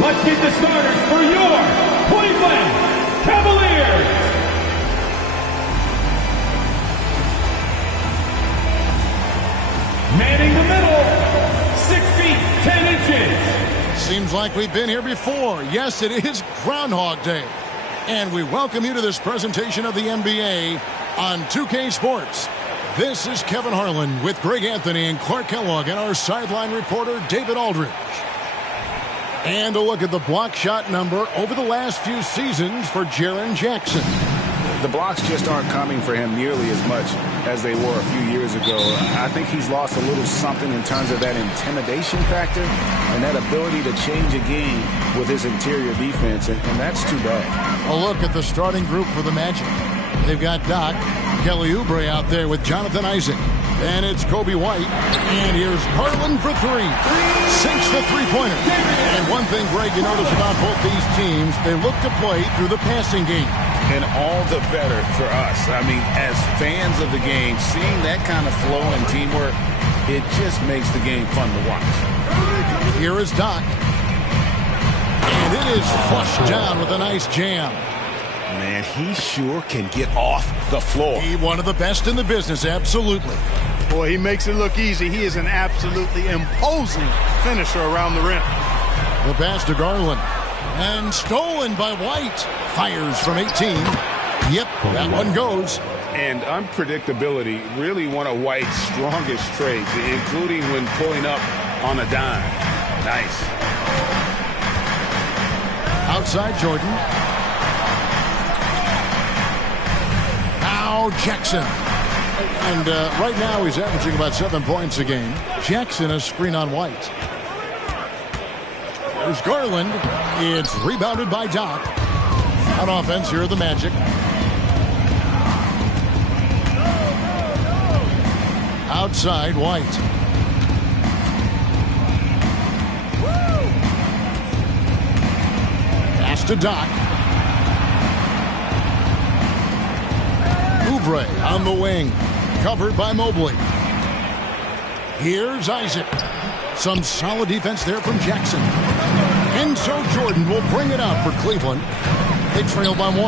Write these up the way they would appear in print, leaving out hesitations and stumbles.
Let's meet the starters for your Cleveland Cavaliers. Manning the middle, 6 feet, 10 inches. Seems like we've been here before. Yes, it is Groundhog Day. And we welcome you to this presentation of the NBA on 2K Sports. This is Kevin Harlan with Greg Anthony and Clark Kellogg and our sideline reporter, David Aldridge. And a look at the block shot number over the last few seasons for Jaren Jackson. The blocks just aren't coming for him nearly as much as they were a few years ago. I think he's lost a little something in terms of that intimidation factor and that ability to change a game with his interior defense, and that's too bad. A look at the starting group for the Magic. They've got Doc, Kelly Oubre out there with Jonathan Isaac. And it's Kobe White. And here's Garland for three. Sinks the three-pointer. And one thing, Greg, you notice about both these teams, they look to play through the passing game. And all the better for us. I mean, as fans of the game, seeing that kind of flow and teamwork, it just makes the game fun to watch. Here is Doc. And it is flushed down with a nice jam. Man, he sure can get off the floor. He one of the best in the business, absolutely. Boy, he makes it look easy. He is an absolutely imposing finisher around the rim. The pass to Garland. And stolen by White. Fires from 18. Yep, that one goes. And unpredictability, really one of White's strongest traits, including when pulling up on a dime. Nice. Outside Jordan. Now Jackson. And right now he's averaging about 7 points a game. Jackson a screen on White. There's Garland. It's rebounded by Doc. On offense, here are the Magic. Outside, White. Pass to Doc. Oubre on the wing. Covered by Mobley. Here's Isaac. Some solid defense there from Jackson. And so Jordan will bring it out for Cleveland. They trail by 1.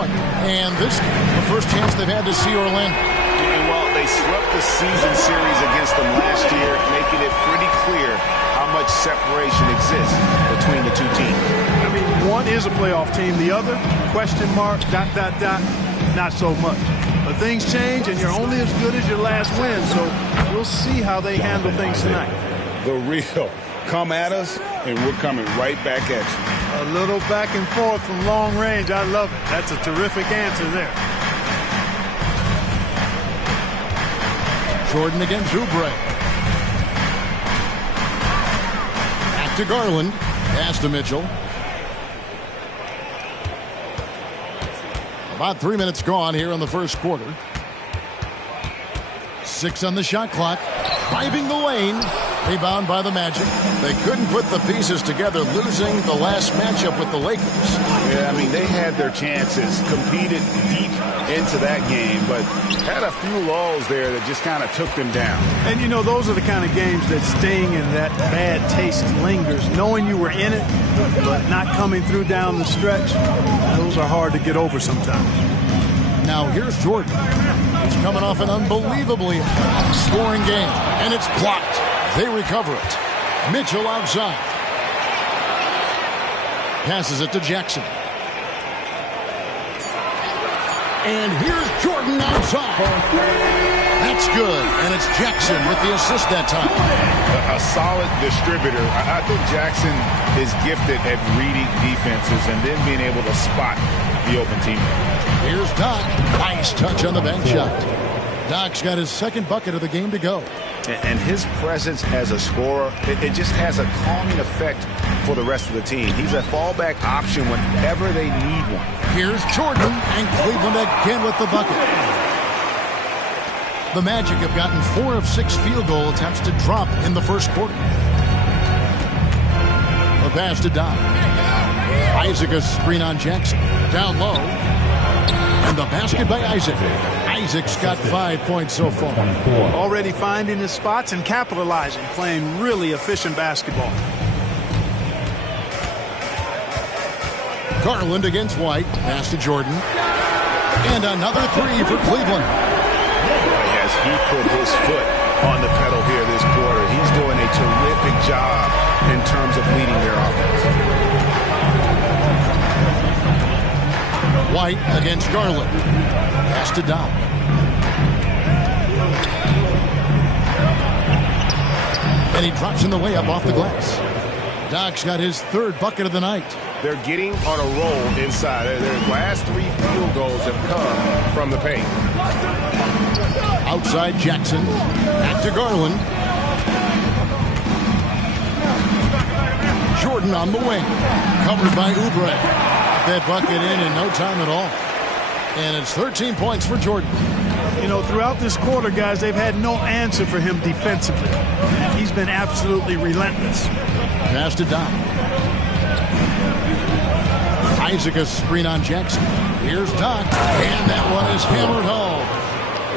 And this the first chance they've had to see Orlando. And while they swept the season series against them last year, making it pretty clear how much separation exists between the two teams. I mean, one is a playoff team. The other, question mark, ... not so much. But things change, and you're only as good as your last win. So we'll see how they handle things tonight. The real come at us, and we're coming right back at you. A little back and forth from long range. I love it. That's a terrific answer there. Jordan against Oubre. Back to Garland. Pass to Mitchell. About 3 minutes gone here in the first quarter. 6 on the shot clock. Driving the lane. Rebound by the Magic. They couldn't put the pieces together, losing the last matchup with the Lakers. Yeah, I mean, they had their chances, competed deep into that game, but had a few lulls there that just kind of took them down. And, you know, those are the kind of games that staying in that bad taste lingers. Knowing you were in it, but not coming through down the stretch, those are hard to get over sometimes. Now here's Jordan. He's coming off an unbelievably scoring game, and it's blocked. They recover it. Mitchell outside. Passes it to Jackson. And here's Jordan outside. That's good. And it's Jackson with the assist that time. A solid distributor. I think Jackson is gifted at reading defenses and then being able to spot the open teammate. Here's Doc. Nice touch on the bank shot. Doc's got his second bucket of the game to go. And his presence as a scorer, it just has a calming effect for the rest of the team. He's a fallback option whenever they need one. Here's Jordan, and Cleveland again with the bucket. The Magic have gotten 4 of 6 field goal attempts to drop in the first quarter. The pass to Doc. Isaac a screen on Jackson. Down low. And the basket by Isaac. Isaac's got 5 points so far. Already finding his spots and capitalizing, playing really efficient basketball. Garland against White. Pass to Jordan. And another 3 for Cleveland. As he put his foot on the pedal here this quarter, he's doing a terrific job in terms of leading their offense. White against Garland. Pass to Dow. And he drops in the layup off the glass. Doc's got his 3rd bucket of the night. They're getting on a roll inside. Their last 3 field goals have come from the paint. Outside Jackson. Back to Garland. Jordan on the wing. Covered by Oubre. That bucket in no time at all. And it's 13 points for Jordan. You know, throughout this quarter, guys, they've had no answer for him defensively. He's been absolutely relentless. Pass to Doc. Isaac a screen on Jackson. Here's Doc. And that one is hammered home.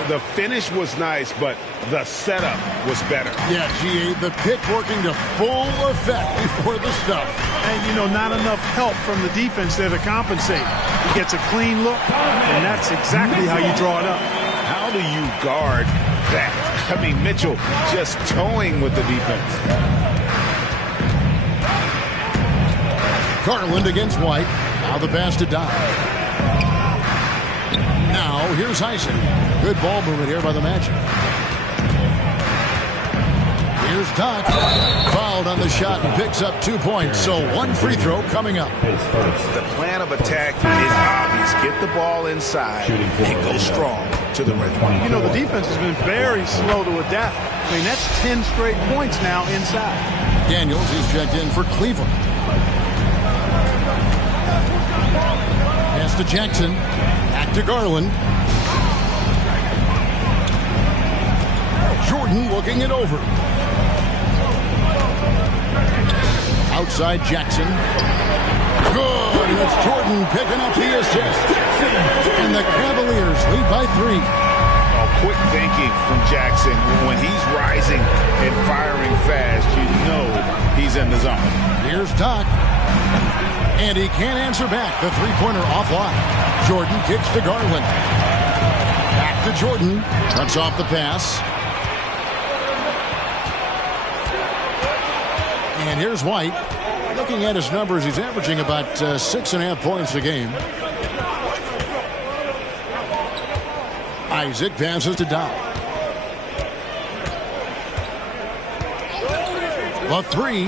The finish was nice, but the setup was better. Yeah, GA, the pick working to full effect before the stuff. And, you know, not enough help from the defense there to compensate. He gets a clean look, and that's exactly how you draw it up. How do you guard that? I mean, Mitchell just towing with the defense. Garland against White. Now the pass to Doc. Now here's Isaac. Good ball movement here by the Magic. Here's Doc. Fouled on the shot and picks up 2 points. So 1 free throw coming up. The plan of attack is obvious. Get the ball inside and go strong to the rim. You know, the defense has been very slow to adapt. I mean, that's 10 straight points now inside. Daniels is checked in for Cleveland. Pass to Jackson. Back to Garland. Jordan looking it over. Outside Jackson. Good. And it's Jordan picking up the assist. And the Cavaliers lead by 3. Quick thinking from Jackson. When he's rising and firing fast, you know he's in the zone. Here's Doc. And he can't answer back. The 3-pointer offline. Jordan kicks to Garland. Back to Jordan. Cuts off the pass. And here's White. Looking at his numbers, he's averaging about 6.5 points a game. Isaac passes to Dow. The three.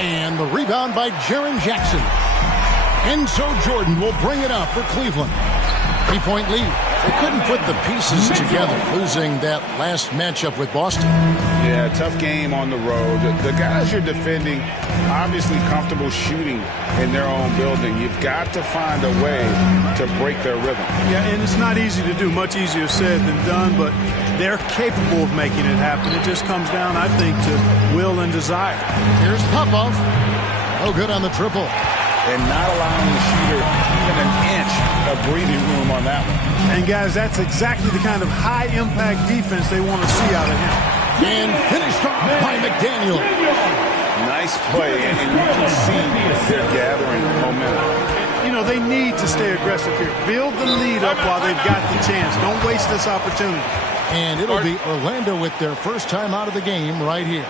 And the rebound by Jaren Jackson. And so Jordan will bring it up for Cleveland. 3-point lead. They couldn't put the pieces together, losing that last matchup with Boston. Yeah, tough game on the road. The guys you're defending, obviously comfortable shooting in their own building. You've got to find a way to break their rhythm. Yeah, and it's not easy to do. Much easier said than done, but they're capable of making it happen. It just comes down, I think, to will and desire. Here's Popov. Oh, good on the triple. And not allowing the shooter even an inch of breathing room on that one. And, guys, that's exactly the kind of high-impact defense they want to see out of him. And finished off by McDaniel. Nice play, and you can see they're gathering momentum. You know, they need to stay aggressive here. Build the lead up while they've got the chance. Don't waste this opportunity. And it'll be Orlando with their first time out of the game right here.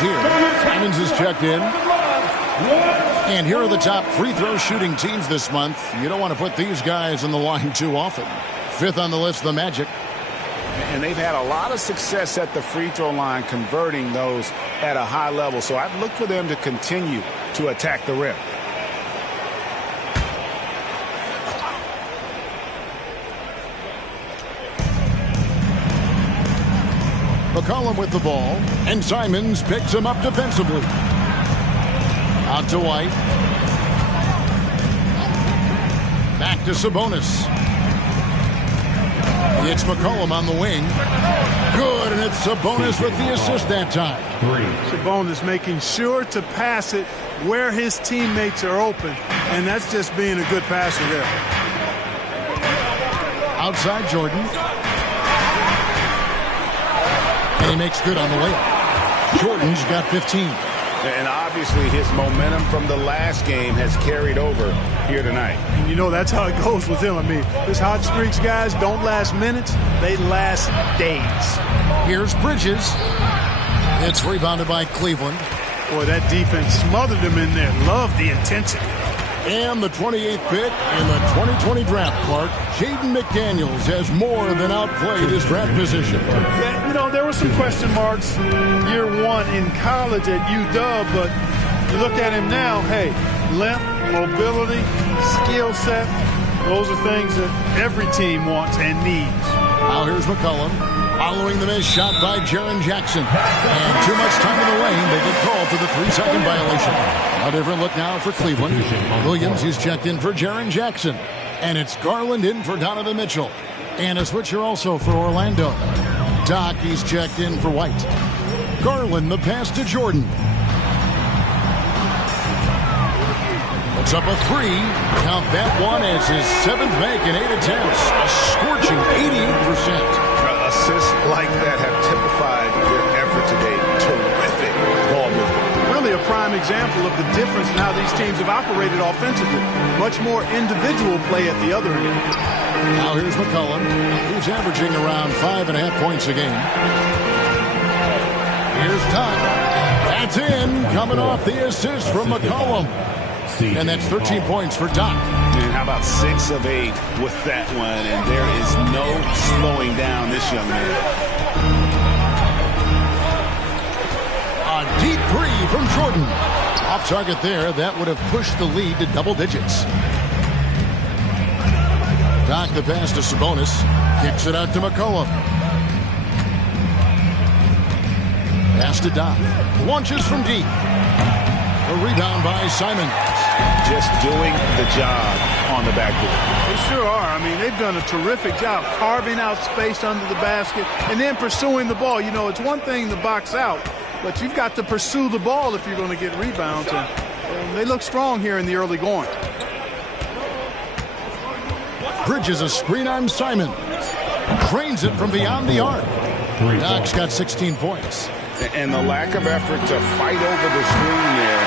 Here, Simons is checked in. And here are the top free throw shooting teams this month. You don't want to put these guys on the line too often. Fifth on the list, the Magic. And they've had a lot of success at the free throw line, converting those at a high level. So I'd look for them to continue to attack the rim. McCollum with the ball, and Simons picks him up defensively. Out to White. Back to Sabonis. It's McCollum on the wing. Good, and it's Sabonis with the assist that time. Sabonis making sure to pass it where his teammates are open, and that's just being a good passer there. Outside Jordan. And he makes good on the layup. Jordan's got 15. And obviously his momentum from the last game has carried over here tonight. And you know that's how it goes with him. I mean, his hot streaks, guys, don't last minutes. They last days. Here's Bridges. It's rebounded by Cleveland. Boy, that defense smothered him in there. Love the intensity. And the 28th pick in the 2020 draft, Clark, Jaden McDaniels has more than outplayed his draft position. Yeah, you know, there were some question marks year one in college at UW, but you look at him now, hey, length, mobility, skill set, those are things that every team wants and needs. Now here's McCollum. Following the missed shot by Jaren Jackson. And too much time in the lane. They get called for the 3-second violation. A different look now for Cleveland. Williams is checked in for Jaren Jackson. And it's Garland in for Donovan Mitchell. And a switcher also for Orlando. Doc, he's checked in for White. Garland, the pass to Jordan. Puts up a three. Count that one as his 7th make in 8 attempts. A scorching 88%. Assists like that have typified their effort today. Terrific ball movement. Really a a prime example of the difference in how these teams have operated offensively. Much more individual play at the other end. Now here's McCollum, who's averaging around 5.5 points a game. Here's Doc. That's in, coming off the assist from McCollum. And that's 13 points for Doc. And how about 6 of 8 with that one? And there is no slowing down this young man. A deep three from Jordan. Off target there. That would have pushed the lead to double digits. Doc the pass to Sabonis. Kicks it out to McCollum. Pass to Doc. Launches from deep. A rebound by Simon. Just doing the job on the backboard. They sure are. I mean, they've done a terrific job carving out space under the basket and then pursuing the ball. You know, it's one thing to box out, but you've got to pursue the ball if you're going to get rebounds. And they look strong here in the early going. Bridges a screen on Simon. Drains it from beyond the arc. Doc's got 16 points. And the lack of effort to fight over the screen there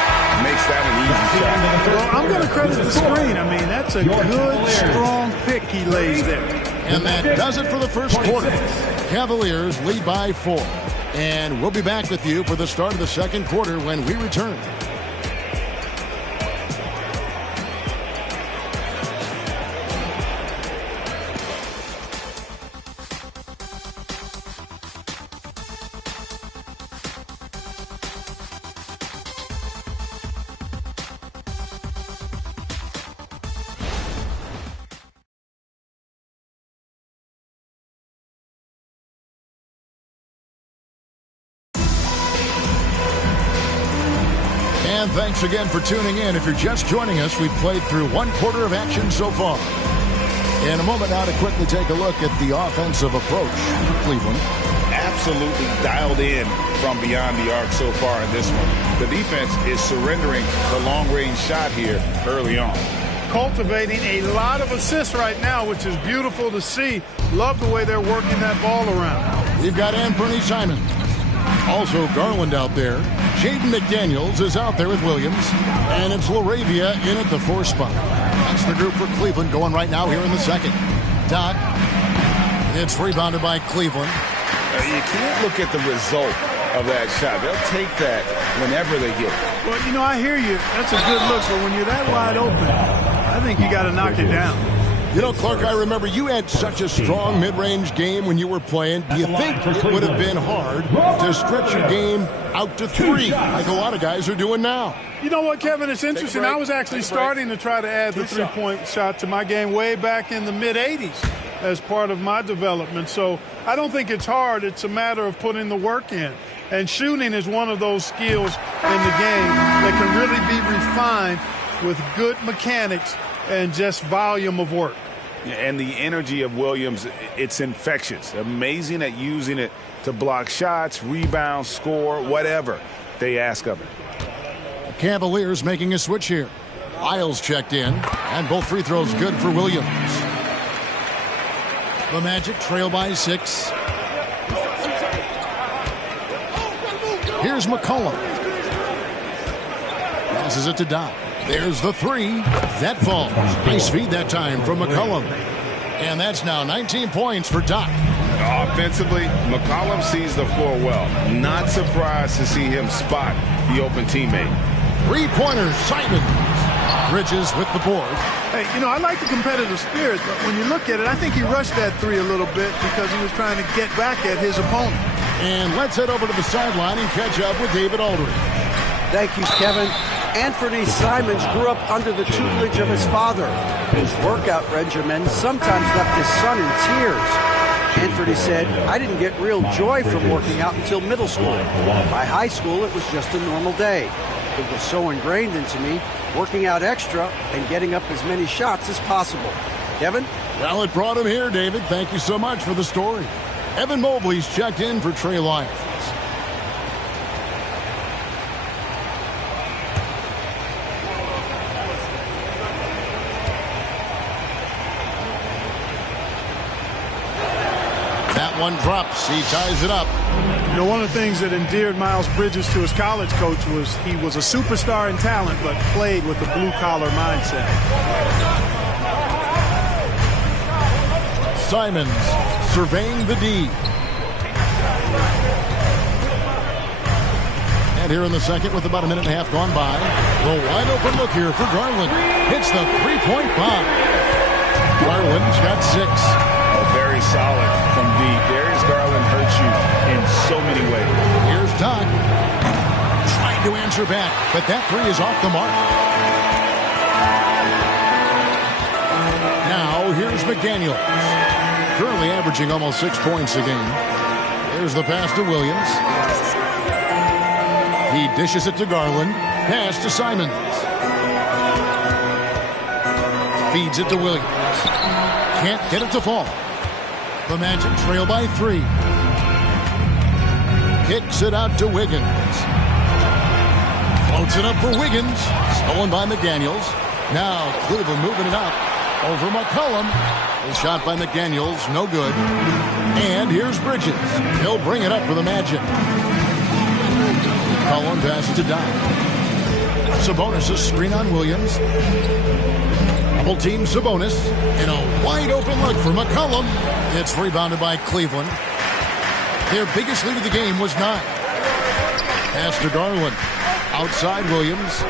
makes that an easy shot. Well, I'm going to credit the screen. I mean, that's a good, strong pick he lays there. And that does it for the first quarter. Cavaliers lead by 4. And we'll be back with you for the start of the second quarter when we return. And thanks again for tuning in. If you're just joining us, we've played through 1 quarter of action so far. In a moment now to quickly take a look at the offensive approach for Cleveland. Absolutely dialed in from beyond the arc so far in this one. The defense is surrendering the long-range shot here early on. Cultivating a lot of assists right now, which is beautiful to see. Love the way they're working that ball around. We've got Anthony Simon. Also Garland out there. Jaden McDaniels is out there with Williams. And it's LaRavia in at the 4 spot. That's the group for Cleveland going right now here in the second. Doc. It's rebounded by Cleveland. You can't look at the result of that shot. They'll take that whenever they get it. Well, you know, I hear you. That's a good look. But when you're that wide open, I think you got to knock it down. You know, Clark, I remember you had such a strong mid-range game when you were playing. Do you think it would have been hard to stretch your game out to 3 like a lot of guys are doing now? You know what, Kevin? It's interesting. I was actually starting to try to add the three-point shot to my game way back in the mid-'80s as part of my development. So I don't think it's hard. It's a matter of putting the work in. And shooting is one of those skills in the game that can really be refined with good mechanics and just volume of work. And the energy of Williams, it's infectious. Amazing at using it to block shots, rebound, score, whatever they ask of it. The Cavaliers making a switch here. Isles checked in, and both free throws good for Williams. The Magic trail by 6. Here's McCollum. Passes it to Doc. There's the 3. That falls. Nice feed that time from McCollum. And that's now 19 points for Doc. Offensively, McCollum sees the floor well. Not surprised to see him spot the open teammate. 3-pointer, Simon. Bridges with the board. Hey, you know, I like the competitive spirit, but when you look at it, I think he rushed that 3 a little bit because he was trying to get back at his opponent. And let's head over to the sideline and catch up with David Aldridge. Thank you, Kevin. Anthony Simons grew up under the tutelage of his father, whose workout regimen sometimes left his son in tears. Anthony said, "I didn't get real joy from working out until middle school. By high school, it was just a normal day. It was so ingrained into me, working out extra and getting up as many shots as possible." Kevin? Well, it brought him here, David. Thank you so much for the story. Evan Mobley's checked in for Trey Lyons. That one drops. He ties it up. You know, one of the things that endeared Miles Bridges to his college coach was he was a superstar in talent, but played with a blue-collar mindset. Simons surveying the D. And here in the second with about a minute and a half gone by, the wide open look here for Garland. Hits the three-point bomb. Garland's got 6. Oh, very solid from deep. Darius Garland hurts you in so many ways. Here's Doc. Trying to answer back, but that three is off the mark. Now here's McDaniel. Currently averaging almost 6 points a game. Here's the pass to Williams. He dishes it to Garland. Pass to Simons. Feeds it to Williams. Can't get it to fall. The Magic trail by 3. Kicks it out to Wiggins. Floats it up for Wiggins. Stolen by McDaniels. Now Cleveland moving it up. Over McCollum. The shot by McDaniels. No good. And here's Bridges. He'll bring it up for the Magic. McCollum passes to Doc. Sabonis' screen on Williams. Double team Sabonis. In a wide open look for McCollum. It's rebounded by Cleveland. Their biggest lead of the game was 9. Pass to Garland. Outside Williams.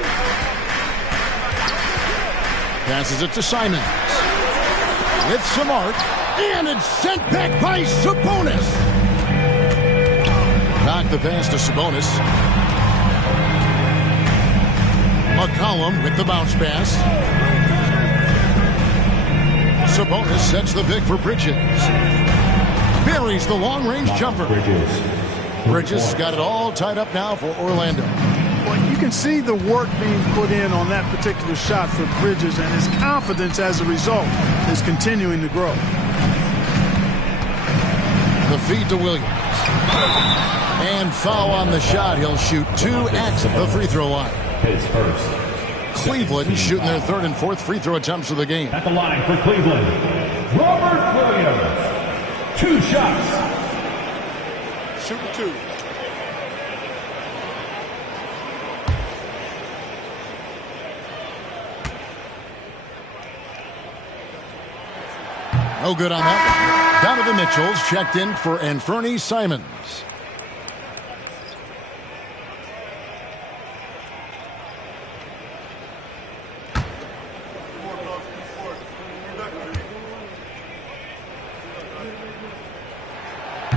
Passes it to Simons. With some arc. And it's sent back by Sabonis. Knock the pass to Sabonis. McCollum with the bounce pass. Sabonis sets the pick for Bridges. Buries the long-range jumper. Bridges got it all tied up now for Orlando. Well, you can see the work being put in on that particular shot for Bridges, and his confidence as a result is continuing to grow. The feed to Williams. And foul on the shot. He'll shoot 2 at the free throw line. His first. Cleveland shooting their 3rd and 4th free throw attempts of the game. At the line for Cleveland, Robert Williams. 2 shots. Shooting 2. No good on that. Donovan Mitchell's checked in for Anthony Simons.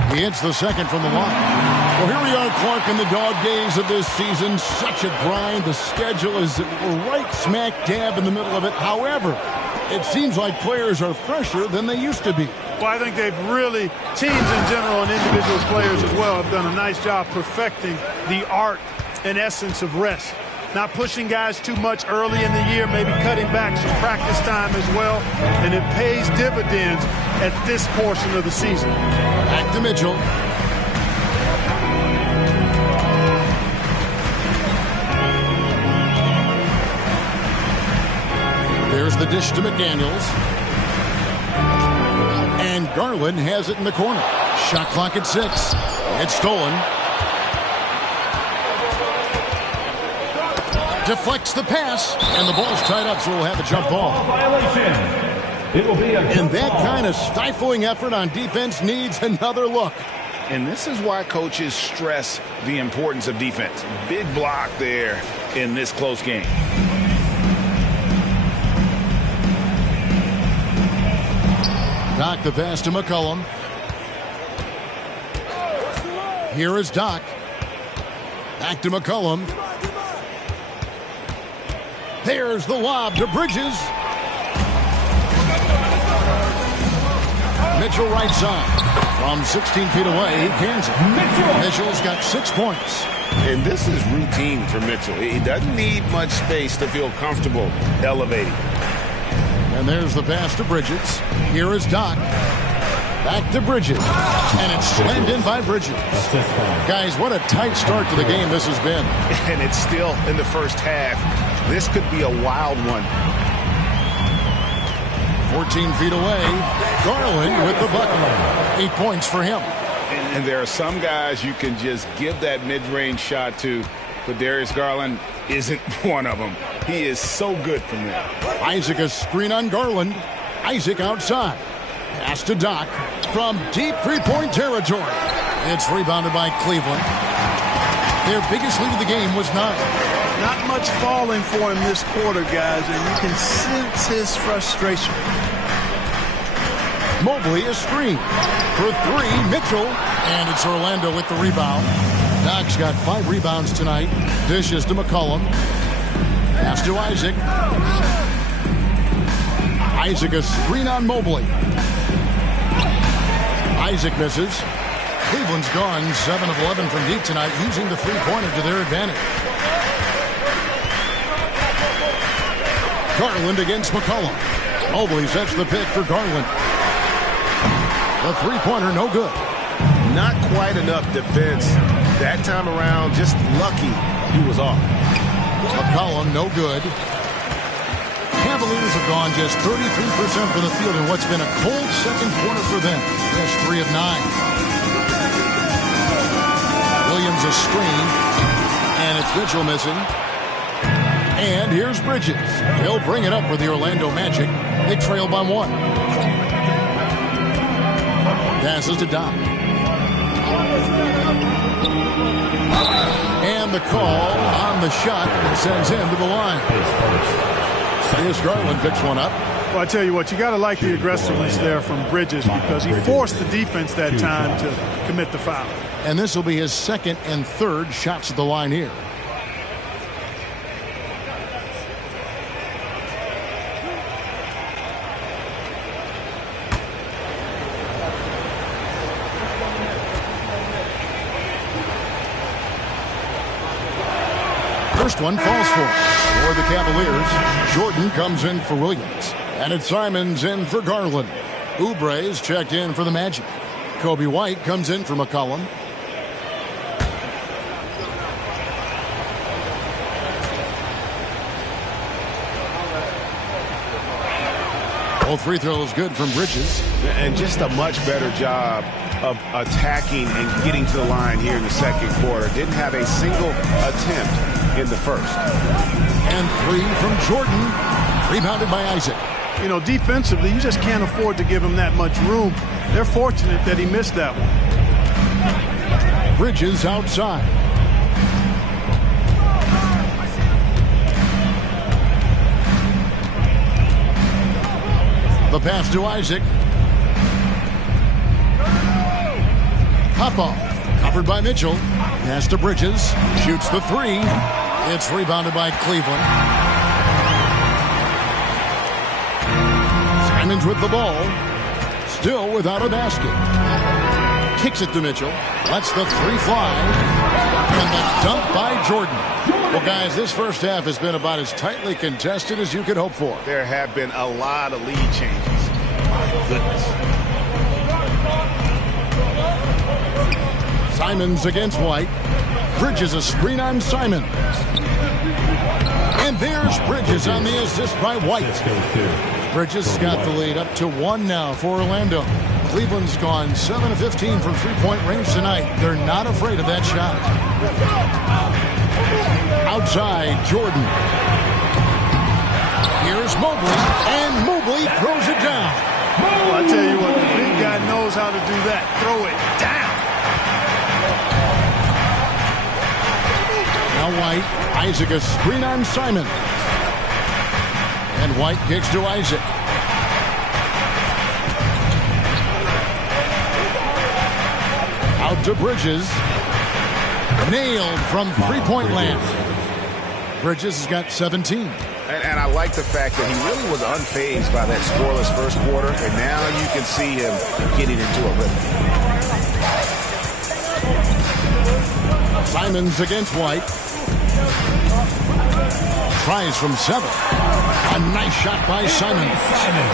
He hits the second from the line. Well, here we are, Clark, in the dog days of this season. Such a grind. The schedule is right smack dab in the middle of it. However, it seems like players are fresher than they used to be. Well, I think they've really, teams in general and individual players as well, have done a nice job perfecting the art and essence of rest. Not pushing guys too much early in the year, maybe cutting back some practice time as well, and it pays dividends at this portion of the season. Back to Mitchell. There's the dish to McDaniels. And Garland has it in the corner. Shot clock at 6. It's stolen. Deflects the pass, and the ball's tied up, so we'll have a jump ball. Violation. It will be a And that kind of stifling effort on defense needs another look. And this is why coaches stress the importance of defense. Big block there in this close game. Doc the pass to McCollum. Here is Doc. Back to McCollum. There's the lob to Bridges. Mitchell right side. From 16 feet away, he cans it. Mitchell's got 6 points. And this is routine for Mitchell. He doesn't need much space to feel comfortable elevating. And there's the pass to Bridges. Here is Doc. Back to Bridges. And it's slammed in by Bridges. Guys, what a tight start to the game this has been. And it's still in the first half. This could be a wild one. 14 feet away. Garland with the bucket. 8 points for him. And there are some guys you can just give that mid-range shot to, but Darius Garland isn't one of them. He is so good from there. Isaac a screen on Garland. Isaac outside. Pass to Doc from deep three-point territory. It's rebounded by Cleveland. Their biggest lead of the game was 9. Not much falling for him this quarter, guys, and you can sense his frustration. Mobley a screen. For 3, Mitchell. And it's Orlando with the rebound. Doc's got 5 rebounds tonight. Dishes to McCollum. Pass to Isaac. Isaac a screen on Mobley. Isaac misses. Cleveland's gone 7 of 11 from deep tonight, using the three-pointer to their advantage. Garland against McCollum. Mobley sets the pick for Garland. The three-pointer no good. Not quite enough defense that time around. Just lucky he was off. McCollum no good. Cavaliers have gone just 33% from the field in what's been a cold second quarter for them. Just 3 of 9. Williams a screen. And it's Mitchell missing. And here's Bridges. He'll bring it up for the Orlando Magic. They trail by 1. Passes to Doc. And the call on the shot that sends him to the line. Darius Garland picks one up. Well, I tell you what, you got to like the aggressiveness there from Bridges because he forced the defense that time to commit the foul. And this will be his second and third shots at the line here. First one falls for the Cavaliers. Jordan comes in for Williams. And it's Simons in for Garland. Oubre's checked in for the Magic. Kobe White comes in for McCollum. Both free throws good from Bridges. And just a much better job of attacking and getting to the line here in the second quarter. Didn't have a single attempt in the first. And 3 from Jordan. Rebounded by Isaac. You know, defensively, you just can't afford to give him that much room. They're fortunate that he missed that one. Bridges outside. The pass to Isaac. Hop off. Covered by Mitchell. Pass to Bridges. Shoots the 3. It's rebounded by Cleveland. Simons with the ball. Still without a basket. Kicks it to Mitchell. Lets the 3 fly. And the dunk by Jordan. Well, guys, this first half has been about as tightly contested as you could hope for. There have been a lot of lead changes. My goodness. Simons against White. Bridges a screen on Simons. And there's Bridges on the assist by White. Bridges has got the lead up to 1 now for Orlando. Cleveland's gone 7 of 15 from three-point range tonight. They're not afraid of that shot. Outside, Jordan. Here's Mobley, and Mobley throws it down. Well, I tell you what, the big guy knows how to do that. Throw it down. Now White. Isaac a screen on Simon. And White kicks to Isaac. Out to Bridges. Nailed from three-point land. Bridges has got 17. And I like the fact that he really was unfazed by that scoreless first quarter, and now you can see him getting into a rhythm. Simons against White. Tries from 7. A nice shot by Simons.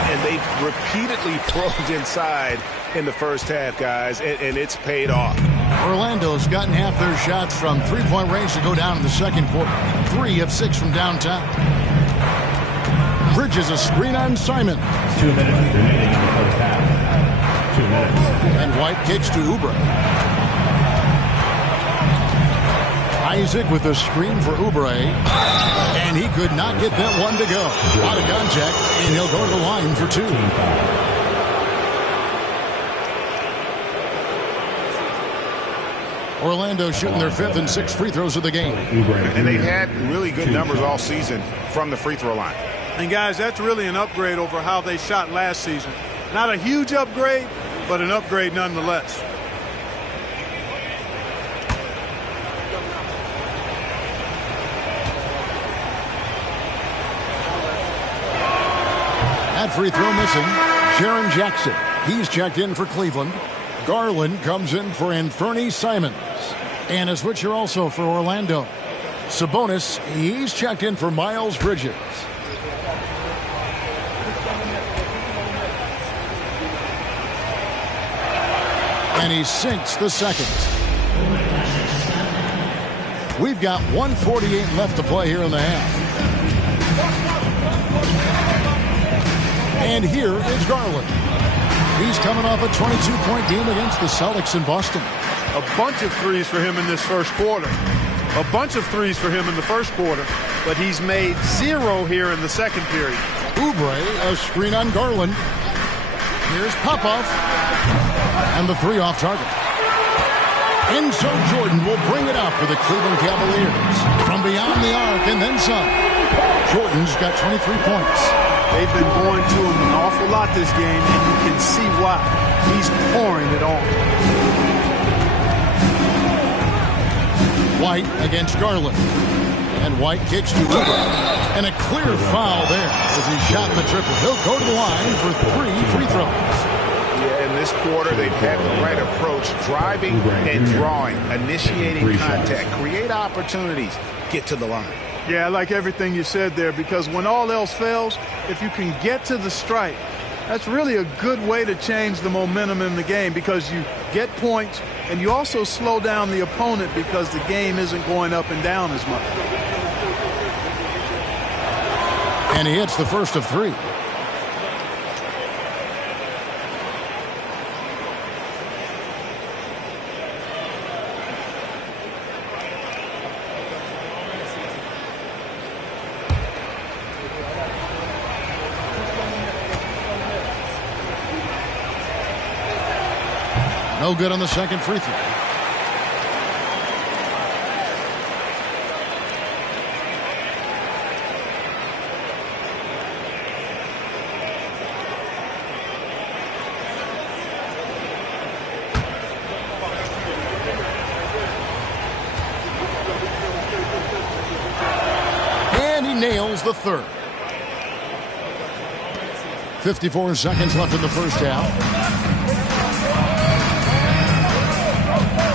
And they've repeatedly probed inside in the first half, guys, and it's paid off. Orlando's gotten half their shots from three-point range to go down in the second quarter. 3 of 6 from downtown. Bridges a screen on Simon. 2 minutes remaining in the first half. 2 minutes. And White kicks to Oubre. Isaac with a screen for Oubre. And he could not get that one to go. Out of contact, and he'll go to the line for 2. Orlando shooting their 5th and 6th free throws of the game. And they've had really good numbers all season from the free throw line. And guys, that's really an upgrade over how they shot last season. Not a huge upgrade, but an upgrade nonetheless. That free throw missing. Jaren Jackson. He's checked in for Cleveland. Garland comes in for Anthony Simons. And a switcher also for Orlando. Sabonis, he's checked in for Miles Bridges. And he sinks the second. We've got 1:48 left to play here in the half. And here is Garland. He's coming off a 22-point game against the Celtics in Boston. A bunch of threes for him in this first quarter. A bunch of threes for him in the first quarter, but he's made 0 here in the second period. Oubre, a screen on Garland. Here's Popoff. And the 3 off target. And so Jordan will bring it up for the Cleveland Cavaliers. From beyond the arc and then some. Jordan's got 23 points. They've been going to him an awful lot this game, and you can see why. He's pouring it on. White against Garland. And White kicks to Oubre. And a clear foul there as he shot the triple. He'll go to the line for 3 free throws. Yeah, in this quarter, they've had the right approach. Driving and drawing. Initiating contact. Create opportunities. Get to the line. Yeah, I like everything you said there, because when all else fails, if you can get to the strike, that's really a good way to change the momentum in the game, because you get points and you also slow down the opponent because the game isn't going up and down as much. And he hits the first of 3. No good on the second free throw. And he nails the third. 54 seconds left in the first half.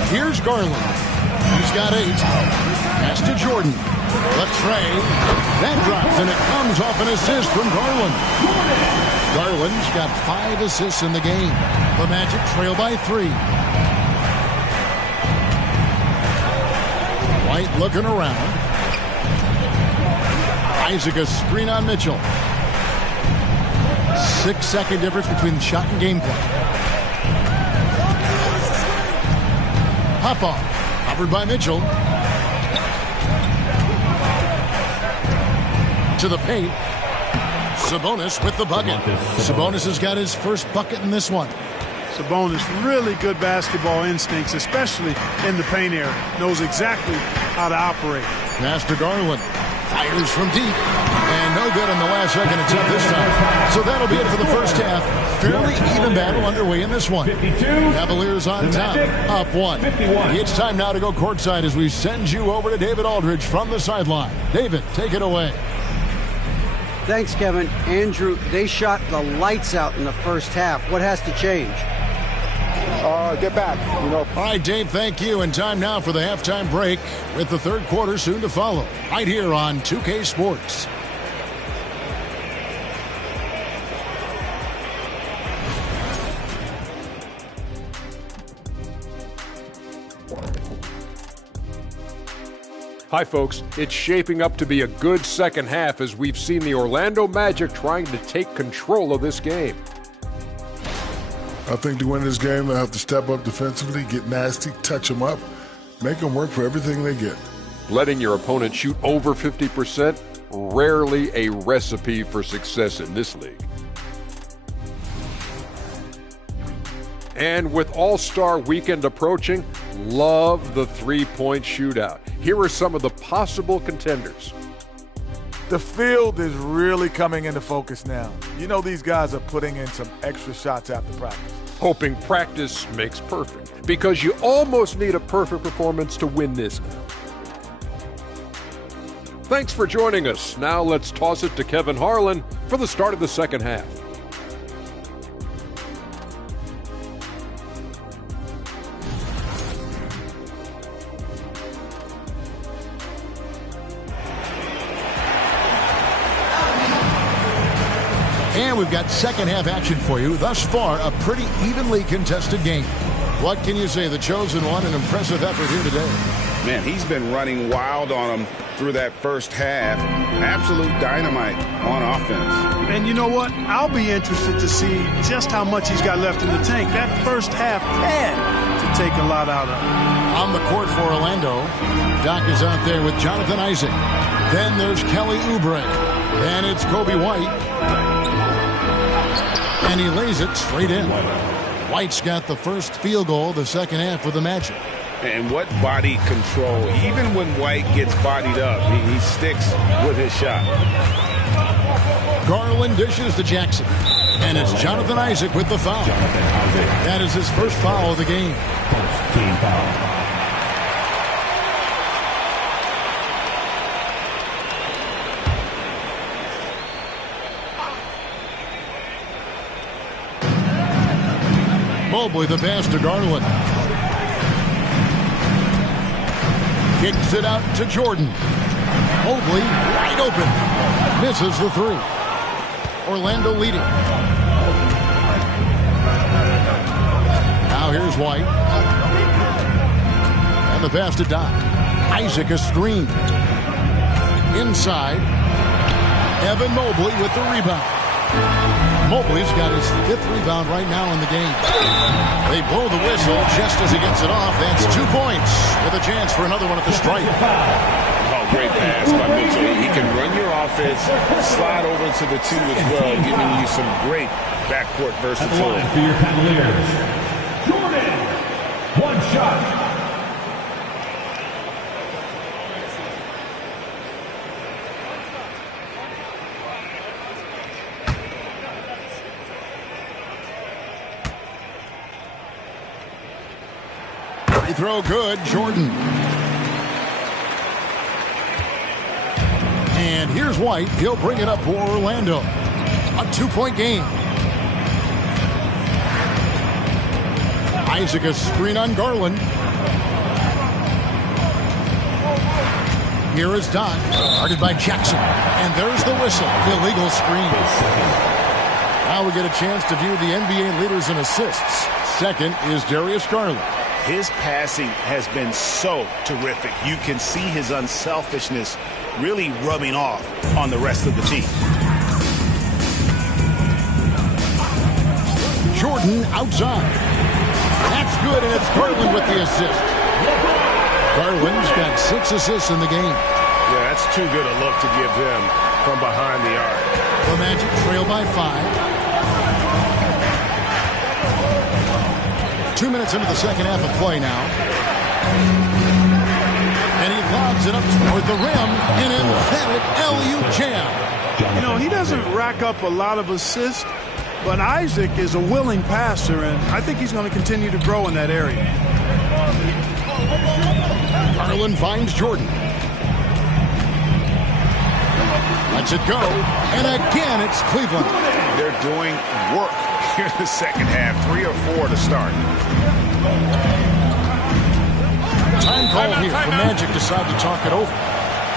Here's Garland. He's got 8. Pass to Jordan. Left Trey. That drops, and it comes off an assist from Garland. Garland's got 5 assists in the game. The Magic trail by 3. White looking around. Isaac a screen on Mitchell. 6-second difference between shot and game clock. Popoff, covered by Mitchell. To the paint. Sabonis with the bucket. Sabonis has got his first bucket in this one. Sabonis, really good basketball instincts, especially in the paint area. Knows exactly how to operate. Master Garland fires from deep. And no good on the last second attempt this time. So that'll be it for the first half. Fairly even battle underway in this one. 52. Cavaliers on top, up 1. 51. It's time now to go courtside as we send you over to David Aldridge from the sideline. David, take it away. Thanks, Kevin. Andrew, they shot the lights out in the first half. What has to change? Get back, All right, Dave, thank you. And time now for the halftime break with the third quarter soon to follow. Right here on 2K Sports. Hi, folks. It's shaping up to be a good second half as we've seen the Orlando Magic trying to take control of this game. I think to win this game, they'll have to step up defensively, get nasty, touch them up, make them work for everything they get. Letting your opponent shoot over 50%, rarely a recipe for success in this league. And with All-Star Weekend approaching, love the three-point shootout. Here are some of the possible contenders. The field is really coming into focus now. You know these guys are putting in some extra shots after practice. Hoping practice makes perfect, because you almost need a perfect performance to win this now. Thanks for joining us. Now let's toss it to Kevin Harlan for the start of the second half. And we've got second half action for you. Thus far, a pretty evenly contested game. What can you say? The chosen one, an impressive effort here today. Man, he's been running wild on them through that first half. Absolute dynamite on offense. And you know what? I'll be interested to see just how much he's got left in the tank. That first half had to take a lot out of him. On the court for Orlando, Doc is out there with Jonathan Isaac. Then there's Kelly Oubre. And it's Kobe White. And he lays it straight in. White's got the first field goal of the second half for the Magic. And what body control. Even when White gets bodied up, he sticks with his shot. Garland dishes to Jackson. And it's Jonathan Isaac with the foul. That is his first foul of the game. First team foul. Mobley the pass to Garland. Kicks it out to Jordan. Mobley wide open. Misses the three. Orlando leading. Now here's White. And the pass to Doc. Isaac a screen. Inside. Evan Mobley with the rebound. Mobley's got his fifth rebound right now in the game. They blow the whistle just as he gets it off. That's 2 points with a chance for another one at the stripe. Oh, great pass by Mitchell. He can run your offense, slide over to the two as well, giving you some great backcourt versatility. For your Cavaliers, Jordan, one shot. Throw good, Jordan. And here's White. He'll bring it up for Orlando. A 2-point game. Isaac a screen on Garland. Here is Doc, guarded by Jackson. And there's the whistle. Illegal screen. Now we get a chance to view the NBA leaders in assists. Second is Darius Garland. His passing has been so terrific. You can see his unselfishness really rubbing off on the rest of the team. Jordan outside. That's good, and it's Garland with the assist. Garland's got 6 assists in the game. Yeah, that's too good a look to give him from behind the arc. The Magic trail by 5. 2 minutes into the second half of play now. And he lobs it up toward the rim. An emphatic LU jam. You know, he doesn't rack up a lot of assists, but Isaac is a willing passer, and I think he's going to continue to grow in that area. Garland finds Jordan. Lets it go. And again, it's Cleveland. They're doing work here in the second half. 3 or 4 to start. Time call here. The Magic decide to talk it over.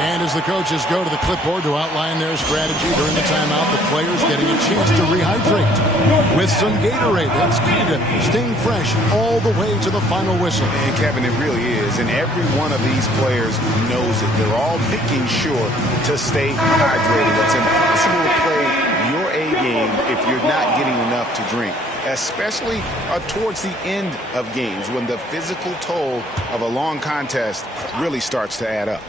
And as the coaches go to the clipboard to outline their strategy during the timeout, the players getting a chance to rehydrate with some Gatorade. That's key to staying fresh all the way to the final whistle. And Kevin, it really is. And every one of these players knows it. They're all making sure to stay hydrated. It's impossible to play your A game if you're not getting enough to drink, especially towards the end of games when the physical toll of a long contest really starts to add up.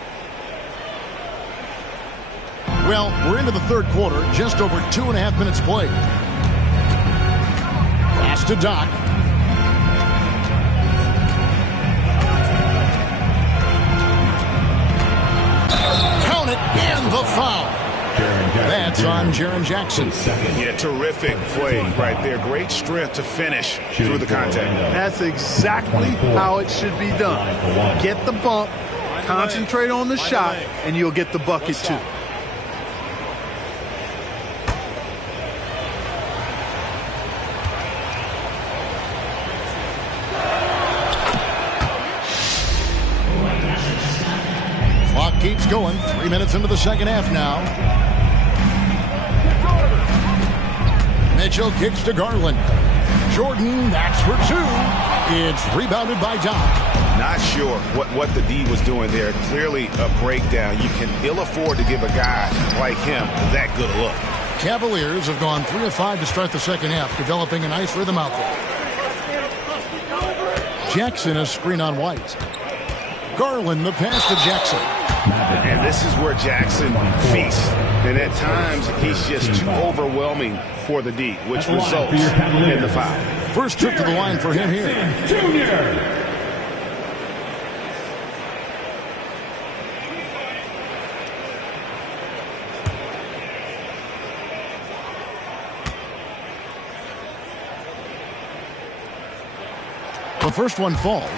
Well, we're into the third quarter, just over 2.5 minutes played. Pass to Doc. Count it, and the foul. That's on Jaren Jackson. Yeah, terrific play right there. Great strength to finish through the contact. That's exactly how it should be done. Get the bump, concentrate on the shot, and you'll get the bucket too. Clock keeps going. 3 minutes into the second half now. Mitchell kicks to Garland. Jordan, that's for two. It's rebounded by Doc. Not sure what the D was doing there. Clearly a breakdown. You can ill afford to give a guy like him that good a look. Cavaliers have gone 3 of 5 to start the second half, developing a nice rhythm out there. Jackson a screen on White. Garland the pass to Jackson. And this is where Jackson feasts. And at times, he's just too overwhelming for the D, which results in the foul. First trip to the line for him here. Junior. The first one falls.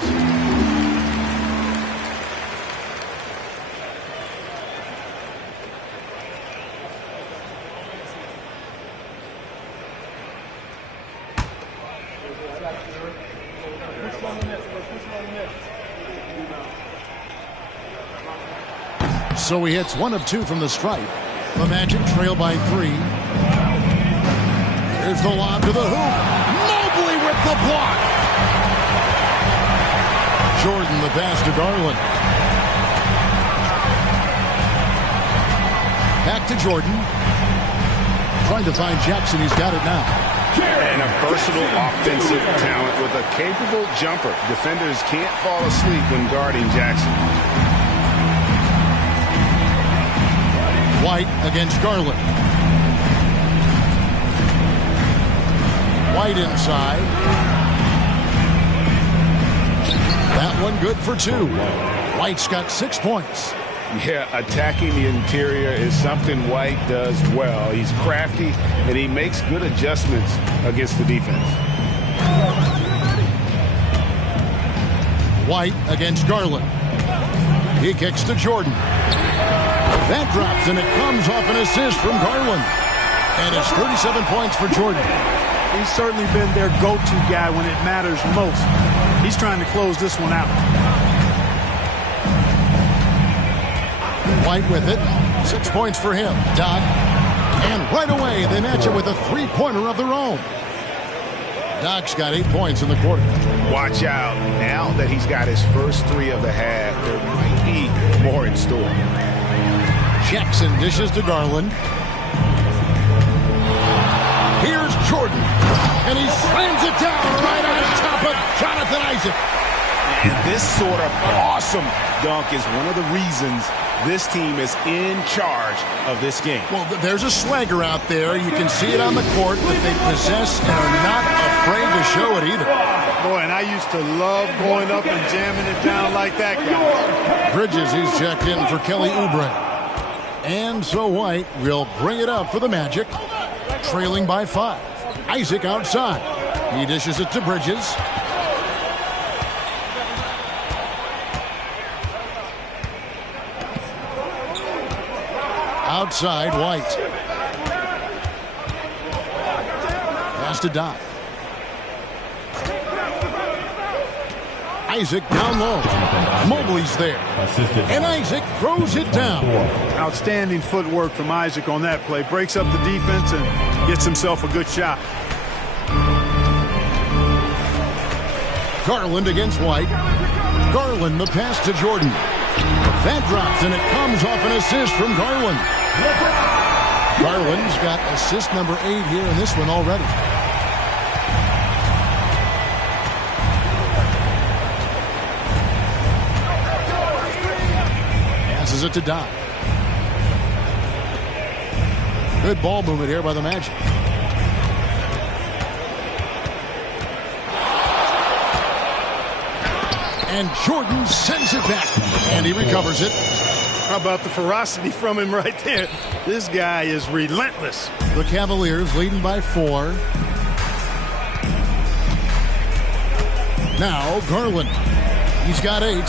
So he hits 1 of 2 from the stripe. The Magic trail by 3. Here's the lob to the hoop. Mobley with the block. Jordan the pass to Garland. Back to Jordan. Trying to find Jackson. He's got it now. And a versatile offensive talent with a capable jumper. Defenders can't fall asleep when guarding Jackson. White against Garland. White inside. That one good for 2. White's got 6 points. Yeah, attacking the interior is something White does well. He's crafty, and he makes good adjustments against the defense. White against Garland. He kicks to Jordan. That drops, and it comes off an assist from Garland. And it's 37 points for Jordan. He's certainly been their go-to guy when it matters most. He's trying to close this one out. White with it. 6 points for him. Doc. And right away, they match it with a three-pointer of their own. Doc's got 8 points in the quarter. Watch out. Now that he's got his first 3 of the half, there might be more in store. Jackson dishes to Garland. Here's Jordan. And he slams it down right on top of Jonathan Isaac. And this sort of awesome dunk is one of the reasons this team is in charge of this game. Well, there's a swagger out there. You can see it on the court that they possess and are not afraid to show it either. Boy, and I used to love going up and jamming it down like that guy. Bridges, he's checked in for Kelly Oubre. And so White will bring it up for the Magic, trailing by 5. Isaac outside. He dishes it to Bridges. Outside, White. Pass to Doc. Isaac down low. Mobley's there. And Isaac throws it down. Outstanding footwork from Isaac on that play. Breaks up the defense and gets himself a good shot. Garland against White. Garland, the pass to Jordan. That drops, and it comes off an assist from Garland. Garland's got assist number 8 here in this one already. Passes it to Doc. Good ball movement here by the Magic. And Jordan sends it back. And he recovers it. How about the ferocity from him right there? This guy is relentless. The Cavaliers leading by 4. Now Garland. He's got 8.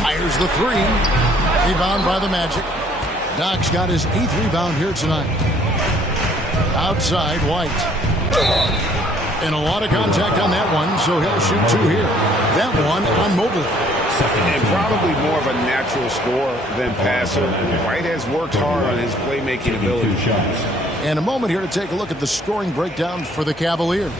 Fires the 3. Rebound by the Magic. Doc's got his 8th rebound here tonight. Outside, White. And a lot of contact on that one, so he'll shoot 2 here. That one on Mobley. And probably more of a natural scorer than passer. White has worked hard on his playmaking ability. And a moment here to take a look at the scoring breakdown for the Cavaliers.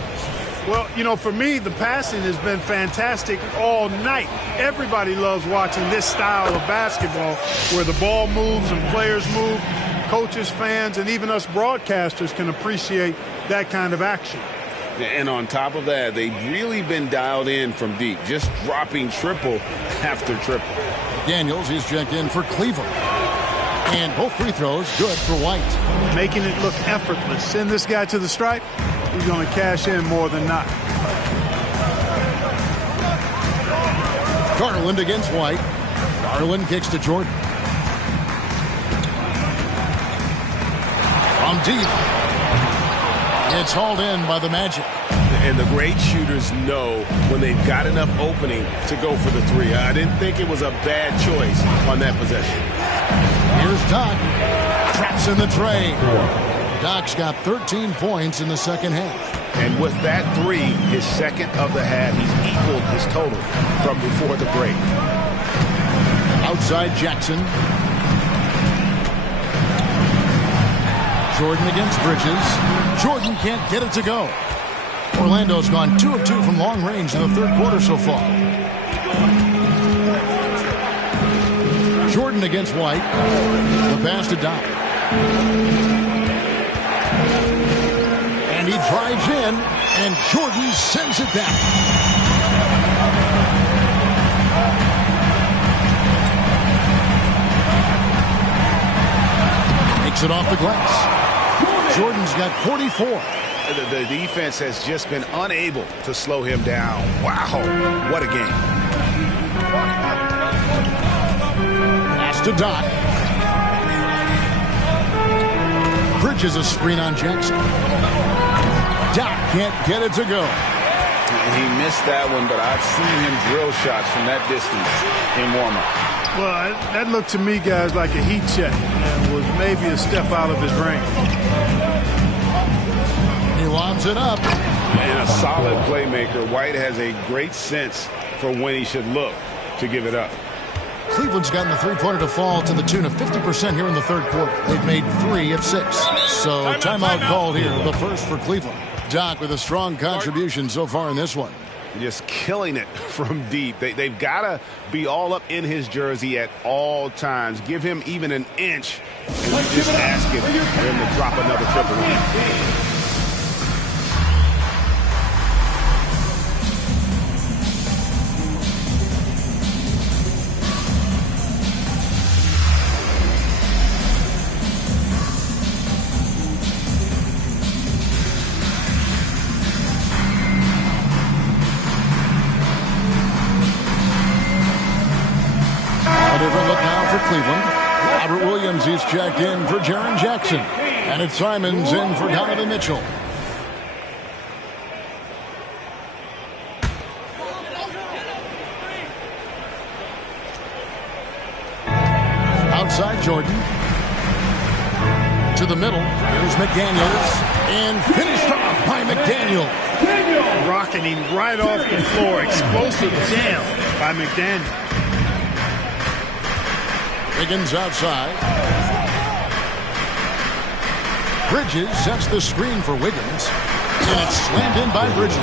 Well, you know, for me, the passing has been fantastic all night. Everybody loves watching this style of basketball where the ball moves and players move. Coaches, fans, and even us broadcasters can appreciate that kind of action. And on top of that, they've really been dialed in from deep, just dropping triple after triple. Daniels is checked in for Cleveland. And both free throws good for White. Making it look effortless. Send this guy to the stripe, he's going to cash in more than not. Garland against White. Garland kicks to Jordan. From deep. It's hauled in by the Magic. And the great shooters know when they've got enough opening to go for the 3. I didn't think it was a bad choice on that possession. Here's Doc. Traps in the tray. Doc's got 13 points in the second half. And with that 3, his second of the half, he's equaled his total from before the break. Outside Jackson. Jordan against Bridges. Jordan can't get it to go. Orlando's gone 2 of 2 from long range in the third quarter so far. Jordan against White. The pass to Doc. And he drives in, and Jordan sends it back. Makes it off the glass. Jordan's got 44. The defense has just been unable to slow him down. Wow, what a game. Pass to Doc. Bridges a screen on Jackson. Doc can't get it to go. He missed that one, but I've seen him drill shots from that distance in warm-up. Well, that looked to me, guys, like a heat check and was maybe a step out of his range. He lobs it up. And a solid playmaker. White has a great sense for when he should look to give it up. Cleveland's gotten the three-pointer to fall to the tune of 50% here in the third quarter. They've made 3 of 6. So timeout called here, the first for Cleveland. Doc with a strong contribution so far in this one. Just killing it from deep. They've got to be all up in his jersey at all times. Give him even an inch, and we just ask him for him to drop another triple. Cleveland. Robert Williams is checked in for Jaren Jackson. And it's Simons in for Donovan Mitchell. Outside Jordan. To the middle. Here's McDaniels. And finished off by McDaniel. rocking him right off the floor. Explosive jam by McDaniel. Wiggins outside. Bridges sets the screen for Wiggins. And it's slammed in by Bridges.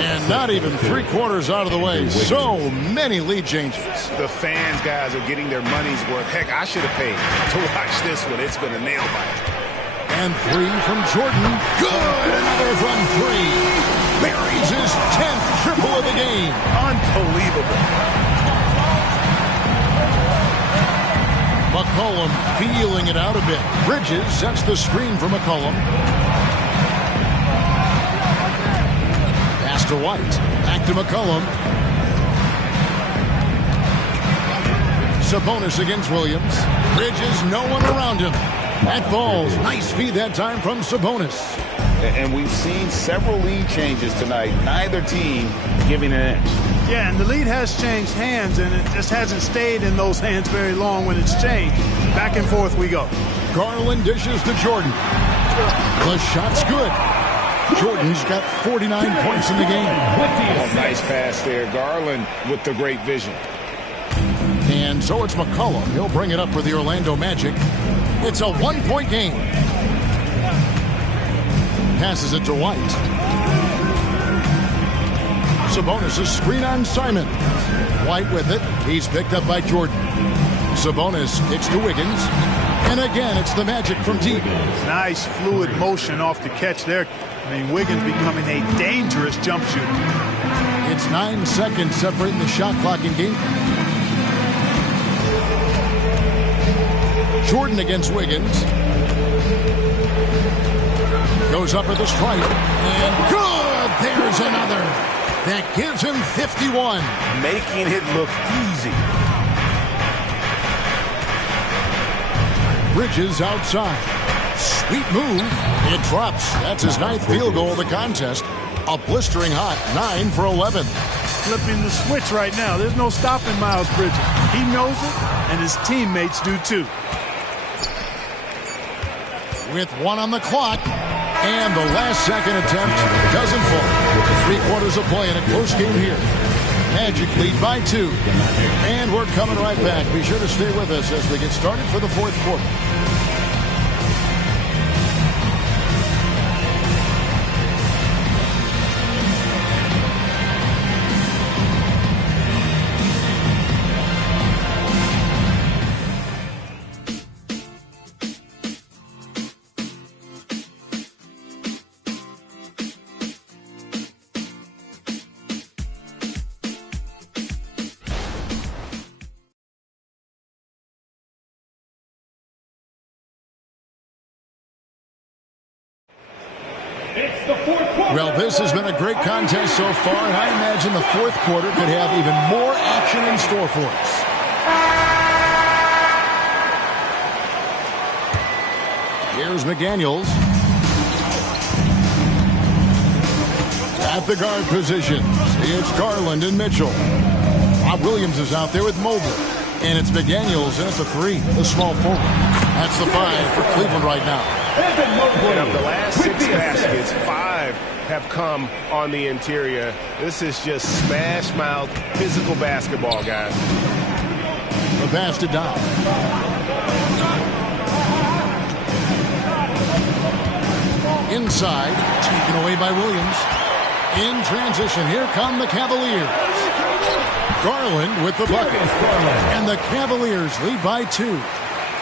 And not even 3/4 out of the way. So many lead changes. The fans, guys, are getting their money's worth. Heck, I should have paid to watch this one. It's been a nail biter. And 3 from Jordan. Good! Another from 3. Buries his 10th triple of the game. Unbelievable. McCollum feeling it out a bit. Bridges sets the screen for McCollum. Pass to White. Back to McCollum. Sabonis against Williams. Bridges, no one around him. That falls. Nice feed that time from Sabonis. And we've seen several lead changes tonight. Neither team giving an inch. Yeah, and the lead has changed hands, and it just hasn't stayed in those hands very long when it's changed. Back and forth we go. Garland dishes to Jordan. The shot's good. Jordan's got 49 points in the game. Oh, nice pass there. Garland with the great vision. And so it's McCollum. He'll bring it up for the Orlando Magic. It's a 1-point game. Passes it to White. Sabonis' screen on Simon. White with it. He's picked up by Jordan. Sabonis kicks to Wiggins. And again, it's the Magic from deep. Nice fluid motion off the catch there. I mean, Wiggins becoming a dangerous jump shooter. It's 9 seconds separating the shot clock in game. Jordan against Wiggins. Goes up at the stripe. And good! There's another. That gives him 51. Making it look easy. Bridges outside. Sweet move. It drops. That's his 9th field goal of the contest. A blistering hot 9 for 11. Flipping the switch right now. There's no stopping Miles Bridges. He knows it, and his teammates do too. With 1 on the clock. And the last second attempt doesn't fall. 3/4 of play in a close game here. Magic lead by 2. And we're coming right back. Be sure to stay with us as we get started for the 4th quarter. Well, this has been a great contest so far, and I imagine the 4th quarter could have even more action in store for us. Here's McDaniels. At the guard position, it's Garland and Mitchell. Rob Williams is out there with Mobley. And it's McDaniels in at the 3, the small forward. That's the 5 for Cleveland right now. And of the last 6 baskets, 5 have come on the interior. This is just smash-mouth physical basketball, guys. The pass to Dow. Inside, taken away by Williams. In transition, here come the Cavaliers. Garland with the bucket. And the Cavaliers lead by 2.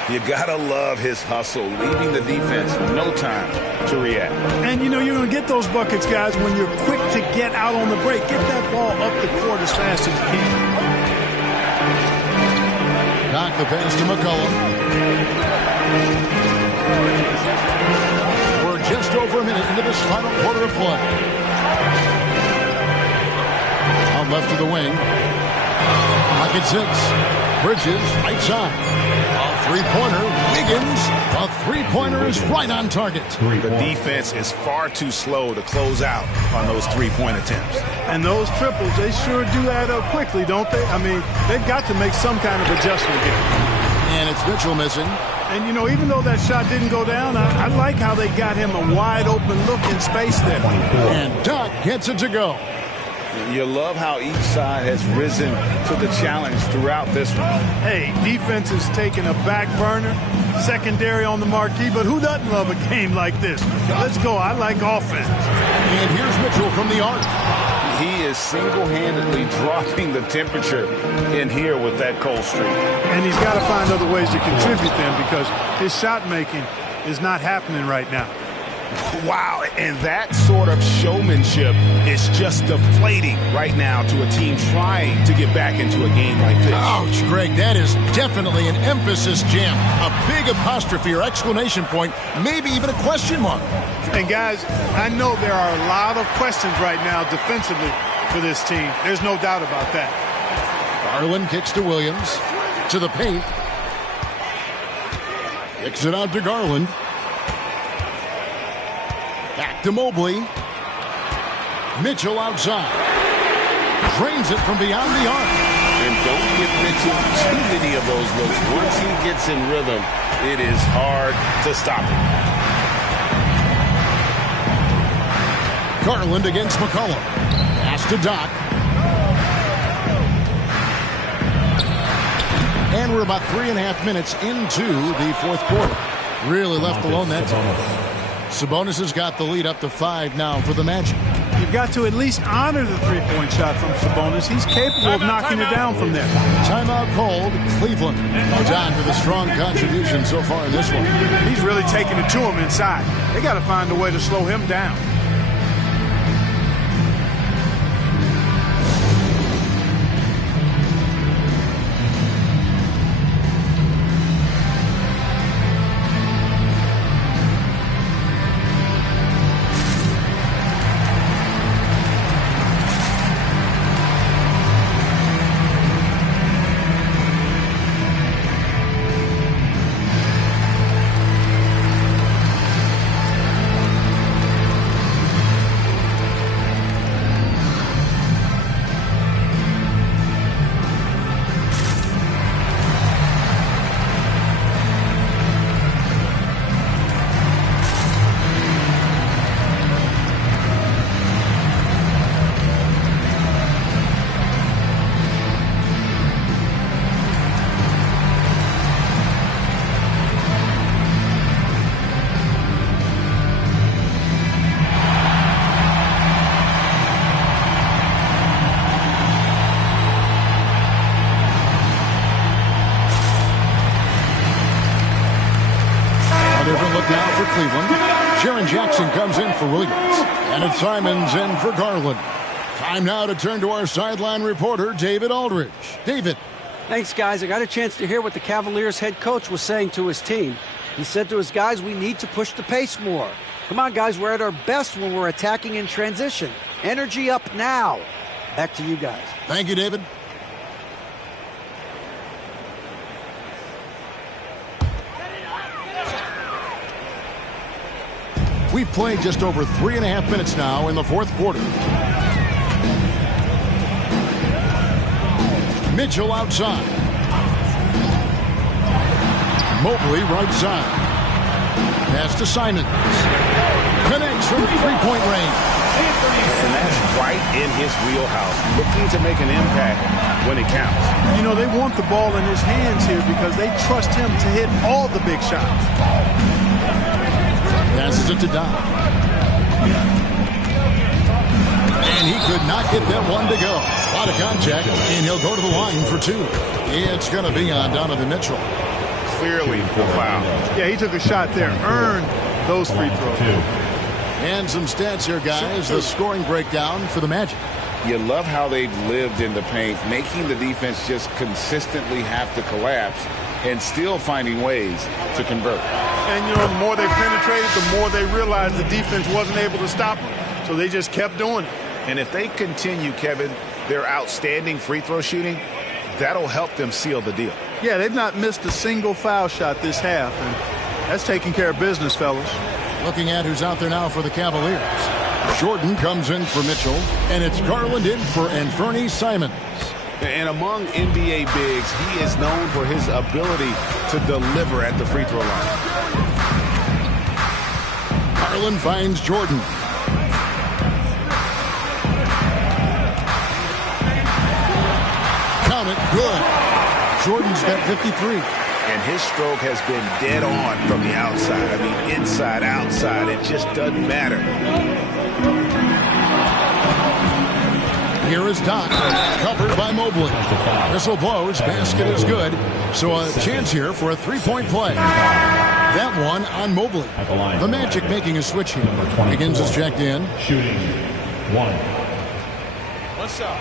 You gotta love his hustle, leaving the defense no time to react. And you know you're going to get those buckets, guys, when you're quick to get out on the break. Get that ball up the court as fast as you can. Knock the pass to McCollum. We're just over a minute into this final quarter of play. Out left to the wing. Pocket 6. Bridges, right side. A 3-pointer. Wiggins. A 3-pointer is right on target. The defense is far too slow to close out on those 3-point attempts. And those triples, they sure do add up quickly, don't they? I mean, they've got to make some kind of adjustment here. And it's Mitchell missing. And, you know, even though that shot didn't go down, I like how they got him a wide-open look in space there. And Doc gets it to go. You love how each side has risen to the challenge throughout this one. Hey, defense is taking a back burner, secondary on the marquee, but who doesn't love a game like this? Let's go. I like offense. And here's Mitchell from the arc. He is single-handedly dropping the temperature in here with that cold streak. And he's got to find other ways to contribute then, because his shot making is not happening right now. Wow, and that sort of showmanship is just deflating right now to a team trying to get back into a game like this. Ouch, Greg, that is definitely an emphasis jam. A big apostrophe or exclamation point, maybe even a question mark. And guys, I know there are a lot of questions right now defensively for this team. There's no doubt about that. Garland kicks to Williams, to the paint. Kicks it out to Garland. Back to Mobley. Mitchell outside. Drains it from beyond the arc. And don't give Mitchell too many of those looks. Once he gets in rhythm, it is hard to stop him. Garland against McCollum. Pass to Doc. And we're about 3.5 minutes into the fourth quarter. Really left alone that time. Sabonis has got the lead up to 5 now for the Magic. You've got to at least honor the three-point shot from Sabonis. He's capable of knocking it down from there. Timeout called. Cleveland. John with a strong contribution so far in this one. He's really taking it to him inside. They got to find a way to slow him down. Jackson comes in for Williams. And it's Simons in for Garland. Time now to turn to our sideline reporter, David Aldridge. David. Thanks, guys. I got a chance to hear what the Cavaliers head coach was saying to his team. He said to his guys, we need to push the pace more. Come on, guys, we're at our best when we're attacking in transition. Energy up now. Back to you guys. Thank you, David. We've played just over 3.5 minutes now in the fourth quarter. Mitchell outside. Mobley right side. Pass to Simons. Connects from three-point range. And that's right in his wheelhouse. Looking to make an impact when it counts. You know, they want the ball in his hands here because they trust him to hit all the big shots. Passes it to Doc. And he could not get that one to go. A lot of contact, and he'll go to the line for 2. It's going to be on Donovan Mitchell. Clearly a foul. Yeah, he took a shot there. Earned those free throws. And some stats here, guys. The scoring breakdown for the Magic. You love how they've lived in the paint, making the defense just consistently have to collapse and still finding ways to convert. And, you know, the more they penetrated, the more they realized the defense wasn't able to stop them. So they just kept doing it. And if they continue, Kevin, their outstanding free throw shooting, that'll help them seal the deal. Yeah, they've not missed a single foul shot this half, and that's taking care of business, fellas. Looking at who's out there now for the Cavaliers. Jordan comes in for Mitchell, and it's Garland in for Anfernee Simons. And among NBA bigs, he is known for his ability to deliver at the free throw line. Garland finds Jordan. Count it, good. Jordan's got 53. And his stroke has been dead on from the outside. I mean, inside, outside, it just doesn't matter. Here is Doc, covered by Mobley. Whistle blows, basket is good. So a chance here for a three-point play. That one on Mobley. The Magic making a switch here. Higgins is checked in. Shooting 1. What's up?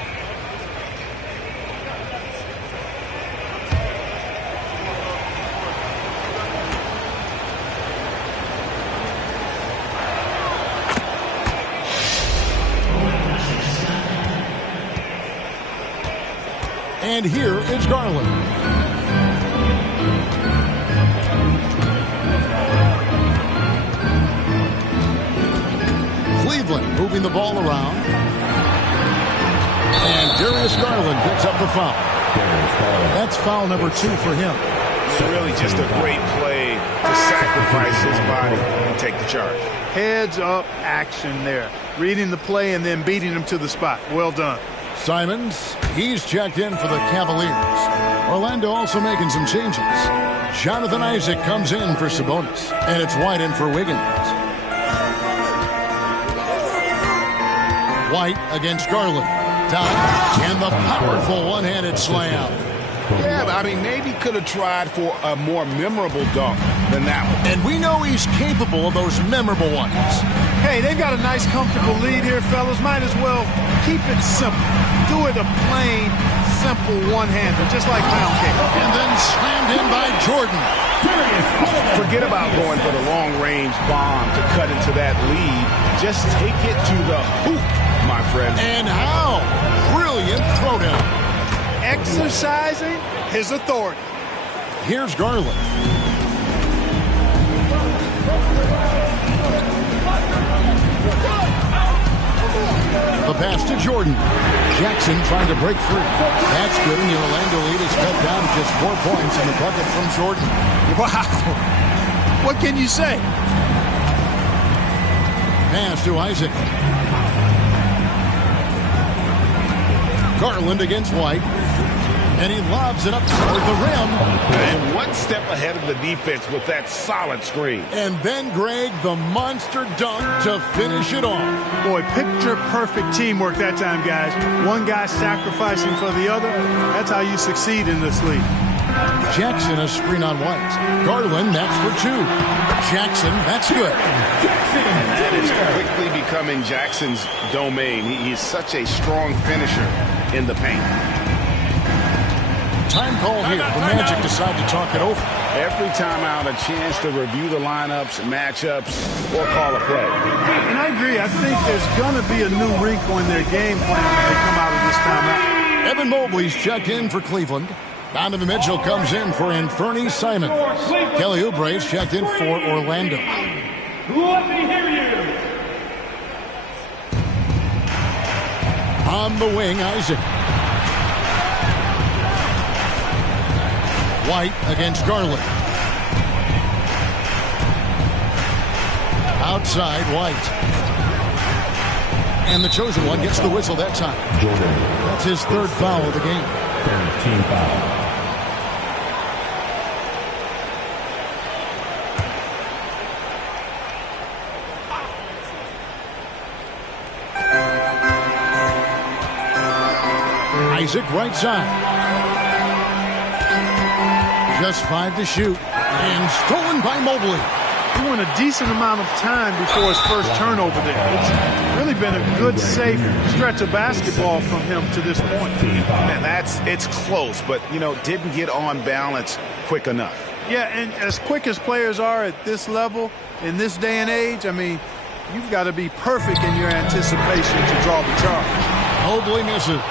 And here is Garland. Cleveland moving the ball around. And Darius Garland picks up the foul. That's foul number 2 for him. Really just a great play to sacrifice his body and take the charge. Heads up action there. Reading the play and then beating him to the spot. Well done. Simons, he's checked in for the Cavaliers. Orlando also making some changes. Jonathan Isaac comes in for Sabonis, and it's White in for Wiggins. White against Garland. Down, and the powerful one-handed slam. Yeah, I mean, maybe could have tried for a more memorable dunk than that one. And we know he's capable of those memorable ones. Hey, they've got a nice, comfortable lead here, fellas. Might as well keep it simple. Do it a plain, simple one-hander, just like pound cake. And then slammed in by Jordan. Forget about going for the long-range bomb to cut into that lead. Just take it to the hoop, my friend. And how? Brilliant throwdown. Exercising his authority. Here's Garland. The pass to Jordan. Jackson trying to break free. That's good, and the Orlando lead is cut down to just 4 points in the bucket from Jordan. Wow. What can you say? Pass to Isaac. Garland against White. And he lobs it up toward the rim. And one step ahead of the defense with that solid screen. And then, Greg, the monster dunk to finish it off. Boy, picture-perfect teamwork that time, guys. One guy sacrificing for the other. That's how you succeed in this league. Jackson, a screen on White. Garland, that's for 2. Jackson, that's good. That is quickly becoming Jackson's domain. He's such a strong finisher in the paint. Time call here. The Magic decide to talk it over. Every time out, a chance to review the lineups, matchups, or call a play. And I agree. I think there's going to be a new wrinkle in their game plan when they come out of this timeout. Evan Mobley's checked in for Cleveland. Donovan Mitchell comes in for Anthony Simons. Kelly Oubre's checked in for Orlando. Let me hear you. On the wing, Isaac. White against Garland. Outside, White. And the chosen one gets the whistle that time. Jordan. That's his 3rd foul of the game. 13 foul. Isaac right side. Just 5 to shoot. And stolen by Mobley. He went a decent amount of time before his first turnover there. It's really been a good, safe stretch of basketball from him to this point. And it's close, but, didn't get on balance quick enough. Yeah, and as quick as players are at this level, in this day and age, I mean, you've got to be perfect in your anticipation to draw the charge. Mobley misses.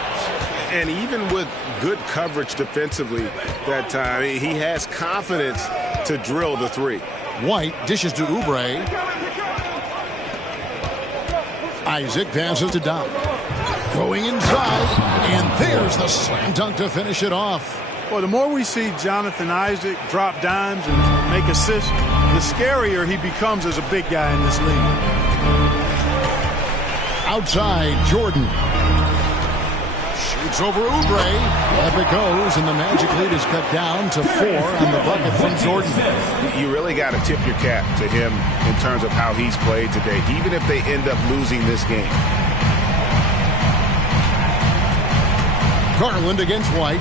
And even with good coverage defensively that time, he has confidence to drill the 3. White dishes to Oubre. Isaac passes to Doc. Going inside, and there's the slam dunk to finish it off. Well, the more we see Jonathan Isaac drop dimes and make assists, the scarier he becomes as a big guy in this league. Outside, Jordan. Shoots over Oubre. Up it goes, and the Magic lead is cut down to 4 on the bucket from Jordan. You really got to tip your cap to him in terms of how he's played today, even if they end up losing this game. Garland against White.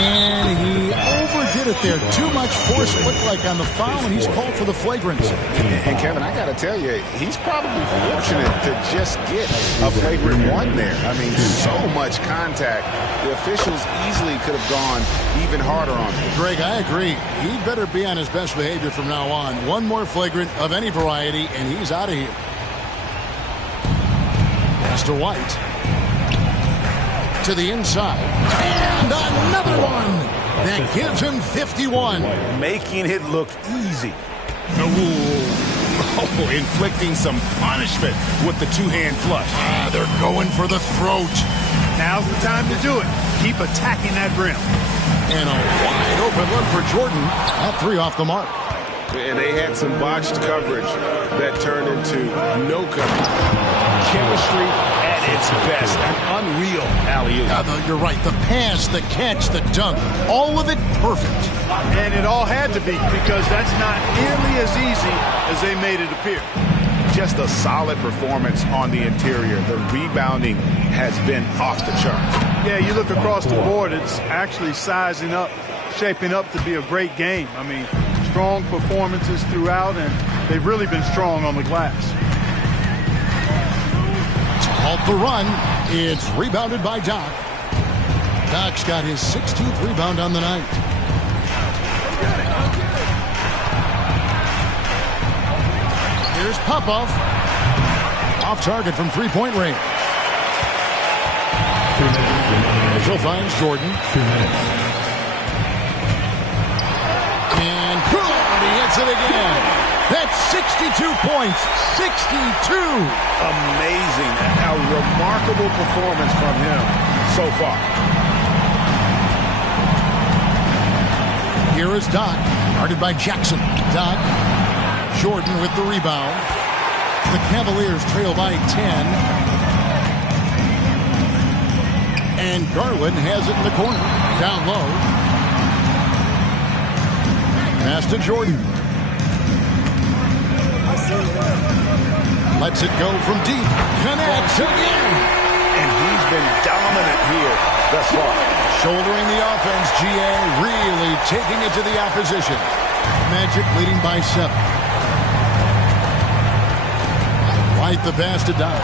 And he overdid it there. Too much force, it looked like, on the foul, and he's called for the flagrant. And Kevin, I got to tell you, he's probably fortunate to just get a flagrant one there. I mean, so much contact. The officials easily could have gone even harder on him. Greg, I agree. He'd better be on his best behavior from now on. One more flagrant of any variety, and he's out of here. Pass to White. To the inside, and another one that gives him 51. Making it look easy. Inflicting some punishment with the two-hand flush. They're going for the throat. Now's the time to do it. Keep attacking that rim. And a wide open look for Jordan. That 3 off the mark. And they had some botched coverage that turned into no coverage. Chemistry at its best. An unreal alley-oop. You're right. The pass, the catch, the dunk, all of it perfect. And it all had to be, because that's not nearly as easy as they made it appear. Just a solid performance on the interior. The rebounding has been off the charts. Yeah, you look across the board, it's actually sizing up, shaping up to be a great game. I mean, strong performances throughout, and they've really been strong on the glass. To halt the run, it's rebounded by Doc. Doc's got his 16th rebound on the night. Here's Popov. Off target from three-point range. Mitchell finds Jordan. 2 minutes. And good, he hits it again. That's 62 points. 62. Amazing. A remarkable performance from him so far. Here is Doc, guarded by Jackson. Doc, Jordan with the rebound. The Cavaliers trail by 10. And Garland has it in the corner. Down low. Pass to Jordan. Lets it go from deep. Connects again. And he's been dominant here thus far. Shouldering the offense, GA really taking it to the opposition. Magic leading by 7. Right the pass to Doc.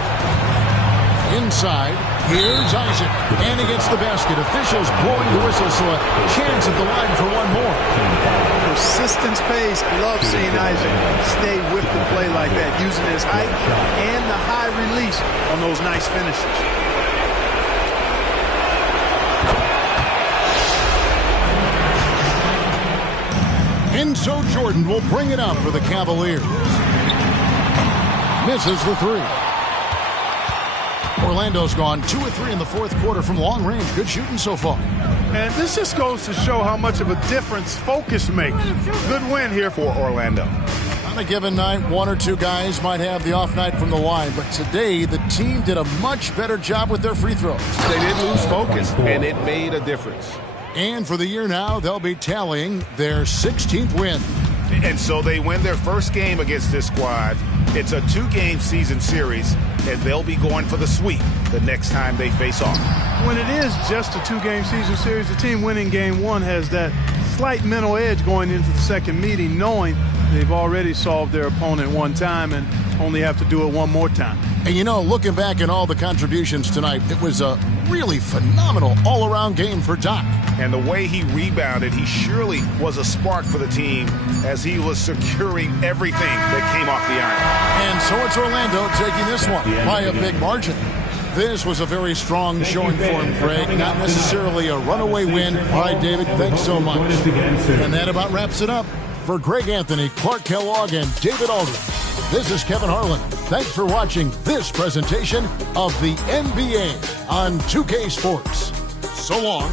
Inside, here's Isaac. And he gets the basket. Officials blowing the whistle, so a chance at the line for one more. Persistence pays. Love seeing Isaac stay with the play like that, using his height and the high release on those nice finishes. And so Jordan will bring it up for the Cavaliers. Misses the 3. Orlando's gone 2 of 3 in the fourth quarter from long range. Good shooting so far. And this just goes to show how much of a difference focus makes. Good win here for Orlando. On a given night, 1 or 2 guys might have the off night from the line, but today the team did a much better job with their free throws. They didn't lose focus, and it made a difference. And for the year now, they'll be tallying their 16th win. And so they win their first game against this squad. It's a 2-game season series, and they'll be going for the sweep the next time they face off. When it is just a 2-game season series, the team winning game 1 has that slight mental edge going into the second meeting, knowing they've already solved their opponent one time and only have to do it one more time. And you know, looking back at all the contributions tonight, it was a really phenomenal all-around game for Doc. And the way he rebounded, he surely was a spark for the team as he was securing everything that came off the iron. And so it's Orlando taking this one by a big margin. This was a very strong showing for him, Greg. Not necessarily a runaway win. All right, David, thanks so much. And that about wraps it up. For Greg Anthony, Clark Kellogg, and David Aldridge, This is Kevin Harlan. Thanks for watching this presentation of the NBA on 2K Sports. So long.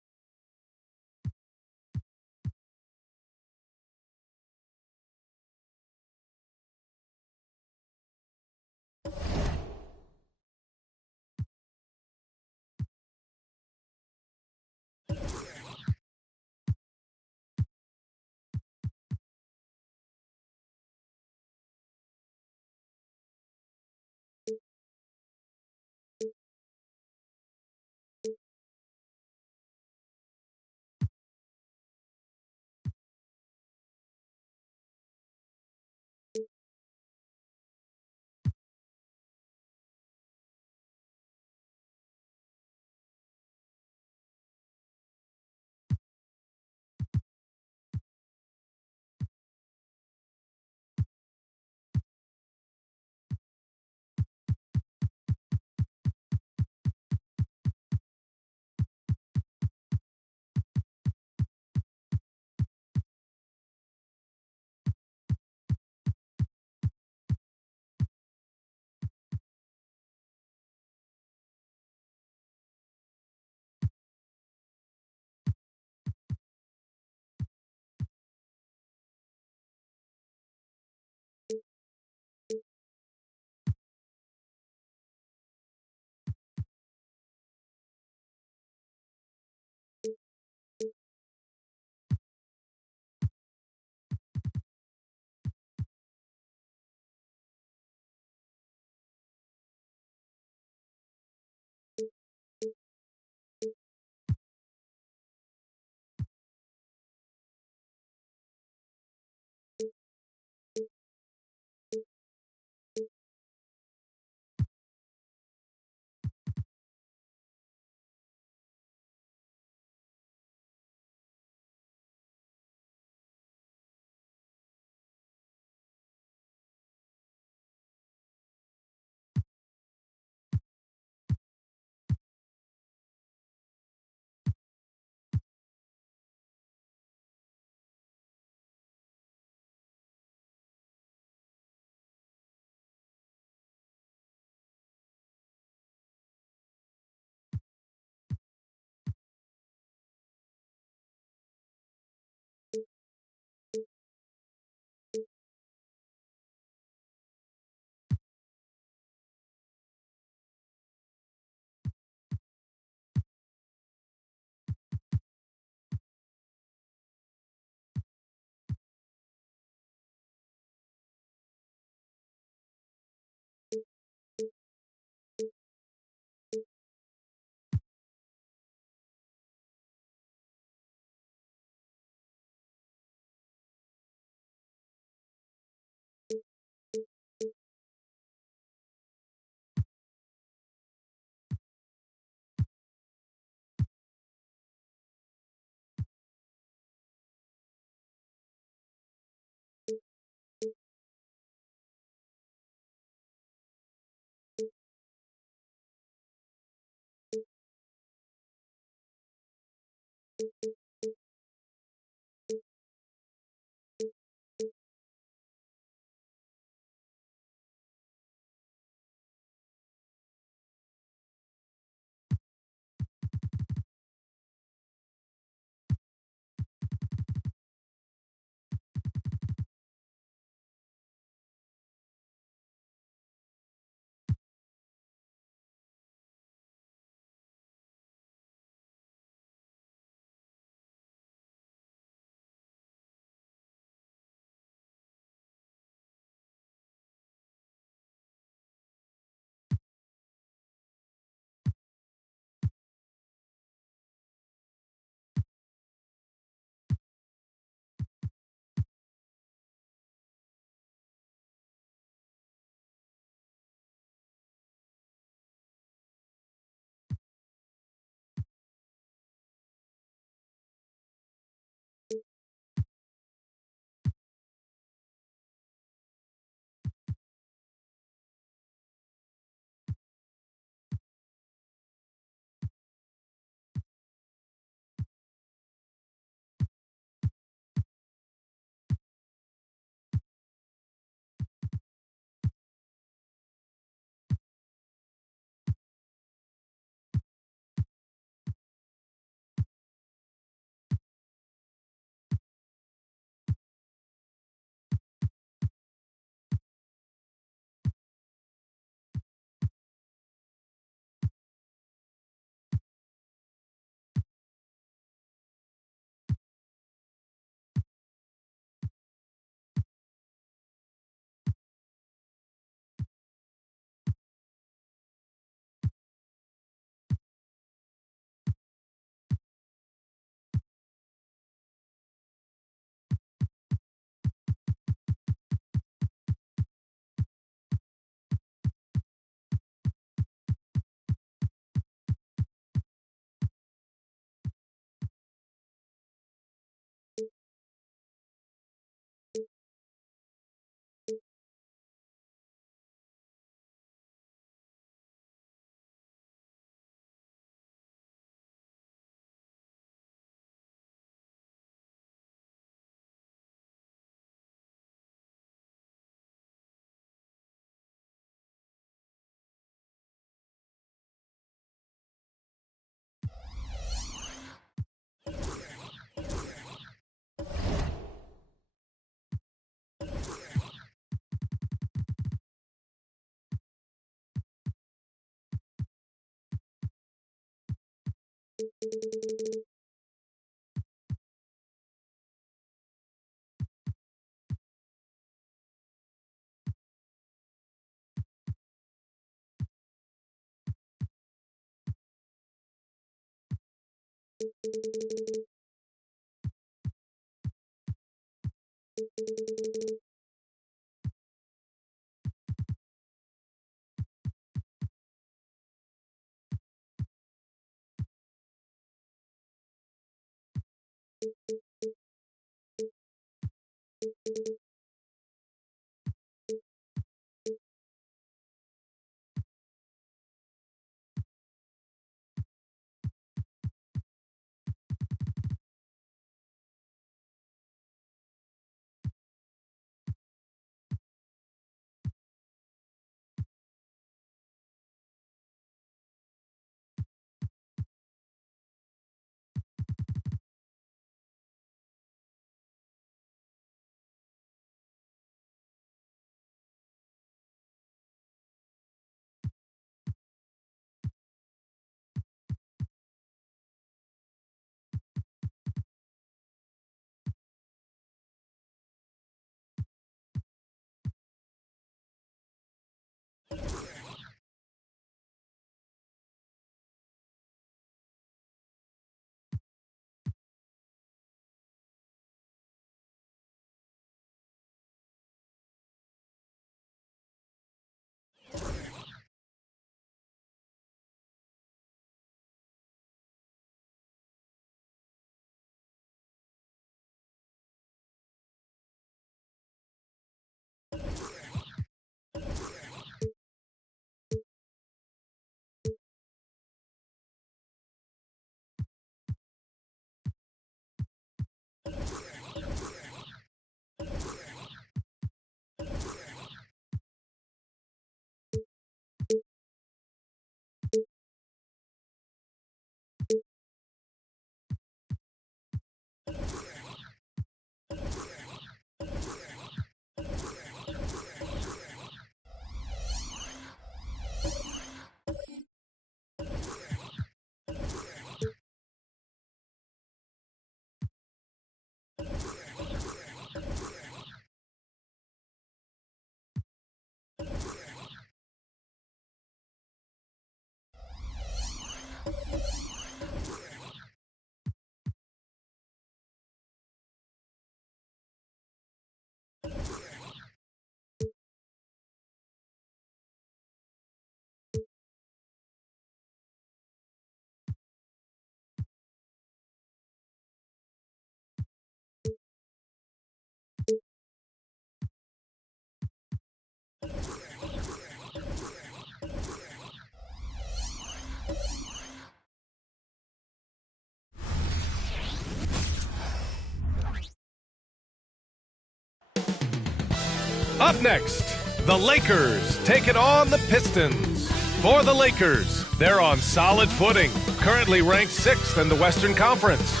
Up next, the Lakers taking on the Pistons. For the Lakers, they're on solid footing, currently ranked 6th in the Western Conference.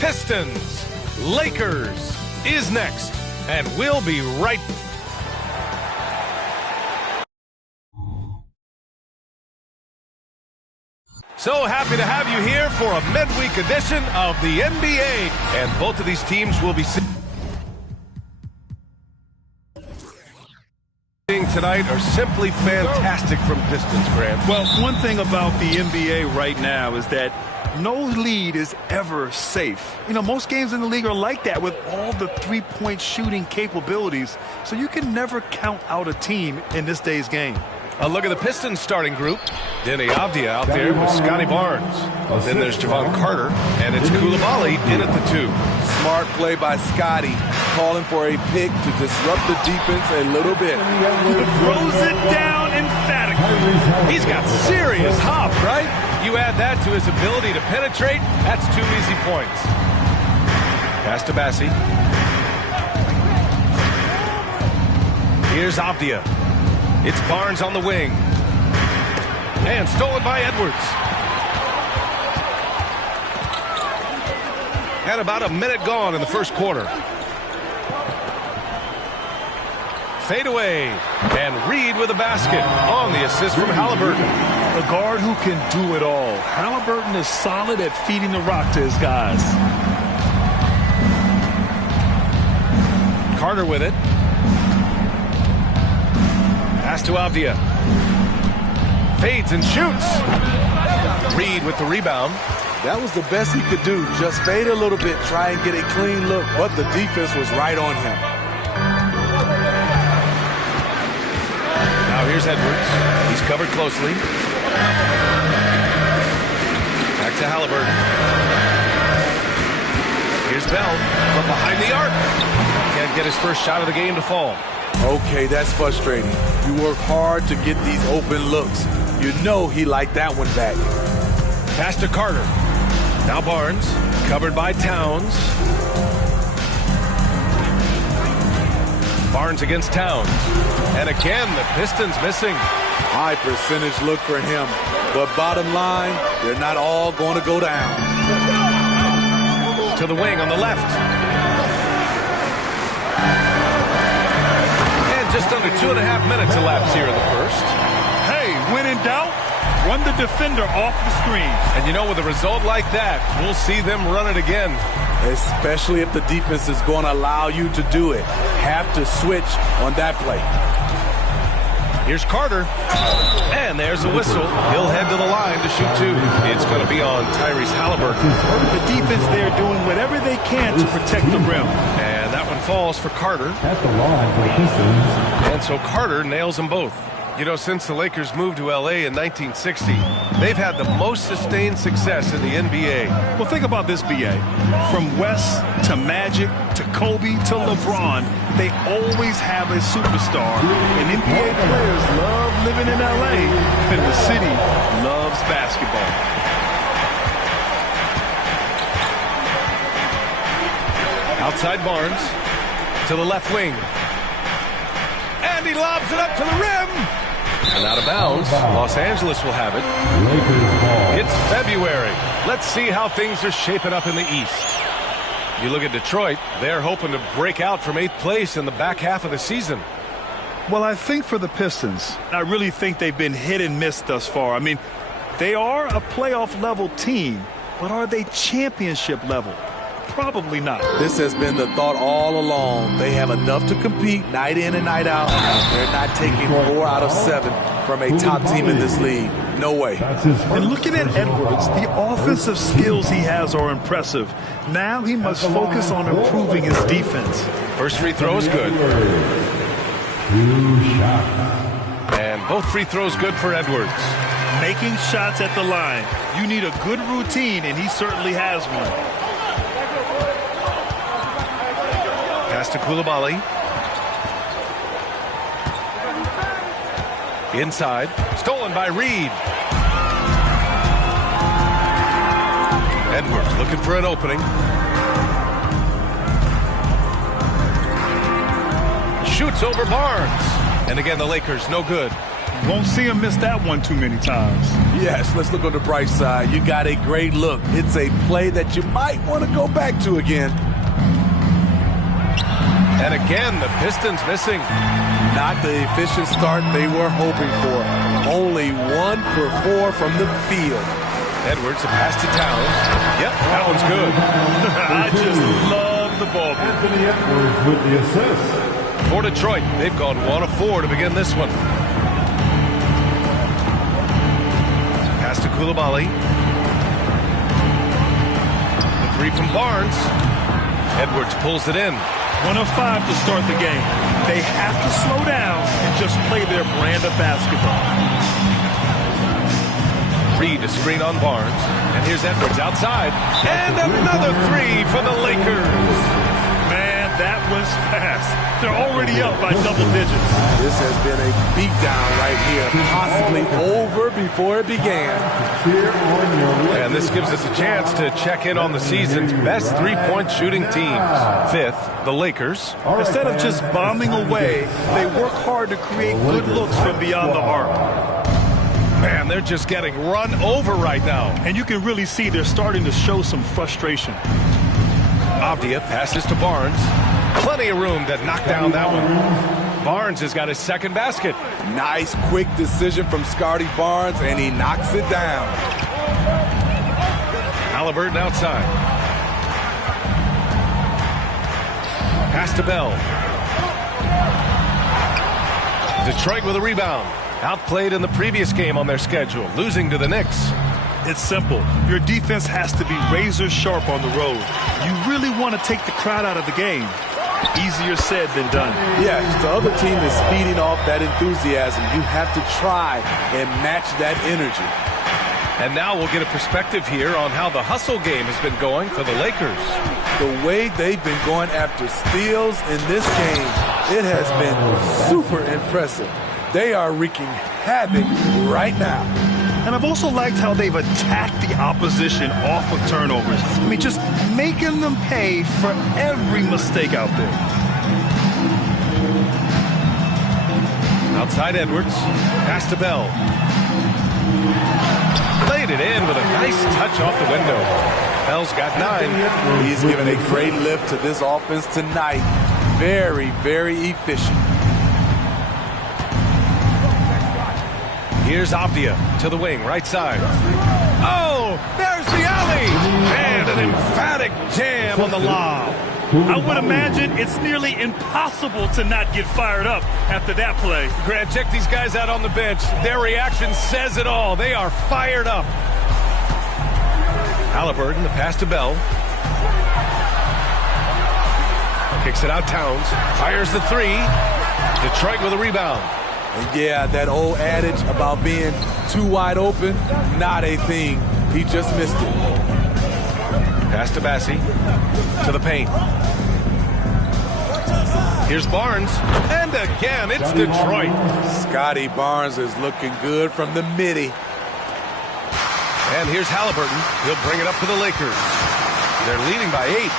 Pistons, Lakers is next, and we'll be right back. So happy to have you here for a midweek edition of the NBA. And both of these teams will be seeing tonight are simply fantastic from distance, Grant. Well, one thing about the NBA right now is that no lead is ever safe. You know, most games in the league are like that with all the three-point shooting capabilities. So you can never count out a team in this day's game. A look at the Pistons starting group. Denny Avdia out there with Scotty Barnes. Then there's Javon Carter, and it's Coulibaly in at the 2. Smart play by Scotty, calling for a pick to disrupt the defense a little bit. Throws it down emphatically. He's got serious hop, right? You add that to his ability to penetrate, that's 2 easy points. Pass to Bassi. Here's Avdia. It's Barnes on the wing. And stolen by Edwards. And about a minute gone in the first quarter. Fade away. And Reed with a basket on the assist from Halliburton. A guard who can do it all. Halliburton is solid at feeding the rock to his guys. Carter with it. Pass to Avdia. Fades and shoots. Reed with the rebound. That was the best he could do. Just fade a little bit, try and get a clean look, but the defense was right on him. Now here's Edwards. He's covered closely. Back to Halliburton. Here's Bell from behind the arc. Can't get his first shot of the game to fall. Okay, that's frustrating. You work hard to get these open looks. You know he liked that one back. Pass to Carter. Now Barnes, covered by Towns. Barnes against Towns. And again, the Pistons missing. High percentage look for him. But bottom line, they're not all going to go down. To the wing on the left. Just under 2.5 minutes elapsed here in the first. Hey, when in doubt, run the defender off the screen. And you know, with a result like that, we'll see them run it again. Especially if the defense is going to allow you to do it. Have to switch on that play. Here's Carter. And there's a whistle. He'll head to the line to shoot 2. It's going to be on Tyrese Halliburton. The defense there doing whatever they can to protect the rim. And that one falls for Carter. At the line for the Pistons. And so Carter nails them both. You know, since the Lakers moved to L.A. in 1960, they've had the most sustained success in the NBA. Well, think about this, B.A. From West to Magic to Kobe to LeBron, they always have a superstar. And NBA players love living in L.A., and the city loves basketball. Outside Barnes to the left wing. And he lobs it up to the rim. And out of bounds. Los Angeles will have it. It's February. Let's see how things are shaping up in the East. You look at Detroit, they're hoping to break out from 8th place in the back half of the season. Well, I think for the Pistons, I really think they've been hit and miss thus far. I mean, they are a playoff-level team, but are they championship level? Probably not. This has been the thought all along. They have enough to compete night in and night out. They're not taking 4 out of 7 from a top team in this league. No way. And looking at Edwards, the offensive skills he has are impressive. Now he must focus on improving his defense. First free throw is good. And both free throws good for Edwards. Making shots at the line. You need a good routine, and he certainly has one. Pass to Coulibaly. Inside. Stolen by Reed. Edwards looking for an opening. shoots over Barnes. And again, the Lakers, no good. Won't see him miss that one too many times. Yes, let's look on the bright side. You got a great look. It's a play that you might want to go back to again. And again, the Pistons missing. Not the efficient start they were hoping for. Only 1 for 4 from the field. Edwards, a pass to Towns. Yep, that one's good. I just love the ball. Anthony Edwards with the assist. For Detroit, they've gone 1 of 4 to begin this one. Pass to Coulibaly. The three from Barnes. Edwards pulls it in. 1 of 5 to start the game. They have to slow down and just play their brand of basketball. Reed, a screen on Barnes. And here's Edwards outside. And another three for the Lakers. Man, that was fast. They're already up by double digits. This has been a beatdown right here. Possibly over before it began. And this gives us a chance to check in on the season's best three-point shooting teams. 5th, the Lakers. Instead of just bombing away, they work hard to create good looks from beyond the arc. Man, they're just getting run over right now. And you can really see they're starting to show some frustration. Avdia passes to Barnes. Plenty of room to knock down that one. Barnes has got his second basket. Nice, quick decision from Scotty Barnes, and he knocks it down. Halliburton outside. Pass to Bell. Detroit with a rebound. Outplayed in the previous game on their schedule, losing to the Knicks. It's simple. Your defense has to be razor sharp on the road. You really want to take the crowd out of the game. Easier said than done. Yeah, the other team is feeding off that enthusiasm. You have to try and match that energy. And now we'll get a perspective here on how the hustle game has been going for the Lakers. The way they've been going after steals in this game, it has been super impressive. They are wreaking havoc right now. And I've also liked how they've attacked the opposition off of turnovers. I mean, just making them pay for every mistake out there. Outside Edwards. Pass to Bell. Played it in with a nice touch off the window. Bell's got 9. He's given a great lift to this offense tonight. Very, very efficient. Here's Avdia to the wing, right side. Oh, there's the alley! And an emphatic jam on the lob. I would imagine it's nearly impossible to not get fired up after that play. Grant, check these guys out on the bench. Their reaction says it all. They are fired up. Halliburton, the pass to Bell. Kicks it out, Towns. Fires the three. Detroit with a rebound. And yeah, that old adage about being too wide open, not a thing. He just missed it. Pass to Bassie. To the paint. Here's Barnes. And again, it's Detroit. Scotty Barnes is looking good from the midi. And here's Halliburton. He'll bring it up for the Lakers. They're leading by 8.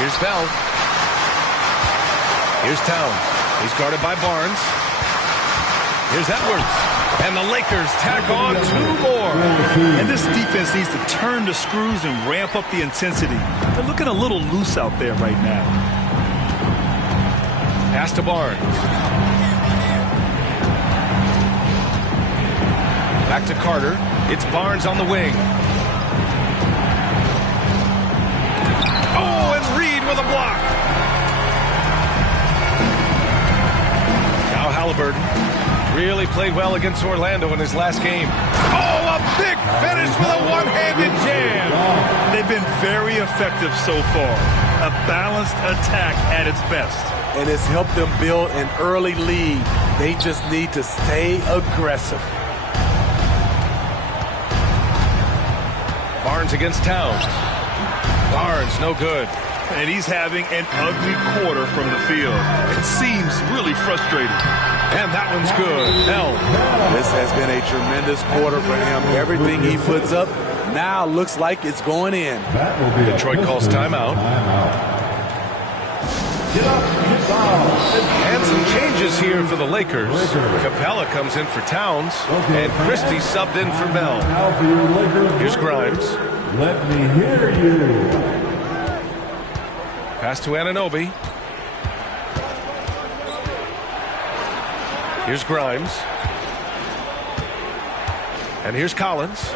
Here's Bell. Here's Towns. He's guarded by Barnes. Here's Edwards. And the Lakers tack on 2 more. And this defense needs to turn the screws and ramp up the intensity. They're looking a little loose out there right now. Pass to Barnes. Back to Carter. It's Barnes on the wing. Oh, and Reed with a block. Now Halliburton really played well against Orlando in his last game. Oh, a big finish with a one-handed jam. They've been very effective so far. A balanced attack at its best. And it's helped them build an early lead. They just need to stay aggressive. Barnes against Towns. Barnes, no good. And he's having an ugly quarter from the field. It seems really frustrating. And that one's good. Bell. This has been a tremendous quarter for him. Everything he puts up now looks like it's going in. Detroit calls timeout. And some changes here for the Lakers. Capella comes in for Towns, and Christie subbed in for Bell. Here's Grimes. Let me hear you. Pass to Anunoby. Here's Grimes. And here's Collins.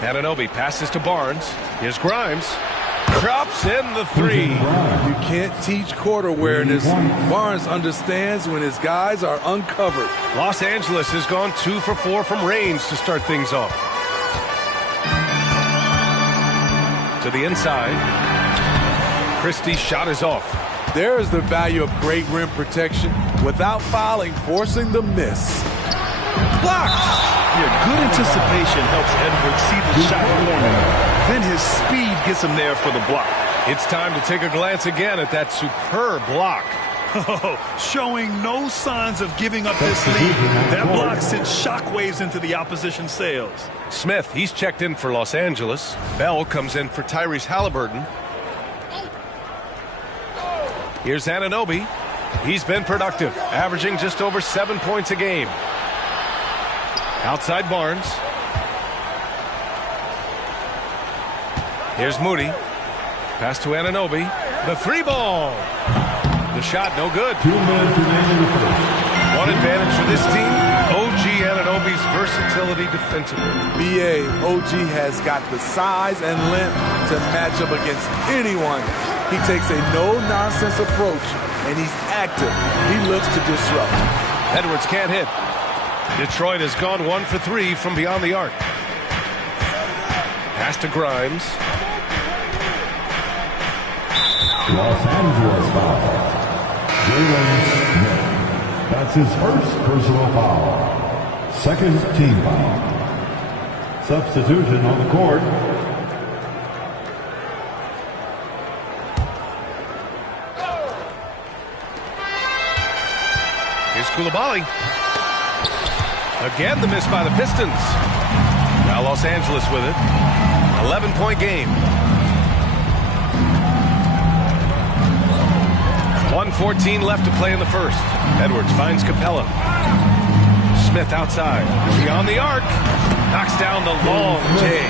Anunoby passes to Barnes. Here's Grimes. Drops in the three. You can't teach court awareness. Barnes understands when his guys are uncovered. Los Angeles has gone 2 for 4 from range to start things off. To the inside. Christie's shot is off. There is the value of great rim protection without fouling, forcing the miss. Blocked. Yeah, good anticipation helps Edwards see the shot forming. Then his speed gets him there for the block. It's time to take a glance again at that superb block. Showing no signs of giving up this lead. That block sent shockwaves into the opposition sails. Smith, he's checked in for Los Angeles. Bell comes in for Tyrese Halliburton. Here's Anunoby. He's been productive, averaging just over 7 points a game. Outside Barnes. Here's Moody. Pass to Anunoby. The three ball. The shot no good. 2 minutes remaining in the first. One advantage for this team. OG Anunoby's versatility defensively. BA, OG has got the size and length to match up against anyone. He takes a no-nonsense approach, and he's active. He looks to disrupt. Edwards can't hit. Detroit has gone 1 for 3 from beyond the arc. Pass to Grimes. Los Angeles foul. Jalen Smith. That's his first personal foul. Second team foul. Substitution on the court. Here's Coulibaly. Again, the miss by the Pistons. Now Los Angeles with it. 11-point game. 1:14 left to play in the first. Edwards finds Capella. Smith outside. Beyond the arc. Knocks down the long J.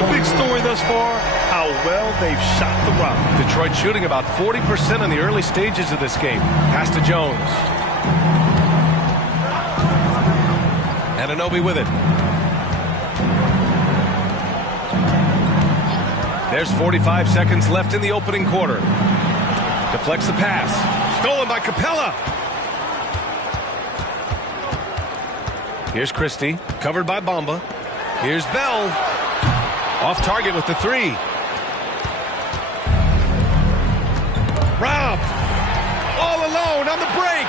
The big story thus far, how well they've shot the rock. Detroit shooting about 40% in the early stages of this game. Pass to Jones. Anunoby with it. There's 45 seconds left in the opening quarter. Deflects the pass. Stolen by Capella. Here's Christie. Covered by Bamba. Here's Bell. Off target with the three. Rob. All alone on the break.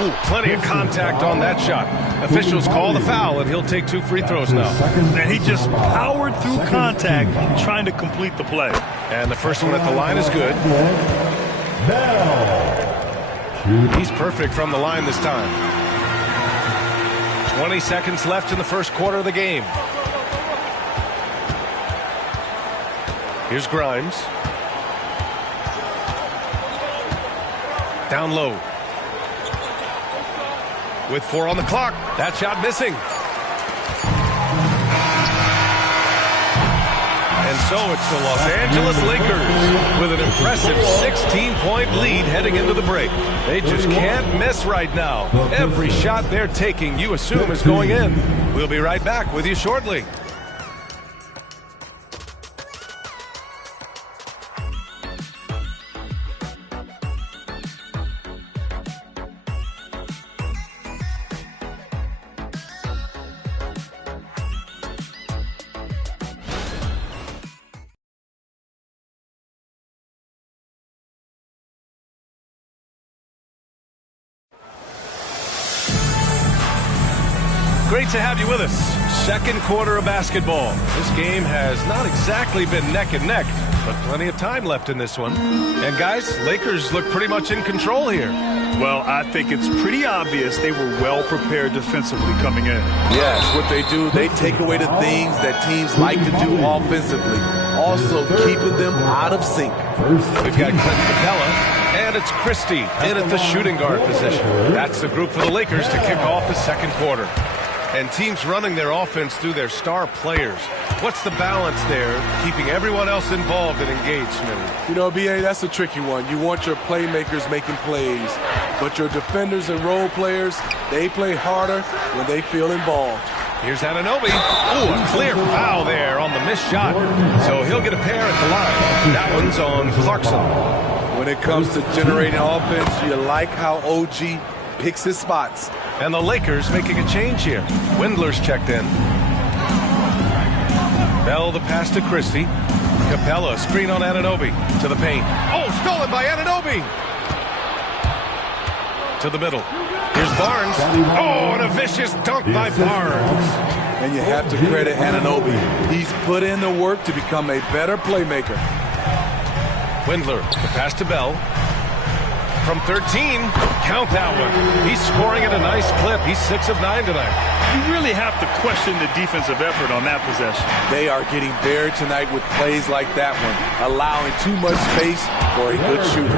Oh, plenty of contact on that shot. Officials call the foul, and he'll take 2 free throws now. And he just powered through contact trying to complete the play. And the first one at the line is good. He's perfect from the line this time. 20 seconds left in the first quarter of the game. Here's Grimes. Down low. With 4 on the clock. That shot missing. And so it's the Los Angeles Lakers with an impressive 16-point lead heading into the break. They just can't miss right now. Every shot they're taking, you assume, is going in. We'll be right back with you shortly. Great to have you with us. Second quarter of basketball. This game has not exactly been neck and neck, but plenty of time left in this one. And guys, Lakers look pretty much in control here. Well, I think it's pretty obvious they were well prepared defensively coming in. Yes, what they do, they take away the things that teams like to do offensively. also keeping them out of sync. We've got Clint Capella, and it's Christie in at the shooting guard position. That's the group for the Lakers to kick off the second quarter. And teams running their offense through their star players. What's the balance there, keeping everyone else involved and engaged, Smitty? You know, B.A., that's a tricky one. You want your playmakers making plays, but your defenders and role players, they play harder when they feel involved. Here's Anunoby. Ooh, a clear foul there on the missed shot. So he'll get a pair at the line. That one's on Clarkson. When it comes to generating offense, you like how OG picks his spots. And the Lakers making a change here. Windler's checked in. Bell the pass to Christie. Capella screen on Anunoby to the paint. Oh, stolen by Anunoby. To the middle. Here's Barnes. Oh, and a vicious dunk by Barnes. And you have to credit Anunoby. He's put in the work to become a better playmaker. Windler, the pass to Bell. From 13, count that one. He's scoring at a nice clip. He's 6 of 9 tonight. You really have to question the defensive effort on that possession. They are getting buried tonight with plays like that one, allowing too much space for a good shooter.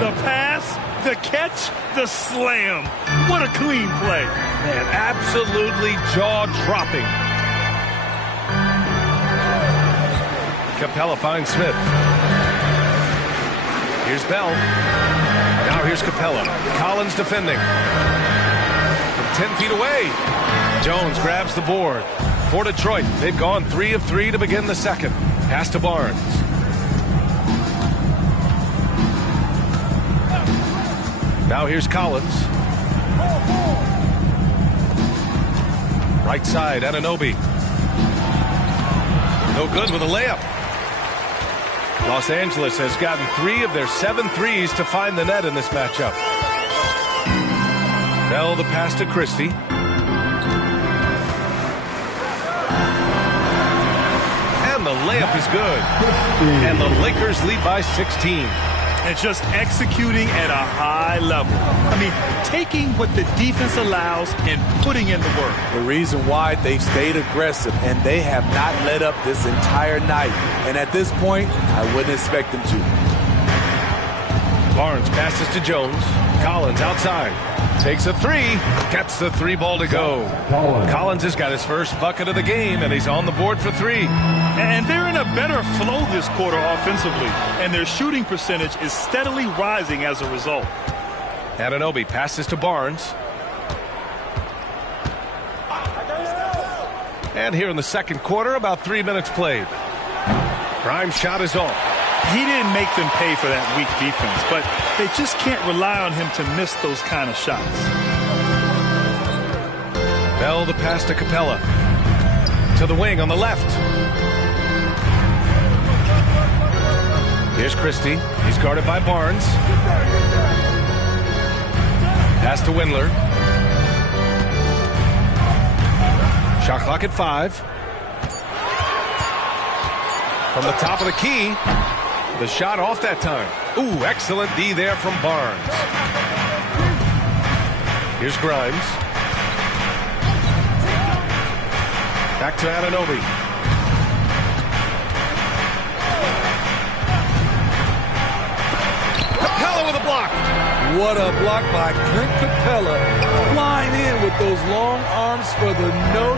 The pass, the catch, the slam. What a clean play. Man, absolutely jaw-dropping. Capella finds Smith. Here's Bell. Now here's Capella. Collins defending. From 10 feet away. Jones grabs the board. For Detroit, they've gone 3 of 3 to begin the second. Pass to Barnes. Now here's Collins. Right side, Anunoby. No good with a layup. Los Angeles has gotten 3 of their 7 threes to find the net in this matchup. Bell the pass to Christie. And the layup is good. And the Lakers lead by 16. And just executing at a high level. I mean, taking what the defense allows and putting in the work. The reason why they've stayed aggressive and they have not let up this entire night. And at this point, I wouldn't expect them to. Barnes passes to Jones. Collins outside. Takes a 3. Gets the 3 ball to go. Collins has got his first bucket of the game, and he's on the board for 3. And they're in a better flow this quarter offensively. And their shooting percentage is steadily rising as a result. Anunoby passes to Barnes. And here in the second quarter, about 3 minutes played. Grimes' shot is off. He didn't make them pay for that weak defense, but they just can't rely on him to miss those kind of shots. Bell the pass to Capella. To the wing on the left. Here's Christie. He's guarded by Barnes. Pass to Windler. Shot clock at 5. From the top of the key. The shot off that time. Ooh, excellent D there from Barnes. Here's Grimes. Back to Anunoby. Capella with a block. What a block by Clint Capella. Flying in with those long arms for the no.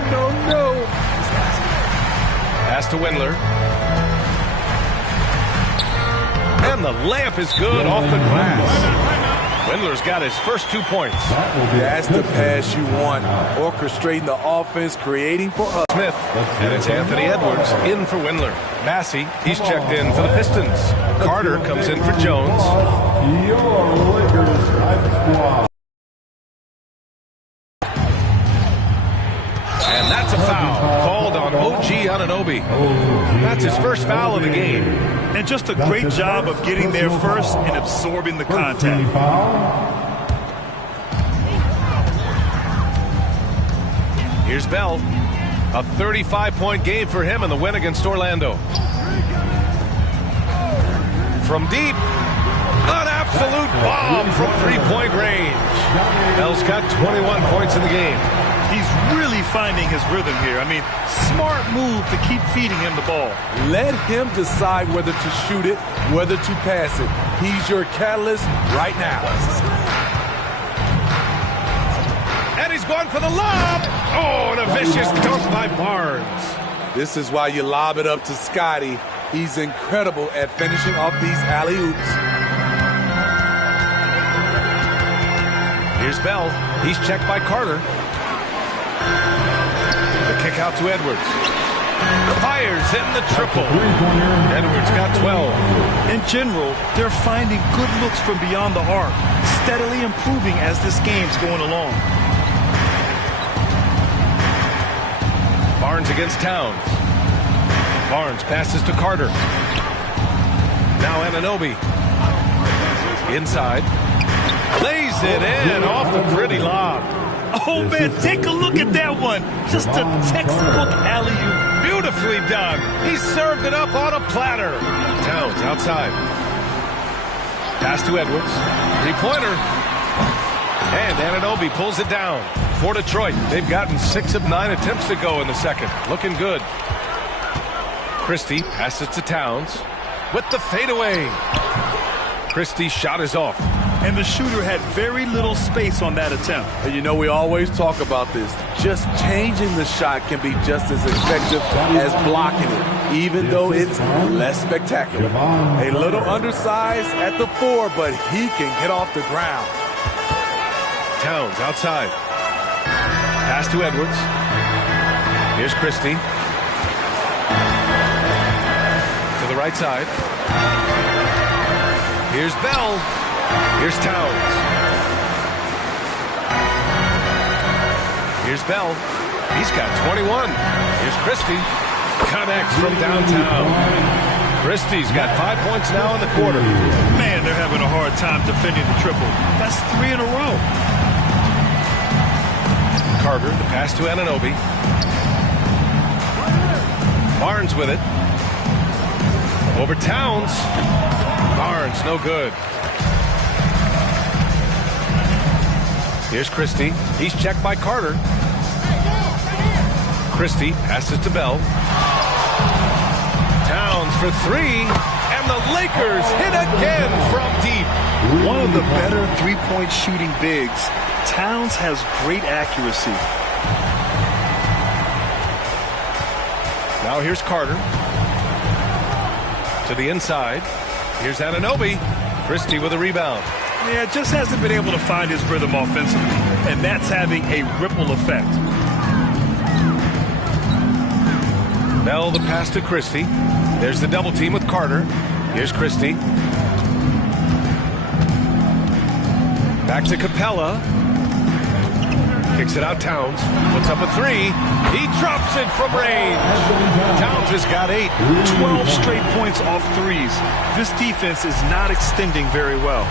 Pass to Windler. And the layup is good off the glass. Windler's got his first 2 points. That's the pass you want. Orchestrating the offense, creating for us. Smith. And it's Anthony Edwards in for Windler. Massey, he's checked in for the Pistons. Carter comes in for Jones. Your Lakers squad. And that's a foul called on OG Anunoby. That's his first foul of the game. And just a great job of getting there first and absorbing the contact. Here's Bell. A 35-point game for him in the win against Orlando. From deep. An absolute bomb from 3-point range. Bell's got 21 points in the game. He's really finding his rhythm here. I mean, smart move to keep feeding him the ball. Let him decide whether to shoot it, whether to pass it. He's your catalyst right now. And he's going for the lob. Oh, and a vicious dunk by Barnes. This is why you lob it up to Scotty. He's incredible at finishing off these alley-oops. Here's Bell. He's checked by Carter. The kick out to Edwards. Fires in the triple. Edwards got 12. In general, they're finding good looks from beyond the arc, steadily improving as this game's going along. Barnes against Towns. Barnes passes to Carter. Now Anunoby. Inside. Lays it in off the pretty lob. Oh, man, take a look at that one. Just a textbook alley-oop. Beautifully done. He served it up on a platter. Towns outside. Pass to Edwards. Three-pointer. And Anunoby pulls it down. For Detroit, they've gotten 6 of 9 attempts to go in the second. Looking good. Christie passes to Towns with the fadeaway. Christie's shot is off. And the shooter had very little space on that attempt. And you know, we always talk about this. Just changing the shot can be just as effective as blocking it, even though it's less spectacular. A little undersized at the 4, but he can get off the ground. Towns outside. Pass to Edwards. Here's Christie. To the right side. Here's Bell. Here's Towns. Here's Bell. He's got 21. Here's Christie. Connects from downtown. Christie's got 5 points now in the quarter. Man, they're having a hard time defending the triple. That's 3 in a row. Carter, the pass to Anunoby. Barnes with it. Over Towns. Barnes, no good. Here's Christie. He's checked by Carter. Christie passes to Bell. Towns for 3. And the Lakers hit again from deep. One of the better three-point shooting bigs. Towns has great accuracy. Now here's Carter. To the inside. Here's Anunoby. Christie with a rebound. Yeah, just hasn't been able to find his rhythm offensively, and that's having a ripple effect. Bell the pass to Christie. There's the double team with Carter. Here's Christie. Back to Capella. Kicks it out Towns. Puts up a 3. He drops it from range. Towns has got 8. 12 straight points off threes. This defense is not extending very well.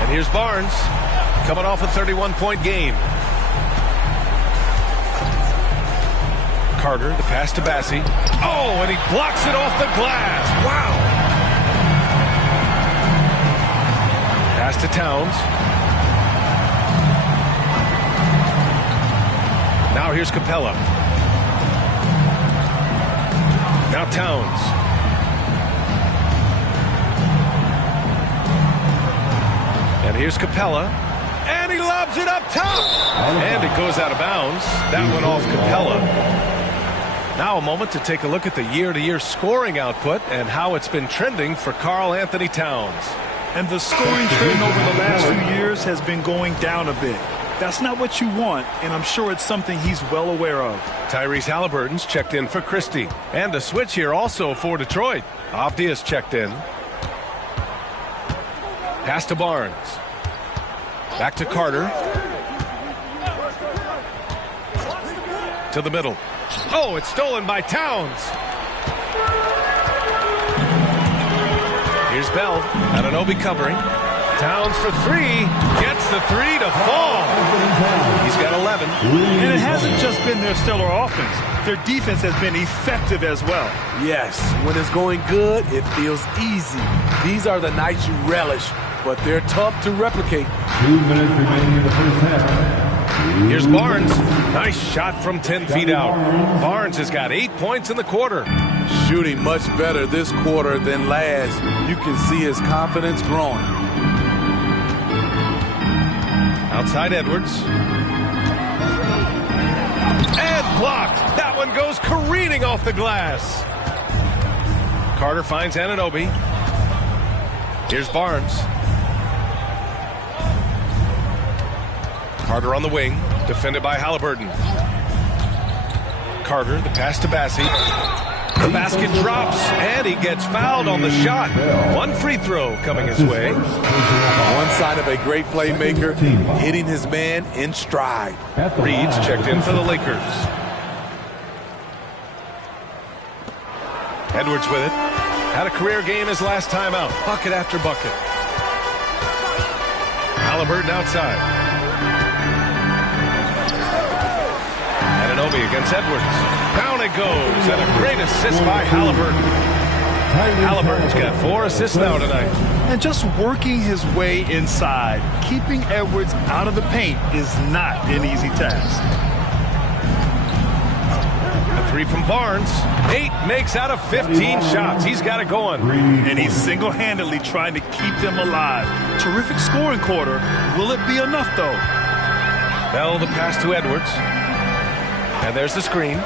And here's Barnes. Coming off a 31-point game. Carter, the pass to Bassie. Oh, and he blocks it off the glass. Wow. Pass to Towns. Now here's Capella. Now Towns. And here's Capella. And he lobs it up top. And it goes out of bounds. That went off Capella. Now a moment to take a look at the year-to-year scoring output and how it's been trending for Karl Anthony Towns. And the scoring trend over the last few years has been going down a bit. That's not what you want, and I'm sure it's something he's well aware of. Tyrese Halliburton's checked in for Christie. And a switch here also for Detroit. Avdia's checked in. Pass to Barnes. Back to Carter. To the middle. Oh, it's stolen by Towns. Here's Bell. Anunoby covering. Towns for 3. Gets the 3 to fall. He's got 11. And it hasn't just been their stellar offense. Their defense has been effective as well. Yes, when it's going good, it feels easy. These are the nights you relish but they're tough to replicate. 2 minutes remaining in the first half. Here's Barnes. Nice shot from 10 feet out. Barnes has got 8 points in the quarter. Shooting much better this quarter than last. You can see his confidence growing. Outside Edwards. And blocked. That one goes careening off the glass. Carter finds Anunoby. Here's Barnes. Carter on the wing, defended by Halliburton. Carter, the pass to Bassie. The basket drops, and he gets fouled on the shot. One free throw coming his way. One sign of a great playmaker, hitting his man in stride. Reed's checked in for the Lakers. Edwards with it. Had a career game his last time out. Bucket after bucket. Halliburton outside. Anunoby against Edwards. Down it goes, and a great assist by Halliburton. Halliburton's got 4 assists now tonight. And just working his way inside, keeping Edwards out of the paint is not an easy task. A 3 from Barnes. 8 makes out of 15 shots. He's got it going. And he's single-handedly trying to keep them alive. Terrific scoring quarter. Will it be enough, though? Bell the pass to Edwards. And there's the screen.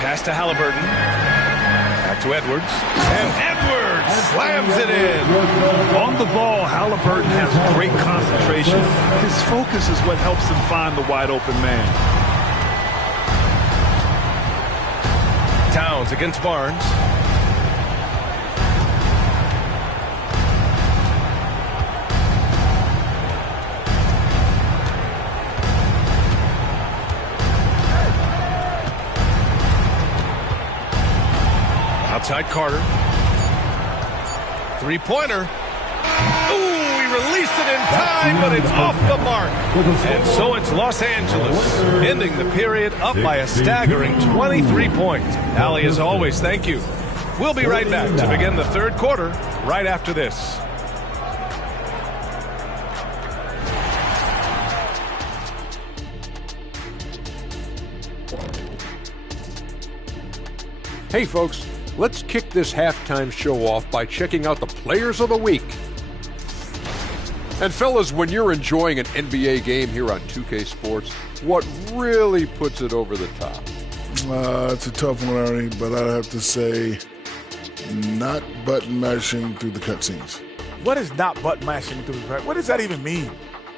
Pass to Halliburton. Back to Edwards. And Edwards slams it in. On the ball, Halliburton has great concentration. His focus is what helps him find the wide-open man. Towns against Barnes. Outside Carter. Three-pointer. Ooh, he released it in time, but it's off the mark. And so it's Los Angeles, ending the period up by a staggering 23 points. Allie, as always, thank you. We'll be right back to begin the third quarter right after this. Hey, folks. Let's kick this halftime show off by checking out the Players of the Week. And fellas, when you're enjoying an NBA game here on 2K Sports, what really puts it over the top? It's a tough one, Ernie, but I'd have to say not button mashing through the cutscenes. What is not button mashing through the cutscenes? What does that even mean?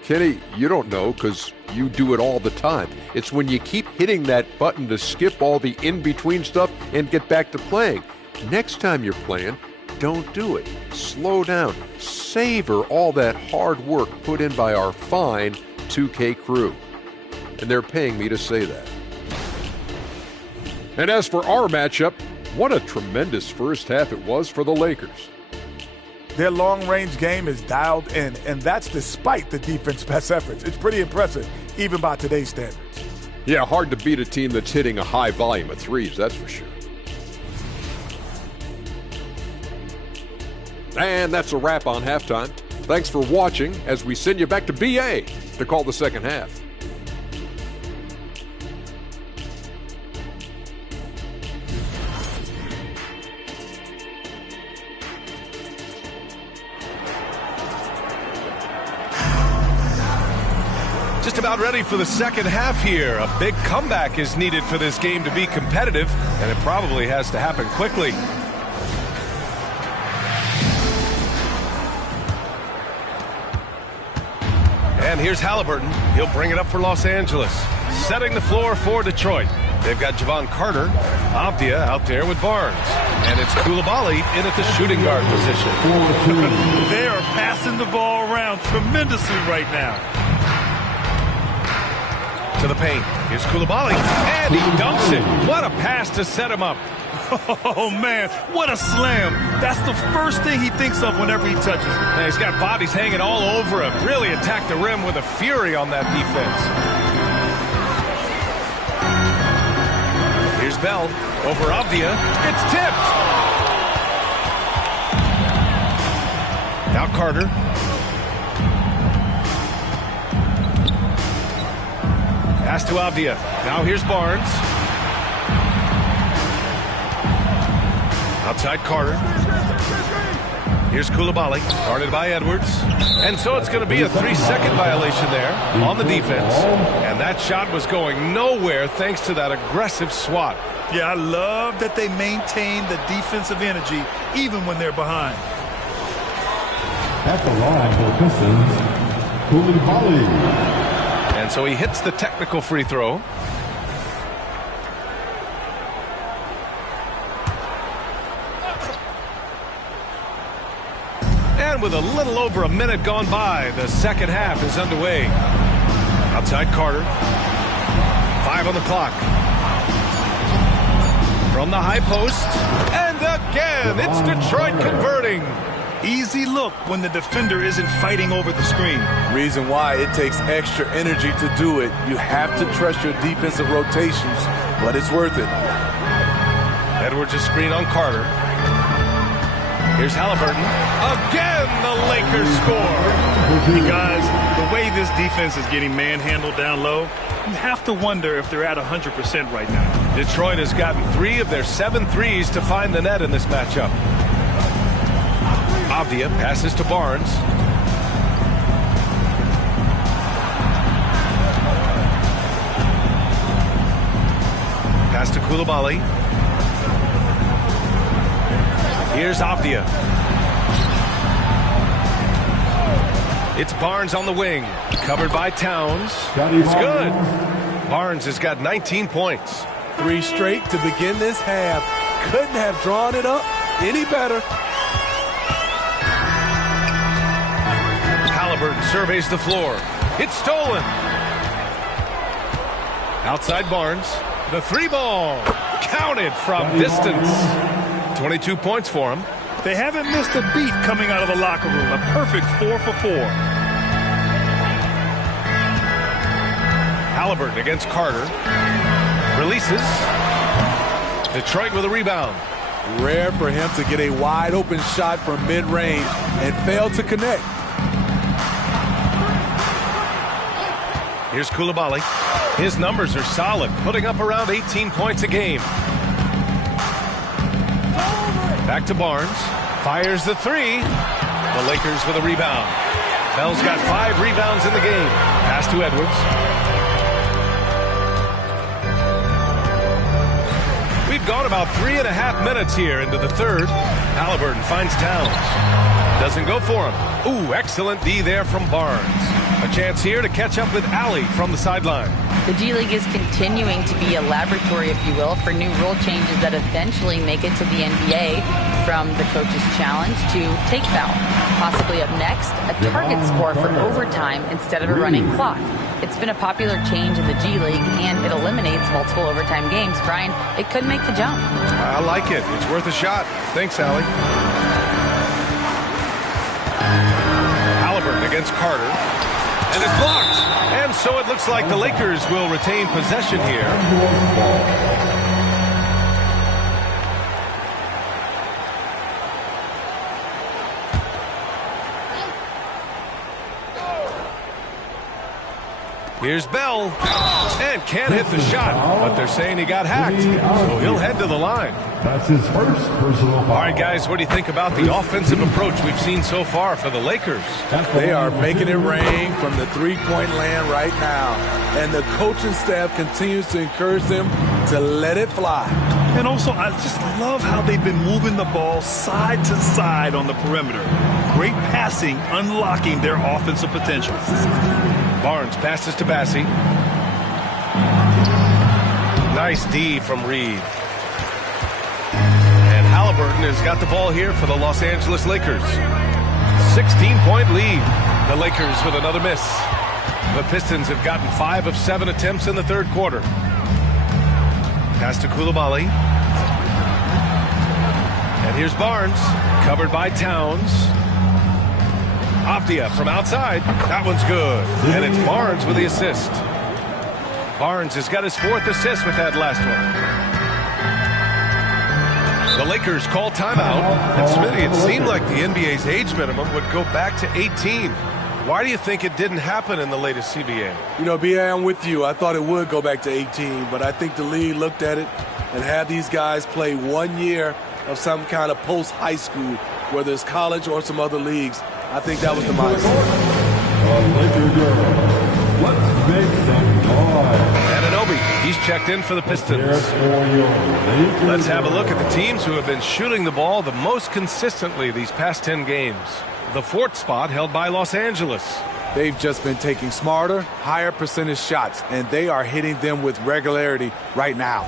Kenny, you don't know because you do it all the time. It's when you keep hitting that button to skip all the in-between stuff and get back to playing. Next time you're playing, don't do it. Slow down. Savor all that hard work put in by our fine 2K crew. And they're paying me to say that. And as for our matchup, what a tremendous first half it was for the Lakers. Their long-range game is dialed in, and that's despite the defense's best efforts. It's pretty impressive, even by today's standards. Yeah, hard to beat a team that's hitting a high volume of threes, that's for sure. And that's a wrap on halftime. Thanks for watching as we send you back to BA to call the second half. Just about ready for the second half here. A big comeback is needed for this game to be competitive, and it probably has to happen quickly. And here's Halliburton. He'll bring it up for Los Angeles. Setting the floor for Detroit. They've got Javon Carter, Avdia out there with Barnes. And it's Koulibaly in at the shooting guard position. They are passing the ball around tremendously right now. To the paint. Here's Koulibaly, and he dunks it. What a pass to set him up. Oh, man, what a slam. That's the first thing he thinks of whenever he touches it. Now, he's got bodies hanging all over him. Really attacked the rim with a fury on that defense. Here's Bell over Avdia. It's tipped. Carter. Pass to Avdia. Now here's Barnes. Outside Carter. Here's Koulibaly, guarded by Edwards. And so it's going to be a 3-second violation there on the defense. And that shot was going nowhere thanks to that aggressive swat. Yeah, I love that they maintain the defensive energy even when they're behind. At the line for Pistons, Koulibaly. And so he hits the technical free throw. And with a little over a minute gone by, the second half is underway. Outside Carter. 5 on the clock. From the high post. And again, it's Detroit converting. Easy look when the defender isn't fighting over the screen. Reason why it takes extra energy to do it. You have to trust your defensive rotations, but it's worth it. Edwards a screen on Carter. Here's Halliburton. Again, the Lakers score. Hey guys, the way this defense is getting manhandled down low, you have to wonder if they're at 100% right now. Detroit has gotten 3 of their 7 threes to find the net in this matchup. Avdia passes to Barnes. Pass to Koulibaly. Here's Avdia. It's Barnes on the wing. Covered by Towns. It's good. Barnes has got 19 points. 3 straight to begin this half. Couldn't have drawn it up any better. Halliburton surveys the floor. It's stolen. Outside Barnes. The 3-ball. Counted from distance. 22 points for him. They haven't missed a beat coming out of the locker room. A perfect 4 for 4. Halliburton against Carter. Releases. Detroit with a rebound. Rare for him to get a wide open shot from mid-range and fail to connect. Here's Koulibaly. His numbers are solid, putting up around 18 points a game. Back to Barnes. Fires the 3. The Lakers with a rebound. Bell's got 5 rebounds in the game. Pass to Edwards. We've gone about 3.5 minutes here into the third. Halliburton finds Towns. Doesn't go for him. Ooh, excellent D there from Barnes. A chance here to catch up with Allie from the sideline. The G League is continuing to be a laboratory, if you will, for new rule changes that eventually make it to the NBA, from the coach's challenge to take foul. Possibly up next, a target score for overtime instead of a running clock. It's been a popular change in the G League, and it eliminates multiple overtime games. Brian, it could make the jump. I like it. It's worth a shot. Thanks, Allie. Halliburton against Carter. And it's blocked. And so it looks like the Lakers will retain possession here. Here's Bell. And can't hit the shot, but they're saying he got hacked. So he'll head to the line. That's his first personal foul. All right, guys, what do you think about the offensive approach we've seen so far for the Lakers? They are making it rain from the three-point land right now. And the coaching staff continues to encourage them to let it fly. And also, I just love how they've been moving the ball side to side on the perimeter. Great passing, unlocking their offensive potential. Barnes passes to Bassie. Nice D from Reed. And Halliburton has got the ball here for the Los Angeles Lakers. 16-point lead. The Lakers with another miss. The Pistons have gotten 5 of 7 attempts in the third quarter. Pass to Koulibaly. And here's Barnes, covered by Towns. Avdia from outside. That one's good. And it's Barnes with the assist. Barnes has got his 4th assist with that last one. The Lakers call timeout. And Smitty, it seemed like the NBA's age minimum would go back to 18. Why do you think it didn't happen in the latest CBA? You know, B.A., I'm with you. I thought it would go back to 18, but I think the league looked at it and had these guys play 1 year of some kind of post-high school, whether it's college or some other leagues. I think that was the mindset. Let's make some noise. Anunoby, he's checked in for the Pistons. Let's have a look at the teams who have been shooting the ball the most consistently these past 10 games. The 4th spot held by Los Angeles. They've just been taking smarter, higher percentage shots, and they are hitting them with regularity right now.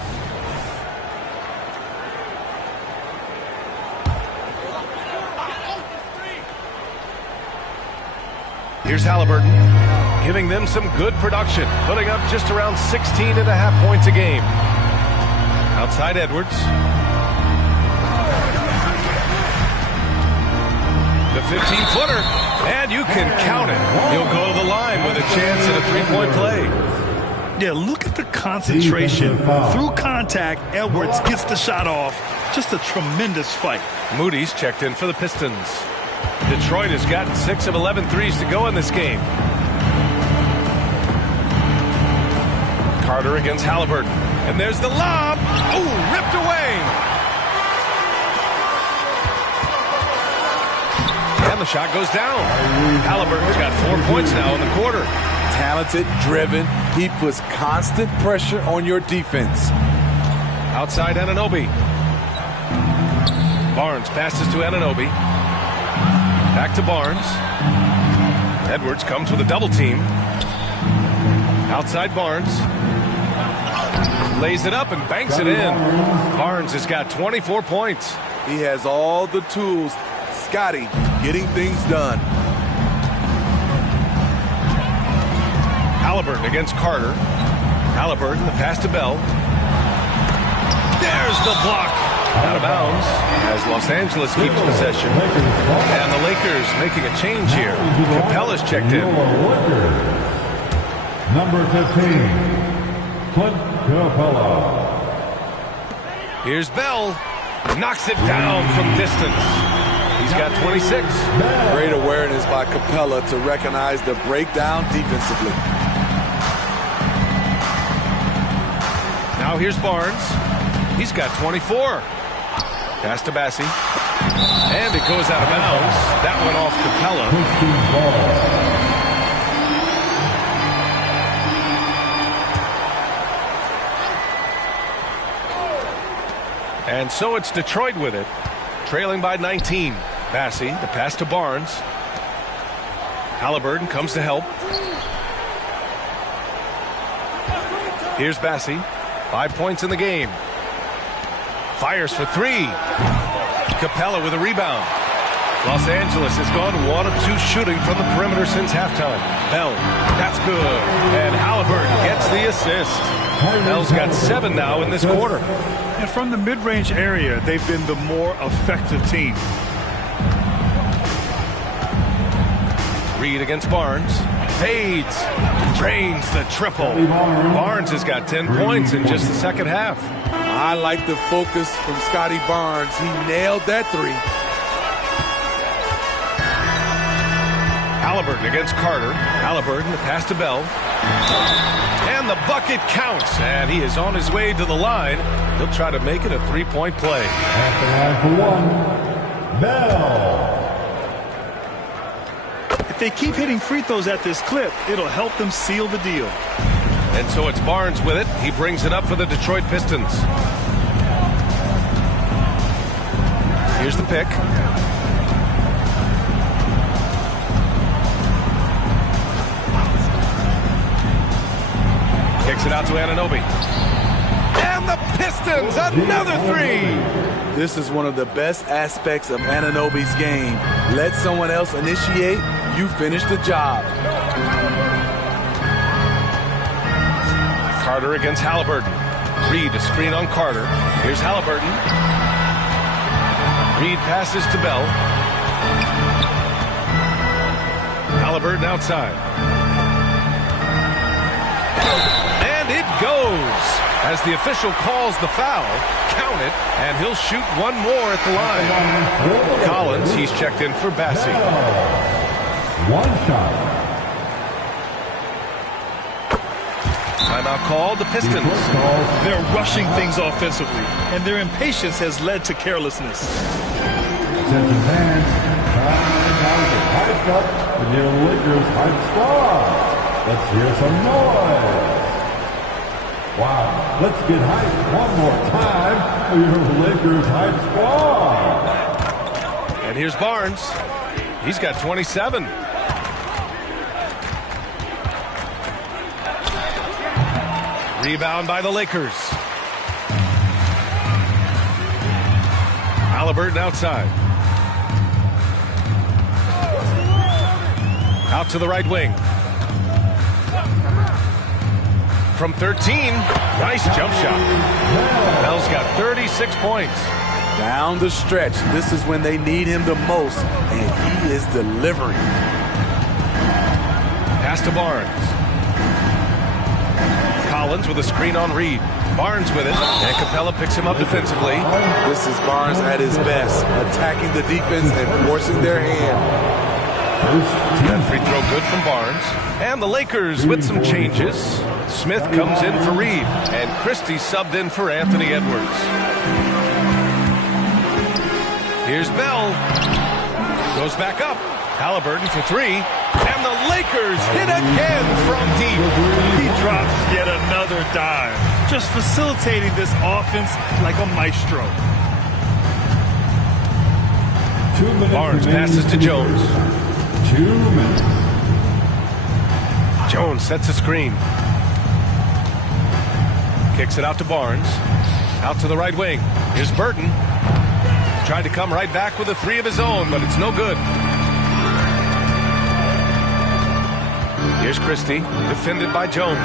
Here's Halliburton, giving them some good production, putting up just around 16.5 points a game. Outside Edwards. The 15-footer, and you can count it. He'll go to the line with a chance at a three-point play. Yeah, look at the concentration. Through contact, Edwards gets the shot off. Just a tremendous fight. Moody's checked in for the Pistons. Detroit has gotten 6 of 11 threes to go in this game. Carter against Halliburton. And there's the lob. Oh, ripped away. And the shot goes down. Halliburton's got 4 points now in the quarter. Talented, driven. He puts constant pressure on your defense. Outside Anunoby. Barnes passes to Anunoby. Back to Barnes. Edwards comes with a double team. Outside Barnes. Lays it up and banks it in. Barnes has got 24 points. He has all the tools. Scotty getting things done. Halliburton against Carter. Halliburton, the pass to Bell. There's the block. Out of bounds as Los Angeles keeps possession. And the Lakers making a change here. Capella's checked in. Number 15, Clint Capella. Here's Bell. Knocks it down from distance. He's got 26. Great awareness by Capella to recognize the breakdown defensively. Now here's Barnes. He's got 24. Pass to Bassi. And it goes out of bounds. That went off Capella. And so it's Detroit with it, trailing by 19. Bassi, the pass to Barnes. Halliburton comes to help. Here's Bassi. 5 points in the game. Fires for three. Capella with a rebound. Los Angeles has gone 1 of 2 shooting from the perimeter since halftime. Bell, that's good. And Halliburton gets the assist. Bell's got 7 now in this quarter. And from the mid-range area, they've been the more effective team. Reed against Barnes. Fades. Drains the triple. Barnes has got 10 points in just the second half. I like the focus from Scotty Barnes. He nailed that three. Halliburton against Carter. Halliburton, the pass to Bell. And the bucket counts. And he is on his way to the line. He'll try to make it a 3-point play. At the line for 1, Bell. If they keep hitting free throws at this clip, it'll help them seal the deal. And so it's Barnes with it. He brings it up for the Detroit Pistons. Here's the pick. Kicks it out to Anunoby. And the Pistons, another three. This is one of the best aspects of Anunoby's game. Let someone else initiate, you finish the job. Carter against Halliburton. Reed, a screen on Carter. Here's Halliburton. Reed passes to Bell. Halliburton outside. And it goes. As the official calls the foul, count it, and he'll shoot one more at the line. Collins, he's checked in for Bassie. One shot. Timeout called, the Pistons. They're rushing things offensively, and their impatience has led to carelessness. Attention fans, time to hype up the new Lakers hype squad. Let's hear some noise. Wow, let's get hyped one more time for your Lakers hype squad. And here's Barnes. He's got 27. Rebound by the Lakers. Halliburton outside. Out to the right wing. From 13, nice jump shot. Bell's got 36 points. Down the stretch, this is when they need him the most, and he is delivering. Pass to Barnes. Collins with a screen on Reed. Barnes with it, and Capella picks him up defensively. This is Barnes at his best, attacking the defense and forcing their hand. That free throw good from Barnes. And the Lakers with some changes. Smith comes in for Reed, and Christie subbed in for Anthony Edwards. Here's Bell. Goes back up. Halliburton for three. And the Lakers hit again from deep. He drops yet another dime, just facilitating this offense like a maestro. 2 minutes. Barnes passes to Jones. 2 minutes. Jones sets a screen. Kicks it out to Barnes. Out to the right wing. Here's Burton. Tried to come right back with a three of his own, but it's no good. Here's Christie, defended by Jones.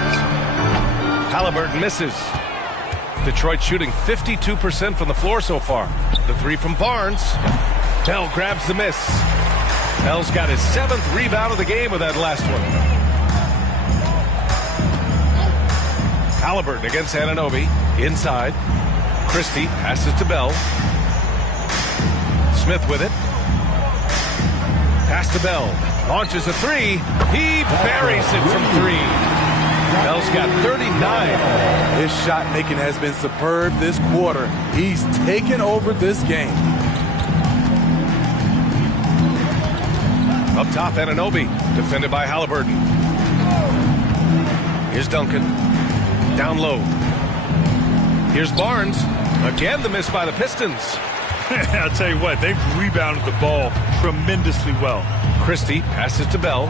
Halliburton misses. Detroit shooting 52% from the floor so far. The three from Barnes. Bell grabs the miss. Bell's got his 7th rebound of the game with that last one. Halliburton against Anunoby. Inside. Christie passes to Bell. Smith with it. Pass to Bell. Launches a three. He buries it from three. Bell's got 39. His shot making has been superb this quarter. He's taken over this game. Up top, Anunoby, defended by Halliburton. Here's Duncan. Down low. Here's Barnes. Again, the miss by the Pistons. I'll tell you what, they've rebounded the ball tremendously well. Christie passes to Bell.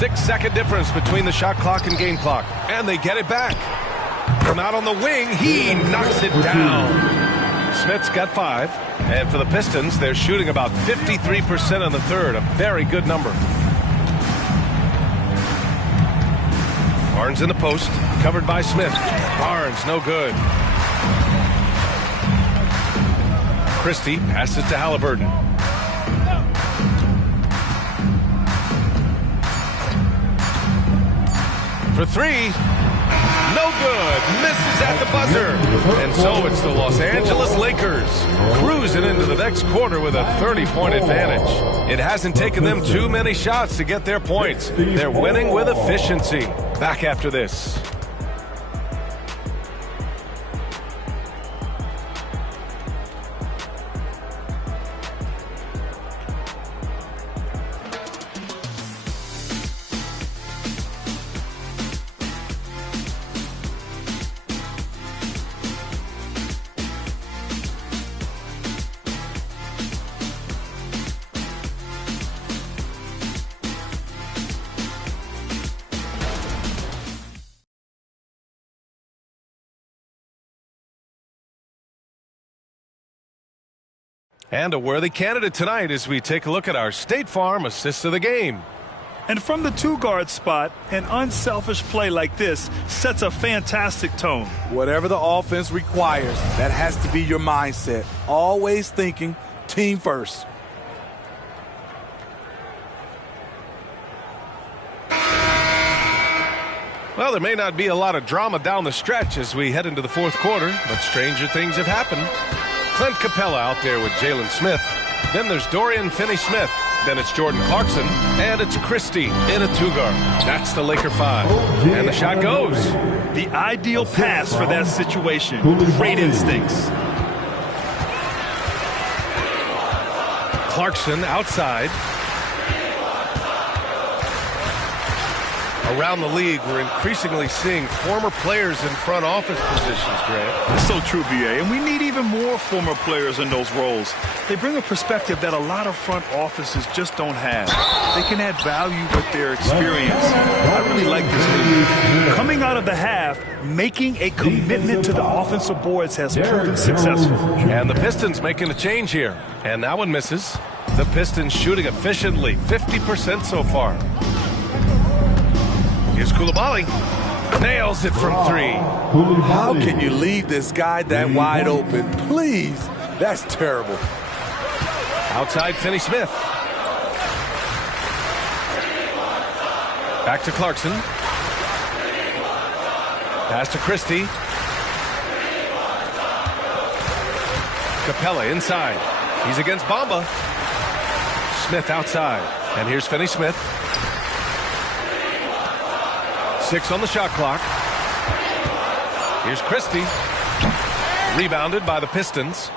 6-second difference between the shot clock and game clock. And they get it back. From out on the wing, he knocks it down. Smith's got 5. And for the Pistons, they're shooting about 53% in the third. A very good number. Barnes in the post. Covered by Smith. Barnes, no good. Christie passes to Halliburton. For three. No good. Misses at the buzzer. And so it's the Los Angeles Lakers cruising into the next quarter with a 30-point advantage. It hasn't taken them too many shots to get their points. They're winning with efficiency. Back after this. And a worthy candidate tonight as we take a look at our State Farm assist of the game. And from the two-guard spot, an unselfish play like this sets a fantastic tone. Whatever the offense requires, that has to be your mindset. Always thinking team first. Well, there may not be a lot of drama down the stretch as we head into the fourth quarter, but stranger things have happened. Clint Capella out there with Jalen Smith. Then there's Dorian Finney-Smith. Then it's Jordan Clarkson. And it's Christie in a two-guard. That's the Laker 5. And the shot goes. The ideal pass for that situation. Great instincts. Clarkson outside. Around the league, we're increasingly seeing former players in front office positions, Grant. It's so true, BA, and we need even more former players in those roles. They bring a perspective that a lot of front offices just don't have. They can add value with their experience. I really like this move. Coming out of the half, making a commitment to the offensive boards has proven successful. And the Pistons making a change here. And that one misses. The Pistons shooting efficiently, 50% so far. Here's Coulibaly. Nails it from three. How can you leave this guy that wide open? Please. That's terrible. Outside Finney-Smith. Back to Clarkson. Pass to Christie. Capella inside. He's against Bamba. Smith outside. And here's Finney-Smith. 6 on the shot clock. Here's Christie. Rebounded by the Pistons.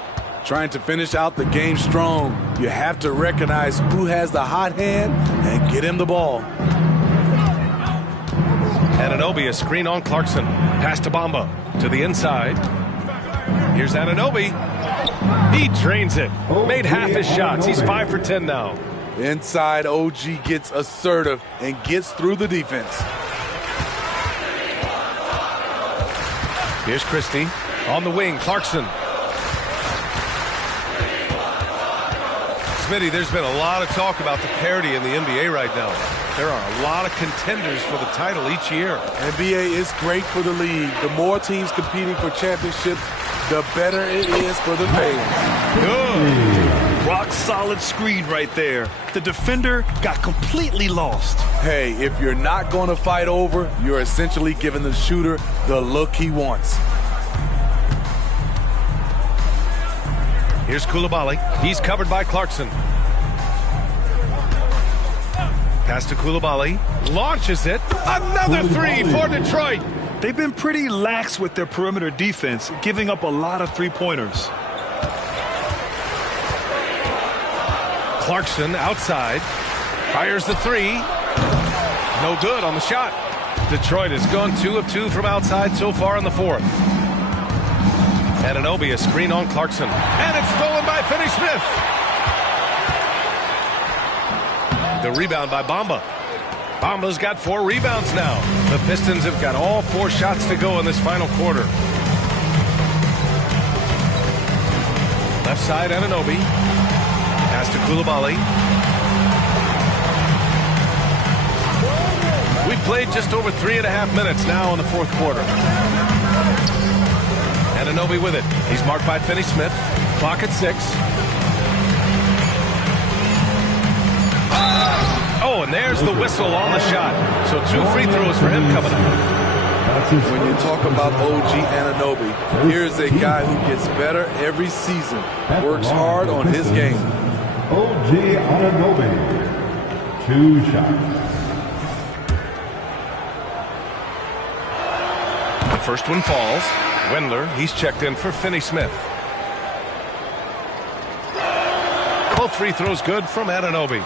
Trying to finish out the game strong. You have to recognize who has the hot hand and get him the ball. Anunoby, a screen on Clarkson. Pass to Bamba. To the inside. Here's Anunoby. He drains it. Made half his shots. He's 5 for 10 now. Inside, OG gets assertive and gets through the defense. Here's Christie. On the wing, Clarkson. Smitty, there's been a lot of talk about the parity in the NBA right now. There are a lot of contenders for the title each year. NBA is great for the league. The more teams competing for championships, the better it is for the fans. Good. Rock solid screen right there. The defender got completely lost. Hey, if you're not going to fight over, you're essentially giving the shooter the look he wants. Here's Coulibaly. He's covered by Clarkson. Pass to Coulibaly. Launches it. Another three for Detroit. They've been pretty lax with their perimeter defense, giving up a lot of three-pointers. Clarkson outside. Fires the three. No good on the shot. Detroit has gone 2 of 2 from outside so far in the fourth. Anunoby, a screen on Clarkson. And it's stolen by Finney-Smith. The rebound by Bamba. Bamba's got 4 rebounds now. The Pistons have got all 4 shots to go in this final quarter. Left side, Anunoby. Pass to Coulibaly. We've played just over 3.5 minutes now in the fourth quarter. Anunoby with it. He's marked by Finney-Smith. Clock at 6. Oh, and there's the whistle on the shot. So 2 free throws for him coming up. When you talk about OG Anunoby, here's a guy who gets better every season, works hard on his game. OG Anunoby, 2 shots. The first one falls. Wendler, he's checked in for Finney-Smith. Both free throws good from Anunoby.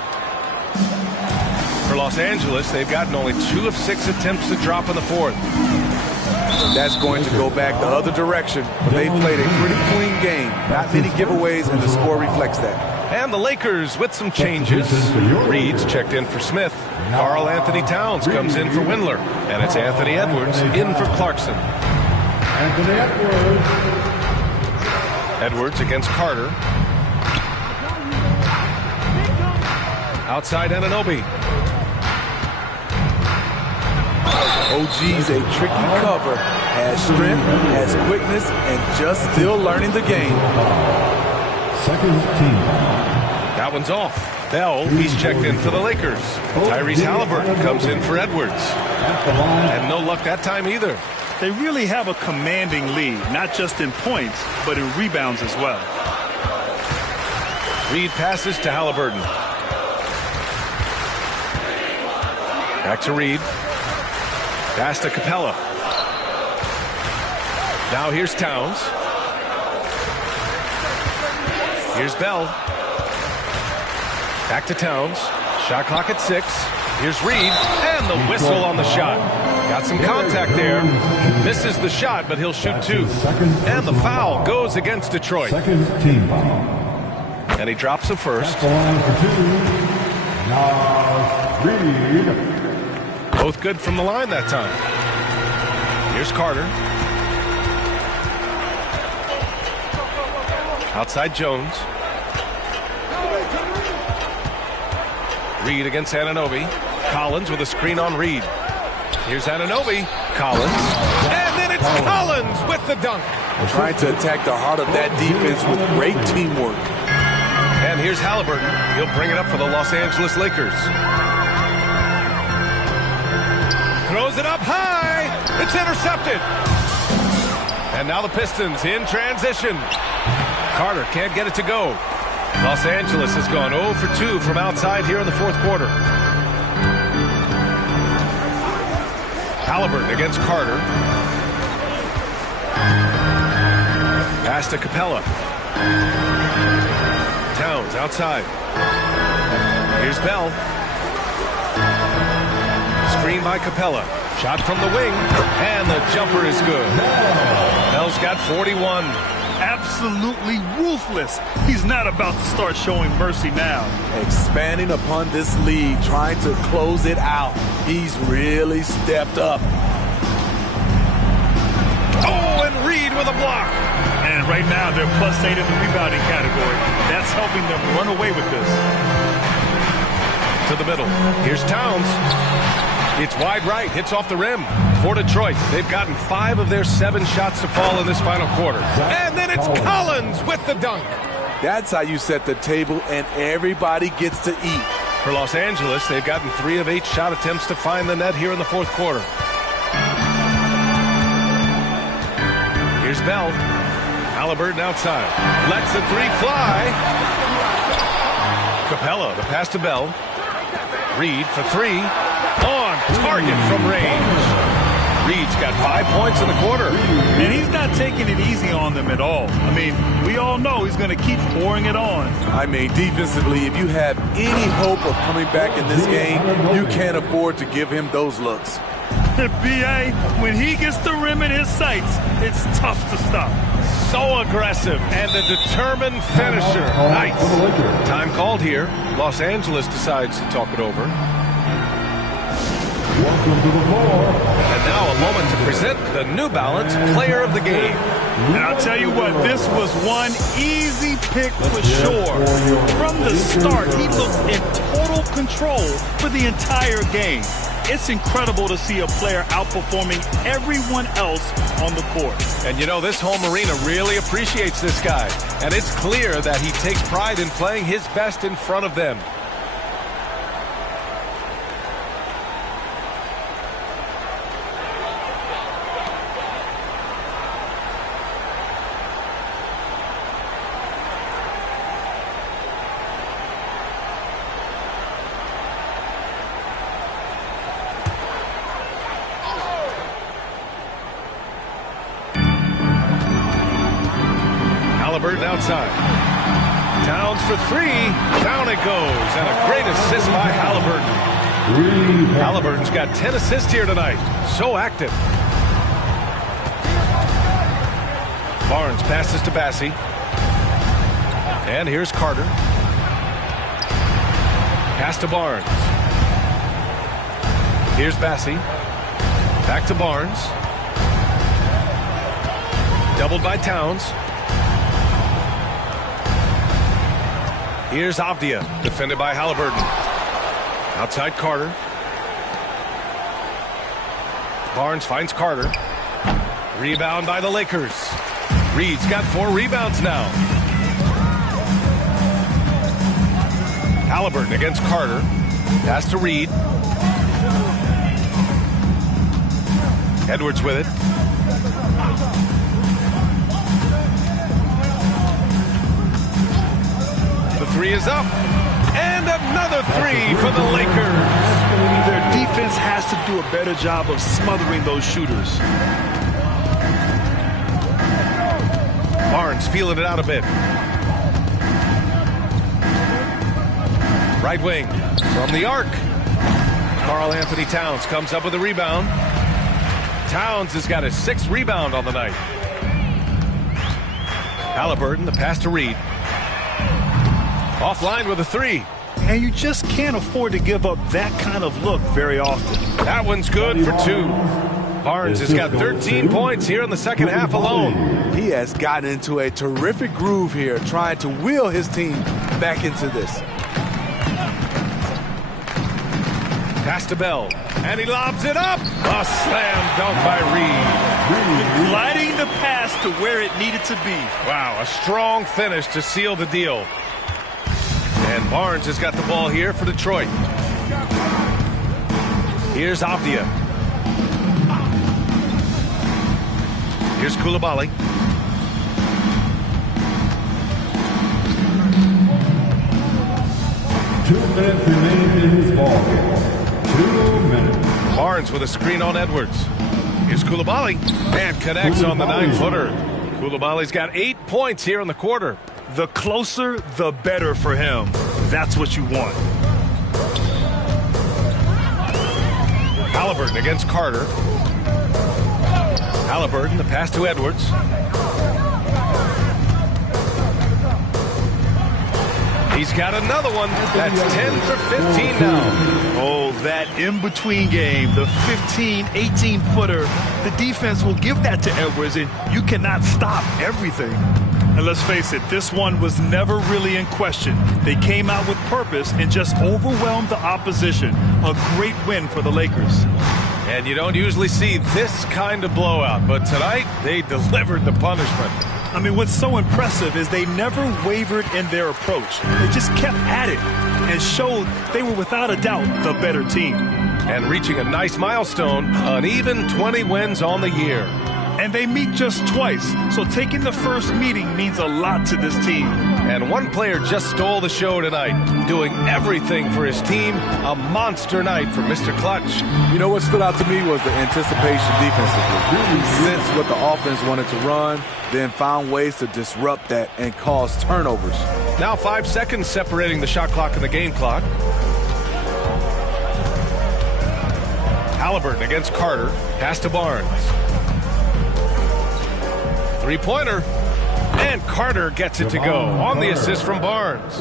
For Los Angeles, they've gotten only 2 of 6 attempts to drop in the fourth. That's going to go back the other direction. They've played a pretty clean game. Not many giveaways, and the score reflects that. And the Lakers with some changes. Reed's checked in for Smith. Karl Anthony Towns comes in for Wendler. And it's Anthony Edwards in for Clarkson. Anthony Edwards. Edwards against Carter. Outside Anunoby. OG's a tricky cover, has strength, has quickness, and just still learning the game. Second team. That one's off. Bell, he's checked in for the Lakers. Tyrese Halliburton comes in for Edwards. And no luck that time either. They really have a commanding lead, not just in points, but in rebounds as well. Reed passes to Halliburton. Back to Reed. Pass to Capella. Now here's Towns. Here's Bell. Back to Towns. Shot clock at 6. Here's Reed. And the whistle on the shot. Got some contact there. Misses the shot, but he'll shoot 2. And the foul goes against Detroit. Second team foul. And he drops the first. That's the line for 2. Nas Reed. Both good from the line that time. Here's Carter. Outside Jones. Reed against Anunoby. Collins with a screen on Reed. Here's Anunoby. Collins. And then it's Collins with the dunk. Trying to attack the heart of that defense with great teamwork. And here's Halliburton. He'll bring it up for the Los Angeles Lakers. Throws it up high. It's intercepted. And now the Pistons in transition. Carter can't get it to go. Los Angeles has gone 0 for 2 from outside here in the fourth quarter. Halliburton against Carter. Pass to Capella. Towns outside. Here's Bell. Screen by Capella. Shot from the wing. And the jumper is good. Bell's got 41. Absolutely ruthless. He's not about to start showing mercy now. Expanding upon this lead, trying to close it out. He's really stepped up. Oh, and Reed with a block. And right now they're +8 in the rebounding category. That's helping them run away with this. To the middle. Here's Towns. It's wide right. Hits off the rim for Detroit. They've gotten 5 of their 7 shots to fall in this final quarter. And then it's Collins with the dunk. That's how you set the table and everybody gets to eat. For Los Angeles, they've gotten 3 of 8 shot attempts to find the net here in the fourth quarter. Here's Bell. Halliburton outside. Lets the 3 fly. Capella, the pass to Bell. Reed for 3. On target from range. Reed's got 5 points in the quarter. And he's not taking it easy on them at all. I mean, we all know he's going to keep pouring it on. I mean, defensively, if you have any hope of coming back in this game, you can't afford to give him those looks. B.A., when he gets the rim in his sights, it's tough to stop. So aggressive and a determined finisher. Nice. Time called here. Los Angeles decides to talk it over. Welcome to the floor. And now a moment to present the New Balance Player of the Game. And I'll tell you what, this was one easy pick for sure. From the start, he looked in total control for the entire game. It's incredible to see a player outperforming everyone else on the court. And you know, this home arena really appreciates this guy. And it's clear that he takes pride in playing his best in front of them. Halliburton outside. Towns for 3. Down it goes. And a great assist by Halliburton. Halliburton's got 10 assists here tonight. So active. Barnes passes to Bassey. And here's Carter. Pass to Barnes. Here's Bassey. Back to Barnes. Doubled by Towns. Here's Avdia, defended by Halliburton. Outside Carter. Barnes finds Carter. Rebound by the Lakers. Reed's got 4 rebounds now. Halliburton against Carter. Pass to Reed. Edwards with it. The three is up. And another three for the Lakers. Their defense has to do a better job of smothering those shooters. Barnes feeling it out a bit. Right wing from the arc. Karl Anthony Towns comes up with a rebound. Towns has got his 6th rebound on the night. Halliburton, the pass to Reed. Offline with a 3. And you just can't afford to give up that kind of look very often. That one's good for 2. Barnes has got 13 points here in the second half alone. He has gotten into a terrific groove here, trying to wheel his team back into this. Pass to Bell, and he lobs it up. A slam dunk by Reed. Gliding the pass to where it needed to be. Wow, a strong finish to seal the deal. And Barnes has got the ball here for Detroit. Here's Avdia. Here's Coulibaly. Two minutes remain in this ball game. 2 minutes. Barnes with a screen on Edwards. Here's Coulibaly. And connects on the 9-footer. Coulibaly's got 8 points here in the quarter. The closer, the better for him. That's what you want. Halliburton against Carter. Halliburton, the pass to Edwards. He's got another one. That's 10 for 15 now. Oh, that in-between game, the 15, 18-footer. The defense will give that to Edwards, and you cannot stop everything. And let's face it, this one was never really in question. They came out with purpose and just overwhelmed the opposition. A great win for the Lakers. And you don't usually see this kind of blowout, but tonight they delivered the punishment. I mean, what's so impressive is they never wavered in their approach. They just kept at it and showed they were without a doubt the better team. And reaching a nice milestone, an even 20 wins on the year. And they meet just twice, so taking the first meeting means a lot to this team. And one player just stole the show tonight, doing everything for his team. A monster night for Mr. Clutch. You know what stood out to me was the anticipation defensively. He sensed what the offense wanted to run, then found ways to disrupt that and cause turnovers. Now 5 seconds separating the shot clock and the game clock. Halliburton against Carter. Pass to Barnes. 3-pointer. And Carter gets it to go on the assist from Barnes.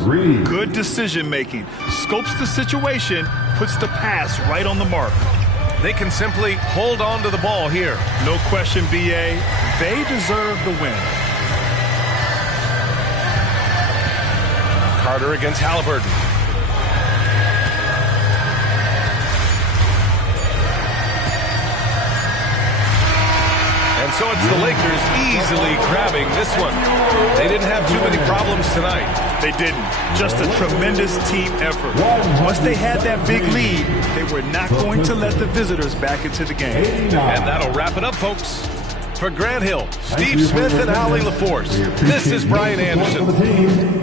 Good decision making. Scopes the situation, puts the pass right on the mark. They can simply hold on to the ball here. No question, BA. They deserve the win. Carter against Halliburton. And so it's the Lakers easily grabbing this one. They didn't have too many problems tonight. They didn't. Just a tremendous team effort. Once they had that big lead, they were not going to let the visitors back into the game. And that'll wrap it up, folks. For Grant Hill, Steve Smith, and Allie LaForce, this is Brian Anderson.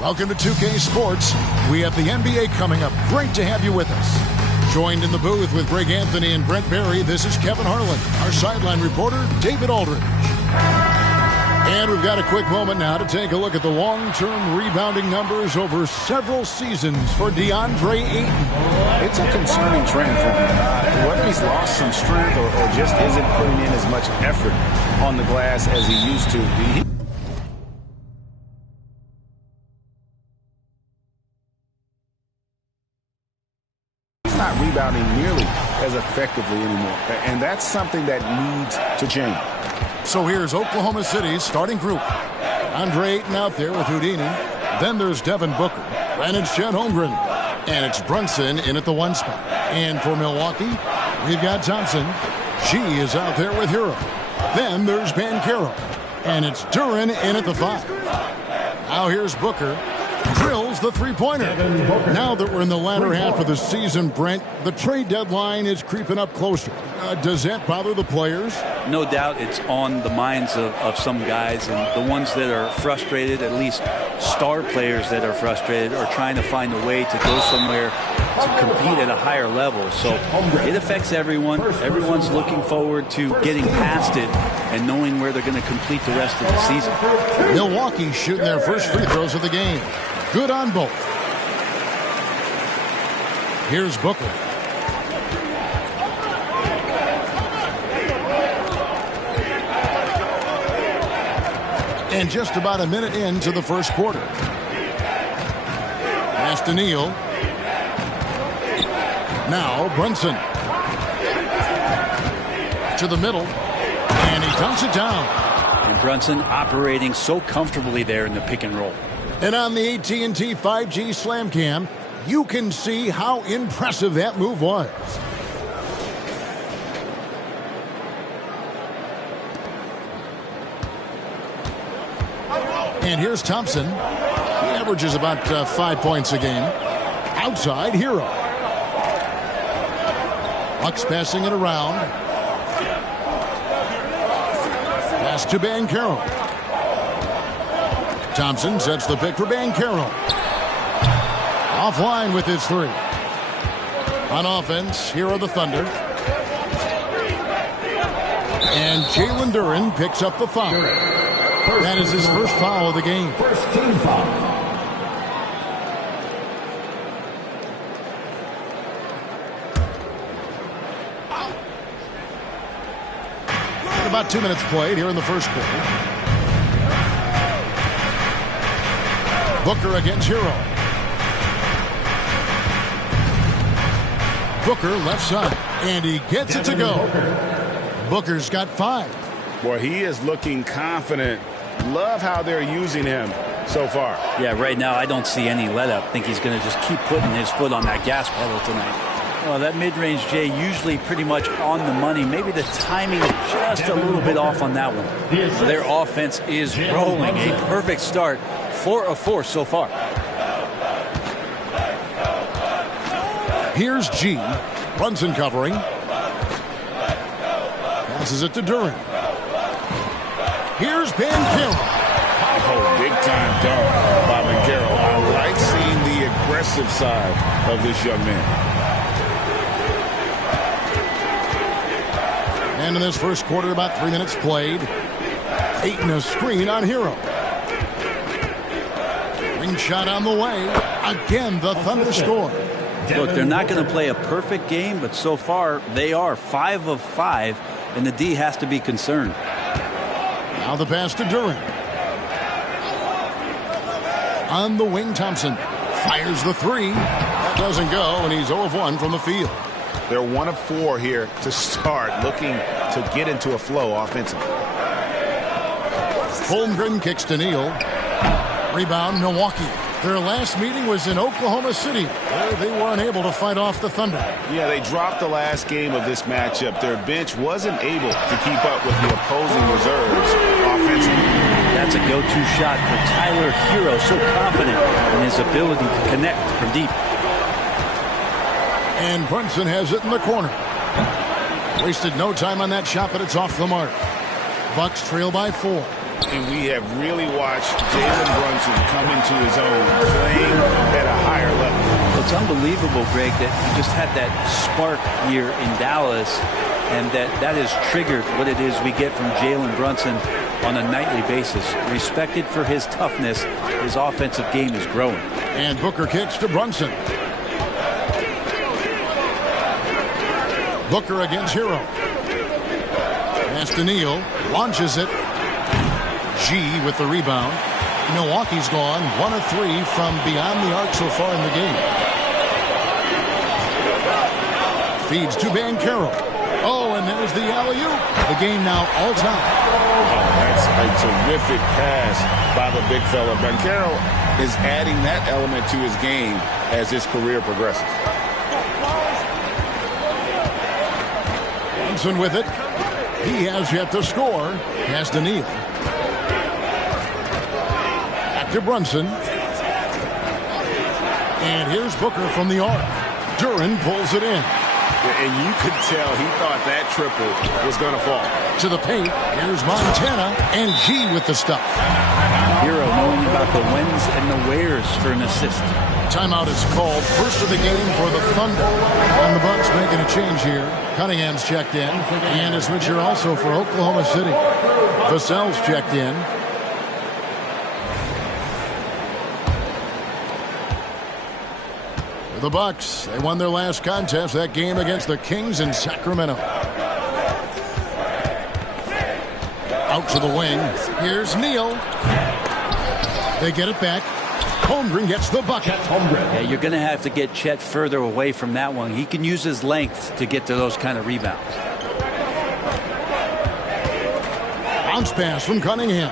Welcome to 2K Sports. We have the NBA coming up. Great to have you with us. Joined in the booth with Greg Anthony and Brent Barry, this is Kevin Harlan. Our sideline reporter, David Aldridge. And we've got a quick moment now to take a look at the long-term rebounding numbers over several seasons for DeAndre Ayton. It's a concerning trend for him. Whether he's lost some strength or just isn't putting in as much effort on the glass as he used to. He's not rebounding nearly as effectively anymore. And that's something that needs to change. So here's Oklahoma City's starting group. DeAndre Ayton out there with Houdini. Then there's Devin Booker. And it's Chet Holmgren. And it's Brunson in at the 1 spot. And for Milwaukee, we've got Thompson. She is out there with Hero. Then there's Banchero. And it's Duren in at the 5. Now here's Booker. Drills the three-pointer. Now that we're in the latter half of the season, Brent, the trade deadline is creeping up closer. Does that bother the players? No doubt it's on the minds of some guys, and the ones that are frustrated, at least star players that are frustrated, are trying to find a way to go somewhere to compete at a higher level. So it affects everyone. Everyone's looking forward to getting past it and knowing where they're going to complete the rest of the season. Milwaukee shooting their first free throws of the game. Good on both. Here's Booker. And just about a minute into the first quarter. Pass to Neal. Now Brunson. To the middle. And he dunks it down. And Brunson operating so comfortably there in the pick and roll. And on the AT&T 5G Slam Cam, you can see how impressive that move was. And here's Thompson. He averages about 5 points a game. Outside, Hero. Bucks passing it around. Pass to Banchero. Thompson sets the pick for Banchero. Offline with his 3. On offense, here are the Thunder. And Jalen Duren picks up the foul. That is his first foul of the game. First team foul. About 2 minutes played here in the first quarter. Booker against Hero. Booker left side. And he gets it to go. Booker's got 5. Boy, he is looking confident. Love how they're using him so far. Yeah, right now I don't see any let-up. I think he's going to just keep putting his foot on that gas pedal tonight. Well, that mid-range, Jay, usually pretty much on the money. Maybe the timing just a little bit off on that one. Their offense is rolling. A perfect start. 4 of 4 so far. Here's G. Brunson covering. Passes it to Duren. Here's Banchero. Oh, big-time dunk by Banchero. I like seeing the aggressive side of this young man. And in this first quarter, about 3 minutes played. Ayton a screen on Hero. Ring shot on the way. Again, the Thunder score. Look, they're not going to play a perfect game, but so far they are 5 of 5, and the D has to be concerned. Now the pass to Duren. On the wing, Thompson fires the 3. That doesn't go, and he's 0 of 1 from the field. They're 1 of 4 here to start, looking to get into a flow offensively. Holmgren kicks to Neal. Rebound, Milwaukee. Their last meeting was in Oklahoma City, where they were unable to fight off the Thunder. Yeah, they dropped the last game of this matchup. Their bench wasn't able to keep up with the opposing reserves offensively. That's a go-to shot for Tyler Hero, so confident in his ability to connect from deep. And Brunson has it in the corner. Wasted no time on that shot, but it's off the mark. Bucks trail by 4. And we have really watched Jalen Brunson come into his own, playing at a higher level. It's unbelievable, Greg, that he just had that spark here in Dallas, and that has triggered what it is we get from Jalen Brunson on a nightly basis. Respected for his toughness, his offensive game is growing. And Booker kicks to Brunson. Booker against Hero. Pass to Neal, launches it. G with the rebound. Milwaukee's gone 1 of 3 from beyond the arc so far in the game. Feeds to Banchero. Oh, and there's the alley-oop. The game now all time. Oh, that's a terrific pass by the big fella. Banchero is adding that element to his game as his career progresses. Brunson with it. He has yet to score. Has to Neal. Back to Brunson. And here's Booker from the arc. Duren pulls it in. And you could tell he thought that triple was going to fall. To the paint. Here's Montana. And G with the stuff. Hero knowing about the whens and the wheres for an assist. Timeout is called. First of the game for the Thunder. And the Bucks making a change here. Cunningham's checked in. And a switcher also for Oklahoma City. Vassell's checked in. For the Bucks, they won their last contest, that game against the Kings in Sacramento. Out to the wing. Here's Neal. They get it back. Holmgren gets the bucket. Yeah, you're going to have to get Chet further away from that one. He can use his length to get to those kind of rebounds. Bounce pass from Cunningham.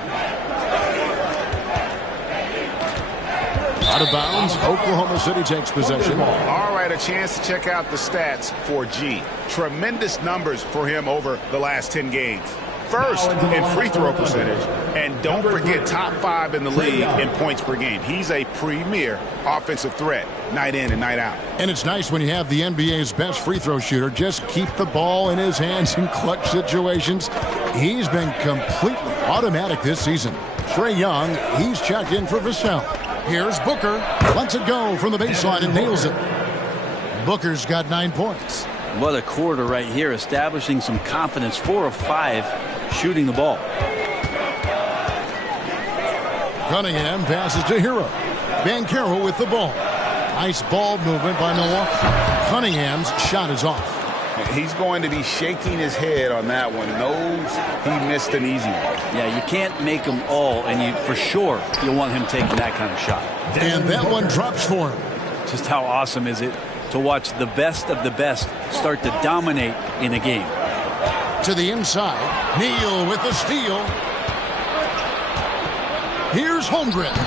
Out of bounds. Oklahoma City takes possession. All right, a chance to check out the stats for G. Tremendous numbers for him over the last 10 games. First in free throw percentage, and don't forget top 5 in the league in points per game. He's a premier offensive threat night in and night out. And it's nice when you have the NBA's best free throw shooter just keep the ball in his hands in clutch situations. He's been completely automatic this season. Trae Young, he's checked in for Vassell. Here's Booker. Lets it go from the baseline and nails it. Booker's got 9 points. What a quarter right here, establishing some confidence. 4 of 5 shooting the ball. Cunningham passes to Hero. Banchero with the ball. Nice ball movement by Milwaukee. Cunningham's shot is off. He's going to be shaking his head on that one. Knows he missed an easy one. Yeah, you can't make them all, and for sure you'll want him taking that kind of shot. And that one drops for him. Just how awesome is it to watch the best of the best start to dominate in a game. To the inside. Neal with the steal. Here's Holmgren.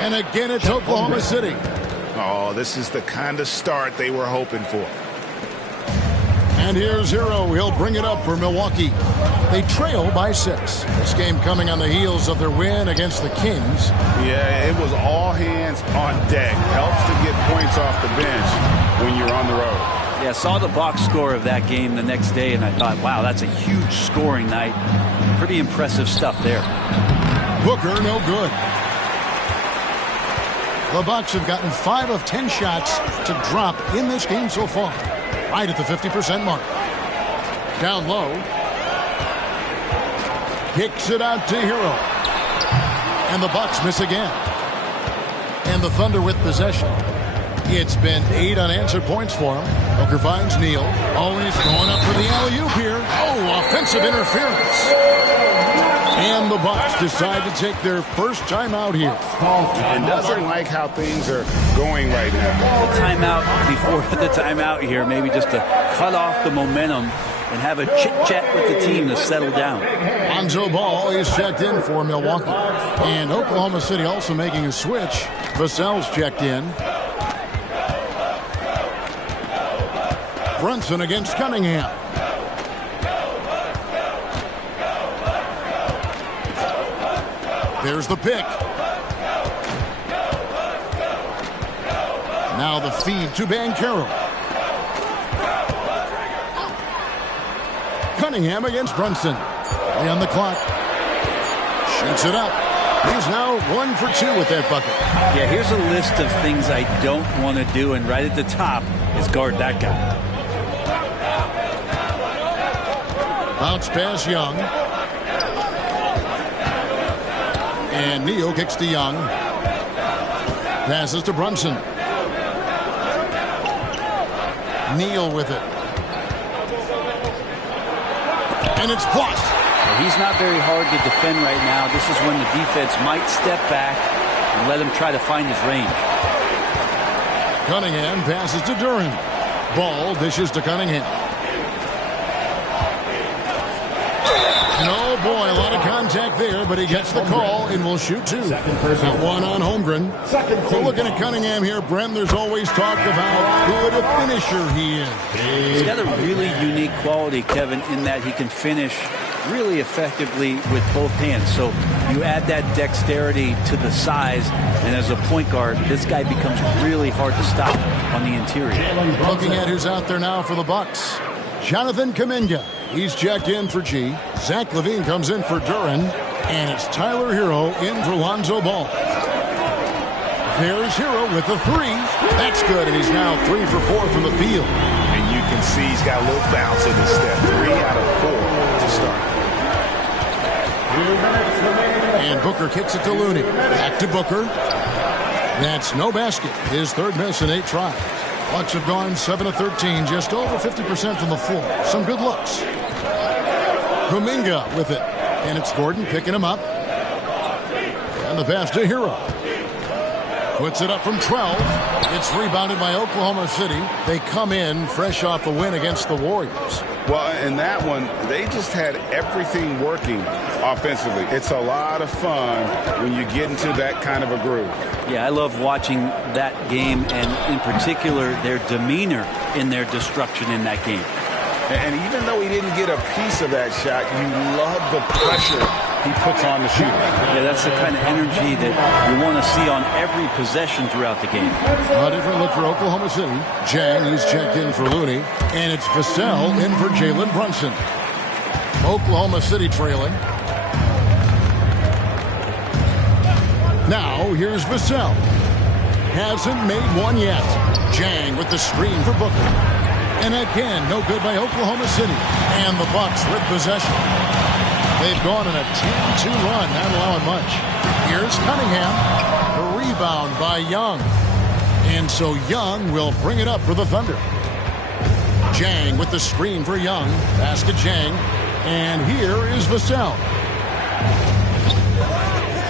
And again, it's Oklahoma City. Oh, this is the kind of start they were hoping for. And here's Hero. He'll bring it up for Milwaukee. They trail by 6. This game coming on the heels of their win against the Kings. Yeah, it was all hands on deck. Helps to get points off the bench when you're on the road. Yeah, saw the box score of that game the next day, and I thought, wow, that's a huge scoring night. Pretty impressive stuff there. Booker, no good. The Bucks have gotten 5 of 10 shots to drop in this game so far. Right at the 50% mark. Down low. Kicks it out to Hero. And the Bucks miss again. And the Thunder with possession. It's been 8 unanswered points for him. Booker finds Neal. Oh, he's going up for the alley-oop here. Oh, offensive interference. And the Bucks decide to take their first timeout here. And doesn't like how things are going right now. The timeout before the timeout here, maybe just to cut off the momentum and have a chit-chat with the team to settle down. Lonzo Ball is checked in for Milwaukee. And Oklahoma City also making a switch. Vassell's checked in. Brunson against Cunningham. There's the pick. Now the feed to Banchero. Cunningham against Brunson. Play on the clock. Shoots it up. He's now 1 for 2 with that bucket. Yeah, here's a list of things I don't want to do, and right at the top is guard that guy. Bounce pass Young. And Neal kicks to Young. Passes to Brunson. Neal with it. And it's blocked. He's not very hard to defend right now. This is when the defense might step back and let him try to find his range. Cunningham passes to Duren. Ball dishes to Cunningham. Oh boy, a lot of contact there, but he gets the call and will shoot 2. One on Holmgren. So looking at Cunningham here, Brent, there's always talk of how good a finisher he is. He's got a really unique quality, Kevin, in that he can finish really effectively with both hands. So you add that dexterity to the size, and as a point guard, this guy becomes really hard to stop on the interior. Looking at who's out there now for the Bucks. Jonathan Kuminga. He's checked in for G. Zach LaVine comes in for Duren. And it's Tyler Hero in for Lonzo Ball. There's Hero with the 3. That's good, and he's now 3 for 4 from the field. And you can see he's got a little bounce in his step. 3 out of 4 to start. And Booker kicks it to Looney. Back to Booker. That's no basket. His 3rd miss in 8 tries. Bucks have gone 7 of 13, just over 50% from the floor. Some good looks. Kuminga with it. And it's Gordon picking him up. And the pass to Hero. Puts it up from 12. It's rebounded by Oklahoma City. They come in fresh off the win against the Warriors. Well, in that one, they just had everything working offensively. It's a lot of fun when you get into that kind of a groove. Yeah, I love watching that game, and in particular, their demeanor in their destruction in that game. And even though he didn't get a piece of that shot, you love the pressure he puts on the shooter. Yeah, that's the kind of energy that you want to see on every possession throughout the game. A different look for Oklahoma City. Jang, he's checked in for Looney. And it's Vassell in for Jalen Brunson. Oklahoma City trailing. Now, here's Vassell. Hasn't made one yet. Jang with the screen for Booker. And again, no good by Oklahoma City. And the Bucks with possession. They've gone on a 10-2 run, not allowing much. Here's Cunningham. The rebound by Young. And so Young will bring it up for the Thunder. Jang with the screen for Young. Pass to Jang. And here is Vassell.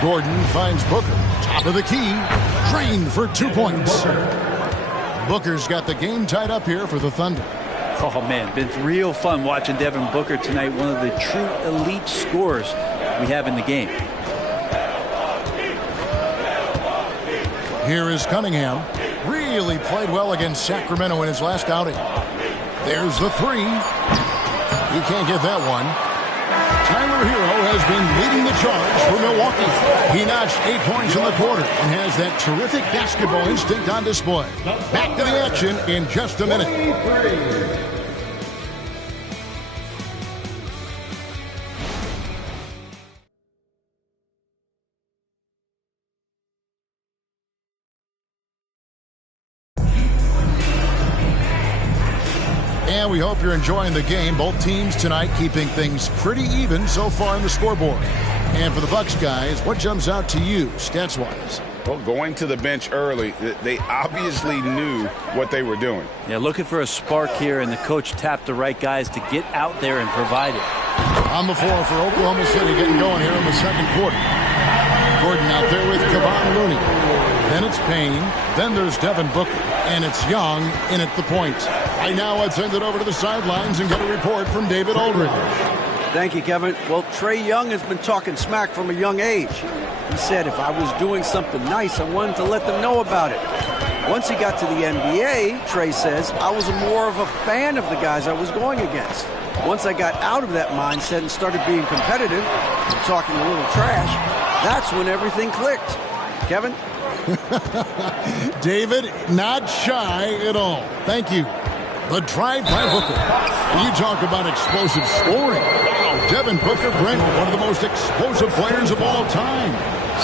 Gordon finds Booker. Top of the key. Drained for 2 points. Booker's got the game tied up here for the Thunder. Oh, man, been real fun watching Devin Booker tonight. One of the true elite scorers we have in the game. Here is Cunningham. Really played well against Sacramento in his last outing. There's the 3. He can't get that one. Tyler Hero has been leading the charge for Milwaukee. He notched 8 points in the quarter and has that terrific basketball instinct on display. Back to the action in just a minute. And we hope you're enjoying the game. Both teams tonight keeping things pretty even so far on the scoreboard. And for the Bucks guys, what jumps out to you stats-wise? Well, going to the bench early, they obviously knew what they were doing. Yeah, looking for a spark here, and the coach tapped the right guys to get out there and provide it. On the floor for Oklahoma City, getting going here in the second quarter. Gordon out there with Kevon Looney. Then it's Payne. Then there's Devin Booker. And it's Young in at the point. Right now, let's send it over to the sidelines and get a report from David Aldridge. Thank you, Kevin. Well, Trae Young has been talking smack from a young age. He said if I was doing something nice, I wanted to let them know about it. Once he got to the NBA, Trae says, I was more of a fan of the guys I was going against. Once I got out of that mindset and started being competitive and talking a little trash, that's when everything clicked. Kevin? David, not shy at all. Thank you. The drive by Booker. You talk about explosive scoring. Devin Booker, Brent, one of the most explosive players of all time.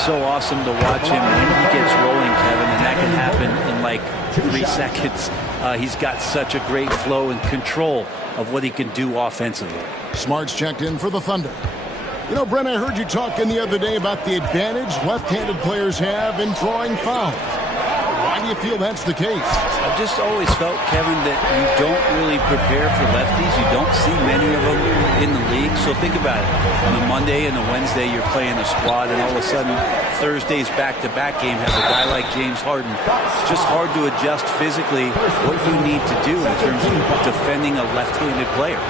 So awesome to watch him when he gets rolling, Kevin, and that can happen in like 3 seconds. He's got such a great flow and control of what he can do offensively. Smart's checked in for the Thunder. You know, Brent, I heard you talking the other day about the advantage left-handed players have in drawing fouls. Why do you feel that's the case? I've just always felt, Kevin, that you don't really prepare for lefties. You don't see many of them in the league. So think about it. On a Monday and a Wednesday, you're playing a squad, and all of a sudden, Thursday's back-to-back game has a guy like James Harden. It's just hard to adjust physically what you need to do in terms of defending a left-handed player.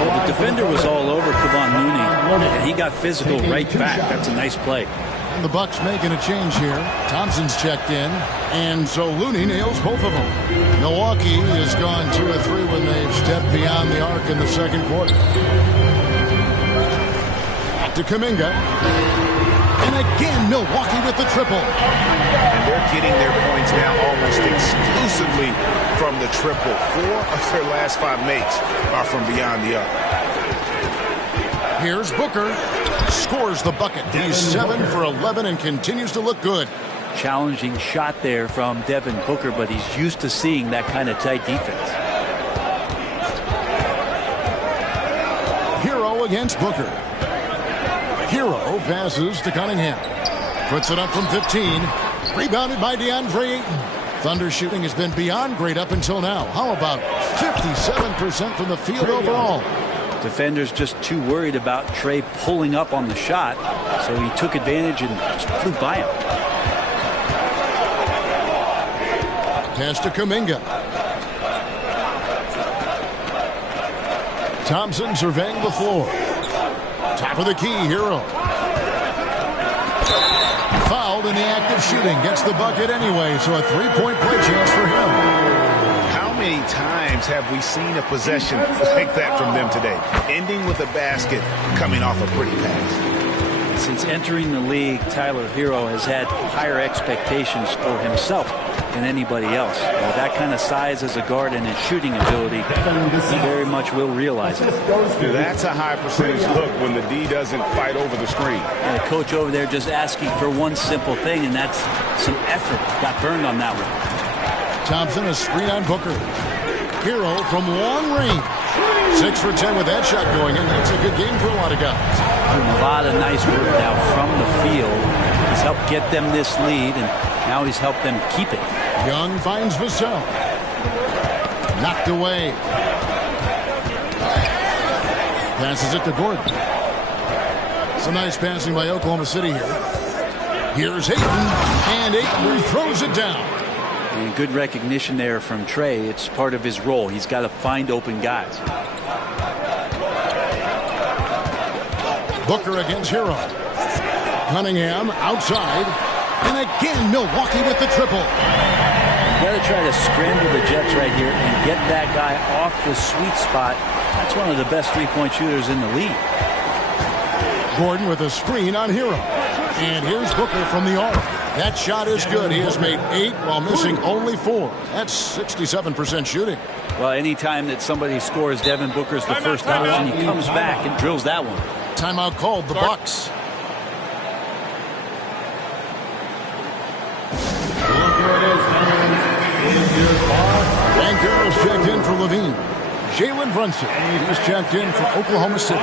Well, the defender was all over Kevon Looney, and he got physical right back. That's a nice play. And the Bucks making a change here. Thompson's checked in, and so Looney nails both of them. Milwaukee has gone 2 of 3 when they've stepped beyond the arc in the second quarter. Back to Kuminga. And again, Milwaukee with the triple. And they're getting their points now almost exclusively from the triple. 4 of their last 5 makes are from beyond the arc. Here's Booker. Scores the bucket. He's 7 for 11 and continues to look good. Challenging shot there from Devin Booker, but he's used to seeing that kind of tight defense. Hero against Booker. Hero passes to Cunningham. Puts it up from 15. Rebounded by DeAndre Ayton. Thunder shooting has been beyond great up until now. How about 57% from the field overall? Defenders just too worried about Trey pulling up on the shot, so he took advantage and just flew by him. Pass to Kuminga. Thompson surveying the floor. Top of the key, Hero. Fouled in the act of shooting. Gets the bucket anyway, so a 3-point play chance for him. How many times have we seen a possession like that from them today? Ending with a basket, coming off a pretty pass. Since entering the league, Tyler Hero has had higher expectations for himself than anybody else. With that kind of size as a guard and his shooting ability, he very much will realize it. That's a high percentage look when the D doesn't fight over the screen. And the coach over there just asking for one simple thing, and that's some effort. Got burned on that one. Thompson, a screen on Booker. Hero from long range. 6 for 10 with that shot going in. That's a good game for a lot of guys. A lot of nice work now from the field. He's helped get them this lead, and now he's helped them keep it. Young finds Vassell. Knocked away. Passes it to Gordon. Some nice passing by Oklahoma City here. Here's Ayton, and Ayton throws it down. And good recognition there from Trey. It's part of his role. He's got to find open guys. Booker against Hero. Cunningham outside. And again, Milwaukee with the triple. You got to try to scramble the Jets right here and get that guy off the sweet spot. That's one of the best three-point shooters in the league. Gordon with a screen on Hero. And here's Booker from the arc. That shot is good. He has made 8 while missing only 4. That's 67% shooting. Well, anytime that somebody scores, Devin Booker's the first option. He comes back and drills that one. Timeout called, the Bucks. Bankero's checked in for Levine. Jalen Brunson is checked in for Oklahoma City.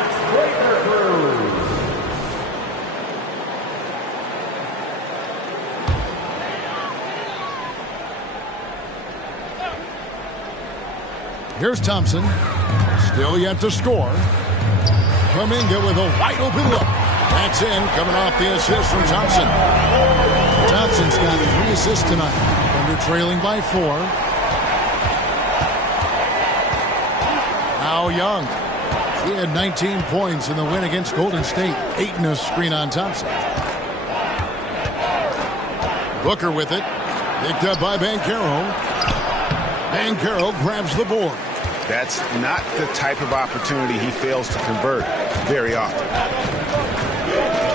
Here's Thompson. Still yet to score. Kuminga with a wide open look. That's in, coming off the assist from Thompson. Thompson's got 3 assists tonight. Under trailing by 4. Now Young. He had 19 points in the win against Golden State. 8 in a screen on Thompson. Booker with it. Picked up by Banchero. Banchero grabs the board. That's not the type of opportunity he fails to convert very often.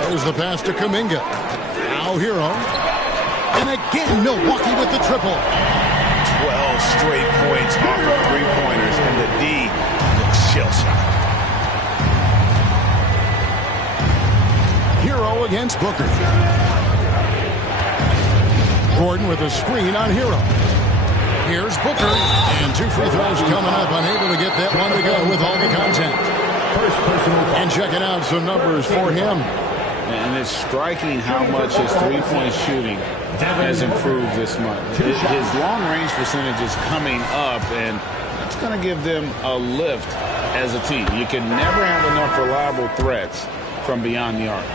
There's the pass to Kuminga. Now Hero. And again, Milwaukee with the triple. 12 straight points off of three-pointers, and the D looks shell-shocked. Hero against Booker. Gordon with a screen on Hero. Here's Booker, and 2 free throws coming up. Unable to get that one to go with all the contact. And checking out some numbers for him. And it's striking how much his three-point shooting has improved this month. His long-range percentage is coming up, and that's going to give them a lift as a team. You can never have enough reliable threats from beyond the arc.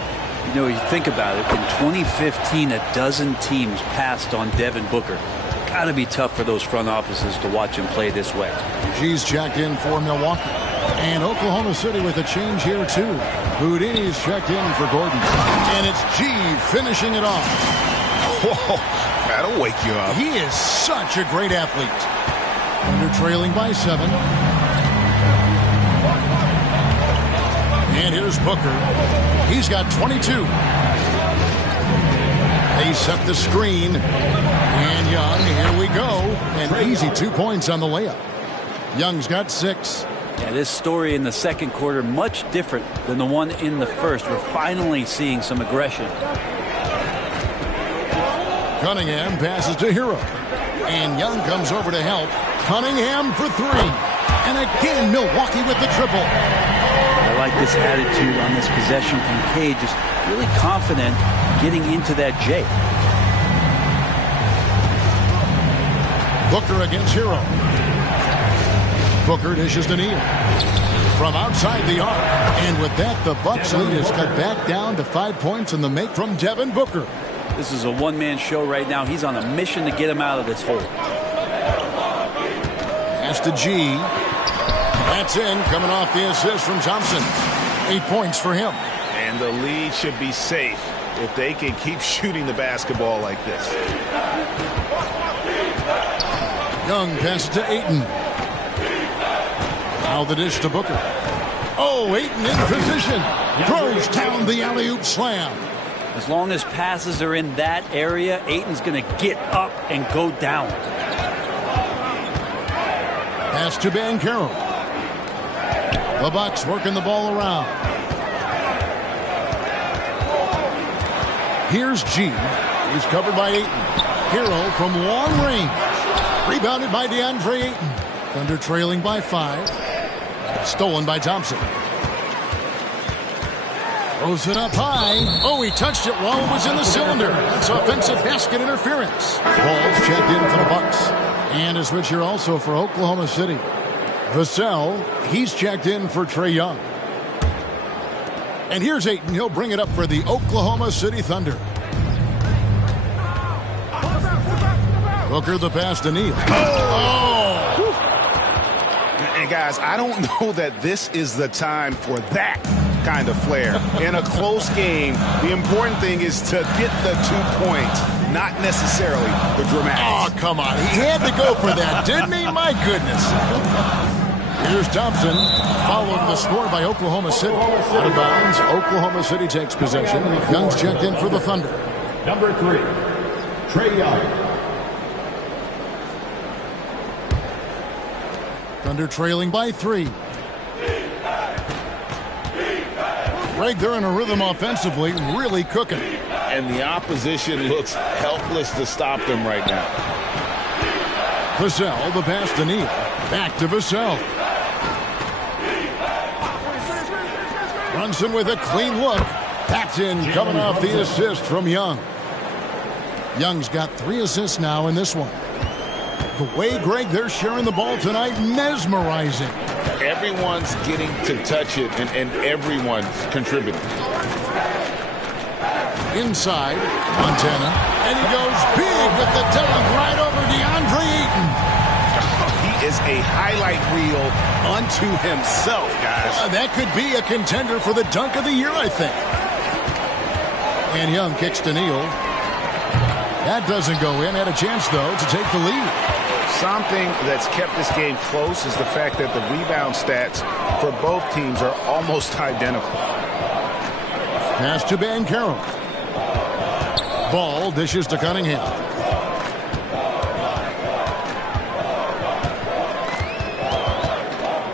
You know, you think about it, in 2015, a dozen teams passed on Devin Booker. Got to be tough for those front offices to watch him play this way. G's checked in for Milwaukee. And Oklahoma City with a change here, too. Houdini's checked in for Gordon. And it's G finishing it off. Whoa, that'll wake you up. He is such a great athlete. Under trailing by 7. And here's Booker. He's got 22. They set the screen. And Young, here we go. An easy 2 points on the layup. Young's got 6. Yeah, this story in the second quarter much different than the one in the first. We're finally seeing some aggression. Cunningham passes to Hero. And Young comes over to help. Cunningham for 3. And again, Milwaukee with the triple. I like this attitude on this possession from Cade. Just really confident getting into that J. Booker against Hero. Booker dishes to Neal from outside the arc. And with that, the Bucks lead is cut back down to 5 points in the make from Devin Booker. This is a one-man show right now. He's on a mission to get him out of this hole. Pass to G. That's in, coming off the assist from Thompson. 8 points for him. And the lead should be safe if they can keep shooting the basketball like this. Young passes to Ayton. Now the dish to Booker. Oh, Ayton in position. Throws down the alley-oop slam. As long as passes are in that area, Ayton's going to get up and go down. Pass to Banchero. The Bucks working the ball around. Here's G. He's covered by Ayton. Hero from long range. Rebounded by DeAndre Ayton. Thunder trailing by 5. Stolen by Thompson. Throws it up high. Oh, he touched it while it was in the cylinder. That's offensive basket interference. Ball's checked in for the Bucks. And a switch here also for Oklahoma City. Vassell, he's checked in for Trae Young. And here's Ayton. He'll bring it up for the Oklahoma City Thunder. Booker the pass to Neal. Oh! And guys, I don't know that this is the time for that kind of flair. In a close game, the important thing is to get the 2 points, not necessarily the dramatics. Oh, come on. He had to go for that, didn't he? My goodness. Here's Thompson, followed the score by Oklahoma City. Out of bounds, Oklahoma City takes possession. Young's checked in for the Thunder. Number 3, Trae Young. Thunder trailing by 3. Greg, they're in a rhythm offensively, really cooking. And the opposition looks helpless to stop them right now. Vassell, the pass to Neal. Back to Vassell. Brunson with a clean look. That's in, coming off the assist from Young. Young's got 3 assists now in this one. The way, Greg, they're sharing the ball tonight, mesmerizing. Everyone's getting to touch it, and everyone's contributing. Inside, Montana. And he goes big with the dunk right over DeAndre Ayton. He is a highlight reel unto himself, guys. That could be a contender for the dunk of the year, I think. And Young kicks to Neal. That doesn't go in. Had a chance, though, to take the lead. Something that's kept this game close is the fact that the rebound stats for both teams are almost identical. Pass to Banchero. Ball dishes to Cunningham.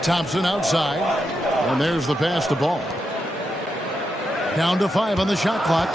Thompson outside. And there's the pass to Ball. Down to 5 on the shot clock.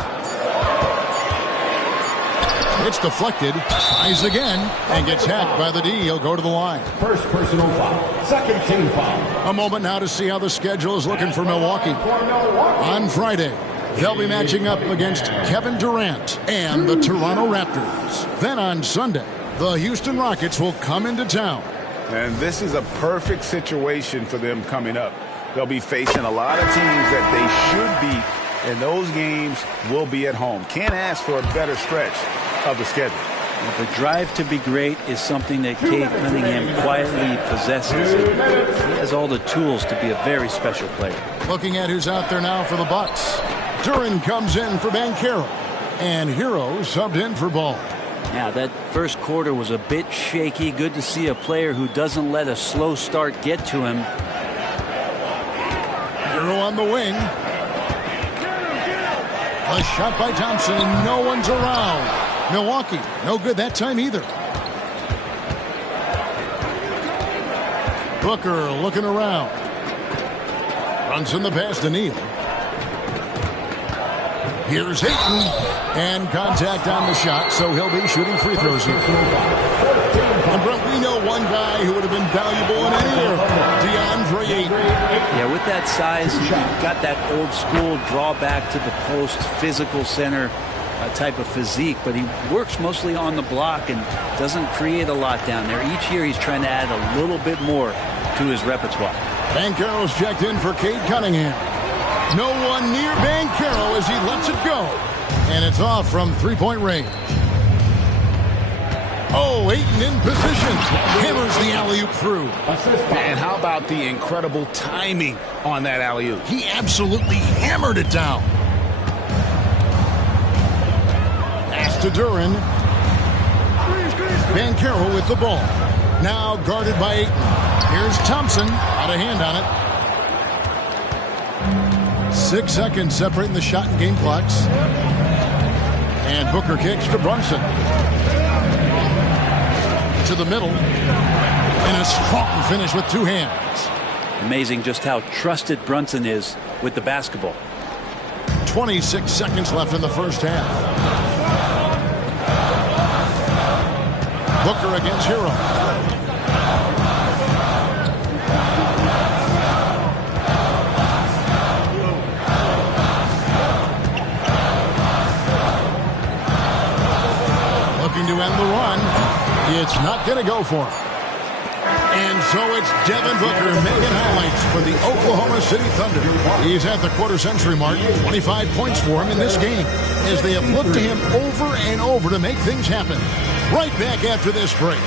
It's deflected. Tries again and gets hacked by the D. He'll go to the line. First personal foul. Second team foul. A moment now to see how the schedule is looking for Milwaukee. On Friday, they'll be matching up against Kevin Durant and the Toronto Raptors. Then on Sunday, the Houston Rockets will come into town. And this is a perfect situation for them coming up. They'll be facing a lot of teams that they should beat, and those games will be at home. Can't ask for a better stretch of the schedule. Well, the drive to be great is something that Cade Cunningham quietly possesses. He has all the tools to be a very special player. Looking at who's out there now for the Bucks. Duran comes in for Banchero, and Hero subbed in for Ball. Yeah, that first quarter was a bit shaky. Good to see a player who doesn't let a slow start get to him. Hero on the wing. A shot by Thompson, and no one's around. Milwaukee, no good that time either. Booker looking around. Brunson the pass to Neal. Here's Ayton, and contact on the shot, so he'll be shooting free throws here. And Brent, we know one guy who would have been valuable in any year, DeAndre Ayton. Yeah, with that size, he's got that old school draw back to the post, physical center type of physique, but he works mostly on the block and doesn't create a lot down there. Each year he's trying to add a little bit more to his repertoire. Banchero's checked in for Cade Cunningham. No one near Banchero as he lets it go. And it's off from three-point range. Oh, Ayton in position. Hammers the alley-oop through. And how about the incredible timing on that alley-oop? He absolutely hammered it down. Pass to Duran. Banchero with the ball. Now guarded by Ayton. Here's Thompson. Out of hand on it. 6 seconds separating the shot and game clocks. And Booker kicks to Brunson. To the middle. And a strong finish with two hands. Amazing just how trusted Brunson is with the basketball. 26 seconds left in the first half. Booker against Hero. To end the run. It's not going to go for him. And so it's Devin Booker making highlights for the Oklahoma City Thunder. He's at the quarter-century mark. 25 points for him in this game as they have looked to him over and over to make things happen. Right back after this break.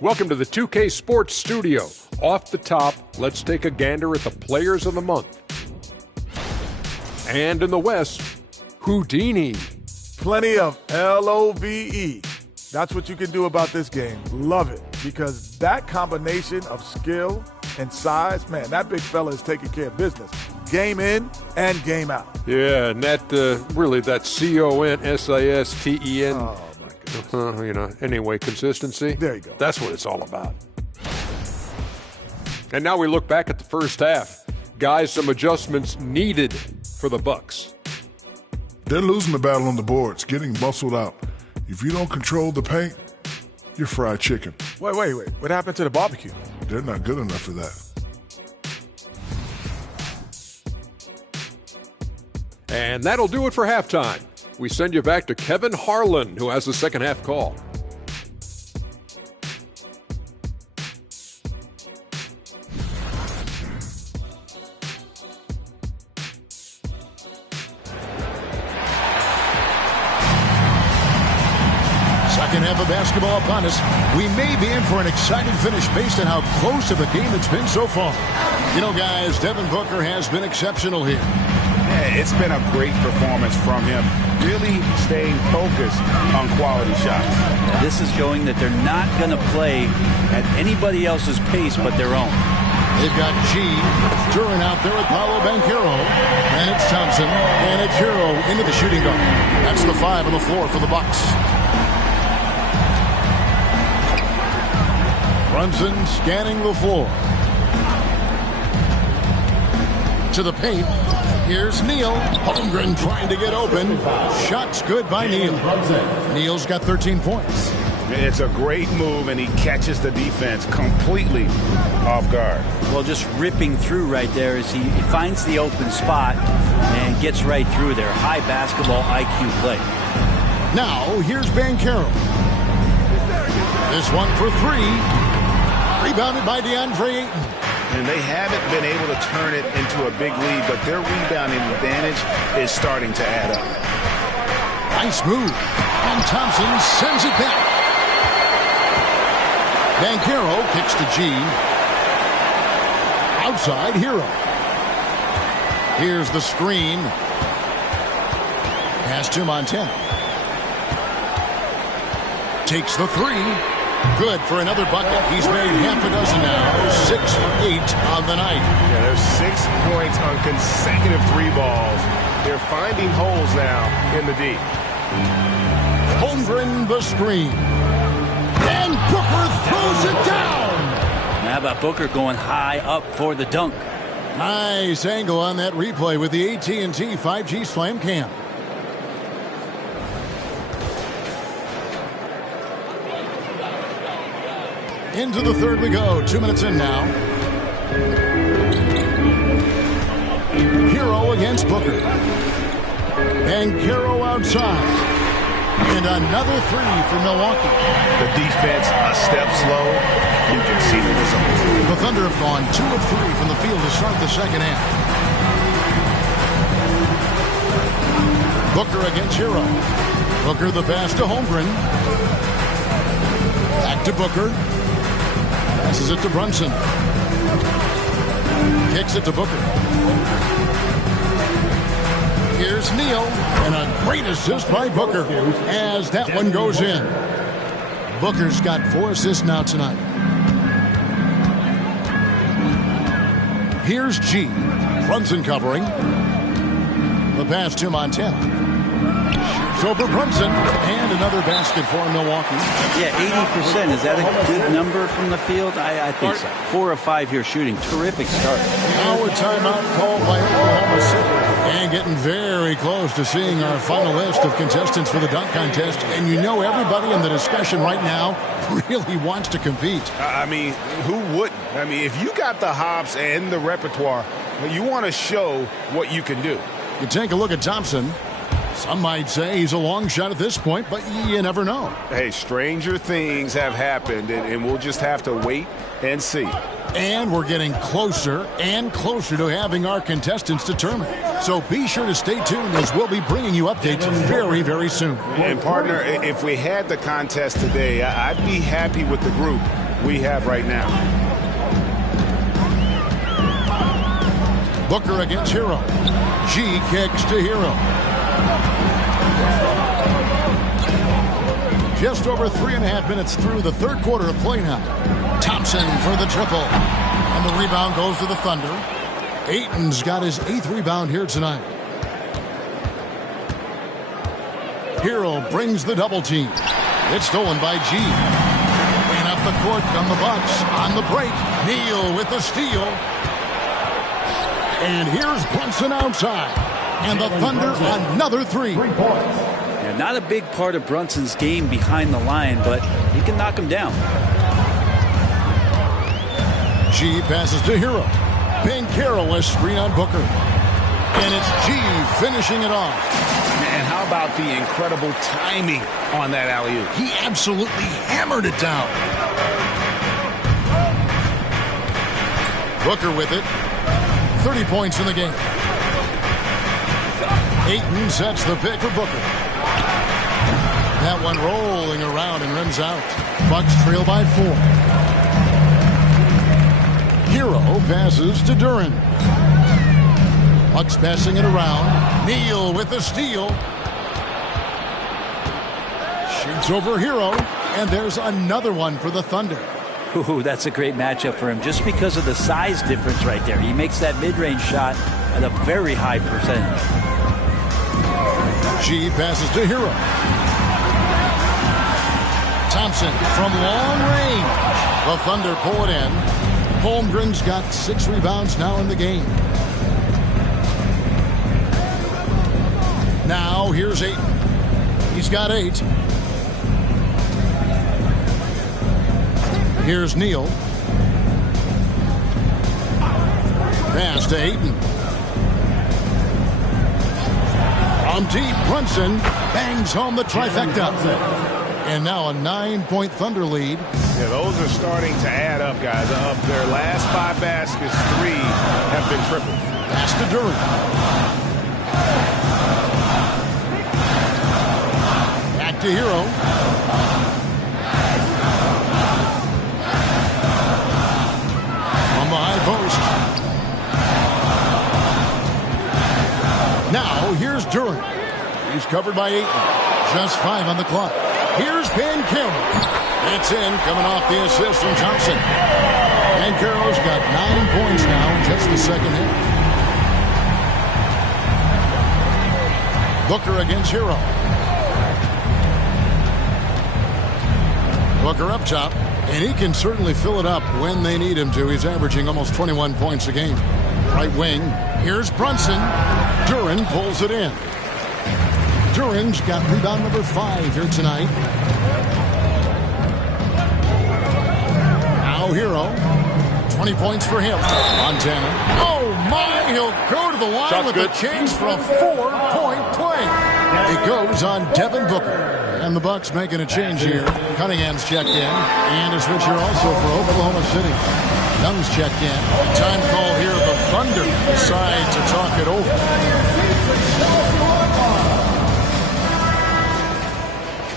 Welcome to the 2K Sports Studio. Off the top, let's take a gander at the Players of the Month. And in the West, Houdini. Plenty of LOVE. That's what you can do about this game. Love it. Because that combination of skill and size, man, that big fella is taking care of business. Game in and game out. Yeah, and that really, that CONSISTEN. Oh. Anyway, consistency. There you go. That's what it's all about. And now we look back at the first half. Guys, some adjustments needed for the Bucks. They're losing the battle on the boards, getting muscled out. If you don't control the paint, you're fried chicken. Wait. What happened to the barbecue? They're not good enough for that. And that'll do it for halftime. We send you back to Kevin Harlan, who has the second half call. Second half of basketball upon us. We may be in for an exciting finish based on how close of a game it's been so far. You know, guys, Devin Booker has been exceptional here. Yeah, it's been a great performance from him, really staying focused on quality shots. This is showing that they're not going to play at anybody else's pace but their own. They've got G, Duran out there with Paolo Banchero. And it's Thompson. And it's Hero into the shooting guard. That's the 5 on the floor for the Bucks. Brunson scanning the floor. To the paint. Here's Neal. Holmgren trying to get open. Shots good by Neal. Neal's got 13 points. It's a great move, and he catches the defense completely off guard. Well, just ripping through right there as he finds the open spot and gets right through there. High basketball IQ play. Now, here's Banchero. This one for 3. Rebounded by DeAndre Ayton. And they haven't been able to turn it into a big lead, but their rebounding advantage is starting to add up. Nice move. And Thompson sends it back. Banchero kicks to G. Outside, Hero. Here's the screen. Pass to Montana. Takes the 3. Good for another bucket. He's made half a dozen now. 6 for 8 on the night. Yeah, there's 6 points on consecutive 3 balls. They're finding holes now in the D. Holmgren the screen. And Booker throws it down. How about Booker going high up for the dunk? Nice angle on that replay with the AT&T 5G Slam Cam. Into the third we go. 2 minutes in now. Hero against Booker. Banchero outside. And another 3 for Milwaukee. The defense a step slow. You can see the result. The Thunder have gone 2 of 3 from the field to start the second half. Booker against Hero. Booker the pass to Holmgren. Back to Booker. Passes it to Brunson. Kicks it to Booker. Here's Neal, and a great assist by Booker as that one goes in. Booker's got 4 assists now tonight. Here's G. Brunson covering. The pass to Montana. Shoots over Brunson, and another basket for Milwaukee. Yeah, 80%. Is that a good number from the field? I think so. 4 of 5 here shooting. Terrific start. Now a timeout called by Oklahoma City. And getting very close to seeing our final list of contestants for the dunk contest. And you know everybody in the discussion right now really wants to compete. I mean, who wouldn't? I mean, if you got the hops and the repertoire, you want to show what you can do. You take a look at Thompson. Some might say he's a long shot at this point, but you never know. Hey, stranger things have happened, and we'll just have to wait and see. And we're getting closer and closer to having our contestants determined. So be sure to stay tuned as we'll be bringing you updates very, very soon. And partner, if we had the contest today, I'd be happy with the group we have right now. Booker against Hero. G kicks to Hero. Just over 3.5 minutes through the third quarter of play now. Thompson for the triple. And the rebound goes to the Thunder. Ayton's got his 8th rebound here tonight. Hero brings the double team. It's stolen by G. And up the court come the Bucks. On the break, Neal with the steal. And here's Brunson outside. And the Thunder another 3. Yeah, not a big part of Brunson's game behind the line, but he can knock him down. G passes to Hero. Banchero a screen on Booker. And it's G finishing it off. And how about the incredible timing on that alley-oop? He absolutely hammered it down. Booker with it. 30 points in the game. Ayton sets the pick for Booker. That one rolling around and rims out. Bucks trail by 4. Hero passes to Duran. Bucks passing it around. Neal with the steal. Shoots over Hero, and there's another one for the Thunder. Ooh, that's a great matchup for him just because of the size difference right there. He makes that mid-range shot at a very high percentage. She passes to Hero. Thompson from long range. The Thunder pull it in. Holmgren's got 6 rebounds now in the game. Now here's Ayton. He's got 8. Here's Neal. Pass to Ayton. From deep, Brunson bangs home the trifecta. And now a 9-point Thunder lead. Yeah, those are starting to add up, guys. Of their last 5 baskets, 3 have been triples. Pass to Duran. Back to Hero. From the high post. Now here's Duran. He's covered by 8. Just 5 on the clock. Here's Banchero. It's in, coming off the assist from Thompson. Banchero's got 9 points now in just the second half. Booker against Hero. Booker up top, and he can certainly fill it up when they need him to. He's averaging almost 21 points a game. Right wing, here's Brunson. Duran pulls it in. Duran's got rebound number 5 here tonight. Now Hero. 20 points for him. Montana. Oh my, he'll go to the line Shot's with good. A chance for a 4-point play. It goes on Devin Booker. And the Bucks making a change here. Cunningham's checked in. And a switcher also for Oklahoma City. Young's checked in. Time call here. The Thunder decide to talk it over.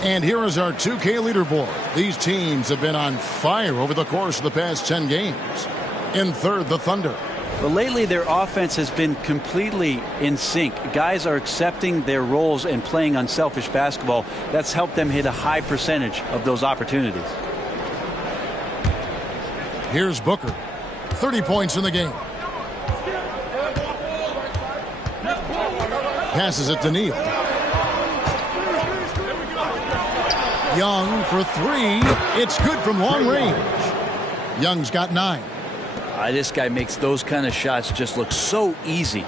And here is our 2K leaderboard. These teams have been on fire over the course of the past 10 games. In third, the Thunder. But lately, their offense has been completely in sync. Guys are accepting their roles and playing unselfish basketball. That's helped them hit a high percentage of those opportunities. Here's Booker. 30 points in the game. Passes it to Neal. Young for 3. It's good from long range. Young's got 9. This guy makes those kind of shots just look so easy.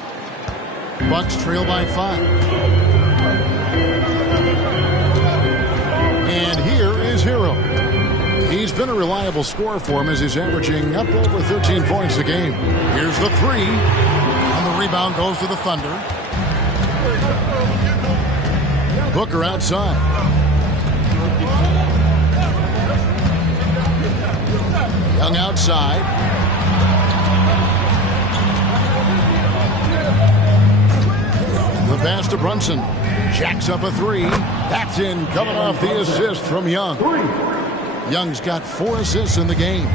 Bucks trail by 5. And here is Hero. He's been a reliable scorer for him as he's averaging up over 13 points a game. Here's the 3. And the rebound goes to the Thunder. Booker outside. Young outside. The pass to Brunson. Jacks up a 3. That's in, coming off the assist from Young. Young's got 4 assists in the game.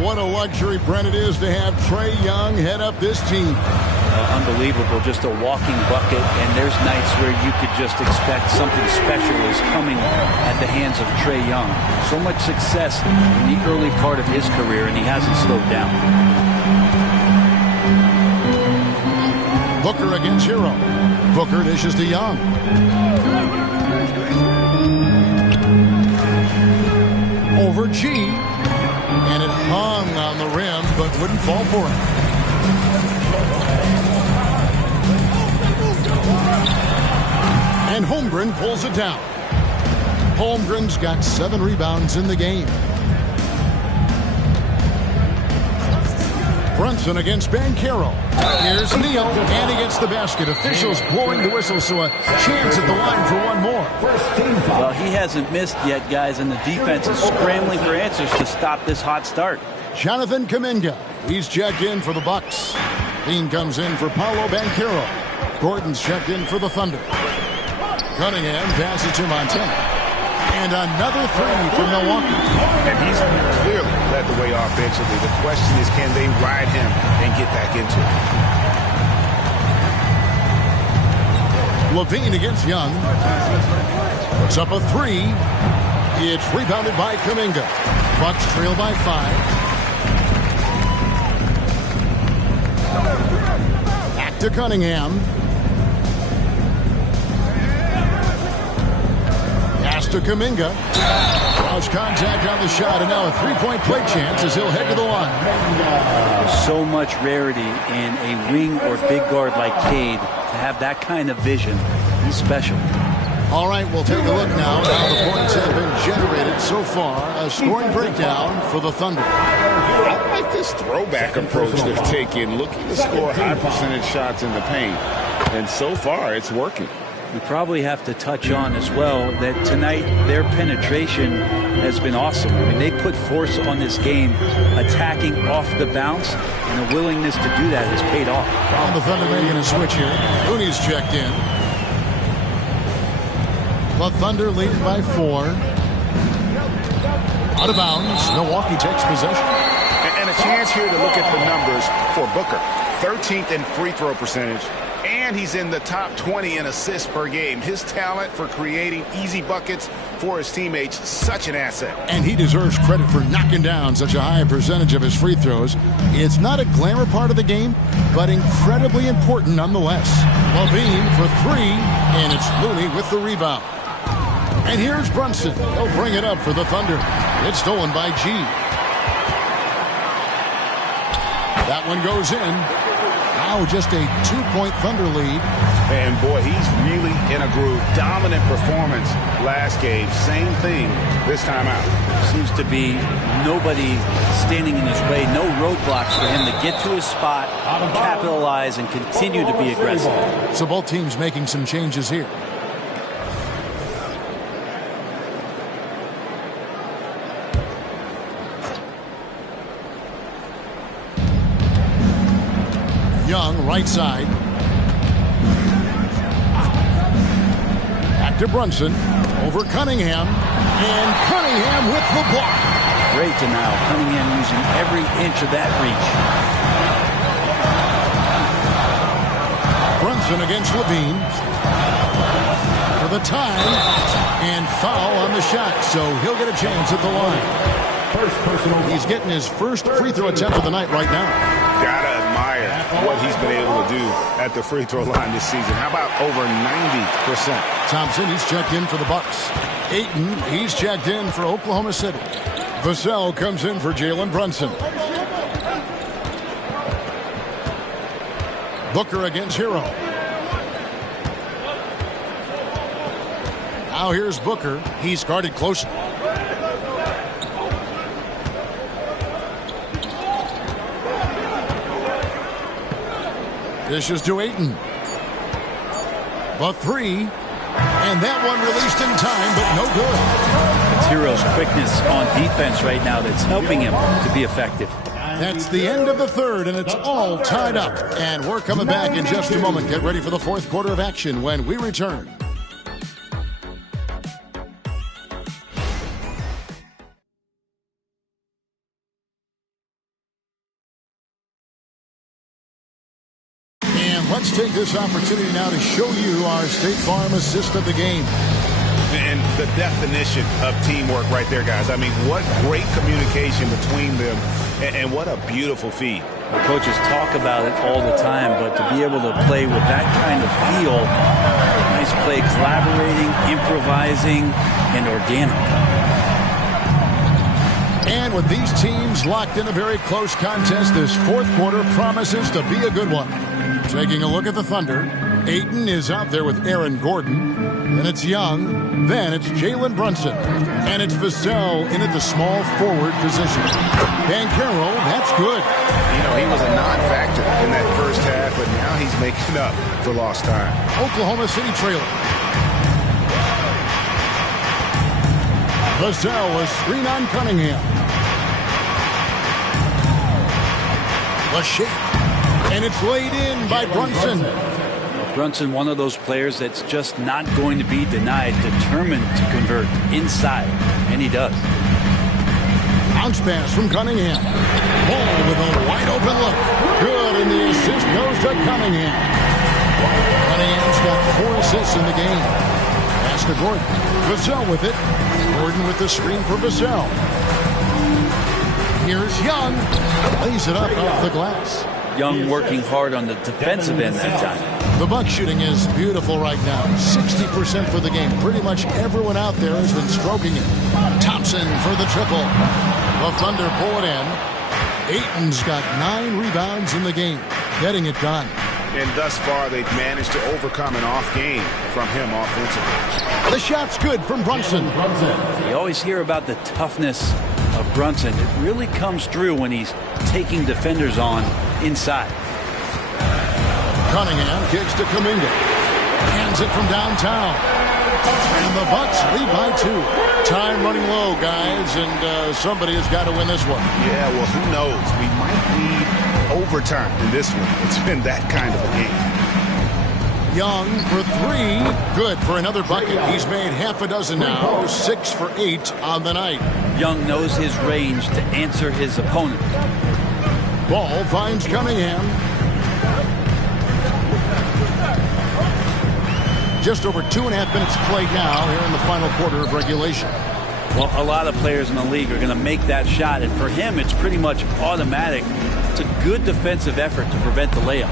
What a luxury, Brent, it is to have Trae Young head up this team. Unbelievable, just a walking bucket, and there's nights where you could just expect something special is coming at the hands of Trae Young. So much success in the early part of his career, and he hasn't slowed down. Booker against Hero. Booker dishes to Young. Over G. And it hung on the rim, but wouldn't fall for him. And Holmgren pulls it down. Holmgren's got 7 rebounds in the game. Brunson against Banchero. Here's Neal, and he gets the basket. Officials blowing the whistle, so a chance at the line for one more. Well, he hasn't missed yet, guys, and the defense is scrambling for answers to stop this hot start. Jonathan Kuminga. He's checked in for the Bucks. Dean comes in for Paolo Banchero. Gordon's checked in for the Thunder. Cunningham passes to Montana. And another 3 for Milwaukee. And he's clearly led the way offensively. The question is, can they ride him and get back into it? Levine against Young. Puts up a three. It's rebounded by Kuminga. Bucks trail by 5. Back to Cunningham. Pass to Kuminga. Draws contact on the shot, and now a three-point play chance as he'll head to the line. So much rarity in a wing or big guard like Cade to have that kind of vision. He's special. All right, we'll take a look now at how the points have been generated so far. A scoring breakdown for the Thunder. I like this throwback approach they're taking, looking to score high percentage shots in the paint. And so far, it's working. We probably have to touch on as well that tonight their penetration has been awesome. I mean, they put force on this game, attacking off the bounce, and the willingness to do that has paid off. On the Thunder making a switch here. Looney's checked in. The Thunder lead by 4. Out of bounds. Milwaukee takes possession. And a chance here to look at the numbers for Booker. 13th in free throw percentage. And he's in the top 20 in assists per game. His talent for creating easy buckets for his teammates, such an asset. And he deserves credit for knocking down such a high percentage of his free throws. It's not a glamour part of the game, but incredibly important nonetheless. Levine for 3, and it's Looney with the rebound. And here's Brunson. He'll bring it up for the Thunder. It's stolen by G. That one goes in. Now just a 2-point Thunder lead. And boy, he's really in a groove. Dominant performance last game. Same thing this time out. Seems to be nobody standing in his way. No roadblocks for him to get to his spot, capitalize, and continue to be aggressive. So both teams making some changes here. Young, right side. Back to Brunson. Over Cunningham. And Cunningham with the block. Great denial. Cunningham using every inch of that reach. Brunson against Levine. For the tie. And foul on the shot. So he'll get a chance at the line. First personal. He's getting his first free throw attempt of the night right now. Gotta admire what he's been able to do at the free throw line this season. How about over 90%? Thompson, he's checked in for the Bucks. Ayton, he's checked in for Oklahoma City. Vassell comes in for Jalen Brunson. Booker against Hero. Now here's Booker. He's guarded closely. Dishes to Ayton. The 3. And that one released in time, but no good. It's Hero's quickness on defense right now that's helping him to be effective. That's the end of the third, and it's all tied up. And we're coming back in just a moment. Get ready for the fourth quarter of action when we return. Let's take this opportunity now to show you our State Farm assist of the game. And the definition of teamwork right there, guys. I mean, what great communication between them, and what a beautiful feed. The coaches talk about it all the time, but to be able to play with that kind of feel, nice play, collaborating, improvising, and organic. And with these teams locked in a very close contest, this fourth quarter promises to be a good one. Taking a look at the Thunder, Ayton is out there with Aaron Gordon. Then it's Young. Then it's Jalen Brunson. And it's Vassell in at the small forward position. Banchero, that's good. You know, he was a non-factor in that first half, but now he's making up for lost time. Oklahoma City trailing. Vassell, a screen on Cunningham. The shake. And it's laid in by Brunson. Brunson, one of those players that's just not going to be denied, determined to convert inside, and he does. Bounce pass from Cunningham. Ball with a wide open look. Good, and the assist goes to Cunningham. Cunningham's got 4 assists in the game. Pass to Gordon. Vassell with it. Gordon with the screen for Vassell. Here's Young. Lays it up off the glass. Young working hard on the defensive end that time. The Buck shooting is beautiful right now. 60% for the game. Pretty much everyone out there has been stroking it. Thompson for the triple. The Thunder pull it in. Ayton's got 9 rebounds in the game. Getting it done. And thus far, they've managed to overcome an off game from him offensively. The shot's good from Brunson. You always hear about the toughness of Brunson. It really comes through when he's taking defenders on inside. Cunningham kicks to Kuminga. Hands it from downtown. And the Bucks lead by 2. Time running low, guys, and somebody has got to win this one. Yeah, well, who knows? We might need overtime in this one. It's been that kind of a game. Young for 3. Good for another bucket. He's made half a dozen now. 6 for 8 on the night. Young knows his range to answer his opponent. Ball finds Cunningham. Just over 2.5 minutes played now here in the final quarter of regulation. Well, a lot of players in the league are going to make that shot, and for him, it's pretty much automatic. It's a good defensive effort to prevent the layup.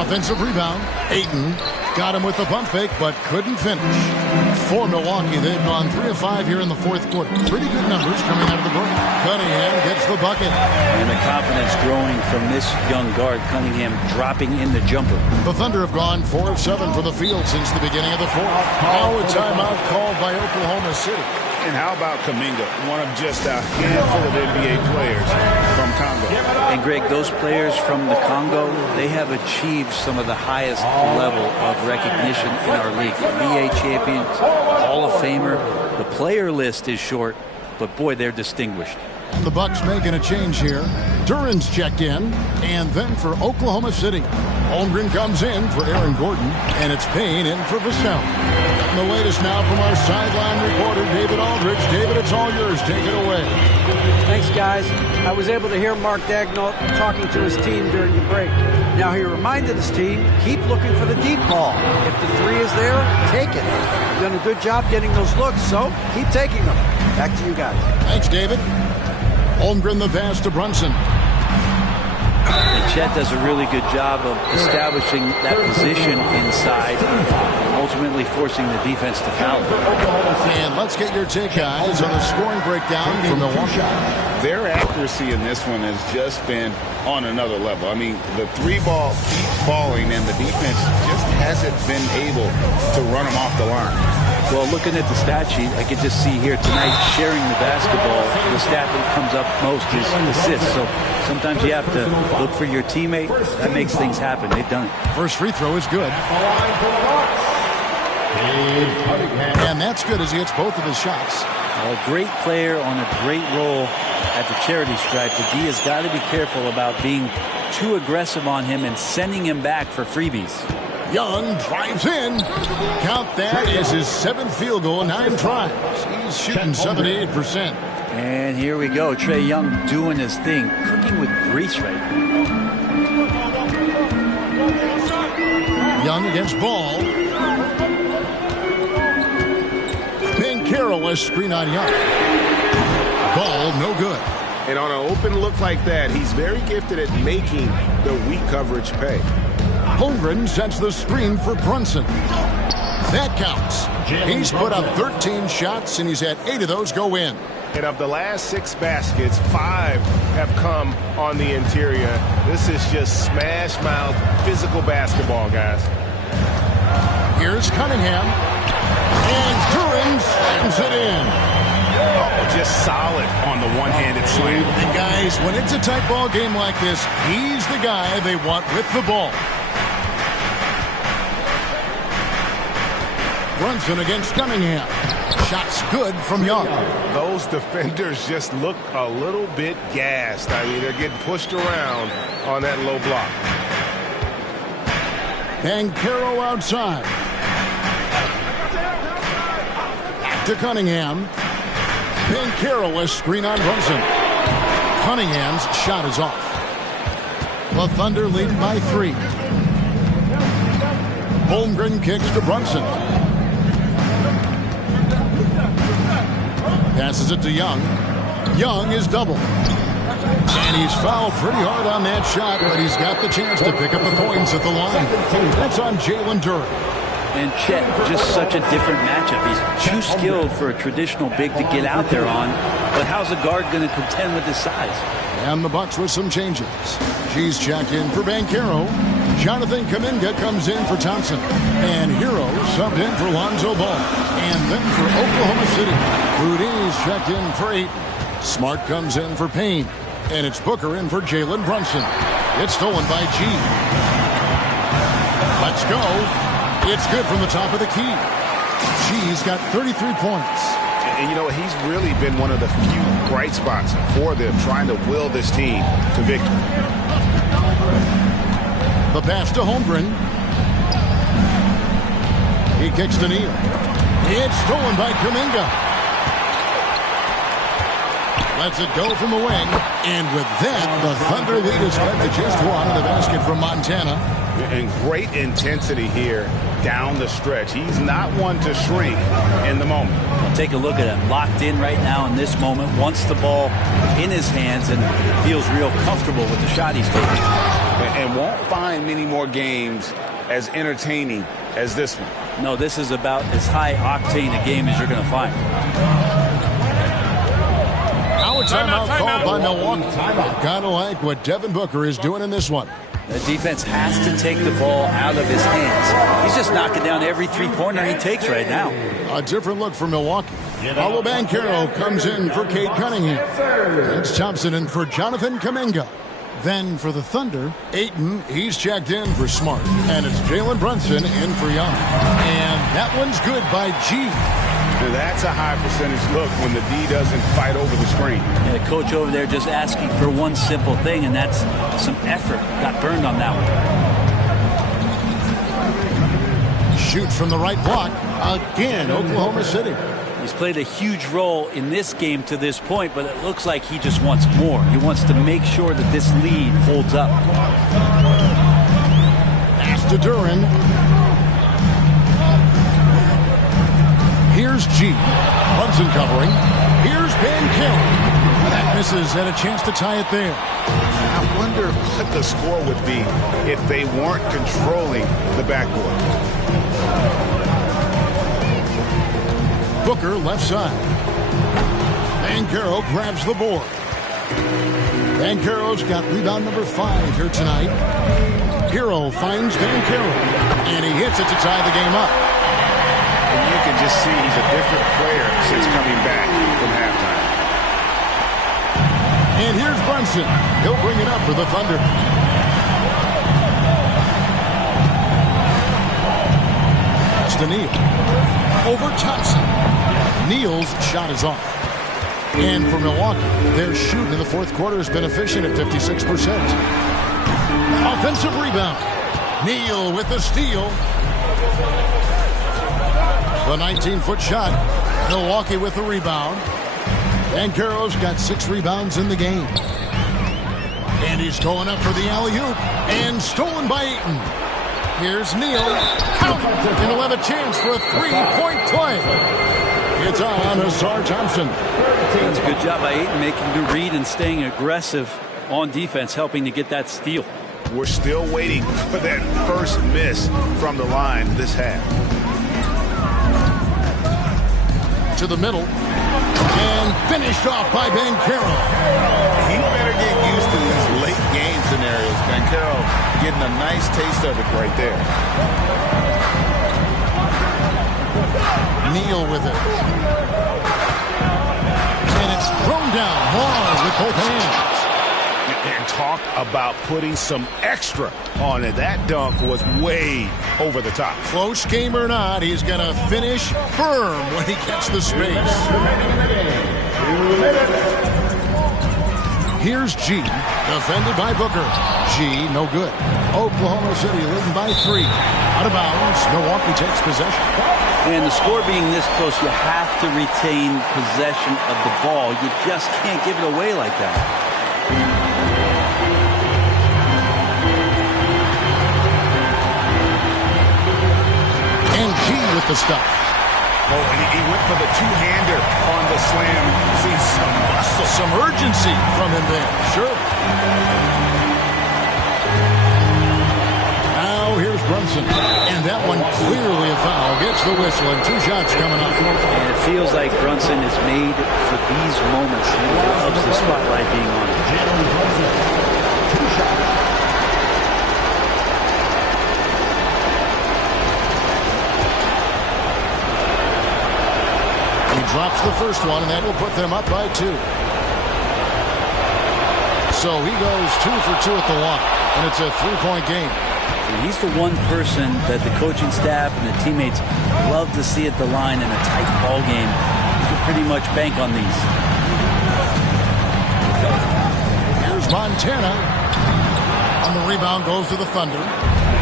Offensive rebound. Ayton got him with the pump fake, but couldn't finish. For Milwaukee, they've gone 3 of 5 here in the fourth quarter. Pretty good numbers coming out of the break. Cunningham gets the bucket. And the confidence growing from this young guard, Cunningham dropping in the jumper. The Thunder have gone 4 of 7 for the field since the beginning of the fourth. Now a timeout called by Oklahoma City. And how about Kuminga, one of just a handful of NBA players from Congo. And Greg, those players from the Congo, they have achieved some of the highest level of recognition in our league. NBA champions, Hall of Famer. The player list is short, but boy, they're distinguished. And the Bucks making a change here. Duran's checked in, and then for Oklahoma City, Holmgren comes in for Aaron Gordon, and it's Payne in for Vassell. And the latest now from our sideline reporter, David Aldridge. David, it's all yours. Take it away. Thanks, guys. I was able to hear Mark Daigneault talking to his team during the break. Now he reminded his team, keep looking for the deep ball. If the 3 is there, take it. You've done a good job getting those looks, so keep taking them. Back to you guys. Thanks, David. Holmgren the pass to Brunson. And Chet does a really good job of establishing that position inside, ultimately forcing the defense to foul. And let's get your take, guys, on the scoring breakdown from Milwaukee. Their accuracy in this one has just been on another level. I mean, the 3-ball keeps falling, and the defense just hasn't been able to run them off the line. Well, looking at the stat sheet, I can just see here tonight sharing the basketball. The stat that comes up most is assists. So sometimes you have to look for your teammate. That makes things happen. They've done it. First free throw is good. And that's good as he hits both of his shots. A great player on a great role at the charity stripe. The D has got to be careful about being too aggressive on him and sending him back for freebies. Young drives in. Count that as his 7th field goal in 9 tries. He's shooting 78%. And here we go. Trae Young doing his thing. Cooking with grease right now. Young against Ball. Carroll screen on Young. Ball no good. And on an open look like that, he's very gifted at making the weak coverage pay. Holmgren sets the screen for Brunson. That counts. He's put up 13 shots, and he's had 8 of those go in. And of the last 6 baskets, 5 have come on the interior. This is just smash mouth physical basketball, guys. Here's Cunningham. And Duran slams it in. Oh, just solid on the one-handed slam. And guys, when it's a tight ball game like this, he's the guy they want with the ball. Brunson against Cunningham. Shots good from Young. Those defenders just look a little bit gassed. I mean, they're getting pushed around on that low block. And Carroll outside. To Cunningham. Carroll screen on Brunson. Cunningham's shot is off. The Thunder lead by 3. Holmgren kicks to Brunson. Passes it to Young. Young is doubled. And he's fouled pretty hard on that shot, but he's got the chance to pick up the points at the line. That's on Jalen Duren. And Chet, just such a different matchup. He's too skilled for a traditional big to get out there on. But how's a guard going to contend with his size? And the Bucks with some changes. G's checked in for Banchero. Jonathan Kuminga comes in for Thompson. And Hero subbed in for Lonzo Ball. And then for Oklahoma City, Rudy's checked in for Ayton. Smart comes in for Payne. And it's Booker in for Jalen Brunson. It's stolen by G. Let's go. It's good from the top of the key. G's got 33 points. And you know, he's really been one of the few bright spots for them, trying to will this team to victory. The pass to Holmgren. He kicks to Neal. It's stolen by Kuminga. Lets it go from the wing. And with that, the Thunder lead is cut to just one in the basket from Montana. And great intensity here down the stretch. He's not one to shrink in the moment. Take a look at him. Locked in right now in this moment. Wants the ball in his hands and feels real comfortable with the shot he's taking. And won't find many more games as entertaining as this one. No, this is about as high octane a game as you're going to find. Now a timeout called by Milwaukee. Kind of like what Devin Booker is doing in this one. The defense has to take the ball out of his hands. He's just knocking down every three-pointer he takes right now. A different look for Milwaukee. Paolo Banchero comes in for Cade Cunningham. It's Thompson in for Jonathan Kuminga. Then for the Thunder, Ayton, he's checked in for Smart. And it's Jalen Brunson in for Young. And that one's good by G. That's a high percentage look when the D doesn't fight over the screen. Yeah, the coach over there just asking for one simple thing, and that's some effort. Got burned on that one. Shoots from the right block. Again, Oklahoma City. He's played a huge role in this game to this point, but it looks like he just wants more. He wants to make sure that this lead holds up. Pass to Duren. Here's G. Brunson covering. Here's Banchero. That misses, and a chance to tie it there. I wonder what the score would be if they weren't controlling the backboard. Booker left side. Banchero grabs the board. Banchero's got rebound number 5 here tonight. Hero finds Banchero, and he hits it to tie the game up. And you can just see he's a different player since coming back from halftime. And here's Brunson. He'll bring it up for the Thunder. Pass to Neal. Over Thompson. Neal's shot is off. And for Milwaukee, their shooting in the fourth quarter has been efficient at 56%. Offensive rebound. Neal with the steal. The 19-foot shot. Milwaukee with the rebound. Banchero's got 6 rebounds in the game. And he's going up for the alley-oop. And stolen by Ayton. Here's Neal. Count. And he'll have a chance for a 3-point play. It's on Asar Thompson. That's a good job by Ayton making the read and staying aggressive on defense, helping to get that steal. We're still waiting for that first miss from the line this half. To the middle. And finished off by Banchero. He better get used to these late game scenarios. Banchero getting a nice taste of it right there. Neal with it. And it's thrown down hard with both hands. And talk about putting some extra on it. That dunk was way over the top. Close game or not, he's going to finish firm when he gets the space. Here's G, defended by Booker. G, no good. Oklahoma City leading by 3. Out of bounds, Milwaukee takes possession. And the score being this close, you have to retain possession of the ball. You just can't give it away like that. the stuff. Oh, and he went for the two-hander on the slam. See some muscle. Some urgency from him there. Sure. Now here's Brunson. And that one clearly a foul. Gets the whistle and 2 shots coming up. And it feels like Brunson is made for these moments. He loves the spotlight being on him. Jalen Brunson, 2 shots. He drops the first one, and that will put them up by 2. So he goes 2 for 2 at the line, and it's a 3-point game. And he's the one person that the coaching staff and the teammates love to see at the line in a tight ball game. You can pretty much bank on these. Here's Montana. On the rebound goes to the Thunder.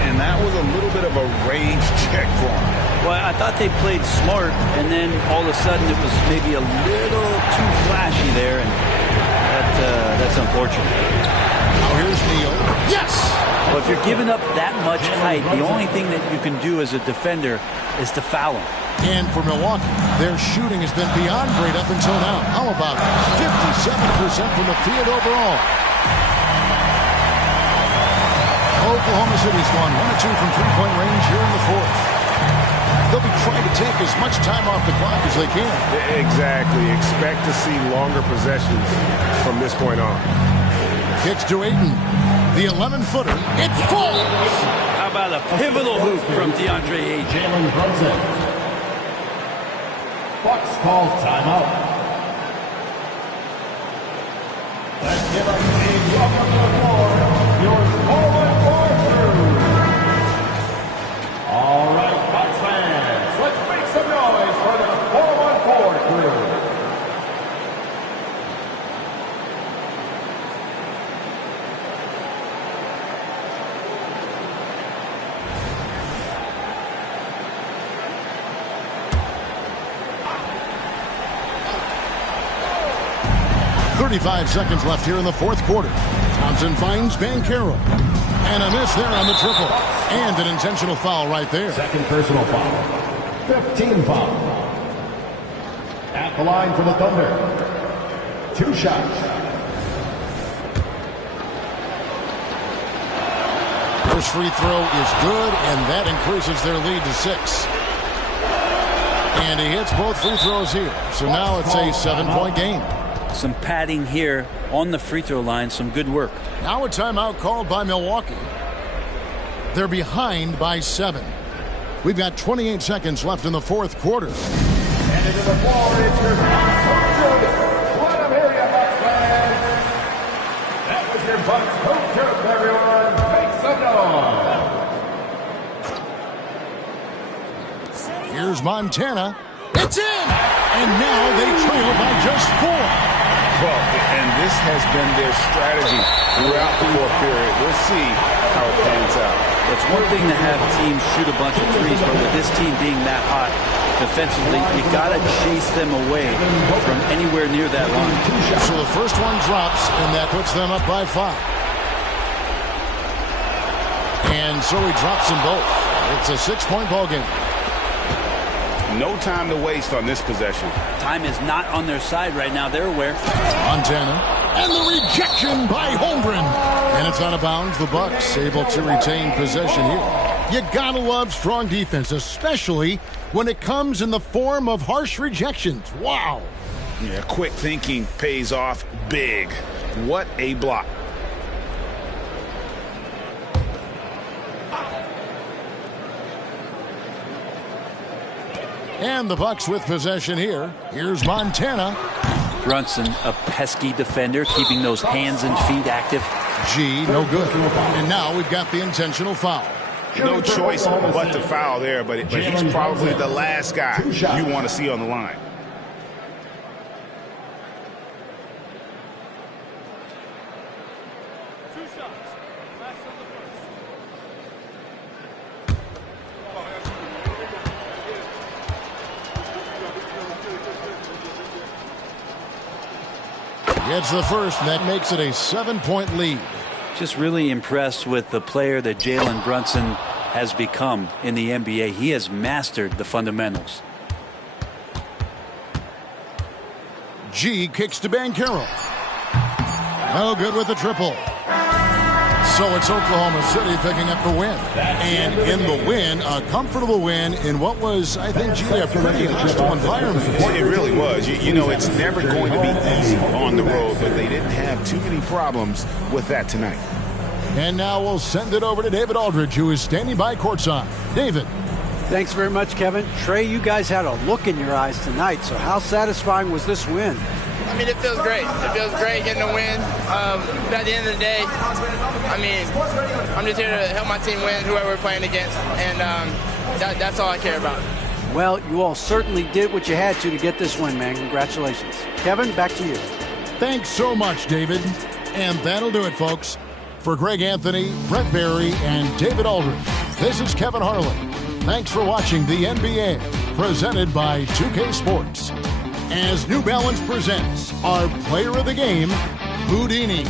And that was a little bit of a rage check for him. Well, I thought they played smart, and then all of a sudden it was maybe a little too flashy there, and that's unfortunate. Now here's Neal. Yes! Well, if you're giving up that much height, the only thing that you can do as a defender is to foul him. And for Milwaukee, their shooting has been beyond great up until now. How about 57% from the field overall? Oklahoma City's gone 1 or 2 from 3-point range here in the 4th. They'll be trying to take as much time off the clock as they can. Exactly. Expect to see longer possessions from this point on. Kicks to Ayton. The 11-footer. It falls! How about a pivotal hoop from DeAndre Ayton? Jalen Brunson. Bucks call timeout. Let's give a big welcome to the floor. Your forward crew. All right, Bucks fans, let's make some noise for the 4-on-4 crew. .35 seconds left here in the 4th quarter. Thompson finds Banchero. And a miss there on the triple. And an intentional foul right there. Second personal foul. 15 foul. At the line for the Thunder. 2 shots. First free throw is good, and that increases their lead to 6. And he hits both free throws here. So now it's a 7-point game. Some padding here on the free throw line. Some good work. Now a timeout called by Milwaukee. They're behind by 7. We've got 28 seconds left in the 4th quarter. And into the floor, it's your Bucks home truth. Let them hear you, Bucks fans. That was your Bucks home truth, everyone. Make some noise. Here's Montana. It's in! And now they trail by just 4. Well, and this has been their strategy throughout the 4th period. We'll see how it pans out. It's one thing to have teams shoot a bunch of threes, but with this team being that hot defensively, you got to chase them away from anywhere near that line. So the first one drops, and that puts them up by 5. And so he drops them both. It's a 6-point ball game. No time to waste on this possession. Time is not on their side right now. They're aware. Montana. And the rejection by Holmgren. And it's out of bounds. The Bucks able to retain possession here. You gotta love strong defense, especially when it comes in the form of harsh rejections. Wow. Yeah, quick thinking pays off big. What a block. And the Bucks with possession here. Here's Montana. Brunson, a pesky defender, keeping those hands and feet active. No good. And now we've got the intentional foul. No choice but to foul there, but he's probably the last guy you want to see on the line. Gets the first, and that makes it a 7-point lead. Just really impressed with the player that Jalen Brunson has become in the NBA. He has mastered the fundamentals. G kicks to Banchero. No good with the triple. So it's Oklahoma City picking up the win. And in the win, a comfortable win in what was, I think, G, a pretty hostile environment. It really was. You know, it's never going to be easy on the road, but they didn't have too many problems with that tonight. And now we'll send it over to David Aldridge, who is standing by courtside. David. Thanks very much, Kevin. Trey, you guys had a look in your eyes tonight, so how satisfying was this win? I mean, it feels great. It feels great getting a win. But at the end of the day, I mean, I'm just here to help my team win, whoever we're playing against, and that's all I care about. Well, you all certainly did what you had to get this win, man. Congratulations. Kevin, back to you. Thanks so much, David. And that'll do it, folks. For Greg Anthony, Brett Barry, and David Aldridge, this is Kevin Harlan. Thanks for watching the NBA, presented by 2K Sports. As New Balance presents our player of the game, Houdini.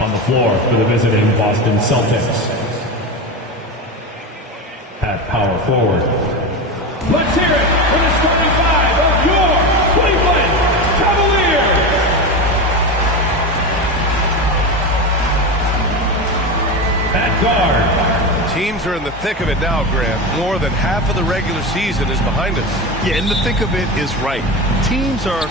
On the floor for the visiting Boston Celtics. At power forward. Let's hear it for the starting five of your Cleveland Cavaliers. At guard. Teams are in the thick of it now, Grant. More than half of the regular season is behind us. Yeah, in the thick of it is right. Teams are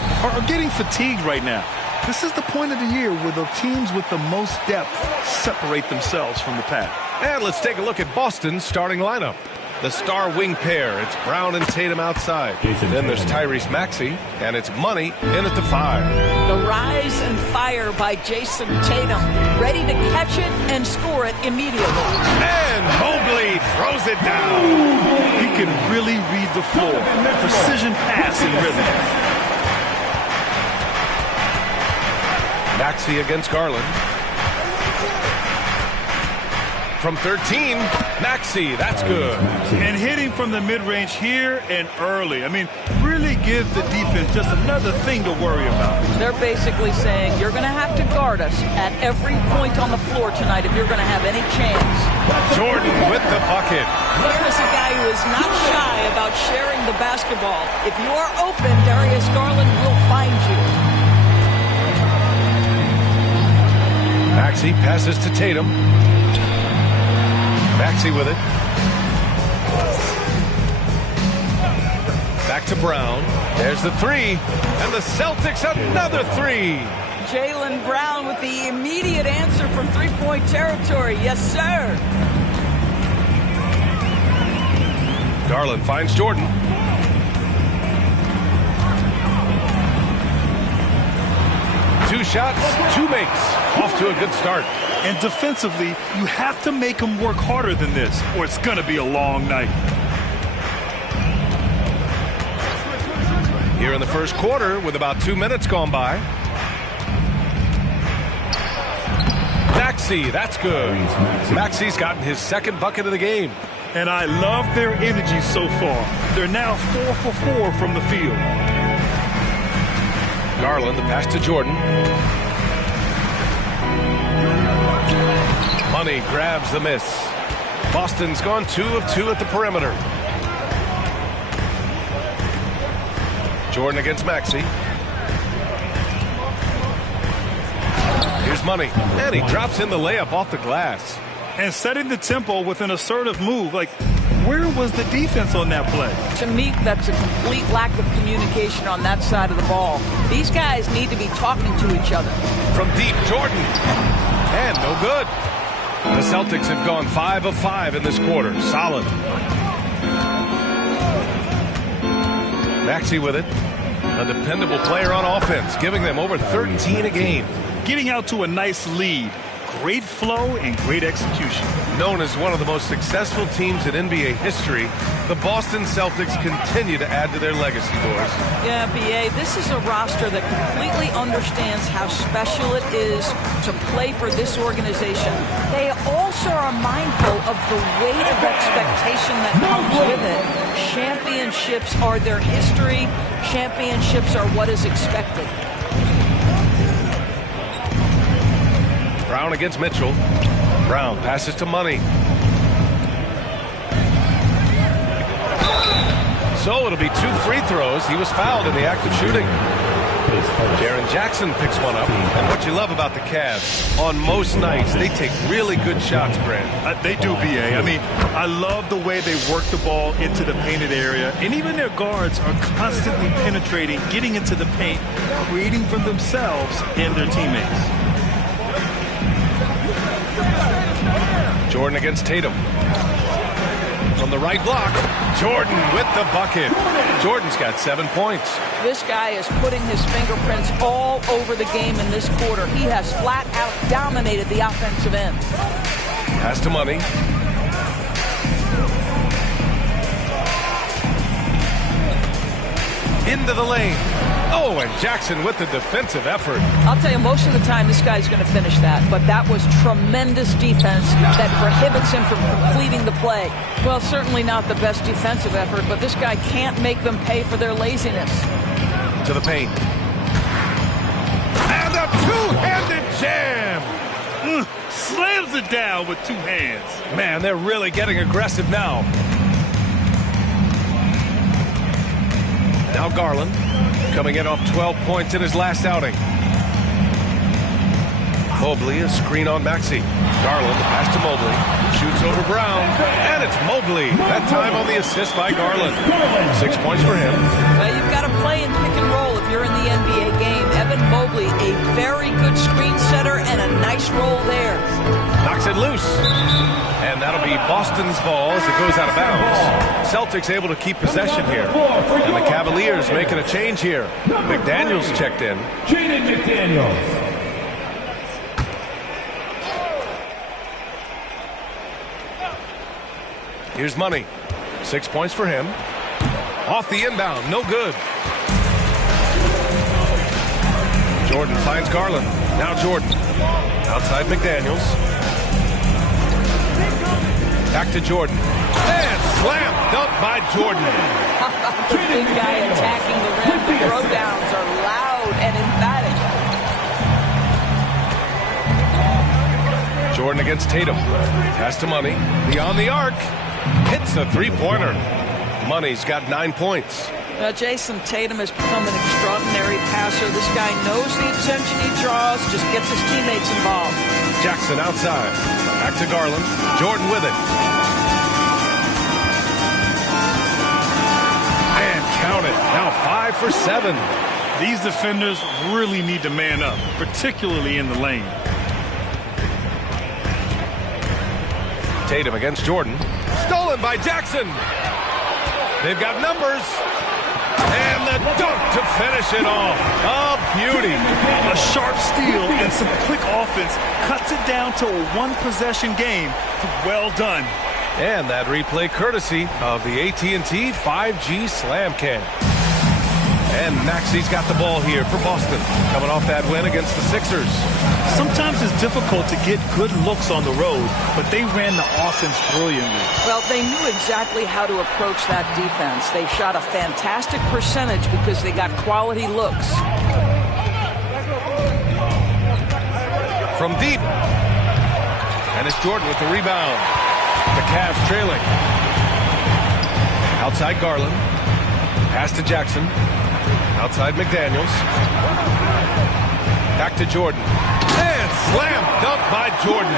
getting fatigued right now. This is the point of the year where the teams with the most depth separate themselves from the pack. And let's take a look at Boston's starting lineup. The star wing pair, it's Brown and Tatum outside. Then there's Tyrese Maxey, and it's Money in at the 5. The rise and fire by Jason Tatum, ready to catch it and score it immediately. And Mobley throws it down. He can really read the floor. Precision pass and rhythm. Maxey against Garland. From 13, Maxey, that's good. And hitting from the mid-range here and early. I mean, really give the defense just another thing to worry about. They're basically saying you're going to have to guard us at every point on the floor tonight if you're going to have any chance. Jordan with the bucket. Here is a guy who is not shy about sharing the basketball. If you are open, Darius Garland will find you. Maxey passes to Tatum. Maxey with it. Back to Brown. There's the 3. And the Celtics another 3. Jaylen Brown with the immediate answer from three-point territory. Yes, sir. Garland finds Jordan. Two shots, 2 makes. Off to a good start. And defensively, you have to make them work harder than this, or it's going to be a long night. Here in the first quarter, with about 2 minutes gone by. Maxey, that's good. Maxey's gotten his second bucket of the game. And I love their energy so far. They're now 4 for 4 from the field. Garland, the pass to Jordan. Money grabs the miss. Boston's gone 2 of 2 at the perimeter. Jordan against Maxey. Here's Money. And he drops in the layup off the glass. And setting the tempo with an assertive move. Like, where was the defense on that play? To me, that's a complete lack of communication on that side of the ball. These guys need to be talking to each other. From deep, Jordan. And no good. The Celtics have gone 5 of 5 in this quarter. Solid. Maxey with it. A dependable player on offense, giving them over 13 a game. Getting out to a nice lead. Great flow and great execution. Known as one of the most successful teams in NBA history, the Boston Celtics continue to add to their legacy, Doris. Yeah, B.A., this is a roster that completely understands how special it is to play for this organization. They also are mindful of the weight of expectation that comes with it. Championships are their history. Championships are what is expected. Brown against Mitchell. Brown passes to Money. So it'll be 2 free throws. He was fouled in the act of shooting. Jaren Jackson picks one up. And what you love about the Cavs, on most nights, they take really good shots, Grant. They do, B.A. I mean, I love the way they work the ball into the painted area. And even their guards are constantly penetrating, getting into the paint, creating for themselves and their teammates. Jordan against Tatum. From On the right block, Jordan with the bucket. Jordan's got 7 points. This guy is putting his fingerprints all over the game in this quarter. He has flat out dominated the offensive end. Pass to Money. Into the lane. Oh, and Jackson with the defensive effort. I'll tell you, most of the time this guy's going to finish that, but that was tremendous defense that prohibits him from completing the play. Well, certainly not the best defensive effort, but this guy can't make them pay for their laziness. To the paint. And a two-handed jam. Slams it down with 2 hands. Man, they're really getting aggressive now. Now Garland, coming in off 12 points in his last outing. Mobley, a screen on Maxey. Garland, the pass to Mobley. Shoots over Brown, and it's Mobley. That time on the assist by Garland. 6 points for him. Well, you've got to play in pick and roll if you're in the NBA game. Evan Mobley, a very good screen setter and a nice roll there. Knocks it loose. And that'll be Boston's ball as it goes out of bounds. Celtics able to keep possession here. And the Cavaliers making a change here. McDaniels checked in. Jaden McDaniels. Here's Money. 6 points for him. Off the inbound. No good. Jordan finds Garland. Now Jordan. Outside McDaniels. Back to Jordan. And slam dunk by Jordan. The big guy attacking the rim. The throwdowns are loud and emphatic. Jordan against Tatum. Pass to Money. Beyond the arc. Hits a three-pointer. Money's got 9 points. Jason Tatum has become an extraordinary passer. This guy knows the attention he draws, just gets his teammates involved. Jackson outside. Back to Garland. Jordan with it. And count it. Now 5 for 7. These defenders really need to man up, particularly in the lane. Tatum against Jordan. Stolen by Jackson. They've got numbers. And the dunk to finish it off. A beauty. A sharp steal and some quick offense cuts it down to a one-possession game. Well done. And that replay courtesy of the AT&T 5G Slam Cam. And Maxey's got the ball here for Boston. Coming off that win against the Sixers. Sometimes it's difficult to get good looks on the road, but they ran the offense brilliantly. Well, they knew exactly how to approach that defense. They shot a fantastic percentage because they got quality looks. From deep. And it's Jordan with the rebound. The Cavs trailing. Outside Garland. Pass to Jackson. Outside McDaniels. Back to Jordan. And slam dunk by Jordan.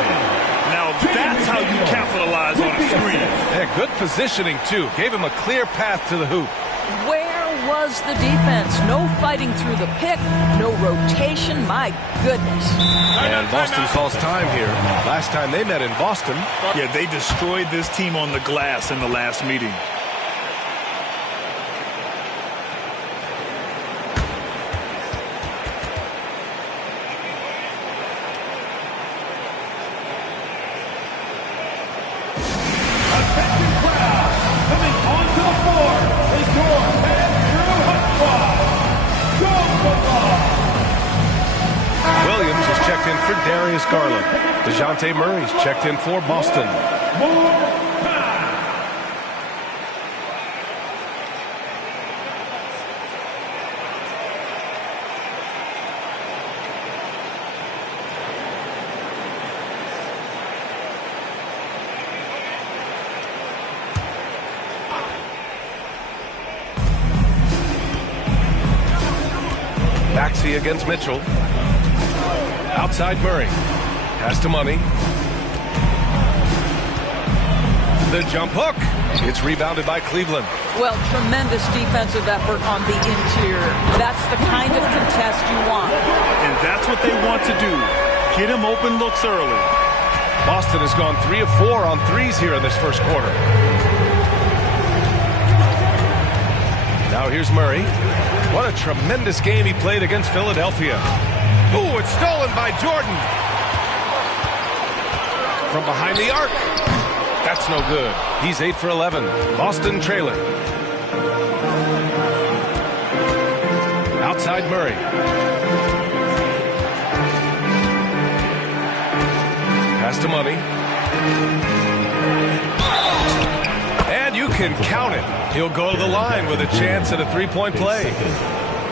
Now that's how you capitalize on a screen. Yeah, good positioning, too. Gave him a clear path to the hoop. Where was the defense? No fighting through the pick. No rotation. My goodness. And Boston calls time here. Last time they met in Boston. Yeah, they destroyed this team on the glass in the last meeting. Garland. DeJounte Murray's checked in for Boston. Maxey against Mitchell. Outside Murray. Pass to Money. The jump hook. It's rebounded by Cleveland. Well, tremendous defensive effort on the interior. That's the kind of contest you want. And that's what they want to do. Get him open looks early. Boston has gone 3 of 4 on threes here in this first quarter. here's Murray. What a tremendous game he played against Philadelphia. Ooh, it's stolen by Jordan. From behind the arc. That's no good. He's 8 for 11. Boston trailing. Outside Murray. Pass to Money. And you can count it. He'll go to the line with a chance at a three-point play.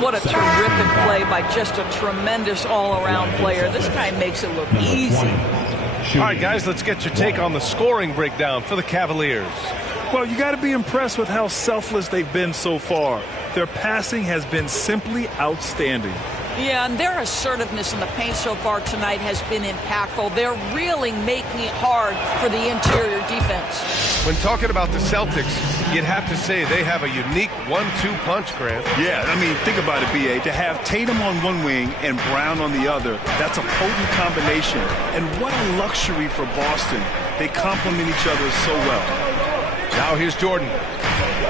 What a terrific play by just a tremendous all-around player. This guy makes it look easy. All right, guys, let's get your take on the scoring breakdown for the Cavaliers. Well, you got to be impressed with how selfless they've been so far. Their passing has been simply outstanding. Yeah, and their assertiveness in the paint so far tonight has been impactful. They're really making it hard for the interior defense. When talking about the Celtics, you'd have to say they have a unique 1-2 punch, Grant. Yeah, I mean, think about it, B.A. To have Tatum on one wing and Brown on the other, that's a potent combination. And what a luxury for Boston. They complement each other so well. Now here's Jordan.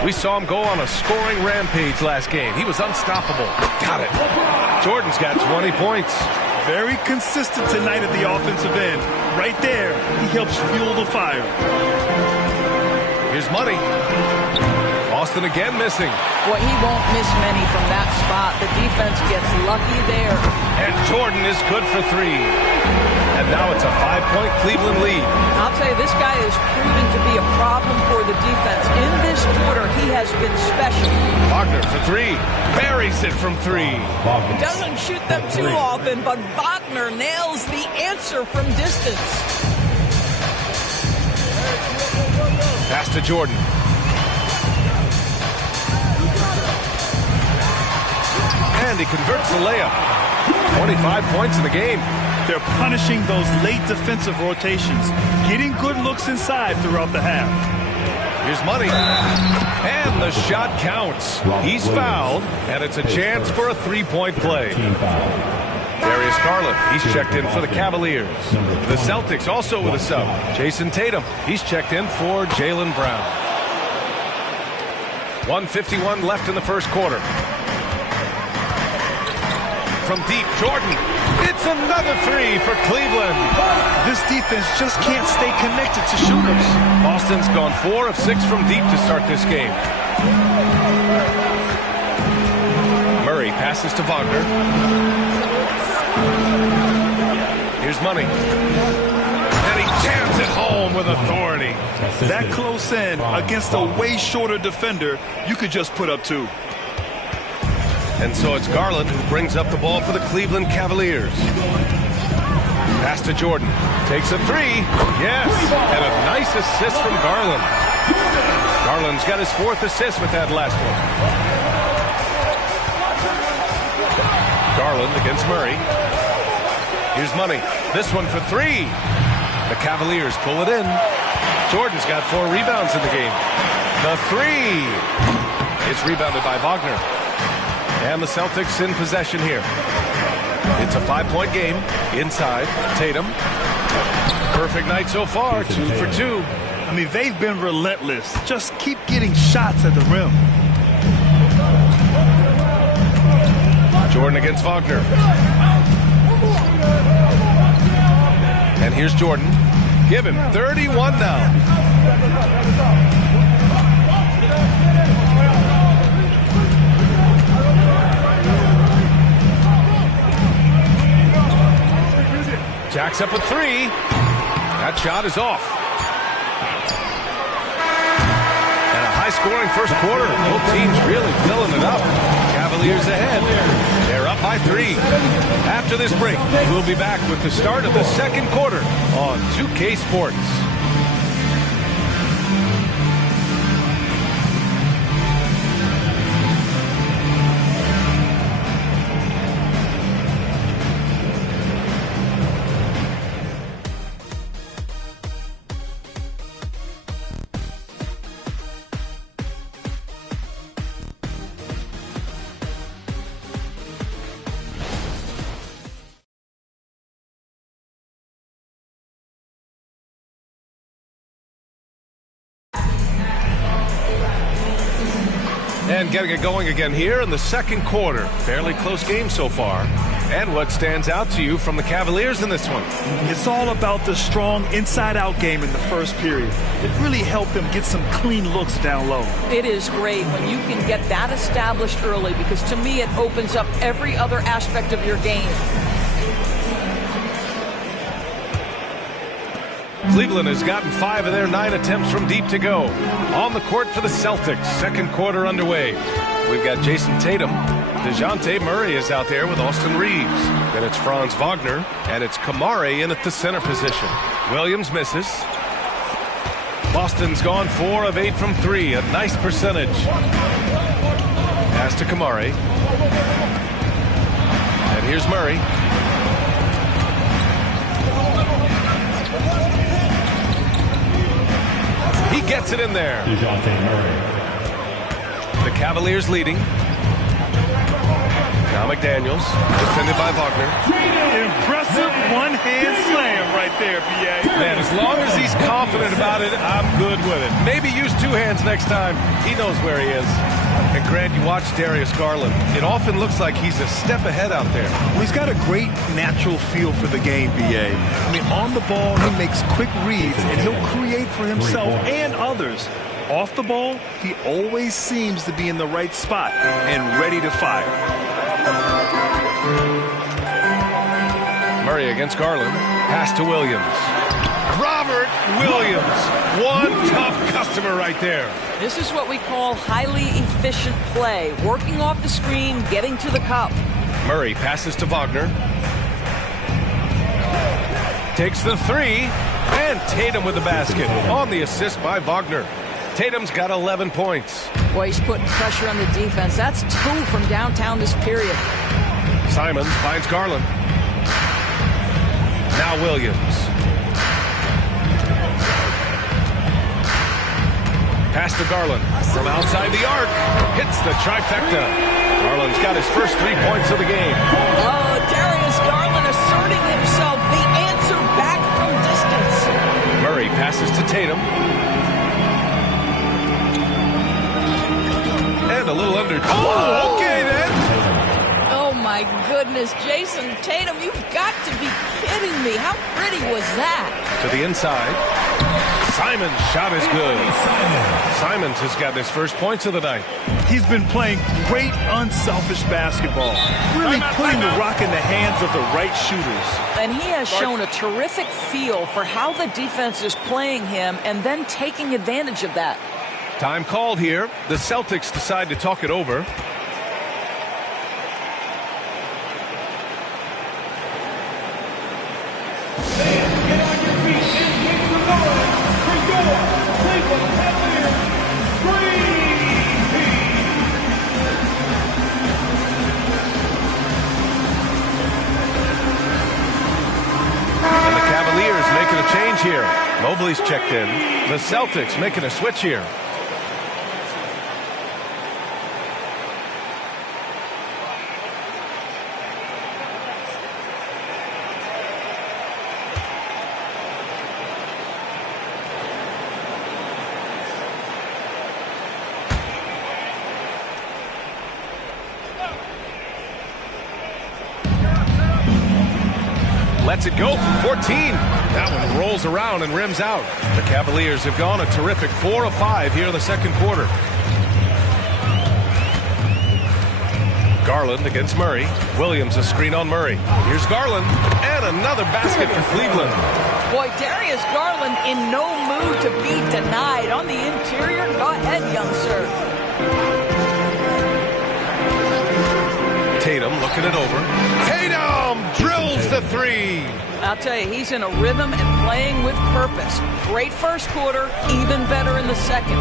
We saw him go on a scoring rampage last game. He was unstoppable. Got it. Jordan's got 20 points. Very consistent tonight at the offensive end. Right there, he helps fuel the fire. Here's Money. Boston again missing. Well, he won't miss many from that spot. The defense gets lucky there. And Jordan is good for three. And now it's a 5-point Cleveland lead. I'll tell you, this guy is proven to be a problem for the defense. In this quarter, he has been special. Wagner for three. Buries it from three. He doesn't shoot them too often, but Wagner nails the answer from distance. Pass to Jordan. And he converts the layup. 25 points in the game. They're punishing those late defensive rotations, getting good looks inside throughout the half. Here's Money. And the shot counts. He's fouled, and it's a chance for a three-point play. Darius Garland, he's checked in for the Cavaliers. The Celtics also with a sub. Jason Tatum, he's checked in for Jaylen Brown. 1:51 left in the first quarter. From deep, Jordan. It's another three for Cleveland. This defense just can't stay connected to shooters. Boston's gone 4 of 6 from deep to start this game. Murray passes to Wagner. Here's Money. And he jams it home with authority. That close in against a way shorter defender, you could just put up 2. And so it's Garland who brings up the ball for the Cleveland Cavaliers. Pass to Jordan. Takes a three. Yes. And a nice assist from Garland. Garland's got his 4th assist with that last one. Garland against Murray. Here's Money. This one for three. The Cavaliers pull it in. Jordan's got 4 rebounds in the game. The three. It's rebounded by Wagner. And the Celtics in possession here. It's a 5-point game. Inside, Tatum. Perfect night so far, 2 for 2. I mean, they've been relentless. Just keep getting shots at the rim. Jordan against Wagner. And here's Jordan. Give him 31 now. Jacks up a three. That shot is off. And a high-scoring first quarter. Both teams really filling it up. Cavaliers ahead. They're up by 3. After this break, we'll be back with the start of the second quarter on 2K Sports. And getting it going again here in the second quarter. Fairly close game so far. And what stands out to you from the Cavaliers in this one? It's all about the strong inside-out game in the first period. It really helped them get some clean looks down low. It is great when you can get that established early, because to me it opens up every other aspect of your game. Cleveland has gotten 5 of their 9 attempts from deep to go. On the court for the Celtics, second quarter underway. We've got Jason Tatum. DeJounte Murray is out there with Austin Reeves. Then it's Franz Wagner, and it's Kamari in at the center position. Williams misses. Boston's gone 4 of 8 from 3, a nice percentage. Pass to Kamari. And here's Murray. He gets it in there. DeJounte Murray. The Cavaliers leading. Now McDaniels, defended by Wagner. Impressive one-hand slam right there, B.A. Man, as long as he's confident about it, I'm good with it. Maybe use 2 hands next time. He knows where he is. And Grant, you watch Darius Garland. It often looks like he's a step ahead out there. Well, he's got a great natural feel for the game, B.A. I mean, on the ball, he makes quick reads, and he'll create for himself and others. Off the ball, he always seems to be in the right spot and ready to fire. Murray against Garland. Pass to Williams. Robert Williams. One tough customer right there. This is what we call highly efficient play. Working off the screen, getting to the cup. Murray passes to Wagner. Takes the 3. And Tatum with the basket. On the assist by Wagner. Tatum's got 11 points. Boy, he's putting pressure on the defense. That's 2 from downtown this period. Simons finds Garland. Now Williams. Pass to Garland from outside the arc. Hits the trifecta. Garland's got his first 3 points of the game. Oh, Darius Garland asserting himself. The answer back from distance. Murray passes to Tatum. And a little under. Oh, okay then. Oh my goodness, Jason Tatum, you've got to be kidding me. How pretty was that? To the inside. Simons' shot is good. Simons has got his first points of the night. He's been playing great, unselfish basketball. Really putting the rock in the hands of the right shooters. And he has shown a terrific feel for how the defense is playing him and then taking advantage of that. Time called here. The Celtics decide to talk it over. Get on your feet and make some noise for your Cleveland Cavaliers Screen Team. And the Cavaliers making a change here. Mobley's checked in. The Celtics making a switch here. Lets it go from 14. That one rolls around and rims out. The Cavaliers have gone a terrific 4 of 5 here in the second quarter. Garland against Murray. Williams a screen on Murray. Here's Garland. And another basket for Cleveland. Boy, Darius Garland in no mood to be denied. On the interior, go ahead, young sir. Tatum looking it over. Tatum drills the 3. I'll tell you, he's in a rhythm and playing with purpose. Great first quarter, even better in the second.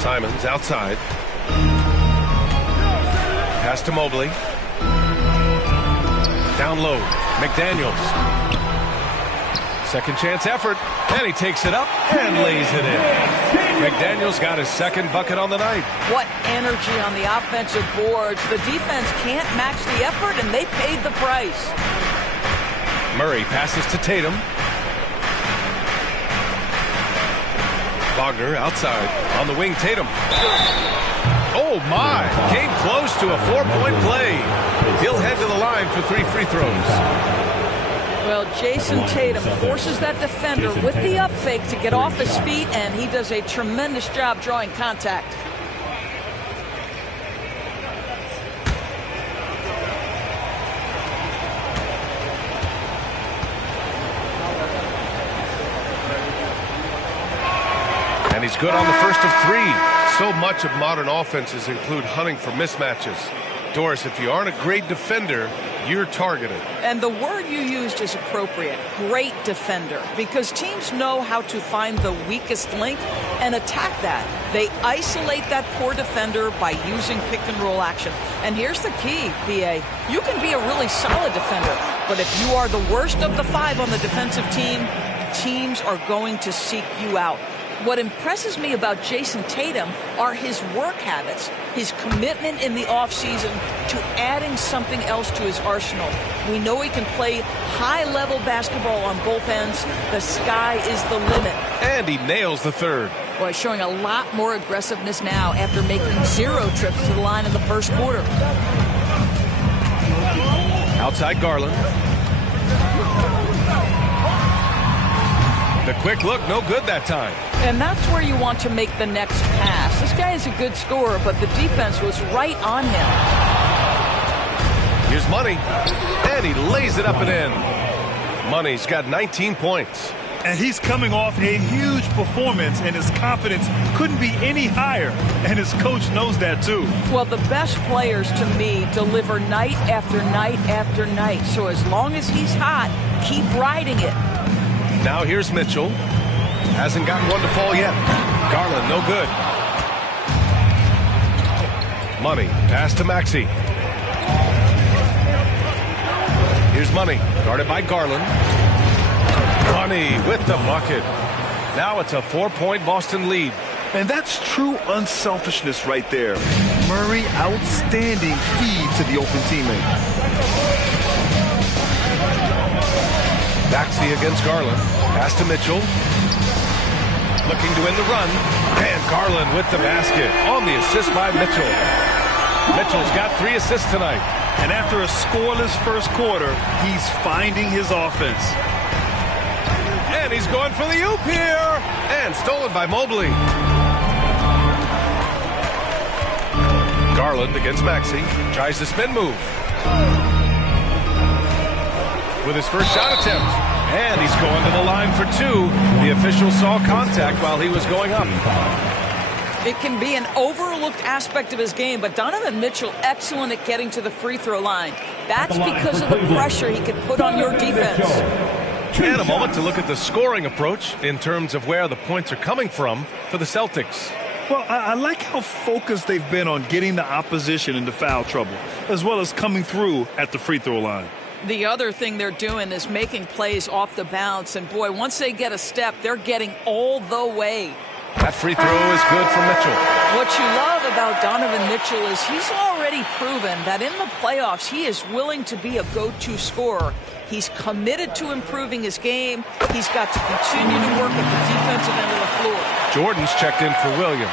Simons outside. Pass to Mobley. Down low. McDaniels. Second chance effort. And he takes it up and lays it in. McDaniels got his second bucket on the night. What energy on the offensive boards. The defense can't match the effort, and they paid the price. Murray passes to Tatum. Wagner outside. On the wing, Tatum. Oh, my. Came close to a 4-point play. He'll head to the line for 3 free throws. Well, Jason Tatum forces that defender with the up fake to get off his feet, and he does a tremendous job drawing contact. And he's good on the first of 3. So much of modern offenses include hunting for mismatches. Doris, if you aren't a great defender, you're targeted. And the word you used is appropriate. Great defender. Because teams know how to find the weakest link and attack that. They isolate that poor defender by using pick and roll action. And here's the key, BA. You can be a really solid defender, but if you are the worst of the 5 on the defensive team, teams are going to seek you out. What impresses me about Jason Tatum are his work habits, his commitment in the offseason to adding something else to his arsenal. We know he can play high-level basketball on both ends. The sky is the limit. And he nails the third. Boy, showing a lot more aggressiveness now after making 0 trips to the line in the first quarter. Outside Garland. The quick look, no good that time. And that's where you want to make the next pass. This guy is a good scorer, but the defense was right on him. Here's Money, and he lays it up and in. Money's got 19 points. And he's coming off a huge performance, and his confidence couldn't be any higher. And his coach knows that, too. Well, the best players, to me, deliver night after night after night. So as long as he's hot, keep riding it. Now here's Mitchell. Hasn't gotten one to fall yet. Garland, no good. Money, pass to Maxey. Here's Money, guarded by Garland. Money with the bucket. Now it's a 4-point Boston lead. And that's true unselfishness right there. Murray, outstanding feed to the open teammate. Maxey against Garland. Pass to Mitchell. Looking to win the run. And Garland with the basket on the assist by Mitchell. Mitchell's got 3 assists tonight. And after a scoreless first quarter, he's finding his offense. And he's going for the oop here. And stolen by Mobley. Garland against Maxey. Tries the spin move. With his first shot attempt. And he's going to the line for 2. The official saw contact while he was going up. It can be an overlooked aspect of his game, but Donovan Mitchell excellent at getting to the free throw line. That's because of the pressure he can put on your defense. And a moment to look at the scoring approach in terms of where the points are coming from for the Celtics. Well, I like how focused they've been on getting the opposition into foul trouble, as well as coming through at the free throw line. The other thing they're doing is making plays off the bounce. And, boy, once they get a step, they're getting all the way. That free throw is good for Mitchell. What you love about Donovan Mitchell is he's already proven that in the playoffs he is willing to be a go-to scorer. He's committed to improving his game. He's got to continue to work at the defensive end of the floor. Jordan's checked in for Williams.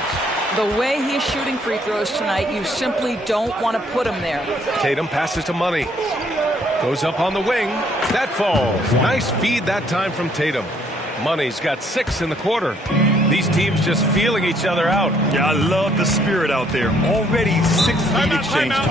The way he's shooting free throws tonight, you simply don't want to put him there. Tatum passes to Money. Goes up on the wing. That falls. Nice feed that time from Tatum. Money's got 6 in the quarter. These teams just feeling each other out. Yeah, I love the spirit out there. Already 6 lead exchanges.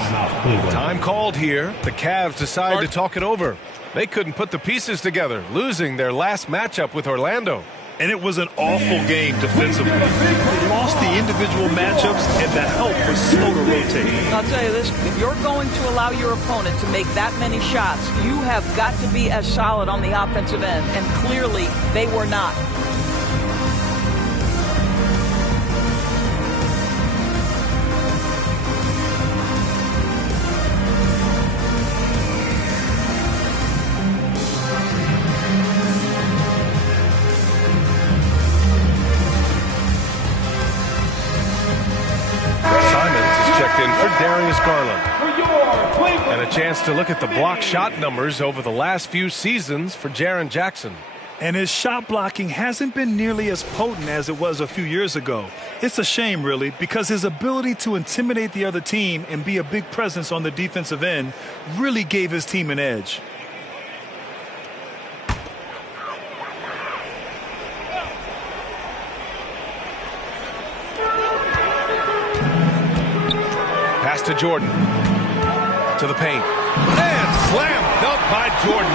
Time called here. The Cavs decide to talk it over. They couldn't put the pieces together, losing their last matchup with Orlando. And it was an awful game defensively. They lost the individual matchups, and the help was slow to rotate. I'll tell you this, if you're going to allow your opponent to make that many shots, you have got to be as solid on the offensive end, and clearly they were not. Darius Garland. And a chance to look at the block shot numbers over the last few seasons for Jaren Jackson. And his shot blocking hasn't been nearly as potent as it was a few years ago. It's a shame, really, because his ability to intimidate the other team and be a big presence on the defensive end really gave his team an edge. Pass to Jordan. To the paint. And slam dunk by Jordan.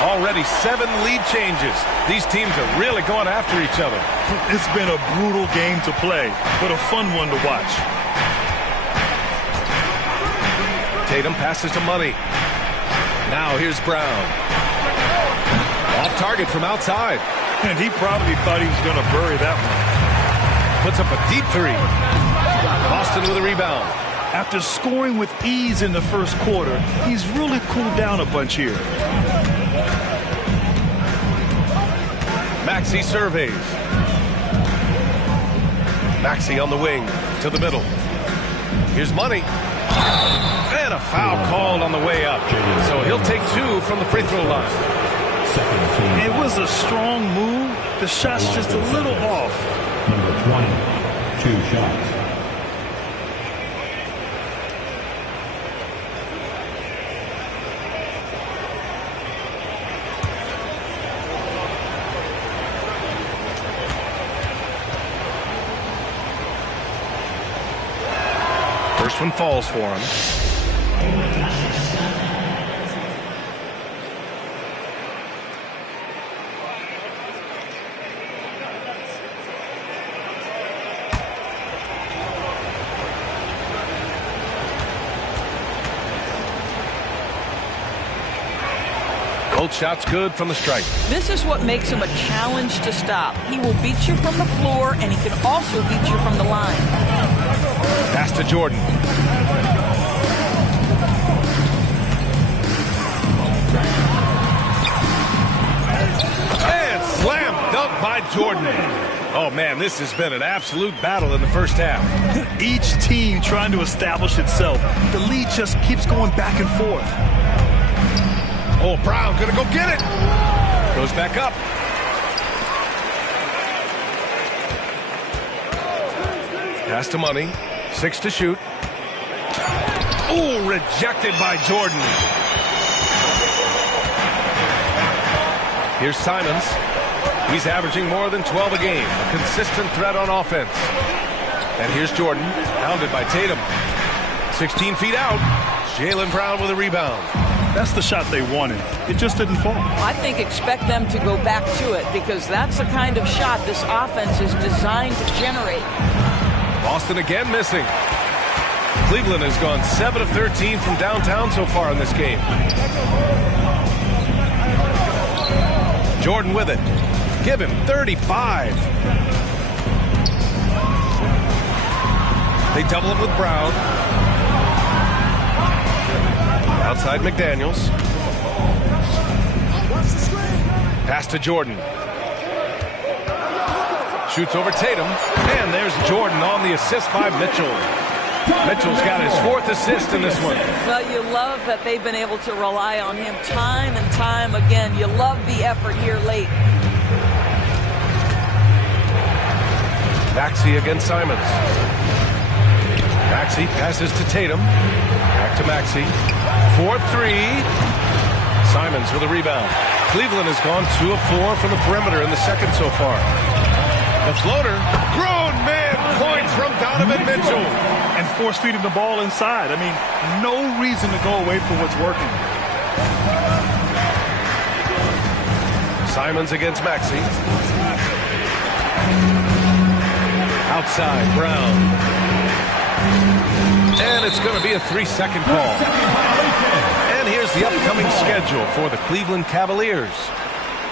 Already 7 lead changes. These teams are really going after each other. It's been a brutal game to play, but a fun one to watch. Tatum passes to Money. Now here's Brown. Off target from outside. And he probably thought he was going to bury that one. Puts up a deep 3. Boston with a rebound. After scoring with ease in the first quarter, he's really cooled down a bunch here. Maxey surveys. Maxey on the wing to the middle. Here's Money. And a foul called on the way up. So he'll take 2 from the free throw line. It was a strong move. The shot's just a little off. Number 20, 2 shots. First one falls for him. Both shots good from the stripe. This is what makes him a challenge to stop. He will beat you from the floor, and he can also beat you from the line. Pass to Jordan. And slam dunk by Jordan. Oh, man, this has been an absolute battle in the first half. Each team trying to establish itself. The lead just keeps going back and forth. Oh, Brown gonna go get it. Goes back up. Pass to Money. 6 to shoot. Oh, rejected by Jordan. Here's Simons. He's averaging more than 12 a game. A consistent threat on offense. And here's Jordan, pounded by Tatum. 16 feet out. Jaylen Brown with a rebound. That's the shot they wanted. It just didn't fall. I think expect them to go back to it because that's the kind of shot this offense is designed to generate. Boston again missing. Cleveland has gone 7 of 13 from downtown so far in this game. Jordan with it. Give him 35. They double him with Brown. Outside McDaniels. Pass to Jordan. Shoots over Tatum. And there's Jordan on the assist by Mitchell. Mitchell's got his 4th assist in this one. Well, you love that they've been able to rely on him time and time again. You love the effort here late. Maxey against Simons. Maxey passes to Tatum. Back to Maxey. 4-3. Simons with a rebound. Cleveland has gone 2 of 4 from the perimeter in the second so far. The floater. Grown man points from Donovan Mitchell. And force-feeding the ball inside. I mean, no reason to go away from what's working. Simons against Maxey. Outside, Brown. And it's going to be a 3-second call. And here's the upcoming schedule for the Cleveland Cavaliers.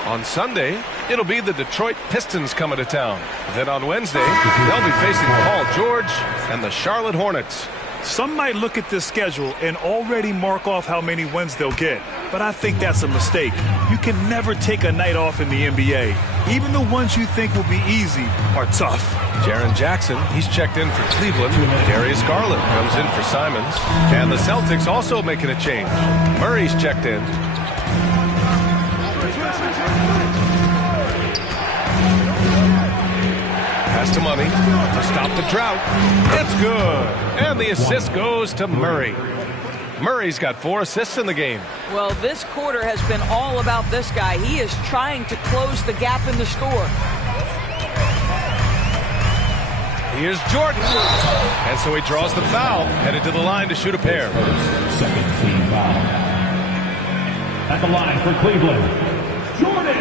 On Sunday, it'll be the Detroit Pistons coming to town. Then on Wednesday, they'll be facing Paul George and the Charlotte Hornets. Some might look at this schedule and already mark off how many wins they'll get. But I think that's a mistake. You can never take a night off in the NBA. Even the ones you think will be easy are tough. Jaren Jackson, he's checked in for Cleveland. Darius Garland comes in for Simons. And the Celtics also making a change. Murray's checked in. Pass to Money to stop the drought. It's good. And the assist goes to Murray. Murray's got 4 assists in the game. Well, this quarter has been all about this guy. He is trying to close the gap in the score. Here's Jordan. And so he draws the foul, headed to the line to shoot a pair. Second team foul. At the line for Cleveland, Jordan.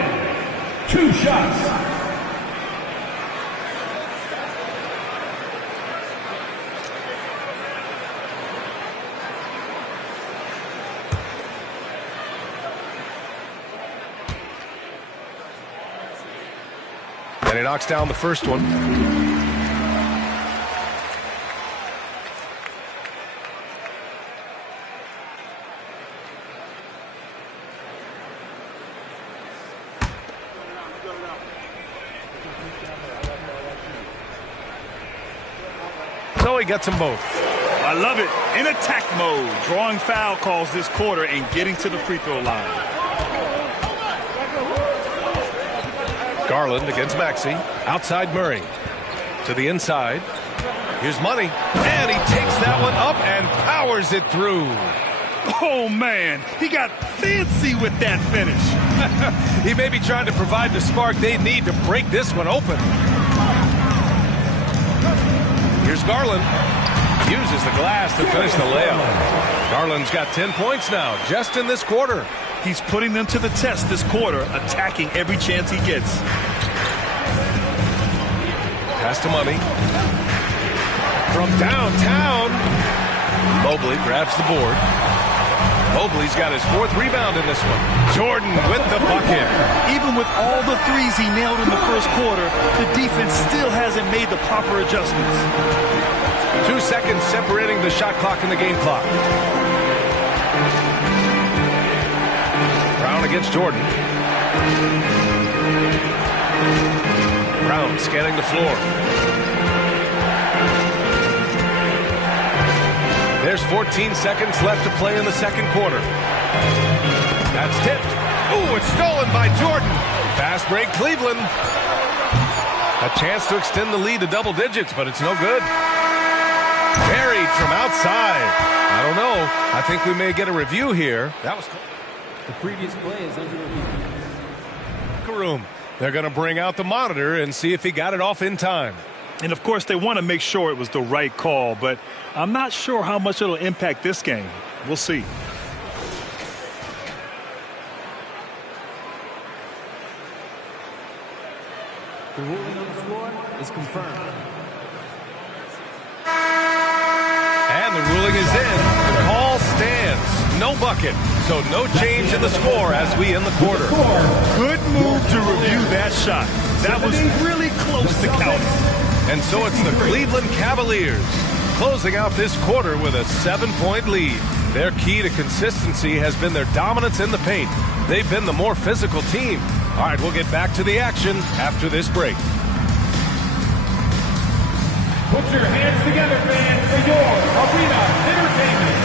2 shots. And he knocks down the first one. So he gets them both. I love it. In attack mode, drawing foul calls this quarter and getting to the free throw line. Garland against Maxey. Outside Murray. To the inside. Here's Money. And he takes that one up and powers it through. Oh, man. He got fancy with that finish. He may be trying to provide the spark they need to break this one open. Here's Garland. Uses the glass to finish the layup. Garland's got 10 points now, just in this quarter. He's putting them to the test this quarter, attacking every chance he gets. Pass to Money. From downtown. Mobley grabs the board. Mobley's got his 4th rebound in this one. Jordan with the bucket. Even with all the threes he nailed in the first quarter, the defense still hasn't made the proper adjustments. 2 seconds separating the shot clock and the game clock. Brown against Jordan. Brown scanning the floor. There's 14 seconds left to play in the second quarter. That's tipped. Ooh, it's stolen by Jordan. Fast break, Cleveland. A chance to extend the lead to double digits, but it's no good. Buried from outside. I don't know. I think we may get a review here. That was the previous play is under review. Room. They're going to bring out the monitor and see if he got it off in time. And of course, they want to make sure it was the right call, but I'm not sure how much it'll impact this game. We'll see. The ruling on the floor is confirmed. And the ruling is in. The call stands. No bucket. So no change in the score as we end the quarter. Good move to review that shot. That was really close to counting. And so it's the Cleveland Cavaliers closing out this quarter with a 7-point lead. Their key to consistency has been their dominance in the paint. They've been the more physical team. All right, we'll get back to the action after this break. Put your hands together, fans, for your arena entertainment.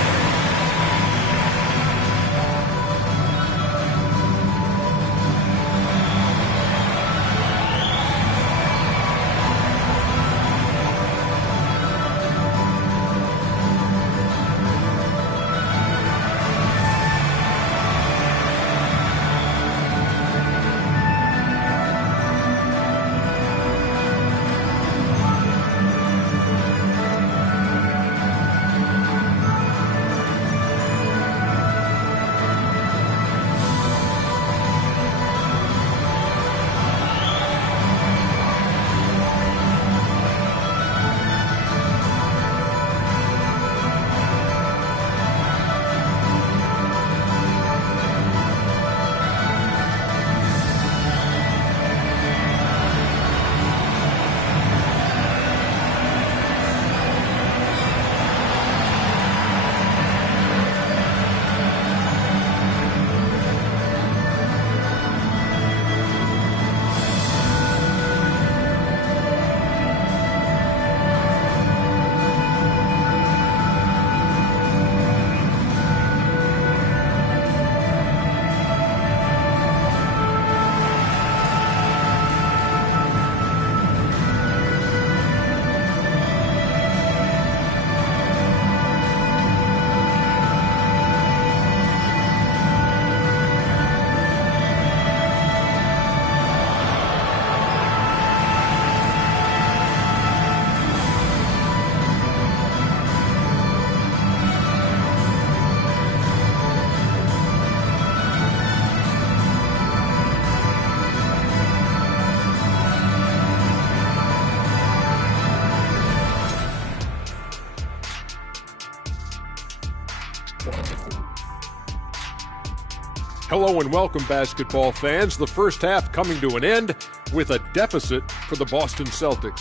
Hello and welcome, basketball fans. The first half coming to an end with a deficit for the Boston Celtics.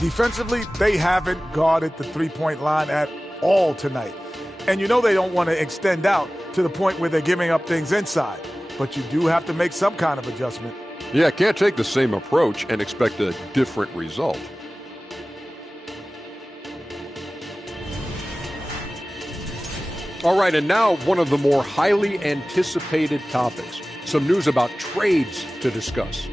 Defensively, they haven't guarded the three-point line at all tonight. And you know they don't want to extend out to the point where they're giving up things inside. But you do have to make some kind of adjustment. Yeah, can't take the same approach and expect a different result. All right, and now one of the more highly anticipated topics. Some news about trades to discuss.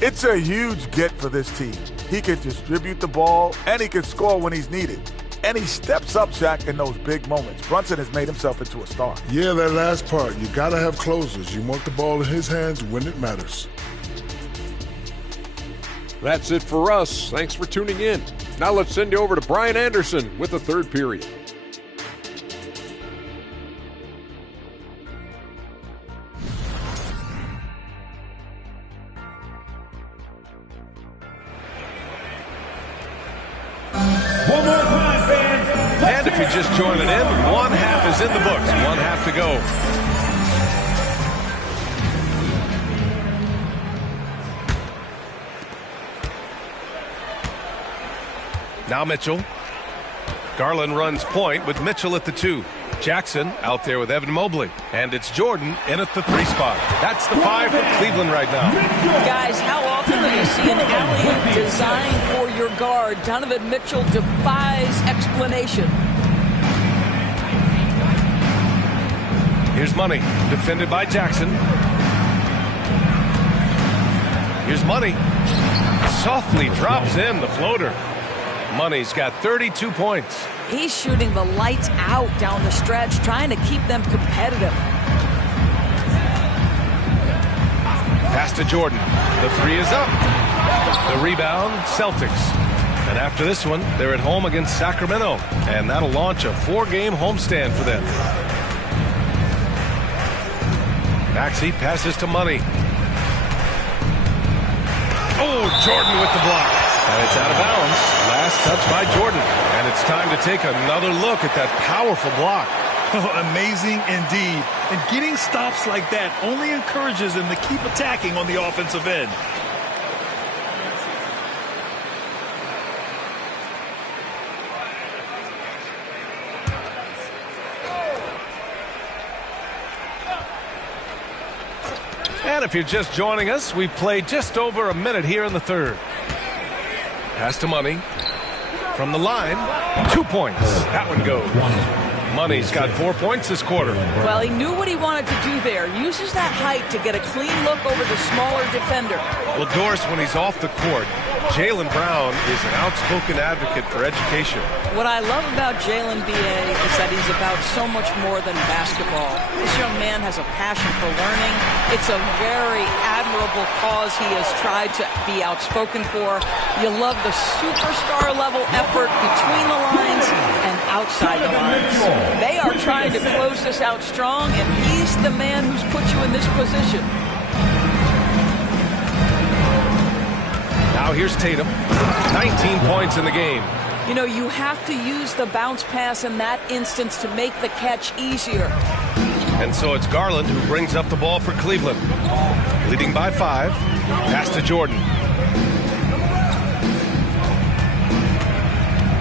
It's a huge get for this team. He can distribute the ball, and he can score when he's needed. And he steps up, Shaq, in those big moments. Brunson has made himself into a star. Yeah, that last part. You got to have closers. You want the ball in his hands when it matters. That's it for us. Thanks for tuning in. Now let's send you over to Brian Anderson with the third period. And if you're just joining in, one half is in the books. One half to go. Now Mitchell. Garland runs point with Mitchell at the 2. Jackson out there with Evan Mobley. And it's Jordan in at the 3 spot. That's the 5 for Cleveland right now. Guys, how often do you see an alley-oop designed for your guard? Donovan Mitchell defies explanation. Here's Money, defended by Jackson. Here's Money. Softly drops in the floater. Money's got 32 points. He's shooting the lights out down the stretch, trying to keep them competitive. Pass to Jordan. The 3 is up. The rebound, Celtics. And after this one, they're at home against Sacramento. And that'll launch a 4-game homestand for them. Maxey passes to Money. Oh, Jordan with the block. And it's out of bounds. Last touch by Jordan. And it's time to take another look at that powerful block. Amazing indeed. And getting stops like that only encourages them to keep attacking on the offensive end. And if you're just joining us, we've played just over a minute here in the third. Pass to Money. From the line, 2 points. That one goes. Money's got 4 points this quarter. Well, he knew what he wanted to do there. Uses that height to get a clean look over the smaller defender. Well, Doris, when he's off the court, Jaylen Brown is an outspoken advocate for education. What I love about Jaylen B.A. is that he's about so much more than basketball. This young man has a passion for learning. It's a very admirable cause he has tried to be outspoken for. You love the superstar level effort between the lines and outside the lines. They are trying to close this out strong, and he's the man who's put you in this position. Now here's Tatum. 19 points in the game. You know, you have to use the bounce pass in that instance to make the catch easier. And so it's Garland who brings up the ball for Cleveland. Leading by 5. Pass to Jordan.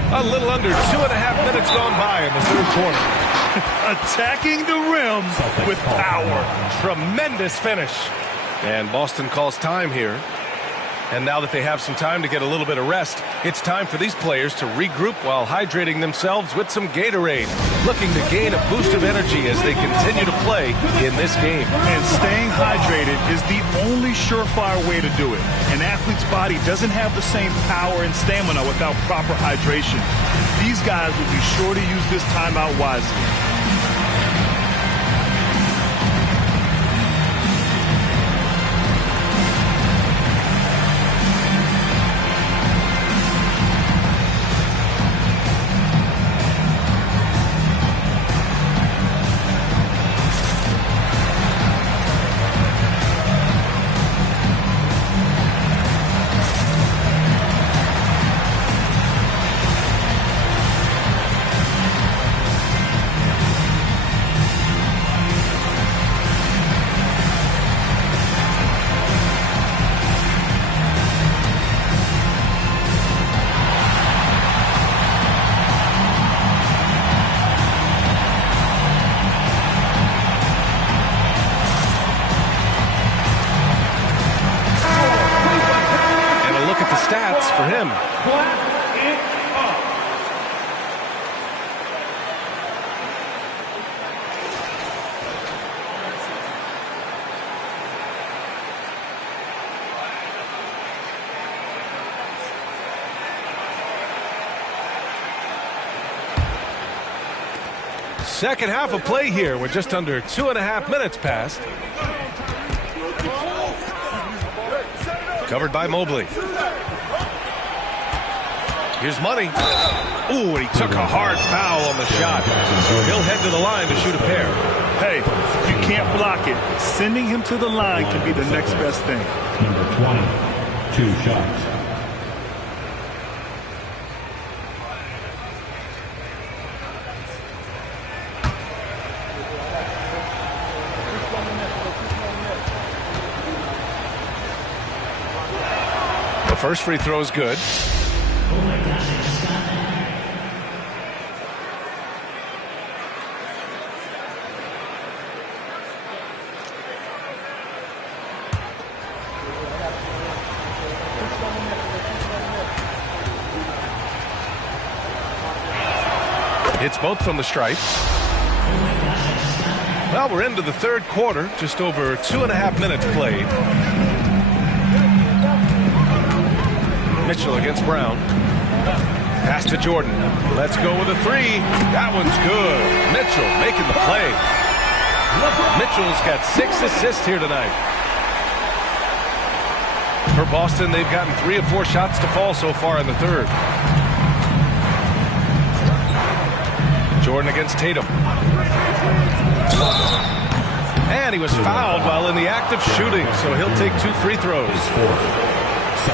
A little under 2.5 minutes gone by in the third quarter. Attacking the rim with power. Tremendous finish. And Boston calls time here. And now that they have some time to get a little bit of rest, it's time for these players to regroup while hydrating themselves with some Gatorade, looking to gain a boost of energy as they continue to play in this game. And staying hydrated is the only surefire way to do it. An athlete's body doesn't have the same power and stamina without proper hydration. These guys will be sure to use this timeout wisely. stats for him. Second half of play here. We're just under 2.5 minutes past. Covered by Mobley. Here's Money. Ooh, and he took a hard foul on the shot. So he'll head to the line to shoot a pair. Hey, you can't block it. Sending him to the line can be the next best thing. Number 20, 2 shots. First free throw is good. Hits both from the stripe. Well, we're into the third quarter. Just over 2.5 minutes played. Mitchell against Brown. Pass to Jordan. Let's go with a 3. That one's good. Mitchell making the play. Mitchell's got 6 assists here tonight. For Boston, they've gotten 3 of 4 shots to fall so far in the third. Jordan against Tatum. And he was fouled while in the act of shooting, so he'll take 2 free throws.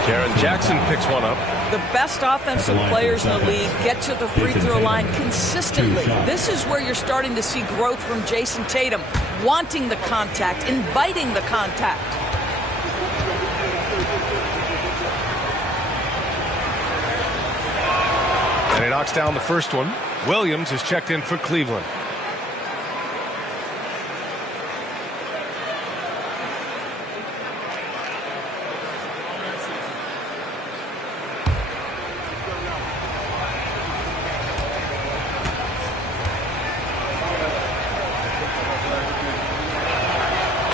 Jaren Jackson picks one up. The best offensive players in the league get to the free throw line consistently. This is where you're starting to see growth from Jason Tatum, wanting the contact, inviting the contact. And he knocks down the first one. Williams is checked in for Cleveland.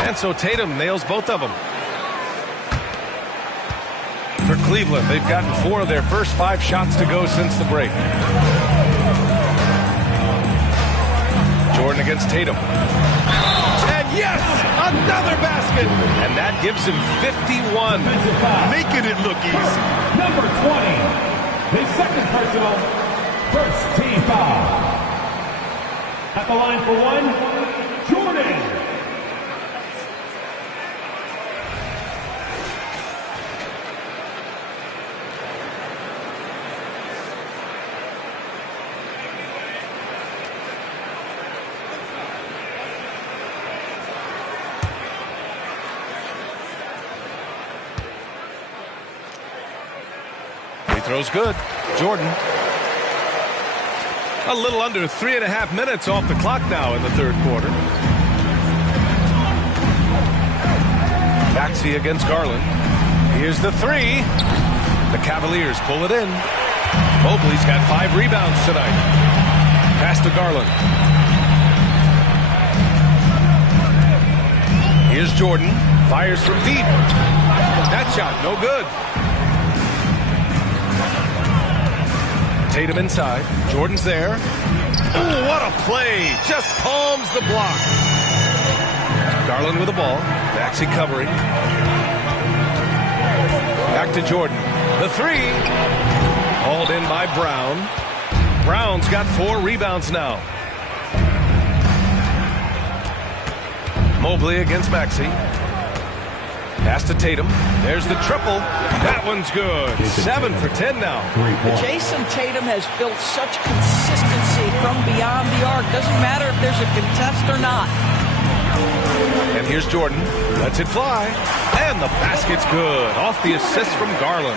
And so Tatum nails both of them. For Cleveland, they've gotten 4 of their first 5 shots to go since the break. Jordan against Tatum. And yes, another basket. And that gives him 51. Making it look easy. Number 20, his second personal, first team foul. At the line for 1, Jordan. Throws good. Jordan. A little under 3.5 minutes off the clock now in the third quarter. Maxey against Garland. Here's the 3. The Cavaliers pull it in. Mobley's got 5 rebounds tonight. Pass to Garland. Here's Jordan. Fires from deep. That shot, no good. Tatum inside. Jordan's there. Ooh, what a play. Just palms the block. Garland with the ball. Maxey covering. Back to Jordan. The 3. Hauled in by Brown. Brown's got 4 rebounds now. Mobley against Maxey. Pass to Tatum. There's the triple. That one's good. 7 for 10 now. Jason Tatum has built such consistency from beyond the arc. Doesn't matter if there's a contest or not. And here's Jordan. Lets it fly. And the basket's good. Off the assist from Garland.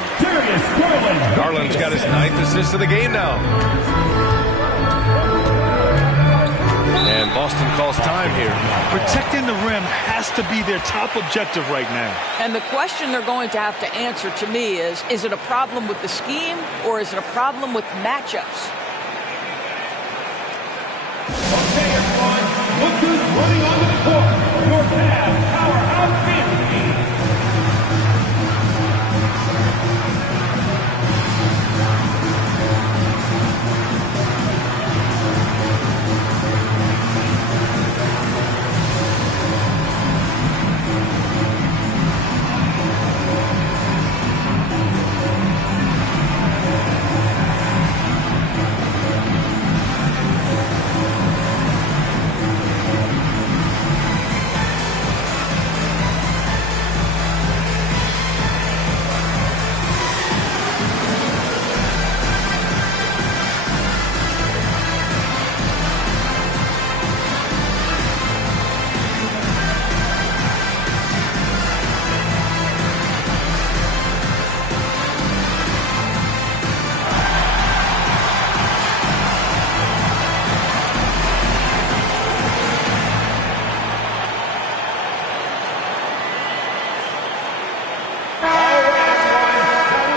Garland's got his 9th assist of the game now. And Boston calls time here. Protecting the rim has to be their top objective right now. And the question they're going to have to answer to me is it a problem with the scheme or is it a problem with matchups? Okay, everyone, look who's running on the court. Your Cavs powerhouse fantasy.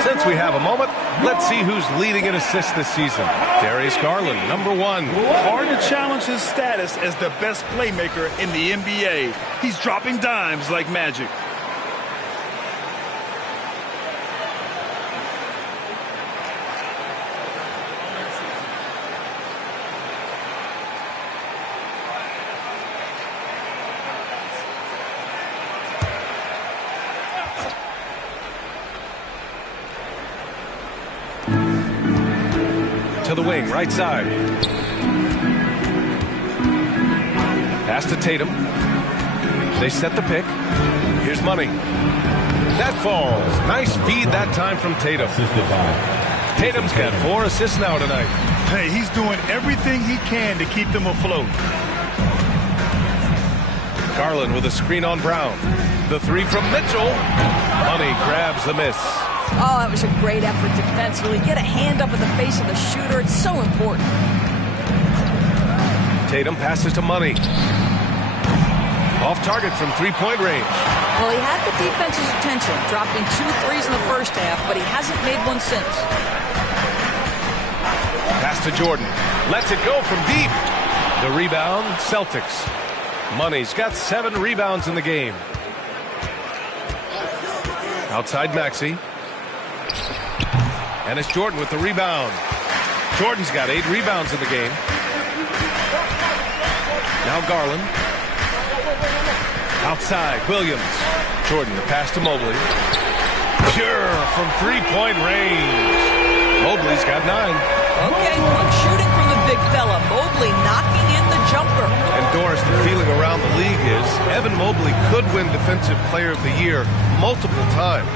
Since we have a moment, let's see who's leading in assists this season. Darius Garland, number 1. Hard to challenge his status as the best playmaker in the NBA. He's dropping dimes like magic. To the wing, right side. Pass to Tatum. They set the pick. Here's Money. That falls. Nice feed that time from Tatum. Tatum's got 4 assists now tonight. Hey, he's doing everything he can to keep them afloat. Garland with a screen on Brown. The 3 from Mitchell. Money grabs the miss. Oh, that was a great effort defensively. Get a hand up in the face of the shooter. It's so important. Tatum passes to Money. Off target from 3-point range. Well, he had the defense's attention, dropping 2 threes in the first half, but he hasn't made one since. Pass to Jordan. Lets it go from deep. The rebound, Celtics. Money's got 7 rebounds in the game. Outside Maxey. And it's Jordan with the rebound. Jordan's got 8 rebounds in the game. Now Garland. Outside, Williams. Jordan, the pass to Mobley. Pure from 3-point range. Mobley's got 9. Okay, quick shooting from the big fella. Mobley knocking in the jumper. And Doris, the feeling around the league is Evan Mobley could win Defensive Player of the Year multiple times.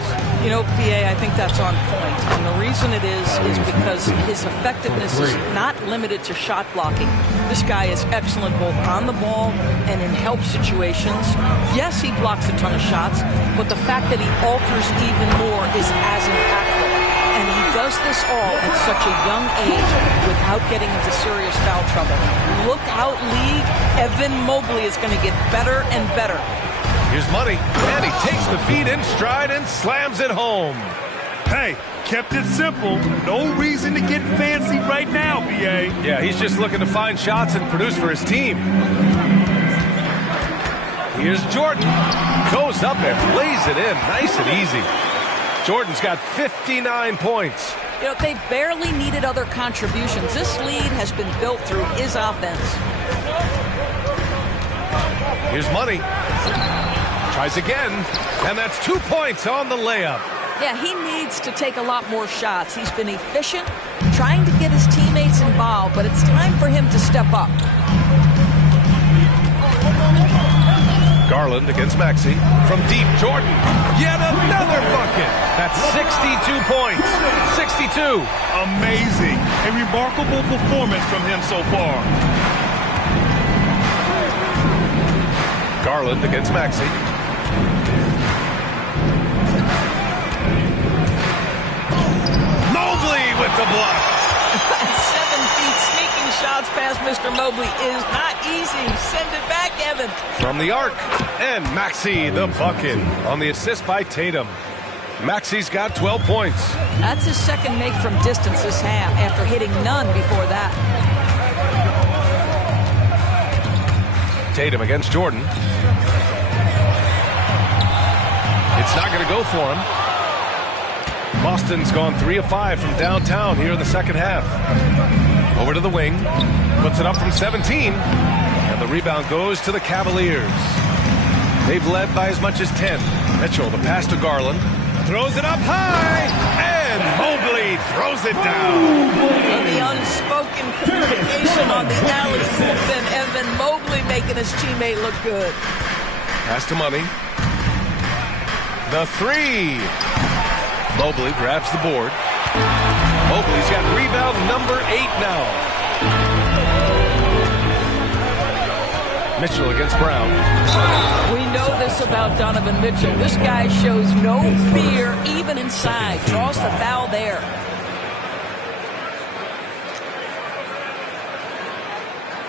You know, PA, I think that's on point. And the reason it is because his effectiveness is not limited to shot blocking. This guy is excellent both on the ball and in help situations. Yes, he blocks a ton of shots, but the fact that he alters even more is as impactful. And he does this all at such a young age without getting into serious foul trouble. Look out, league. Evan Mobley is going to get better and better. Here's Money, and he takes the feed in stride and slams it home. Hey, kept it simple. No reason to get fancy right now, BA. Yeah, he's just looking to find shots and produce for his team. Here's Jordan. Goes up and lays it in. Nice and easy. Jordan's got 59 points. You know, they barely needed other contributions. This lead has been built through his offense. Here's Money. Tries again, and that's 2 points on the layup. Yeah, he needs to take a lot more shots. He's been efficient, trying to get his teammates involved, but it's time for him to step up. Garland against Maxey. From deep, Jordan. Yet another bucket. That's 62 points. 62. Amazing. A remarkable performance from him so far. Garland against Maxey. Mobley with the block. 7 feet sneaking shot bounce past Mr. Mobley is not easy. Send it back, Evan. From the arc, and Maxey the bucket on the assist by Tatum. Maxey's got 12 points. That's his second make from distance this half after hitting none before that. Tatum against Jordan. It's not going to go for him. Boston's gone 3 of 5 from downtown here in the second half. Over to the wing. Puts it up from 17. And the rebound goes to the Cavaliers. They've led by as much as 10. Mitchell, the pass to Garland. Throws it up high. And Mobley throws it down. And the unspoken communication on the alley oop, and Evan Mobley making his teammate look good. Pass to Money. The three. Mobley grabs the board. Mobley's got rebound number 8 now. Mitchell against Brown. We know this about Donovan Mitchell. This guy shows no fear even inside. Draws the foul there.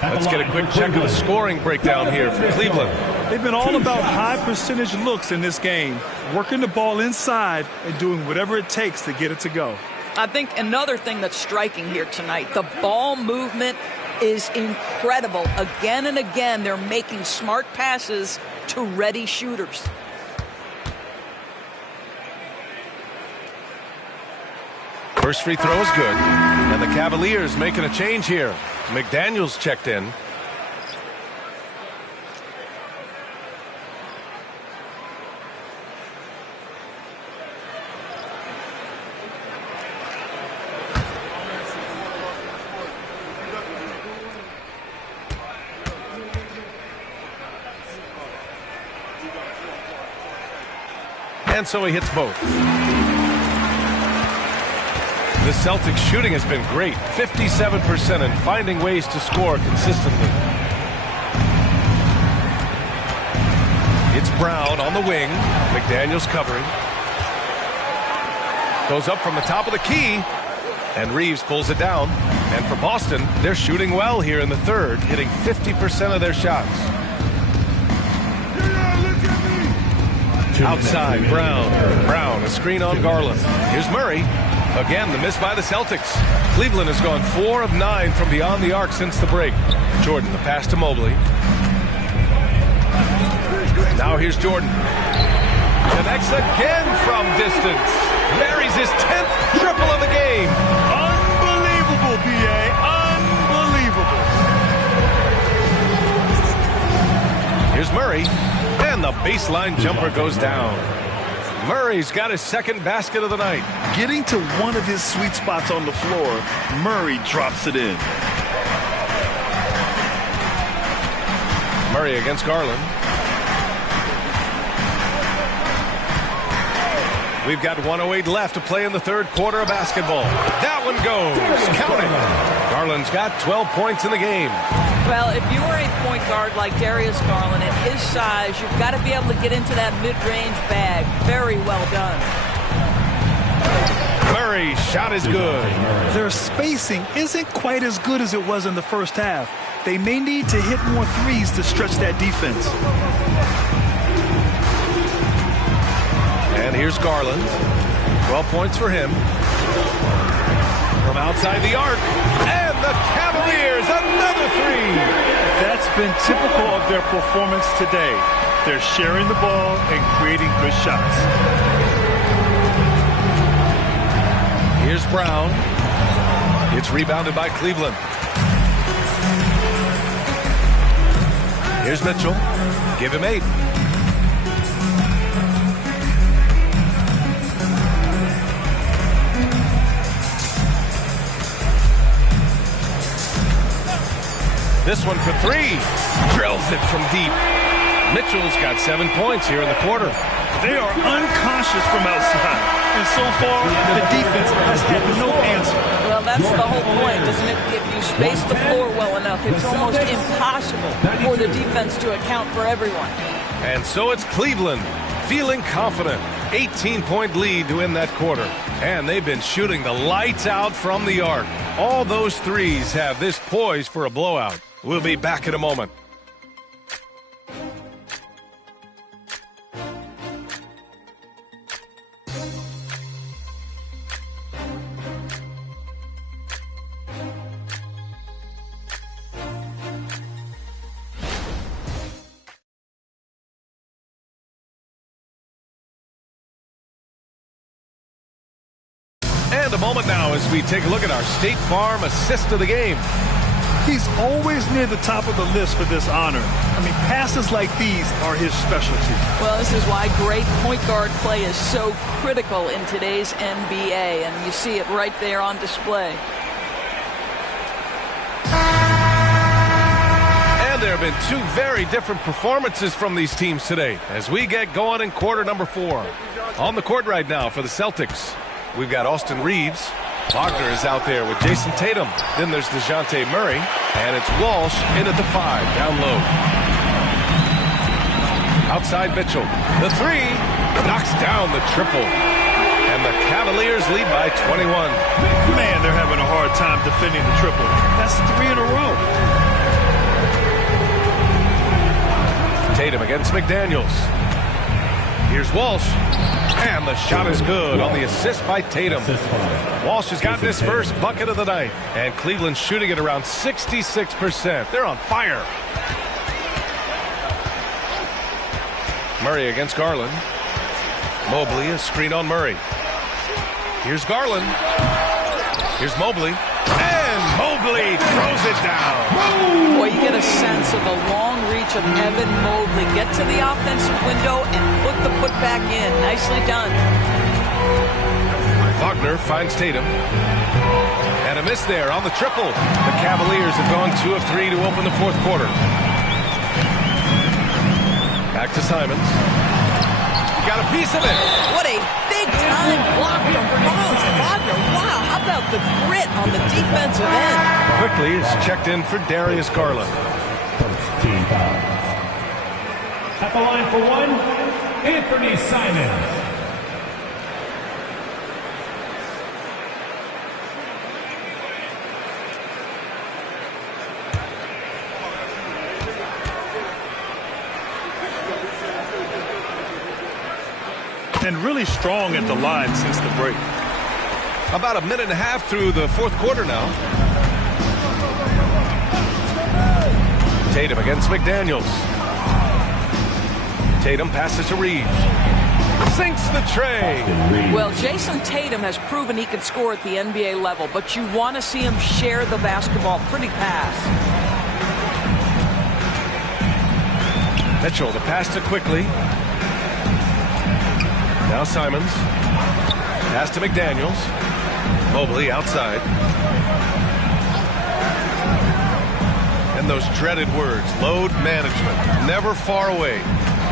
Let's get a quick check of the scoring breakdown here for Cleveland. They've been all about high percentage looks in this game, working the ball inside and doing whatever it takes to get it to go. I think another thing that's striking here tonight, the ball movement is incredible. Again and again, they're making smart passes to ready shooters. First free throw is good. And the Cavaliers making a change here. McDaniels checked in. And so he hits both. The Celtics shooting has been great, 57%, and finding ways to score consistently. It's Brown on the wing. McDaniels covering. Goes up from the top of the key, and Reeves pulls it down. And for Boston, they're shooting well here in the third, hitting 50% of their shots. Outside, Brown. Brown, a screen on Garland. Here's Murray. Again, the miss by the Celtics. Cleveland has gone 4 of 9 from beyond the arc since the break. Jordan, the pass to Mobley. Now here's Jordan. Connects again from distance. Marries his 10th triple of the game. Unbelievable, B.A. Unbelievable. Here's Murray. And the baseline jumper goes down. Murray's got his second basket of the night. Getting to one of his sweet spots on the floor, Murray drops it in. Murray against Garland. We've got 1:08 left to play in the third quarter of basketball. That one goes. Count it. Garland's got 12 points in the game. Well, if you are a point guard like Darius Garland at his size, you've got to be able to get into that mid-range bag. Very well done. Murray's shot is good. Their spacing isn't quite as good as it was in the first half. They may need to hit more threes to stretch that defense. And here's Garland. 12 points for him. From outside the arc. And the Cavaliers, another three. That's been typical of their performance today. They're sharing the ball and creating good shots. Here's Brown. It's rebounded by Cleveland. Here's Mitchell. Give him 8. This one for 3. Drills it from deep. Mitchell's got 7 points here in the quarter. They are unconscious from outside. And so far, the defense has had no answer. Well, that's the whole point, isn't it? If you space the floor well enough, it's almost impossible for the defense to account for everyone. And so it's Cleveland feeling confident. 18-point lead to end that quarter. And they've been shooting the lights out from the arc. All those threes have this poised for a blowout. We'll be back in a moment. And a moment now as we take a look at our State Farm assist of the game. He's always near the top of the list for this honor. I mean, passes like these are his specialty. Well, this is why great point guard play is so critical in today's NBA, and you see it right there on display. And there have been two very different performances from these teams today as we get going in quarter number 4. On the court right now for the Celtics, we've got Austin Reeves. Wagner is out there with Jason Tatum. Then there's DeJounte Murray. And it's Walsh in at the 5, down low. Outside Mitchell. The 3 knocks down the triple. And the Cavaliers lead by 21. Man, they're having a hard time defending the triple. That's 3 in a row. Tatum against McDaniels. Here's Walsh. And the shot is good on the assist by Tatum. Walsh has gotten his first bucket of the night. And Cleveland shooting at around 66%. They're on fire. Murray against Garland. Mobley, a screen on Murray. Here's Garland. Here's Mobley. And Mobley throws it down. Boy, you get a sense of the long reach of Evan Mobley. Get to the offensive window and put the putback in. Nicely done. Wagner finds Tatum. And a miss there on the triple. The Cavaliers have gone 2 of 3 to open the fourth quarter. Back to Simons. Got a piece of it. What a big-time block from Franz Wagner. Wow, how about the grit on the defensive end? Quickly is checked in for Darius Garland. Team foul. At the line for 1, Anthony Simons. And really strong at the line since the break. About a minute and a half through the fourth quarter now. Tatum against McDaniels. Tatum passes to Reeves. Sinks the tray. Well, Jason Tatum has proven he can score at the NBA level, but you want to see him share the basketball pretty fast. Mitchell, the pass to Quickly. Now Simons. Pass to McDaniels. Mobley outside. And those dreaded words, load management, never far away.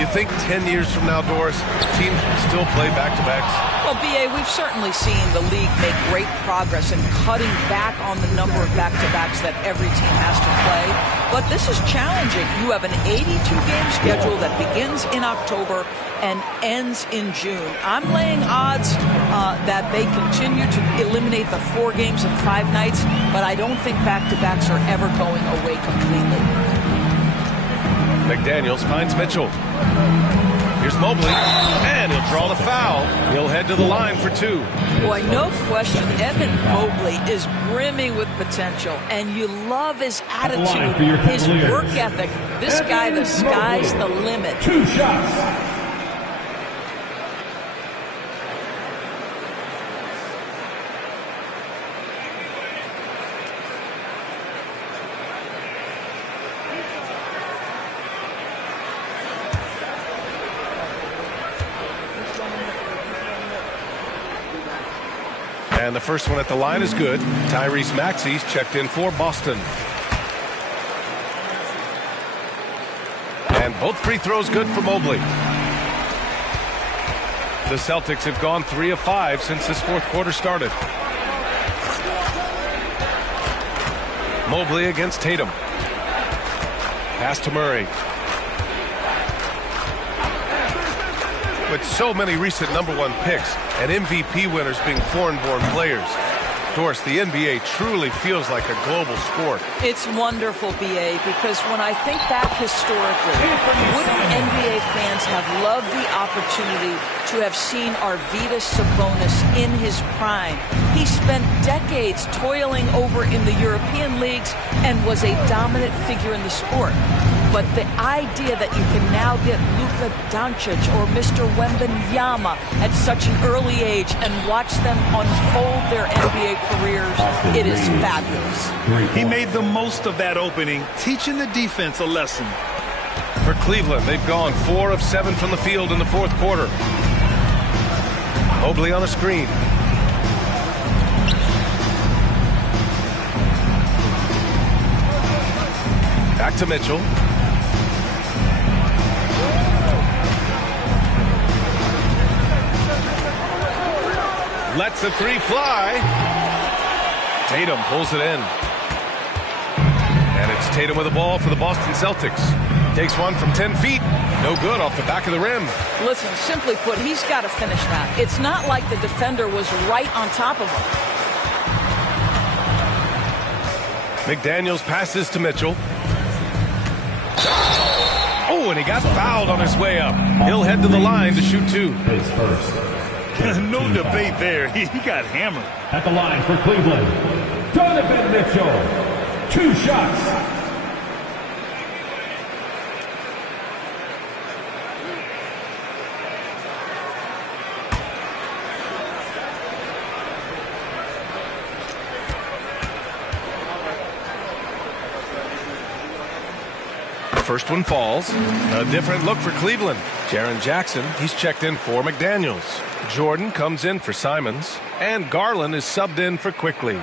You think 10 years from now, Doris, teams will still play back-to-backs? Well, B.A., we've certainly seen the league make great progress in cutting back on the number of back-to-backs that every team has to play. But this is challenging. You have an 82-game schedule that begins in October and ends in June. I'm laying odds that they continue to eliminate the 4 games in 5 nights, but I don't think back-to-backs are ever going away completely. McDaniels finds Mitchell. Here's Mobley, and he'll draw the foul. He'll head to the line for 2. Boy, no question, Evan Mobley is brimming with potential, and you love his attitude, his work ethic. This guy, the sky's the limit. 2 shots. And the first one at the line is good. Tyrese Maxey's checked in for Boston. And both free throws good for Mobley. The Celtics have gone 3 of 5 since this fourth quarter started. Mobley against Tatum. Pass to Murray. With so many recent #1 picks and MVP winners being foreign-born players, of course, the NBA truly feels like a global sport. It's wonderful, BA, because when I think back historically, wouldn't NBA fans have loved the opportunity to have seen Arvydas Sabonis in his prime? He spent decades toiling over in the European leagues and was a dominant figure in the sport. But the idea that you can now get Luka Doncic or Mr. Wembanyama at such an early age and watch them unfold their NBA careers, it is fabulous. He made the most of that opening, teaching the defense a lesson. For Cleveland, they've gone 4 of 7 from the field in the fourth quarter. Mobley on a screen. Back to Mitchell. Lets the three fly. Tatum pulls it in. And it's Tatum with the ball for the Boston Celtics. Takes one from 10 feet. No good off the back of the rim. Listen, simply put, he's got to finish that. It's not like the defender was right on top of him. McDaniels passes to Mitchell. Oh, and he got fouled on his way up. He'll head to the line to shoot 2. No debate there. He got hammered. At the line for Cleveland, Donovan Mitchell. 2 shots. First one falls. A different look for Cleveland. Jaren Jackson, he's checked in for McDaniels. Jordan comes in for Simons. And Garland is subbed in for Quickly.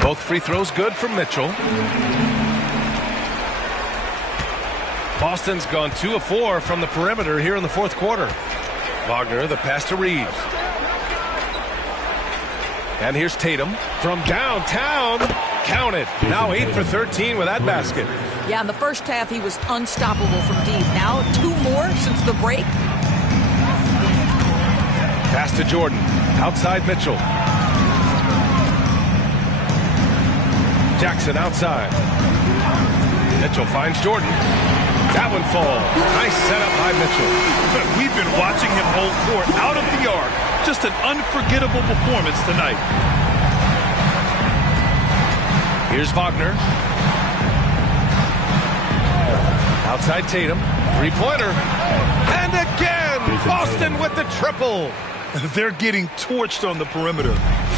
Both free throws good from Mitchell. Boston's gone 2 of 4 from the perimeter here in the fourth quarter. Wagner, the pass to Reeves. And here's Tatum from downtown. Count it. Now 8 for 13 with that basket. Yeah, in the first half, he was unstoppable from deep. Now 2 more since the break. Pass to Jordan. Outside Mitchell. Jackson outside. Mitchell finds Jordan. That one falls. Nice setup by Mitchell. We've been watching him hold court out of the arc. Just an unforgettable performance tonight. Here's Wagner. Outside Tatum. Three-pointer. And again, Boston with the triple. They're getting torched on the perimeter.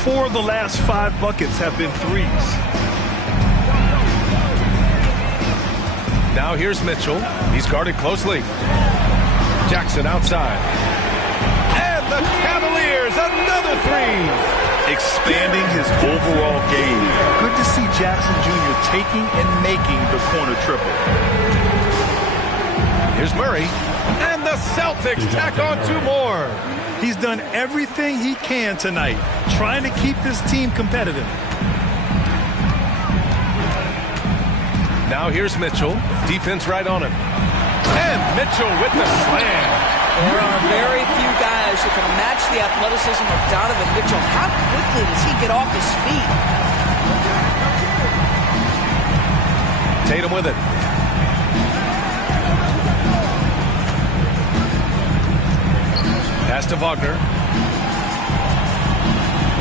4 of the last 5 buckets have been threes. Now here's Mitchell. He's guarded closely. Jackson outside. And the Cavaliers, another 3. Expanding his overall game. Good to see Jackson Jr. taking and making the corner triple. Here's Murray. And the Celtics tack on 2 more. He's done everything he can tonight, trying to keep this team competitive. Now here's Mitchell. Defense right on him. And Mitchell with the slam. There are very few guys who can match the athleticism of Donovan Mitchell. How quickly does he get off his feet? Tatum with it. Pass to Wagner.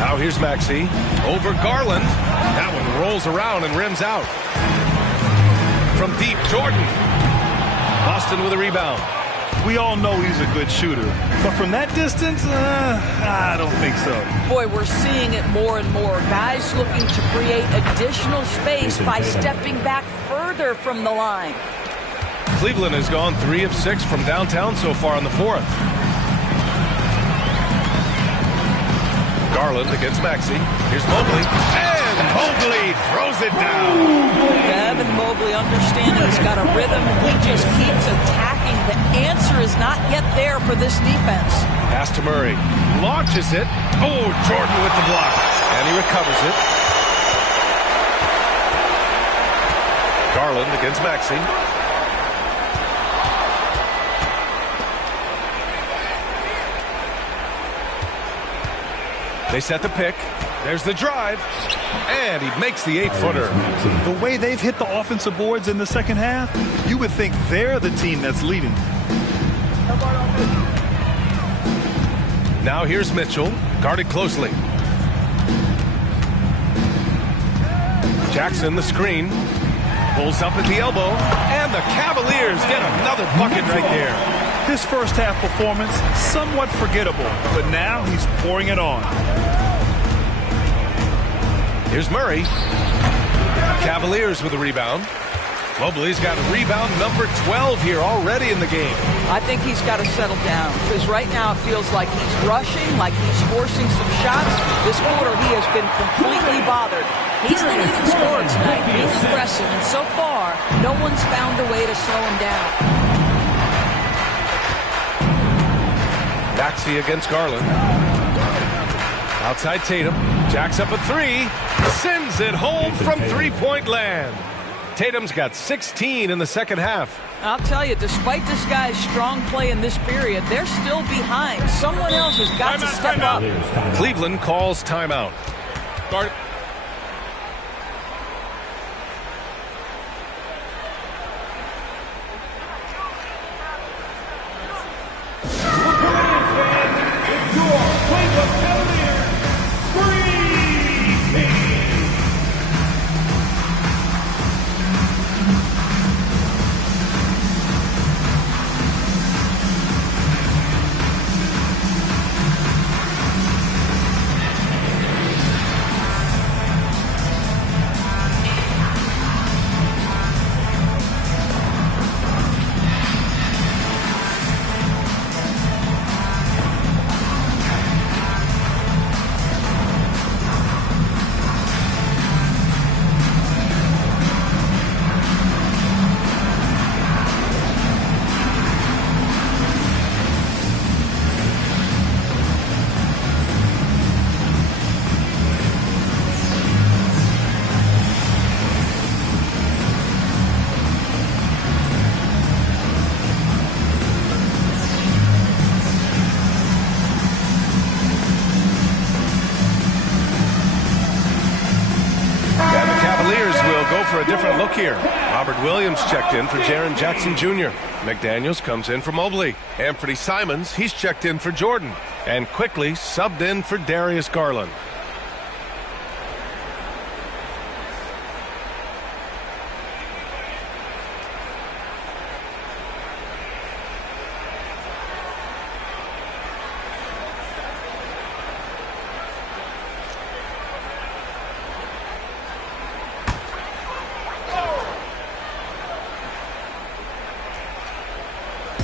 Now here's Maxey. Over Garland. That one rolls around and rims out. From deep, Jordan. Boston with a rebound. We all know he's a good shooter, but from that distance, I don't think so. Boy, we're seeing it more and more. Guys looking to create additional space by stepping back further from the line. Cleveland has gone 3 of 6 from downtown so far in the fourth. Garland against Maxey. Here's Mobley. And Mobley throws it down. Evan Mobley understanding he's got a rhythm. He just keeps attacking. The answer is not yet there for this defense. Pass to Murray. Launches it. Oh, Jordan with the block. And And he recovers it. Garland against Maxey. They set the pick. There's the drive. And he makes the 8-footer. The way they've hit the offensive boards in the second half, you would think they're the team that's leading. Now here's Mitchell, guarded closely. Jackson, the screen. Pulls up at the elbow. And the Cavaliers get another bucket right there. His first half performance, somewhat forgettable, but now he's pouring it on. Here's Murray. Cavaliers with a rebound. Mobley's got rebound number 12 here already in the game. I think he's got to settle down because right now it feels like he's rushing, like he's forcing some shots. This quarter he has been completely bothered. He's the leading scorer tonight, being aggressive, and so far no one's found a way to slow him down. Maxey against Garland. Outside Tatum. Jacks up a three. Sends it home from three-point land. Tatum's got 16 in the second half. I'll tell you, despite this guy's strong play in this period, they're still behind. Someone else has got to step up. Cleveland calls timeout. Guard. For a different look here. Robert Williams checked in for Jaren Jackson Jr. McDaniels comes in for Mobley. Anthony Simons, he's checked in for Jordan. And quickly subbed in for Darius Garland.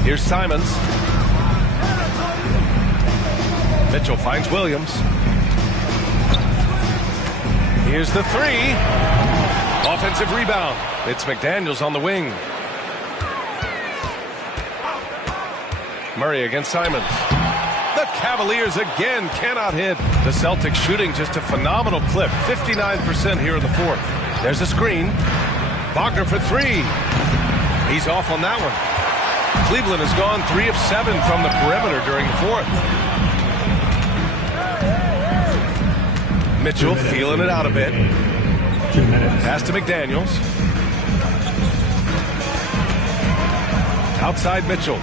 Here's Simons. Mitchell finds Williams. Here's the three. Offensive rebound. It's McDaniels on the wing. Murray against Simons. The Cavaliers again cannot hit. The Celtics shooting just a phenomenal clip. 59% here in the fourth. There's a screen. Wagner for three. He's off on that one. Cleveland has gone 3 of 7 from the perimeter during the fourth. Mitchell feeling it out a bit. Pass to McDaniels. Outside Mitchell.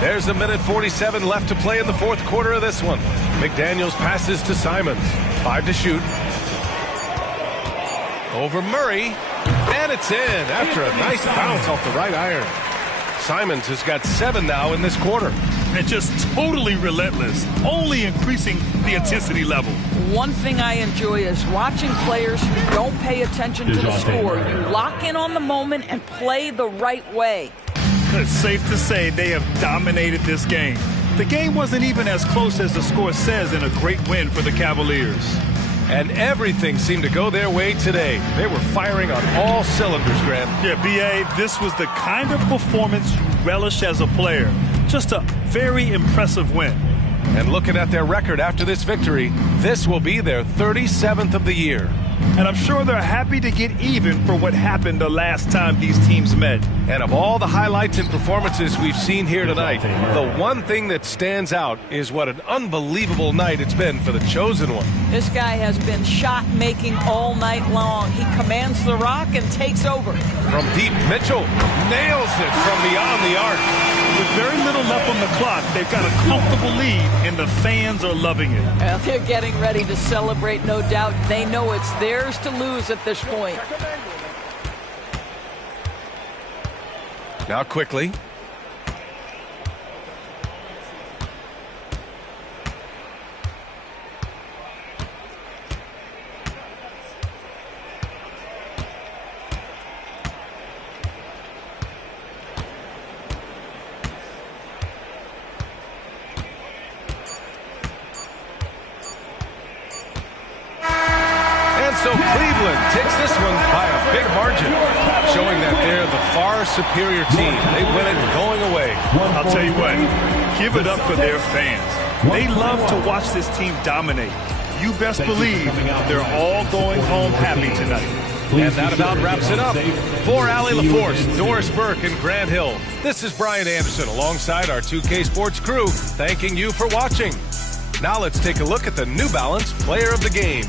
There's a minute 47 left to play in the fourth quarter of this one. McDaniels passes to Simons. 5 to shoot. Over Murray. And it's in after a nice bounce off the right iron. Simons has got 7 now in this quarter. And just totally relentless, only increasing the intensity level. One thing I enjoy is watching players who don't pay attention to the score. You lock in on the moment and play the right way. It's safe to say they have dominated this game. The game wasn't even as close as the score says in a great win for the Cavaliers. And everything seemed to go their way today. They were firing on all cylinders, Grant. Yeah, B.A., this was the kind of performance you relish as a player. Just a very impressive win. And looking at their record after this victory, this will be their 37th of the year. And I'm sure they're happy to get even for what happened the last time these teams met. And of all the highlights and performances we've seen here tonight, the one thing that stands out is what an unbelievable night it's been for the chosen one. This guy has been shot-making all night long. He commands the rock and takes over. From deep, Mitchell nails it from beyond the arc. With very little left on the clock, they've got a comfortable lead, and the fans are loving it. Well, they're getting ready to celebrate, no doubt. They know it's theirs to lose at this point. Now quickly. So Cleveland takes this one by a big margin, showing that they're the far superior team. They win it going away. I'll tell you what, give it up for their fans. They love to watch this team dominate. You best believe they're all going home happy tonight. And that about wraps it up. For Allie LaForce, Doris Burke, and Grant Hill, this is Brian Anderson alongside our 2K Sports crew, thanking you for watching. Now let's take a look at the New Balance Player of the Game.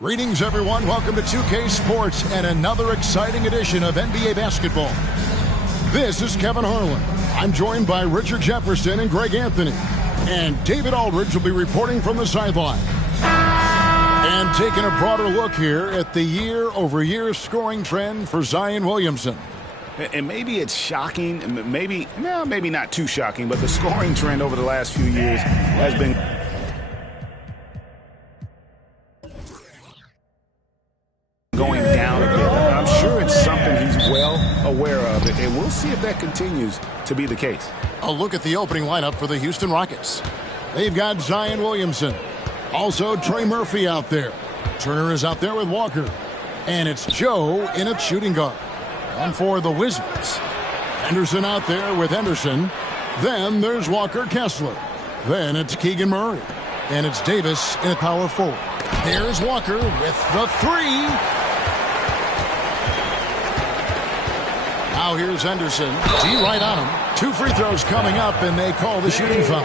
Greetings, everyone. Welcome to 2K Sports and another exciting edition of NBA basketball. This is Kevin Harlan. I'm joined by Richard Jefferson and Greg Anthony. And David Aldridge will be reporting from the sideline. And taking a broader look here at the year-over-year scoring trend for Zion Williamson. And maybe it's shocking, maybe not too shocking, but the scoring trend over the last few years has been going down a bit. I'm sure it's something he's well aware of, and we'll see if that continues to be the case. A look at the opening lineup for the Houston Rockets. They've got Zion Williamson. Also, Trey Murphy out there. Turner is out there with Walker. And it's Joe in at shooting guard. And for the Wizards, Henderson out there with Henderson. Then there's Walker Kessler. Then it's Keegan Murray. And it's Davis in at power forward. There's Walker with the three. Now here's Henderson. D right on him. 2 free throws coming up, and they call the shooting foul.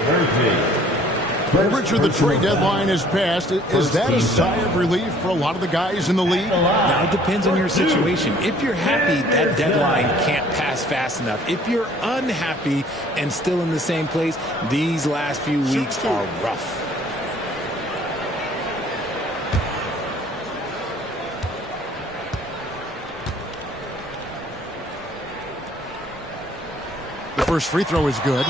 Richard, the trade deadline is passed. Is that a sigh of relief for a lot of the guys in the league? Now, it depends on your situation. If you're happy, that deadline can't pass fast enough. If you're unhappy and still in the same place, these last few weeks are rough. The first free throw is good.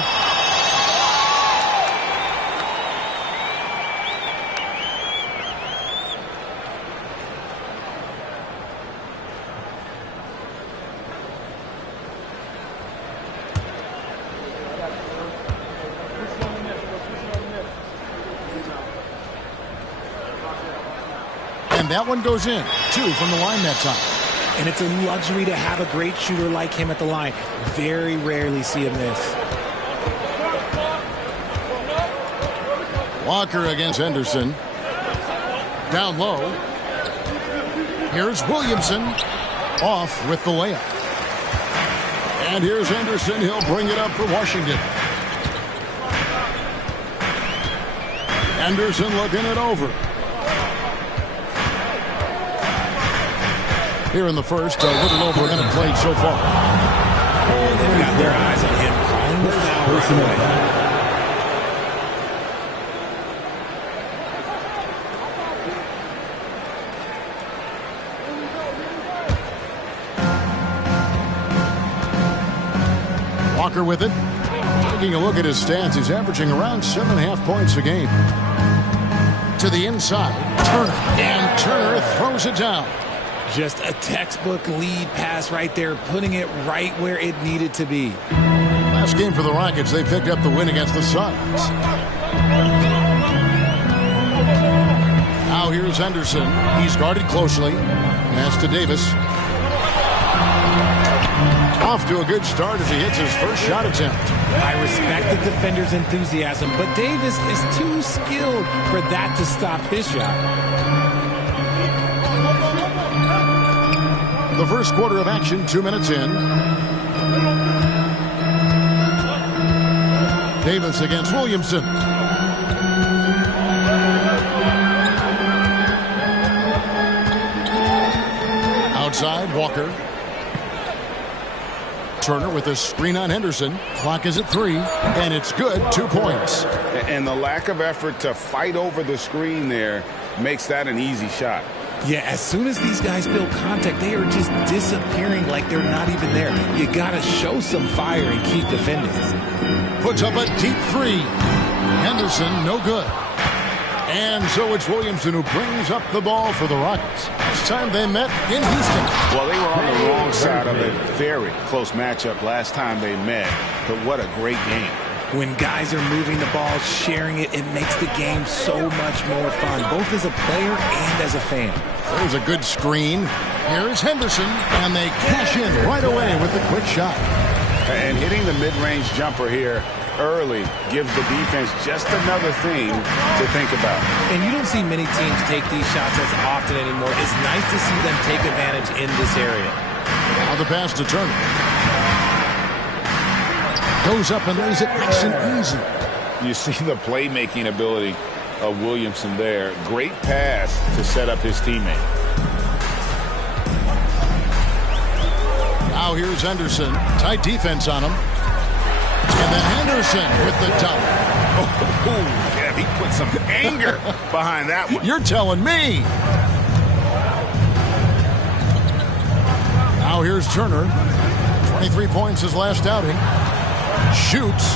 And that one goes in. 2 from the line that time. And it's a luxury to have a great shooter like him at the line. Very rarely see him miss. Walker against Henderson. Down low. Here's Williamson. Off with the layup. And here's Henderson. He'll bring it up for Washington. Henderson looking it over. Here in the first, a little over a minute played so far. Oh, they've got their eyes on him. Calling the foul right away. Walker with it. Taking a look at his stats, he's averaging around 7.5 points a game. To the inside, Turner. And Turner throws it down. Just a textbook lead pass right there, putting it right where it needed to be. Last game for the Rockets, they picked up the win against the Suns. Now here's Henderson. He's guarded closely. Pass to Davis. Off to a good start as he hits his first shot attempt. I respect the defender's enthusiasm, but Davis is too skilled for that to stop his shot. The first quarter of action, 2 minutes in. Davis against Williamson. Outside, Walker. Turner with a screen on Henderson. Clock is at 3, and it's good. 2 points. And the lack of effort to fight over the screen there makes that an easy shot. Yeah, as soon as these guys feel contact, they are just disappearing like they're not even there. You got to show some fire and keep defending. Puts up a deep 3. Henderson, no good. And so it's Williamson who brings up the ball for the Rockets. This time they met in Houston. Well, they were on the wrong side of it a very close matchup last time they met, but what a great game. When guys are moving the ball, sharing it, it makes the game so much more fun, both as a player and as a fan. There's a good screen. Here's Henderson, and they cash in right away with the quick shot. And hitting the mid-range jumper here early gives the defense just another thing to think about. And you don't see many teams take these shots as often anymore. It's nice to see them take advantage in this area. Now the pass to Turner. Goes up and lays it nice and easy. You see the playmaking ability of Williamson there. Great pass to set up his teammate. Now here's Henderson. Tight defense on him. And then Henderson with the dunk. Oh, yeah, he put some anger behind that one. You're telling me. Now here's Turner. 23 points his last outing. Shoots.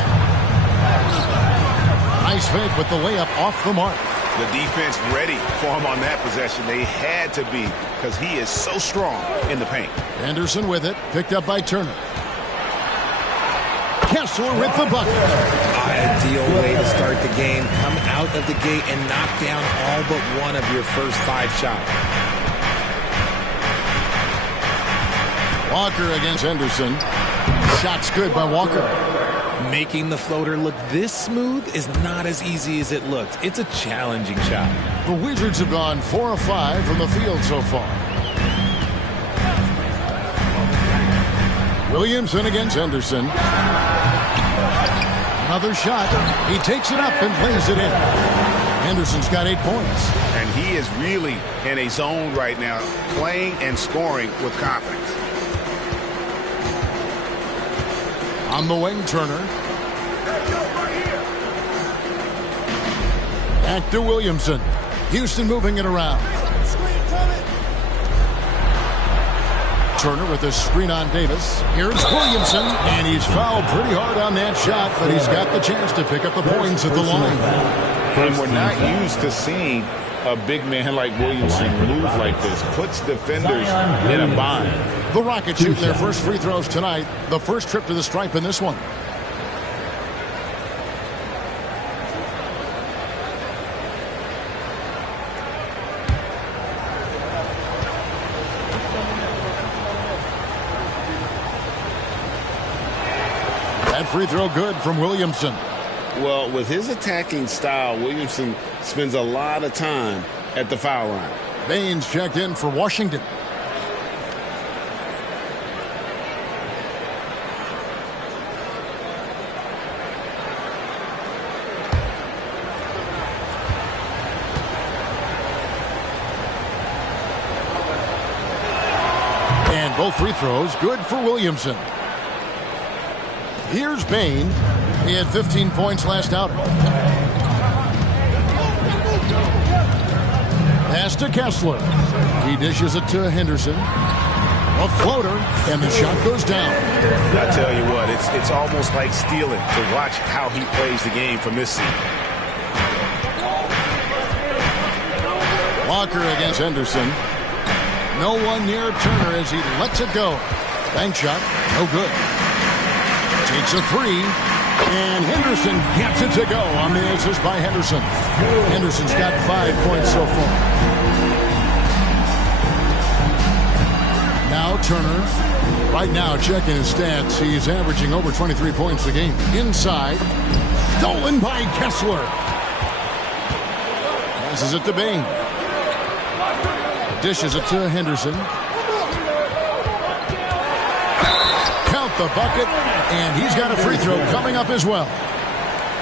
Nice fake with the layup off the mark. The defense ready for him on that possession. They had to be, because he is so strong in the paint. Anderson with it, picked up by Turner. Kessler with the bucket. Ideal way to start the game. Come out of the gate and knock down all but one of your first 5 shots. Walker against Henderson. Shot's good by Walker. Making the floater look this smooth is not as easy as it looked. It's a challenging shot. The Wizards have gone 4 of 5 from the field so far. Williamson against Henderson. Another shot. He takes it up and plays it in. Henderson's got 8 points. And he is really in a zone right now, playing and scoring with confidence. On the wing, Turner. Back to Williamson. Houston moving it around. Turner with a screen on Davis. Here's Williamson, and he's fouled pretty hard on that shot, but he's got the chance to pick up the points at the line. And we're not used to seeing a big man like Williamson move like this. Puts defenders in a bind. The Rockets shooting their first free throws tonight. The first trip to the stripe in this one. That free throw good from Williamson. Well, with his attacking style, Williamson spends a lot of time at the foul line. Baines checked in for Washington. And both free throws good for Williamson. Here's Bain. He had 15 points last outing. Pass to Kessler. He dishes it to Henderson. A floater, and the shot goes down. I tell you what, it's almost like stealing to watch how he plays the game from this seat. Walker against Henderson. No one near Turner as he lets it go. Bank shot, no good. Takes a 3, and Henderson gets it to go on the assist by Henderson. Henderson's got 5 points so far. Now Turner. Right now, checking his stats, he's averaging over 23 points a game. Inside, stolen by Kessler. Passes it to Bain. Dishes it to Henderson. Count the bucket, and he's got a free throw coming up as well.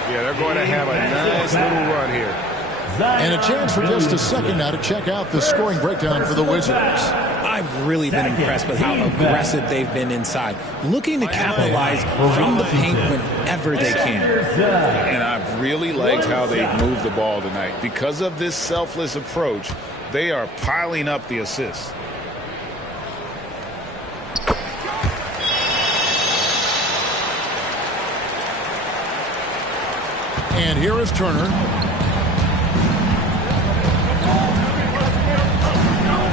Yeah, they're going to have a nice little run here. And a chance for just a second now to check out the scoring breakdown for the Wizards. I've really been impressed with how aggressive they've been inside, looking to capitalize from the paint whenever they can. And I've really liked how they've moved the ball tonight. Because of this selfless approach, they are piling up the assists. And here is Turner.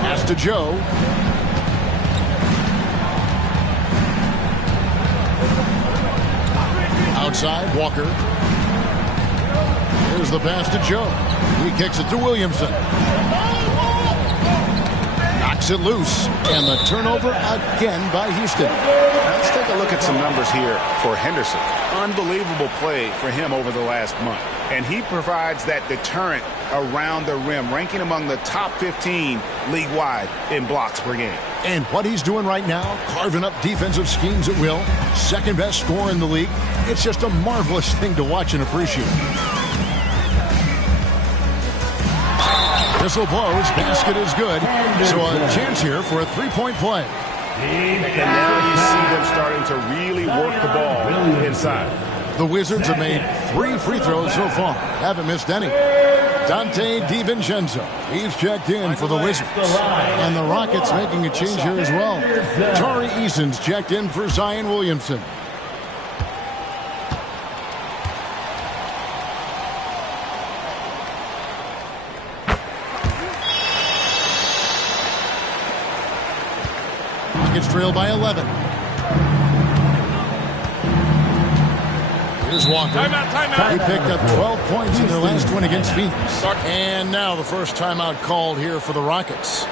Pass to Joe. Outside, Walker. Here's the pass to Joe. He kicks it to Williamson. Knocks it loose. And the turnover again by Houston. Let's take a look at some numbers here for Henderson. Unbelievable play for him over the last month. And he provides that deterrent around the rim, ranking among the top 15 league-wide in blocks per game. And what he's doing right now, carving up defensive schemes at will, second best scorer in the league. It's just a marvelous thing to watch and appreciate. Whistle blows, basket is good. So a chance here for a three-point play. And now you see them starting to really work the ball inside. The Wizards have made 3 free throws so far. Haven't missed any. Dante DiVincenzo. He's checked in for the Wizards. And the Rockets making a change here as well. Tari Eason's checked in for Zion Williamson. Rockets trail by 11. Here's Walker. Timeout. He picked up 12 points in their last win against Phoenix. And now the first timeout called here for the Rockets. It's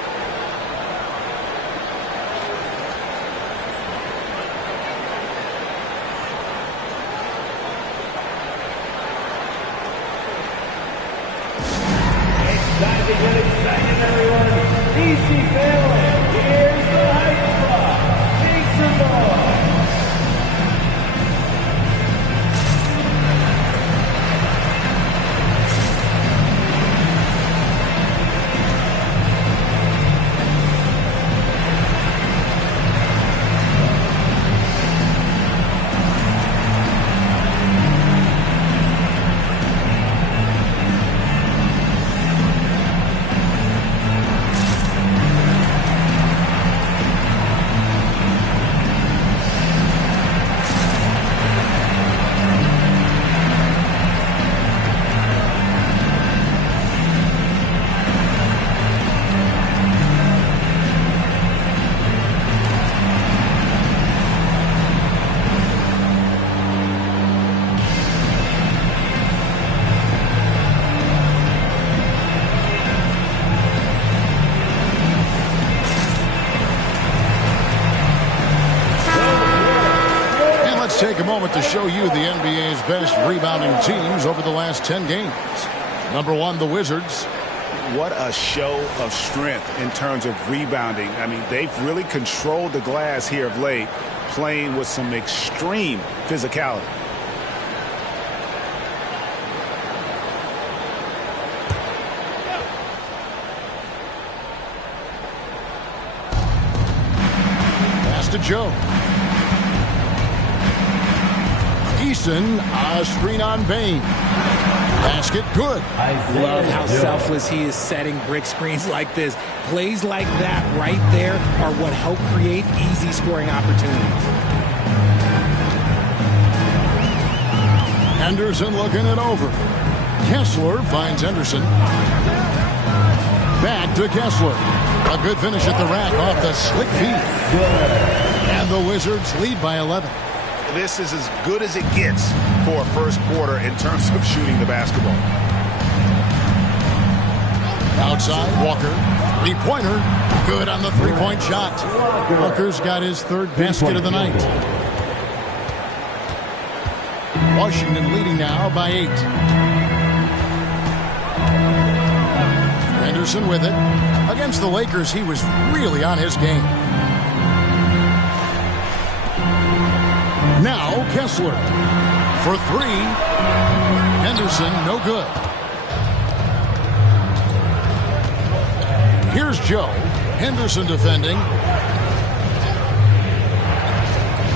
time to get excited, everyone. DC family, here's the Hype Club. Make some noise. Take a moment to show you the NBA's best rebounding teams over the last 10 games. Number 1, the Wizards. What a show of strength in terms of rebounding. I mean, they've really controlled the glass here of late, playing with some extreme physicality. Pass to Joe. Eason, a screen on Bain. Basket good. I love how selfless he is setting brick screens like this. Plays like that right there are what help create easy scoring opportunities. Henderson looking it over. Kessler finds Henderson. Back to Kessler. A good finish at the rack off the slick feet. And the Wizards lead by 11. This is as good as it gets for a first quarter in terms of shooting the basketball. Outside, Walker. Three-pointer. Good on the three-point shot. Walker's got his third basket of the night. Washington leading now by 8. Henderson with it. Against the Lakers, he was really on his game. Now Kessler for 3. Henderson, no good. Here's Joe. Henderson defending.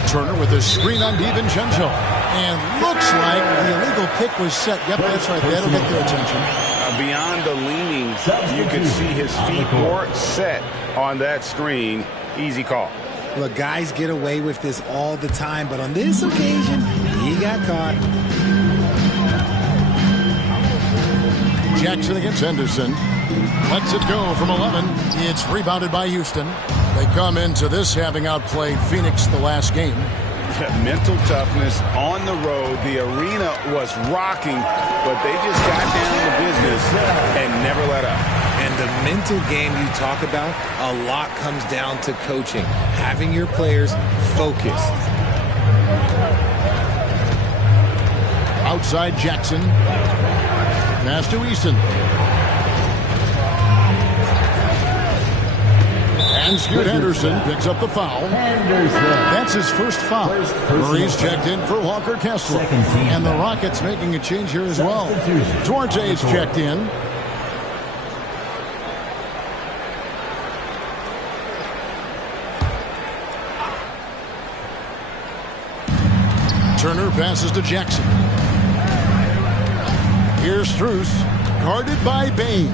Turner with a screen on DiVincenzo. And looks like the illegal kick was set. Yep, that's right. That'll get their attention. Beyond the leanings, you can see his feet more set on that screen. Easy call. Look, guys get away with this all the time, but on this occasion, he got caught. Jackson against Henderson. Lets it go from 11. It's rebounded by Houston. They come into this having outplayed Phoenix the last game. Mental toughness on the road. The arena was rocking, but they just got down to business and never let up. And the mental game you talk about, a lot comes down to coaching, having your players focused. Outside Jackson. Pass to Eason. And Scoot Henderson picks up the foul. That's his first foul. Murray's checked in for Walker Kessler. And the Rockets making a change here as well. Duarte's checked in. Turner passes to Jackson. Here's Strus, guarded by Bain.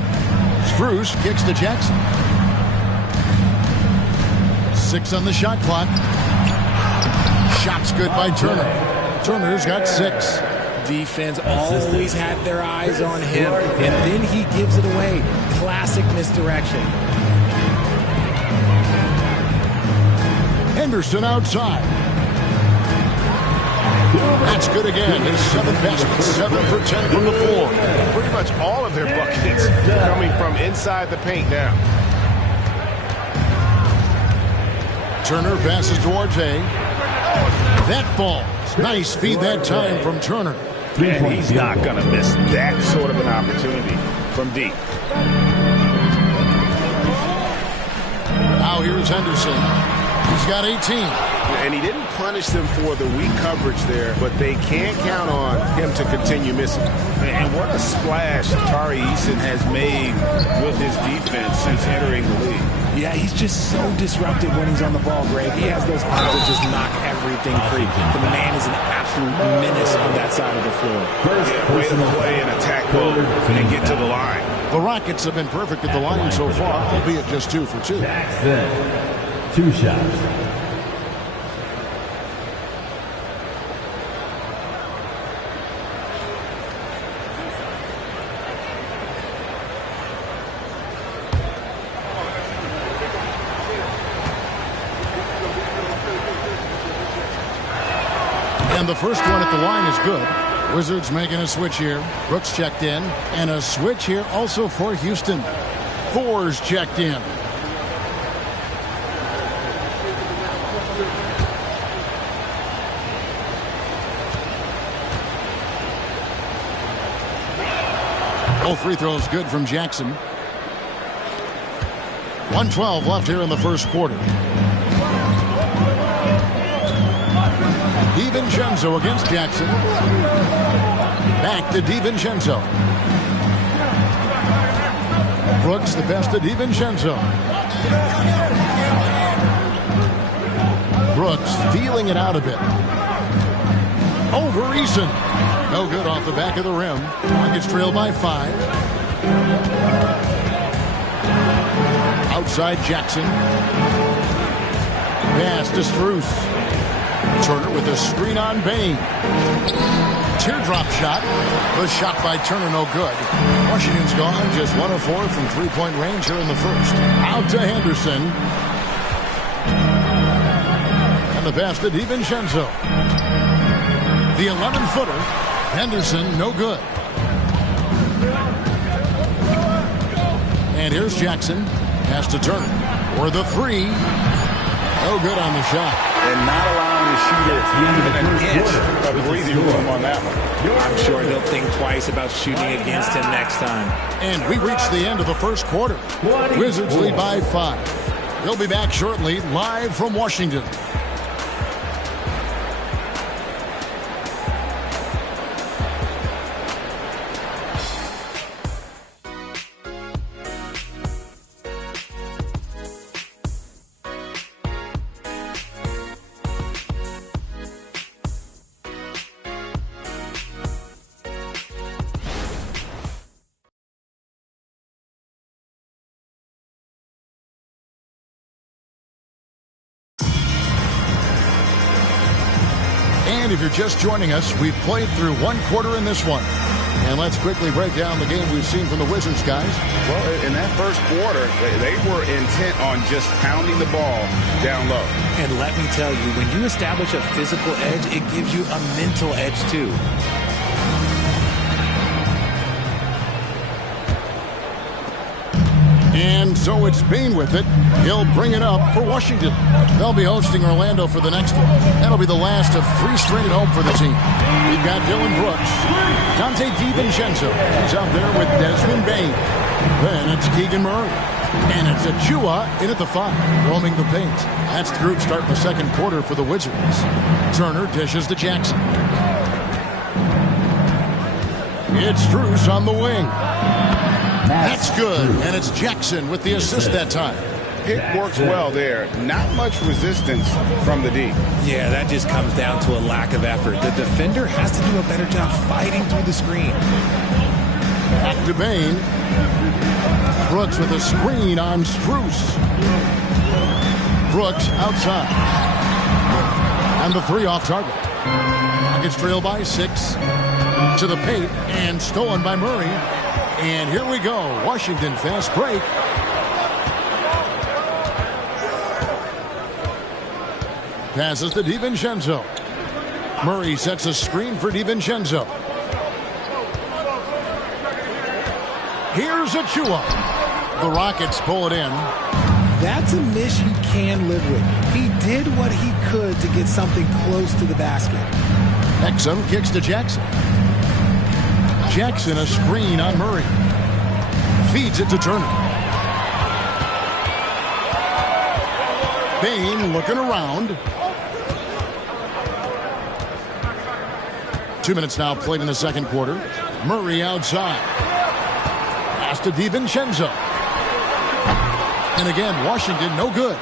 Strus kicks to Jackson. 6 on the shot clock. Shot's good by Turner. Turner's got 6. Defense always had their eyes on him, and then he gives it away. Classic misdirection. Henderson outside. That's good again. His 7th basket, 7 for 10 from the floor. Pretty much all of their buckets coming from inside the paint now. Turner passes Duarte. That falls. Nice feed that time from Turner. And he's not going to miss that sort of an opportunity from deep. Now here's Henderson. He's got 18. And he didn't punish them for the weak coverage there, but they can't count on him to continue missing. And what a splash Tari Eason has made with his defense since entering the league. Yeah, he's just so disruptive when he's on the ball, Greg. He has those arms that just knock everything free. The man is an absolute menace on that side of the floor. Way to play and attack mode and get to the line. The Rockets have been perfect at the line so far, albeit just 2 for 2. 2 shots. And the first one at the line is good. Wizards making a switch here. Brooks checked in. And a switch here also for Houston. Thor's checked in. Both free throws good from Jackson. 1:12 left here in the first quarter. DiVincenzo against Jackson. Back to DiVincenzo. Brooks the best to DiVincenzo. Brooks feeling it out a bit. Over Eason. No good off the back of the rim. Rockets trail by 5. Outside Jackson. Pass to Strus. Turner with a screen on Bain. Teardrop shot. The shot by Turner no good. Washington's gone just 1 of 4 from 3-point range here in the first. Out to Henderson. And the pass to DiVincenzo. The 11-footer. Henderson no good. And here's Jackson. Pass to Turner. For the 3. No good on the shot. And not allowing the shooter even an inch of breathing room on that one. I'm sure they'll think twice about shooting against him next time. And we reached the end of the first quarter. Wizards lead by 5. They'll be back shortly, live from Washington. And if you're just joining us, we've played through 1 quarter in this one. And let's quickly break down the game we've seen from the Wizards, guys. Well, in that first quarter, they were intent on just pounding the ball down low. And let me tell you, when you establish a physical edge, it gives you a mental edge, too. And so it's Bane with it. He'll bring it up for Washington. They'll be hosting Orlando for the next one. That'll be the last of 3 straight at home for the team. We've got Dylan Brooks. Dante DiVincenzo is out there with Desmond Bane. Then it's Keegan Murray. And it's Achua in at the 5, roaming the paint. That's the group starting the second quarter for the Wizards. Turner dishes to Jackson. It's Strus on the wing. That's good, and it's Jackson with the assist that time. It works well there. Not much resistance from the D. Yeah, that just comes down to a lack of effort. The defender has to do a better job fighting through the screen. Back to Bane. Brooks with a screen on Strus. Brooks outside. And the 3 off target. Rockets trail by 6. To the paint, and stolen by Murray. And here we go. Washington fast break. Passes to DiVincenzo. Murray sets a screen for DiVincenzo. Here's Achua. The Rockets pull it in. That's a miss you can live with. He did what he could to get something close to the basket. Exum kicks to Jackson. Jackson a screen on Murray. Feeds it to Turner. Bane looking around. 2 minutes now played in the second quarter. Murray outside. Pass to DiVincenzo. And again, Washington no good.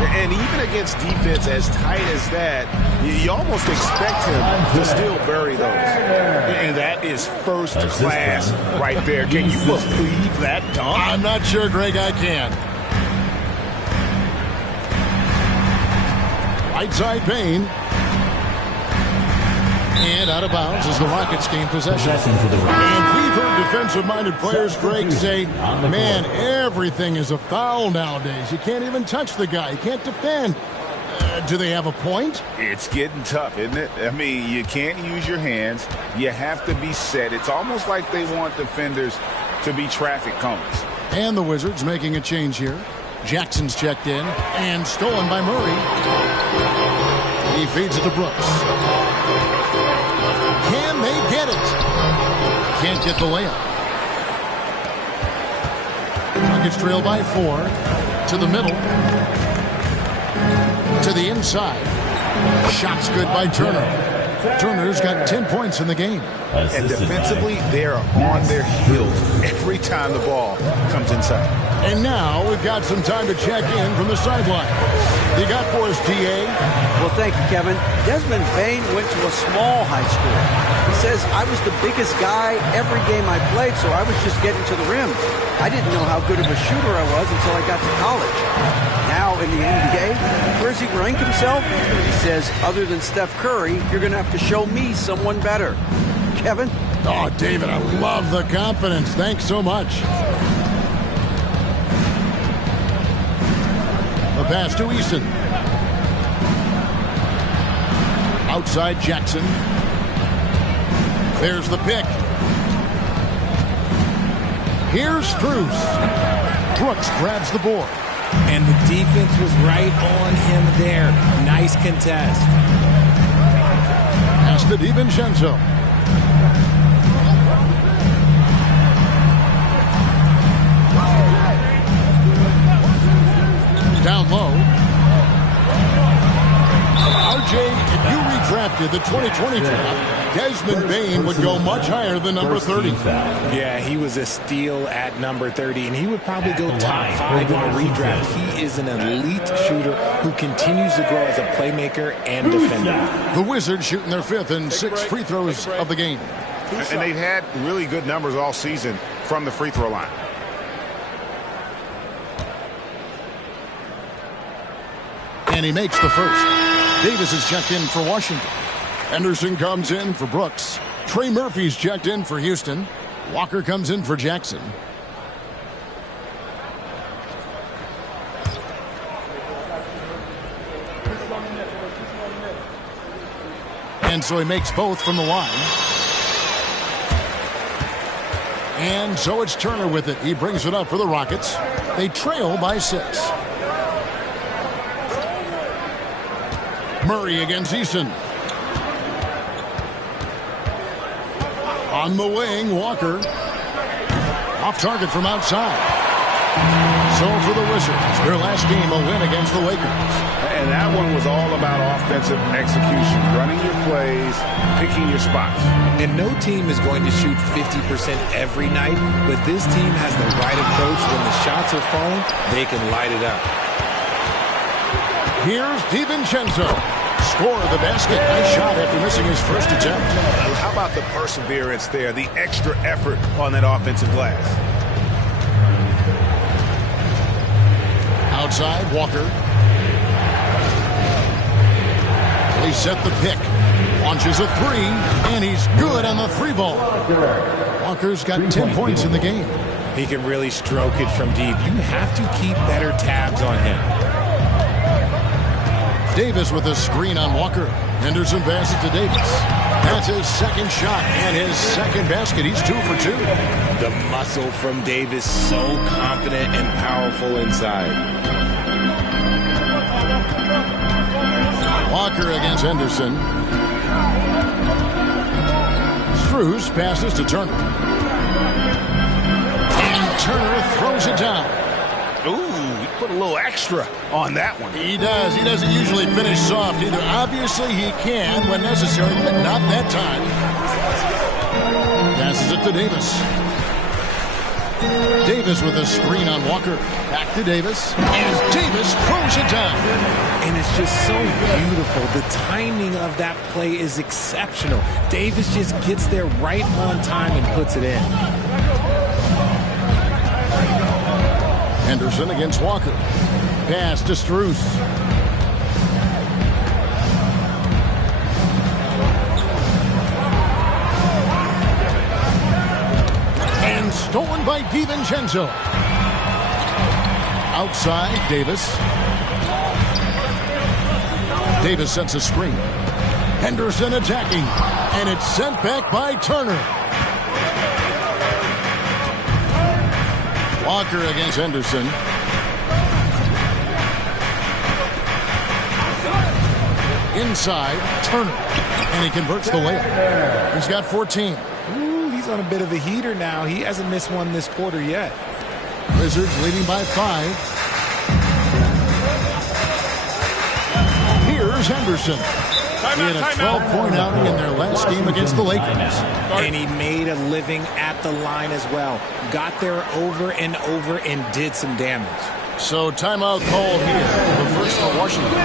And even against defense as tight as that, you almost expect him to still bury those. And that is first class right there. Can you believe that dunk? I'm not sure, Greg, I can. Right side Bane. And out of bounds as the Rockets gain possession. And we've heard defensive-minded players, Greg, say, man, everything is a foul nowadays. You can't even touch the guy. You can't defend. Do they have a point? It's getting tough, isn't it? I mean, you can't use your hands. You have to be set. It's almost like they want defenders to be traffic cones. And the Wizards making a change here. Jackson's checked in and stolen by Murray. He feeds it to Brooks. Can they get it? Can't get the layup. Rockets trail by 4. To the middle. To the inside. Shots good by Turner. Turner's got 10 points in the game. And defensively, they're on their heels every time the ball comes inside. And now we've got some time to check in from the sideline. You got for us, T.A.? Well, thank you, Kevin. Desmond Bane went to a small high school. He says, I was the biggest guy every game I played, so I was just getting to the rim. I didn't know how good of a shooter I was until I got to college. Now in the NBA, where does he rank himself? He says, other than Steph Curry, you're going to have to show me someone better. Kevin? Oh, David, I love the confidence. Thanks so much. The pass to Eason. Outside Jackson. There's the pick. Here's Strus. Brooks grabs the board. And the defense was right on him there. Nice contest. Pass to DiVincenzo. Down low. RJ, if you redrafted the 2020 draft, Desmond Bane would go much higher than number 30. Yeah, he was a steal at number 30, and he would probably go top 5 in a redraft. He is an elite shooter who continues to grow as a playmaker and defender. The Wizards shooting their 5th and 6th free throws of the game. And they've had really good numbers all season from the free throw line. And he makes the first. Davis is checked in for Washington. Henderson comes in for Brooks. Trey Murphy's checked in for Houston. Walker comes in for Jackson. And so he makes both from the line. And so it's Turner with it. He brings it up for the Rockets. They trail by 6. Murray against Eason. On the wing, Walker. Off target from outside. So for the Wizards, their last game, a win against the Lakers. And that one was all about offensive execution, running your plays, picking your spots. And no team is going to shoot 50% every night, but this team has the right approach. When the shots are falling, they can light it up. Here's DiVincenzo. Score the basket. Nice shot after missing his first attempt. How about the perseverance there, the extra effort on that offensive glass? Outside, Walker. They set the pick. Launches a 3, and he's good on the 3-ball. Walker's got 10 points in the game. He can really stroke it from deep. You have to keep better tabs on him. Davis with a screen on Walker. Henderson passes to Davis. That's his second shot and his second basket. He's 2 for 2. The muscle from Davis, so confident and powerful inside. Walker against Henderson. Strus passes to Turner. And Turner throws it down. Ooh, he put a little extra on that one. He does. He doesn't usually finish soft either. Obviously, he can when necessary, but not that time. Passes it to Davis. Davis with a screen on Walker. Back to Davis. And Davis throws it down. And it's just so beautiful. The timing of that play is exceptional. Davis just gets there right on time and puts it in. Henderson against Walker. Pass to Strus. And stolen by DiVincenzo. Outside, Davis. Davis sets a screen. Henderson attacking. And it's sent back by Turner. Walker against Henderson. Inside, Turner. And he converts the layup. He's got 14. Ooh, he's on a bit of a heater now. He hasn't missed one this quarter yet. Wizards leading by 5. Here's Henderson. He had a 12-point outing in their last game against the Lakers. And he made a living at the line as well. Got there over and over and did some damage. So timeout called here. The first for Washington.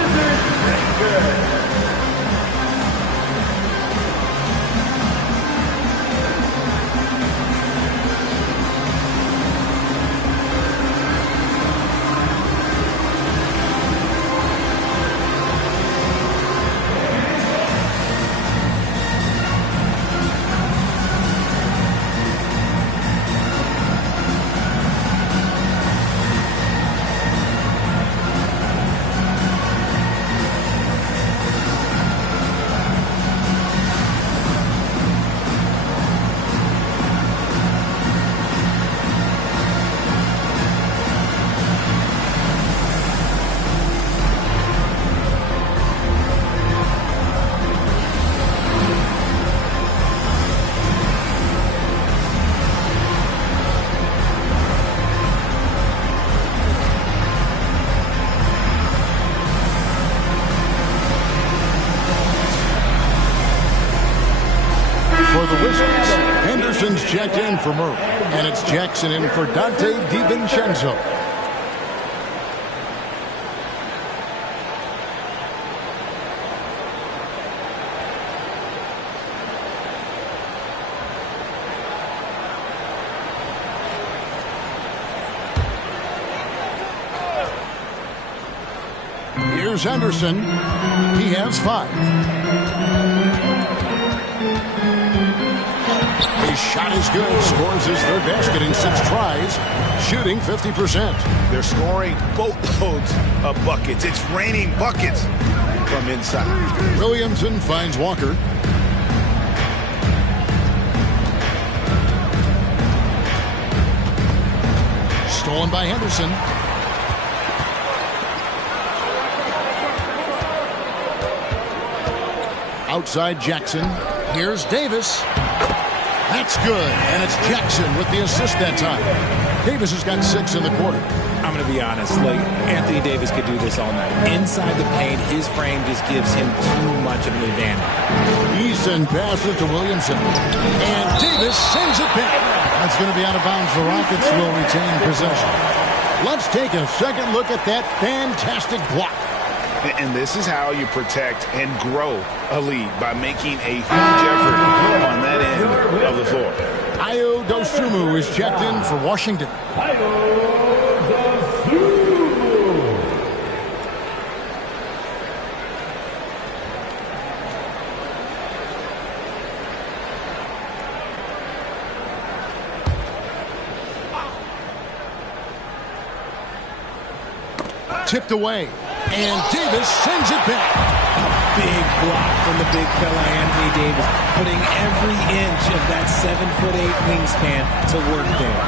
Checked in for Murray, and it's Jackson in for Dante DiVincenzo. Here's Henderson. He has 5. Shot is good. Scores his third basket in 6 tries. Shooting 50%. They're scoring boatloads of buckets. It's raining buckets from inside. Williamson finds Walker. Stolen by Henderson. Outside Jackson. Here's Davis. That's good. And it's Jackson with the assist that time. Davis has got 6 in the quarter. I'm going to be honest. Like, Anthony Davis could do this all night. Inside the paint, his frame just gives him too much of an advantage. Eason passes to Williamson. And Davis sends it back. That's going to be out of bounds. The Rockets will retain possession. Let's take a second look at that fantastic block. And this is how you protect and grow a lead, by making a huge effort on that end of the floor. Ayo Dosunmu is checked in for Washington. Tipped away. And Davis sends it back. A big block from the big fella, Anthony Davis, putting every inch of that 7'8" wingspan to work there.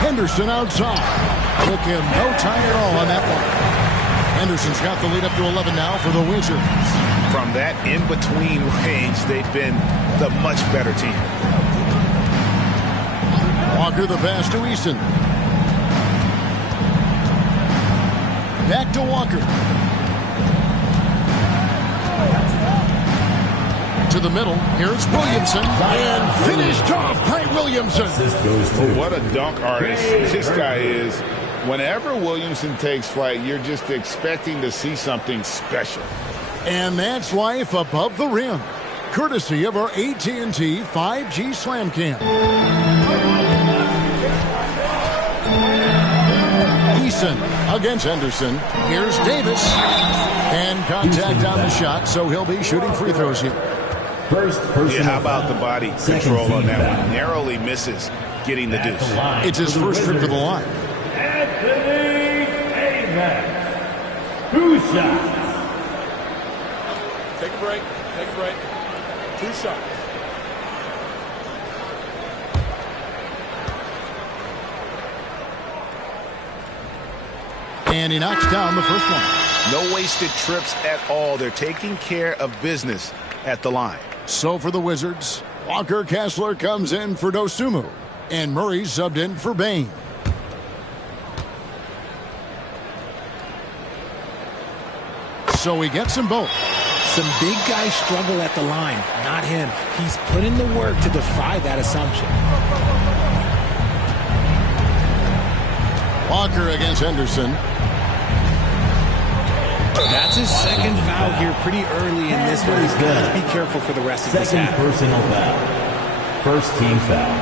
Henderson outside. Took him no time at all on that one. Henderson's got the lead up to 11 now for the Wizards. From that in-between range, they've been the much better team. Walker the pass to Eason. Back to Walker. To the middle. Here's Williamson. And finished off by Williamson. What a dunk artist this guy is. Whenever Williamson takes flight, you're just expecting to see something special. And that's life above the rim. Courtesy of our AT&T 5G Slam Cam. Eason against Henderson. Here's Davis. And contact on the shot, so he'll be shooting free throws here. Yeah, how about the body control on that one? Narrowly misses getting the deuce. It's his first trip to the line. Anthony Davis. 2 shots. Take a break. Take a break. 2 shots. And he knocks down the first one. No wasted trips at all. They're taking care of business at the line. So for the Wizards, Walker Kessler comes in for Dosunmu. And Murray subbed in for Bain. So he gets them both. Some big guys struggle at the line, not him. He's put in the work to defy that assumption. Walker against Henderson. That's his second foul here pretty early in this one. He's got to be careful for the rest of this half. Second personal foul. First team foul.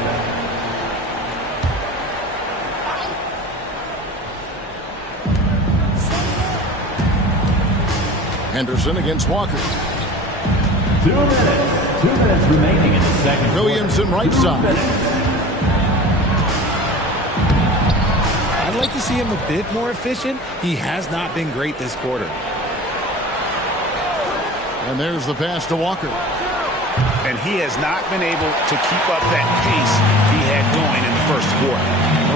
Henderson against Walker. 2 minutes. 2 minutes remaining in the second. Williamson right side. I'd like to see him a bit more efficient. He has not been great this quarter. And there's the pass to Walker. And he has not been able to keep up that pace he had going in the first quarter.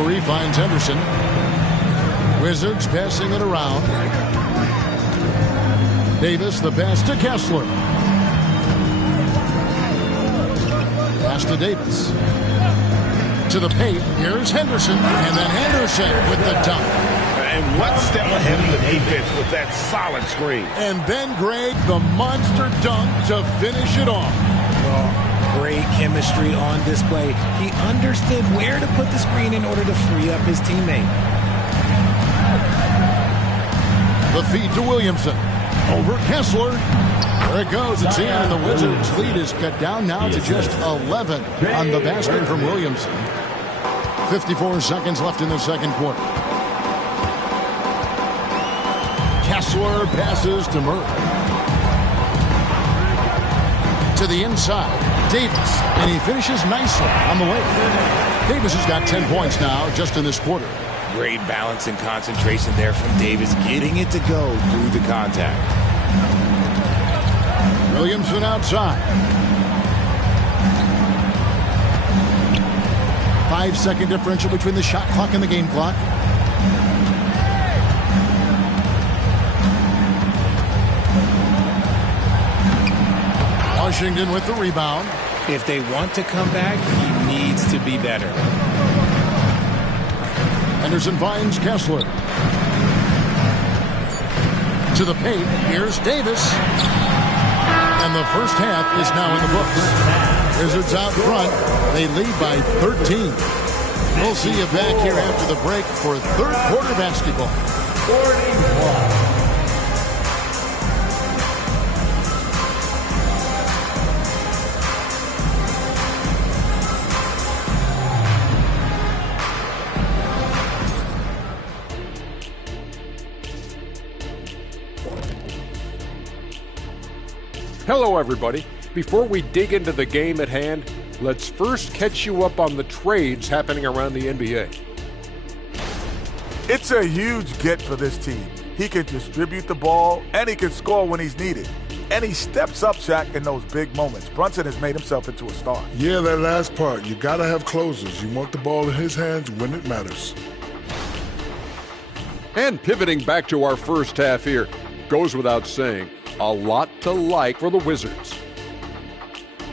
Murray finds Henderson. Wizards passing it around. Davis, the pass to Kessler. Pass to Davis. To the paint. Here's Henderson. And then Henderson with the dunk. And one step ahead of the defense with that solid screen. And then Greg, the monster dunk to finish it off. Oh, great chemistry on display. He understood where to put the screen in order to free up his teammate. The feed to Williamson. Over Kessler. There it goes. It's in, and the Wizards' lead is cut down now to just 11 on the basket from Williamson. 54 seconds left in the second quarter. Kessler passes to Murray. To the inside, Davis, and he finishes nicely on the way. Davis has got 10 points now just in this quarter. Great balance and concentration there from Davis, getting it to go through the contact. Williamson outside. 5-second differential between the shot clock and the game clock. Washington with the rebound. If they want to come back, he needs to be better. Henderson finds Kessler. To the paint. Here's Davis. And the first half is now in the books. Wizards out front. They lead by 13. We'll see you back here after the break for third quarter basketball. Hello, everybody. Before we dig into the game at hand, let's first catch you up on the trades happening around the NBA. It's a huge get for this team. He can distribute the ball, and he can score when he's needed. And he steps up, Shaq, in those big moments. Brunson has made himself into a star. Yeah, that last part. You got to have closers. You want the ball in his hands when it matters. And pivoting back to our first half here, goes without saying, a lot to like for the Wizards.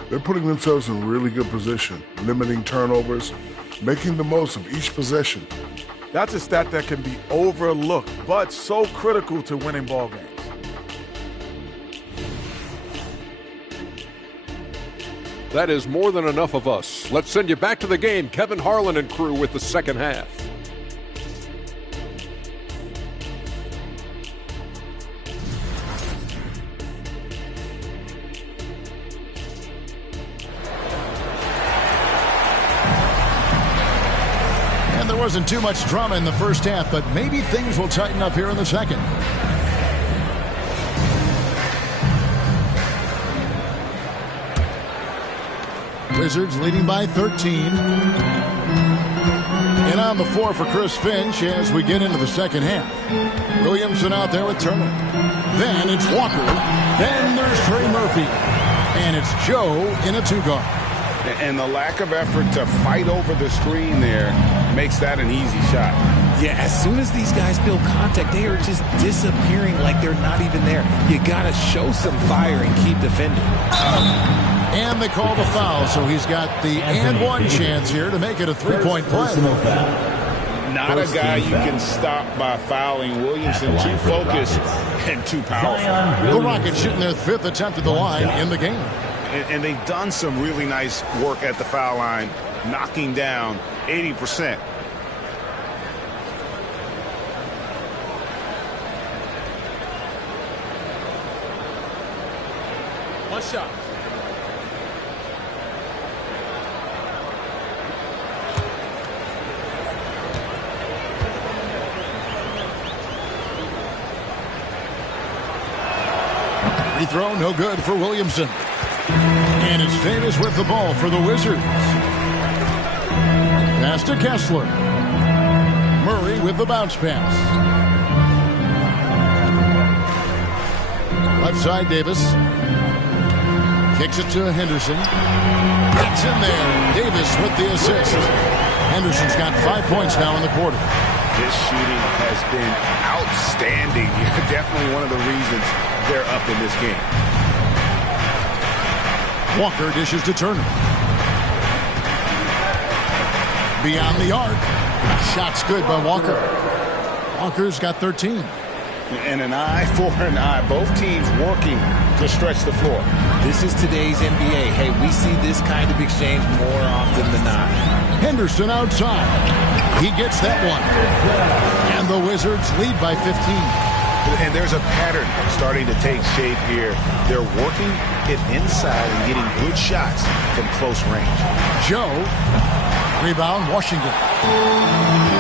They're putting themselves in really good position, limiting turnovers, making the most of each possession. That's a stat that can be overlooked, but so critical to winning ball games. That is more than enough of us. Let's send you back to the game. Kevin Harlan and crew with the second half. There wasn't too much drama in the first half, but maybe things will tighten up here in the second. Wizards leading by 13. And on the floor for Chris Finch as we get into the second half. Williamson out there with Turner. Then it's Walker. Then there's Trey Murphy. And it's Joe in a two-guard. And the lack of effort to fight over the screen there makes that an easy shot. Yeah, as soon as these guys feel contact, they are just disappearing like they're not even there. You got to show some fire and keep defending. And they call the foul, so he's got the and one chance here to make it a three-point play. Not a guy you can stop by fouling. Williamson too focused and too powerful. The Rockets shooting their fifth attempt at the line in the game. And they've done some really nice work at the foul line, knocking down 80%. One shot. Free throw, no good for Williamson. And it's Davis with the ball for the Wizards. Pass to Kessler. Murray with the bounce pass. Left side, Davis. Kicks it to Henderson. Gets in there. Davis with the assist. Henderson's got 5 points now in the quarter. This shooting has been outstanding. Definitely one of the reasons they're up in this game. Walker dishes to Turner. Beyond the arc. Shot's good by Walker. Walker's got 13. And an eye for an eye. Both teams working to stretch the floor. This is today's NBA. Hey, we see this kind of exchange more often than not. Henderson outside. He gets that one. And the Wizards lead by 15. And there's a pattern starting to take shape here. They're working it inside and getting good shots from close range. Joe. Rebound, Washington.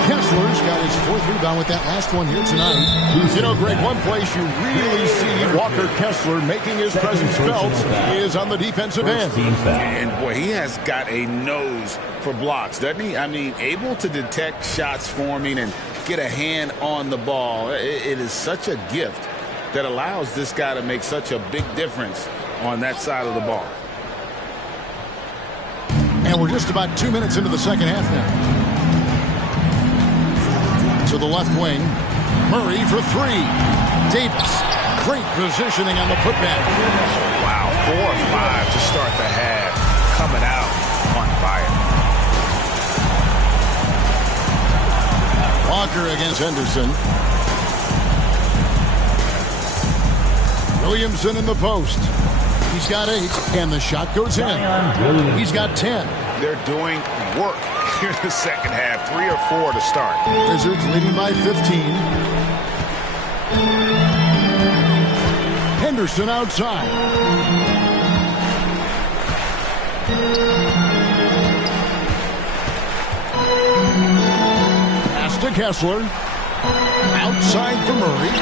Kessler's got his 4th rebound with that last one here tonight. You know, Greg, one place you really see Walker Kessler making his presence felt is on the defensive end. And, boy, he has got a nose for blocks, doesn't he? I mean, able to detect shots forming and get a hand on the ball. It is such a gift that allows this guy to make such a big difference on that side of the ball. And we're just about 2 minutes into the second half now. To the left wing. Murray for 3. Davis. Great positioning on the putback. Wow, 4 or 5 to start the half. Coming out on fire. Walker against Henderson. Williamson in the post. He's got 8, and the shot goes in. He's got 10. They're doing work here in the second half. 3 or 4 to start. Wizards leading by 15. Henderson outside. Pass to Kessler. Outside for Murray.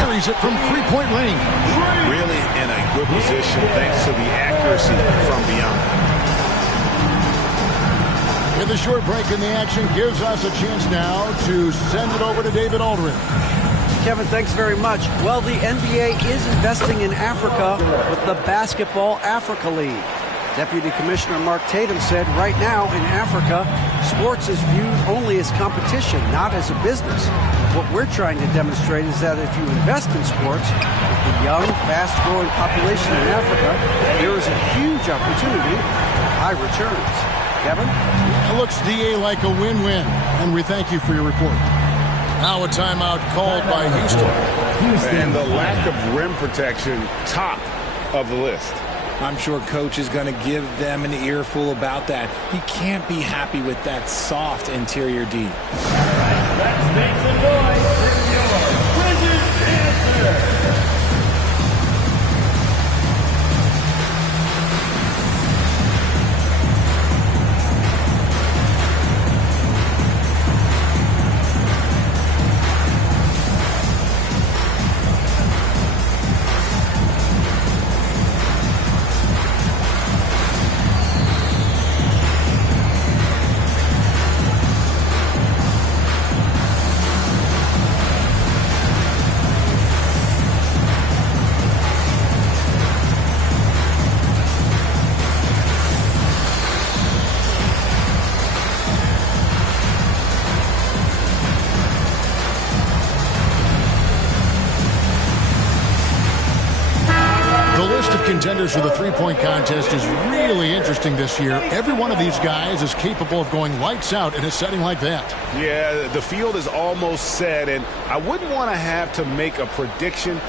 Buries it from 3-point range. Really in a good position thanks to the accuracy from beyond. With a short break in the action gives us a chance now to send it over to David Aldridge. Kevin, thanks very much. Well, the NBA is investing in Africa with the Basketball Africa League. Deputy Commissioner Mark Tatum said right now in Africa, sports is viewed only as competition, not as a business. What we're trying to demonstrate is that if you invest in sports, with the young, fast-growing population in Africa, there is a huge opportunity for high returns. Kevin? It looks, DA, like a win-win, and we thank you for your report. Now a timeout called by Houston. And the lack of rim protection, top of the list. I'm sure Coach is going to give them an earful about that. He can't be happy with that soft interior D. Let's make some noise for your Wizards answer. Contenders for the three-point contest is really interesting this year. Every one of these guys is capable of going lights out in a setting like that. Yeah, the field is almost set, and I wouldn't want to have to make a prediction.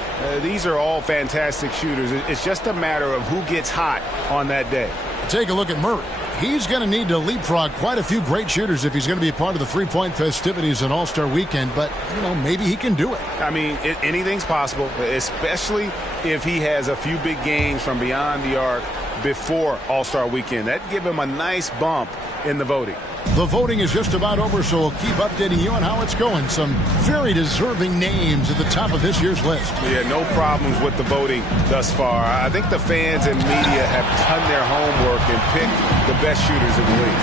These are all fantastic shooters. It's just a matter of who gets hot on that day. Take a look at Murray. He's going to need to leapfrog quite a few great shooters if he's going to be a part of the three-point festivities on All-Star Weekend, but, you know, maybe he can do it. I mean, anything's possible, especially if he has a few big games from beyond the arc before All-Star Weekend. That'd give him a nice bump in the voting. The voting is just about over, so we'll keep updating you on how it's going. Some very deserving names at the top of this year's list. Yeah, no problems with the voting thus far. I think the fans and media have done their homework and picked the best shooters in the league.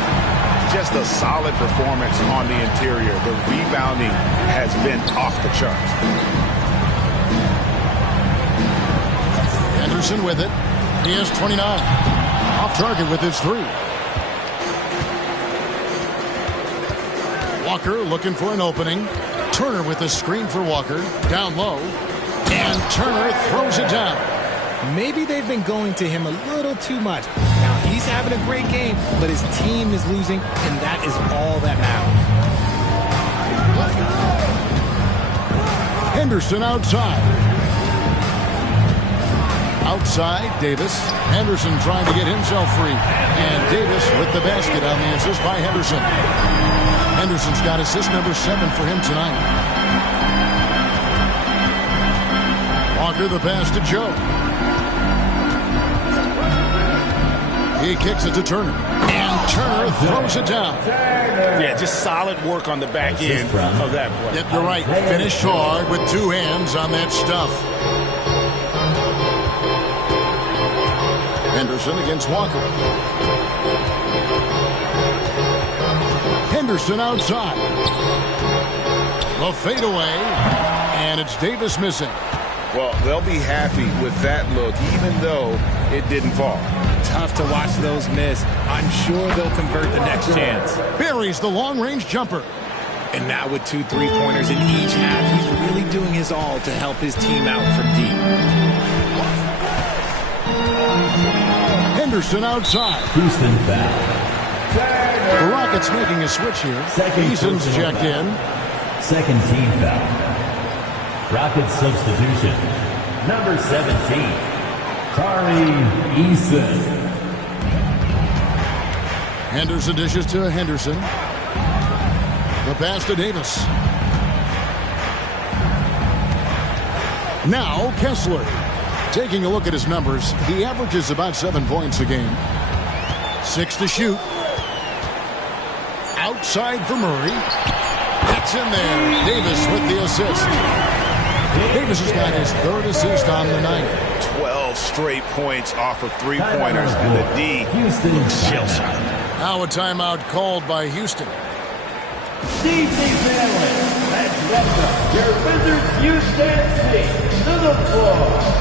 Just a solid performance on the interior. The rebounding has been off the charts. Anderson with it. He has 29. Off target with his 3. Walker looking for an opening. Turner with the screen for Walker. Down low. And Turner throws it down. Maybe they've been going to him a little too much. Now, he's having a great game, but his team is losing, and that is all that matters. Henderson outside. Outside, Davis. Henderson trying to get himself free. And Davis with the basket on the assist by Henderson. Henderson's got assist number 7 for him tonight. Walker the pass to Joe. He kicks it to Turner. And Turner throws it down. Yeah, just solid work on the back end of that play. Yep, you're right. Finished hard with two hands on that stuff. Henderson against Walker. Henderson outside. A fadeaway, and it's Davis missing. Well, they'll be happy with that look, even though it didn't fall. Tough to watch those miss. I'm sure they'll convert the next chance. Buries the long-range jumper. And now with 2 3-pointers in each half, he's really doing his all to help his team out from deep. Henderson outside. Houston foul. The Rockets making a switch here. Eason's checked in. Second team foul. Rockets substitution. Number 17. Tari Eason. Henderson dishes to Henderson. The pass to Davis. Now Kessler. Taking a look at his numbers, he averages about 7 points a game. 6 to shoot. Outside for Murray. That's in there. Davis with the assist. Davis has got his 3rd assist on the night. 12 straight points off of 3-pointers, and the D looks shell-shocked. Now a timeout called by Houston. DJ Allen, let's welcome your Wizards Houston State to the floor.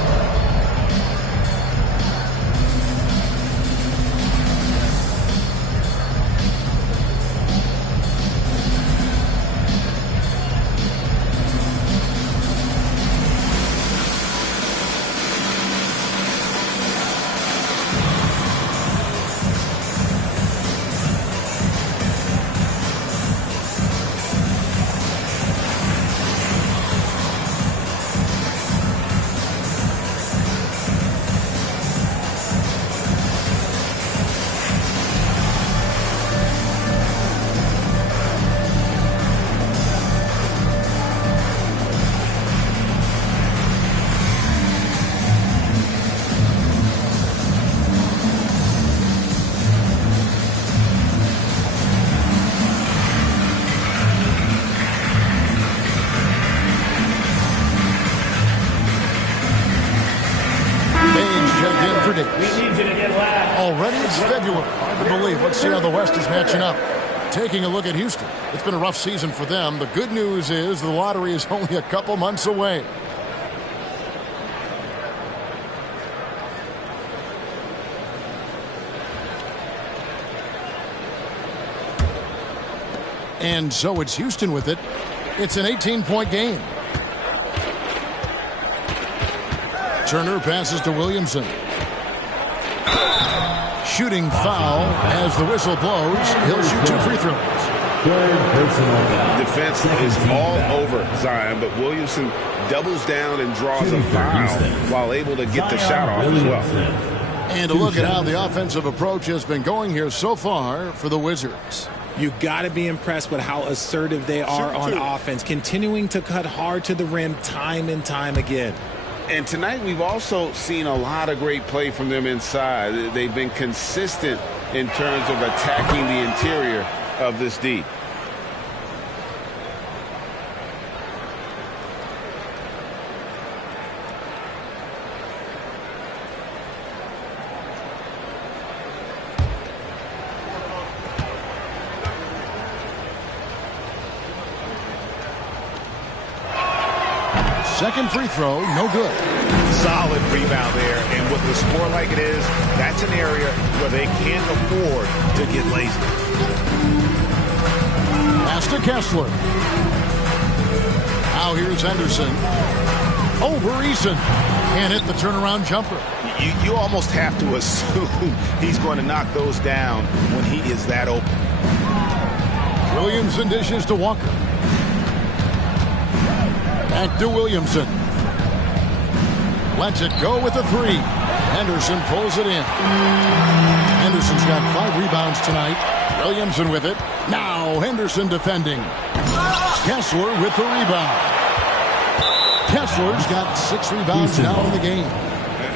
Already it's February. Hard to believe. Let's see how the West is matching up. Taking a look at Houston. It's been a rough season for them. The good news is the lottery is only a couple months away. And so it's Houston with it. It's an 18-point game. Turner passes to Williamson. Shooting foul as the whistle blows. He'll shoot 2 free throws. Defense is all over Zion, but Williamson doubles down and draws a foul while able to get the shot off as well. And to look at how the offensive approach has been going here so far for the Wizards. You got to be impressed with how assertive they are on offense, continuing to cut hard to the rim time and time again. And tonight we've also seen a lot of great play from them inside. They've been consistent in terms of attacking the interior of this D. Second free throw, no good. Solid rebound there, and with the score like it is, that's an area where they can't afford to get lazy. Pass to Kessler. Now here's Henderson. Over Eason. Can't hit the turnaround jumper. You almost have to assume he's going to knock those down when he is that open. Williamson dishes to Walker. Back to Williamson. Lets it go with a 3. Henderson pulls it in. Henderson's got 5 rebounds tonight. Williamson with it. Now Henderson defending. Kessler with the rebound. Kessler's got 6 rebounds now in the game.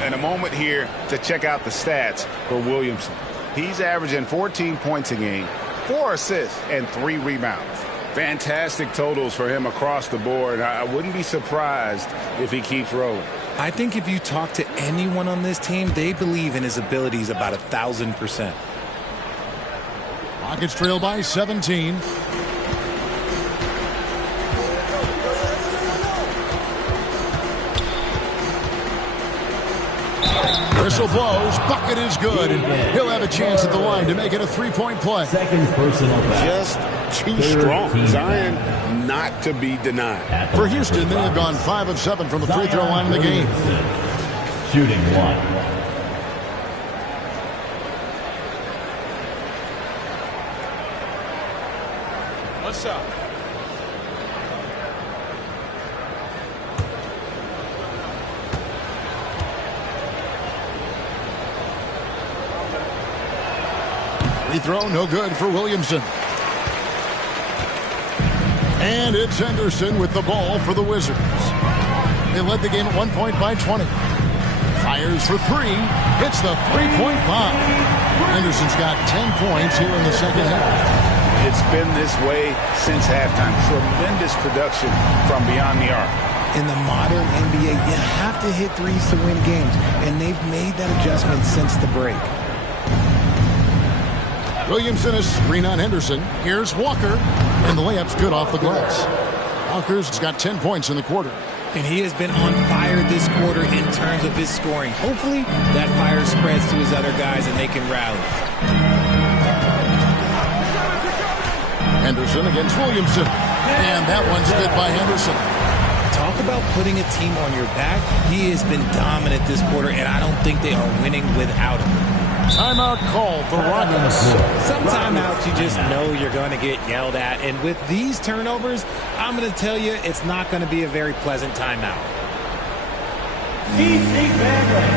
And a moment here to check out the stats for Williamson. He's averaging 14 points a game, 4 assists, and 3 rebounds. Fantastic totals for him across the board. I wouldn't be surprised if he keeps rolling. I think if you talk to anyone on this team, they believe in his abilities about 1,000%. Rockets trail by 17. Whistle blows. Bucket is good. And he'll have a chance at the line to make it a three-point play. Second personal foul. Just too strong. Zion not to be denied. For Houston, they have gone 5 of 7 from the free throw line in the game. Shooting 1. What's up? Free throw, no good for Williamson. And it's Henderson with the ball for the Wizards. They led the game at 1 point by 20. Fires for 3. Hits the three-point bomb. Henderson's got 10 points here in the second half. It's been this way since halftime. Tremendous production from beyond the arc. In the modern NBA, you have to hit threes to win games, and they've made that adjustment since the break. Williamson is screen on Henderson. Here's Walker, and the layup's good off the glass. Walker's got 10 points in the quarter. And he has been on fire this quarter in terms of his scoring. Hopefully, that fire spreads to his other guys and they can rally. Henderson against Williamson. And that one's good by Henderson. Talk about putting a team on your back. He has been dominant this quarter, and I don't think they are winning without him. Timeout called the Rockets. Some timeouts you just know you're going to get yelled at. And with these turnovers, I'm going to tell you it's not going to be a very pleasant timeout. DC USC.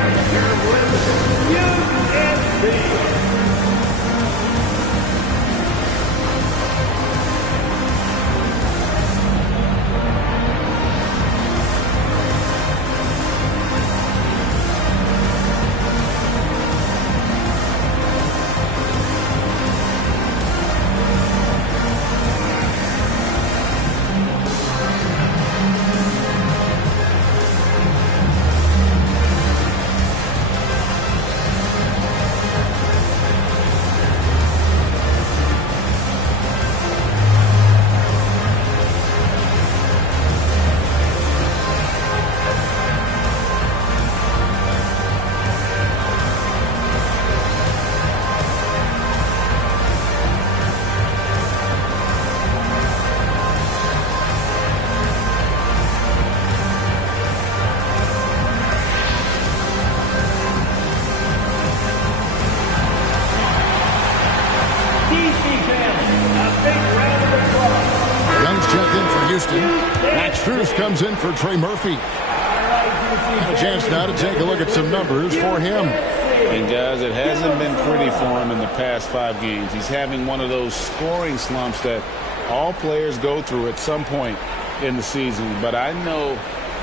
Comes in for Trey Murphy. And a chance now to take a look at some numbers for him. And guys, it hasn't been pretty for him in the past 5 games. He's having one of those scoring slumps that all players go through at some point in the season. But I know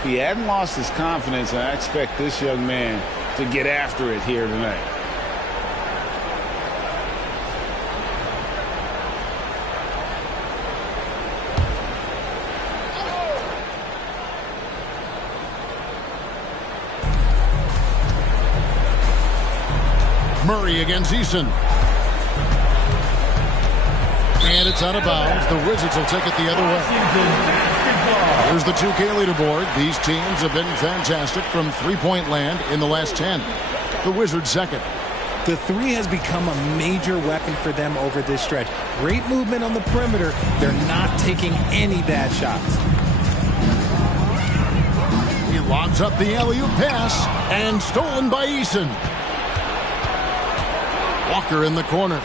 he hadn't lost his confidence, and I expect this young man to get after it here tonight. Murray against Eason. And it's out of bounds. The Wizards will take it the other way. Here's the 2K leaderboard. These teams have been fantastic from three-point land in the last 10. The Wizards second. The 3 has become a major weapon for them over this stretch. Great movement on the perimeter. They're not taking any bad shots. He lobs up the alley-oop pass and stolen by Eason. Walker in the corner.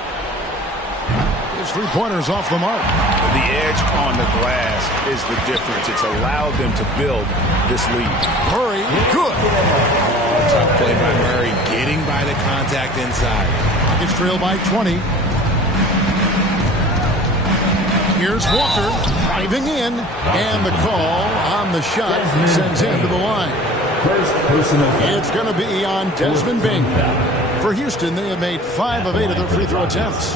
His three-pointer's off the mark. The edge on the glass is the difference. It's allowed them to build this lead. Murray, good. Oh, tough play by Murray, getting by the contact inside. Rockets trail by 20. Here's Walker driving in, and the call on the shot sends him to the line. First personal foul. It's going to be on Desmond Bing. For Houston, they have made 5 of 8 of their free throw attempts.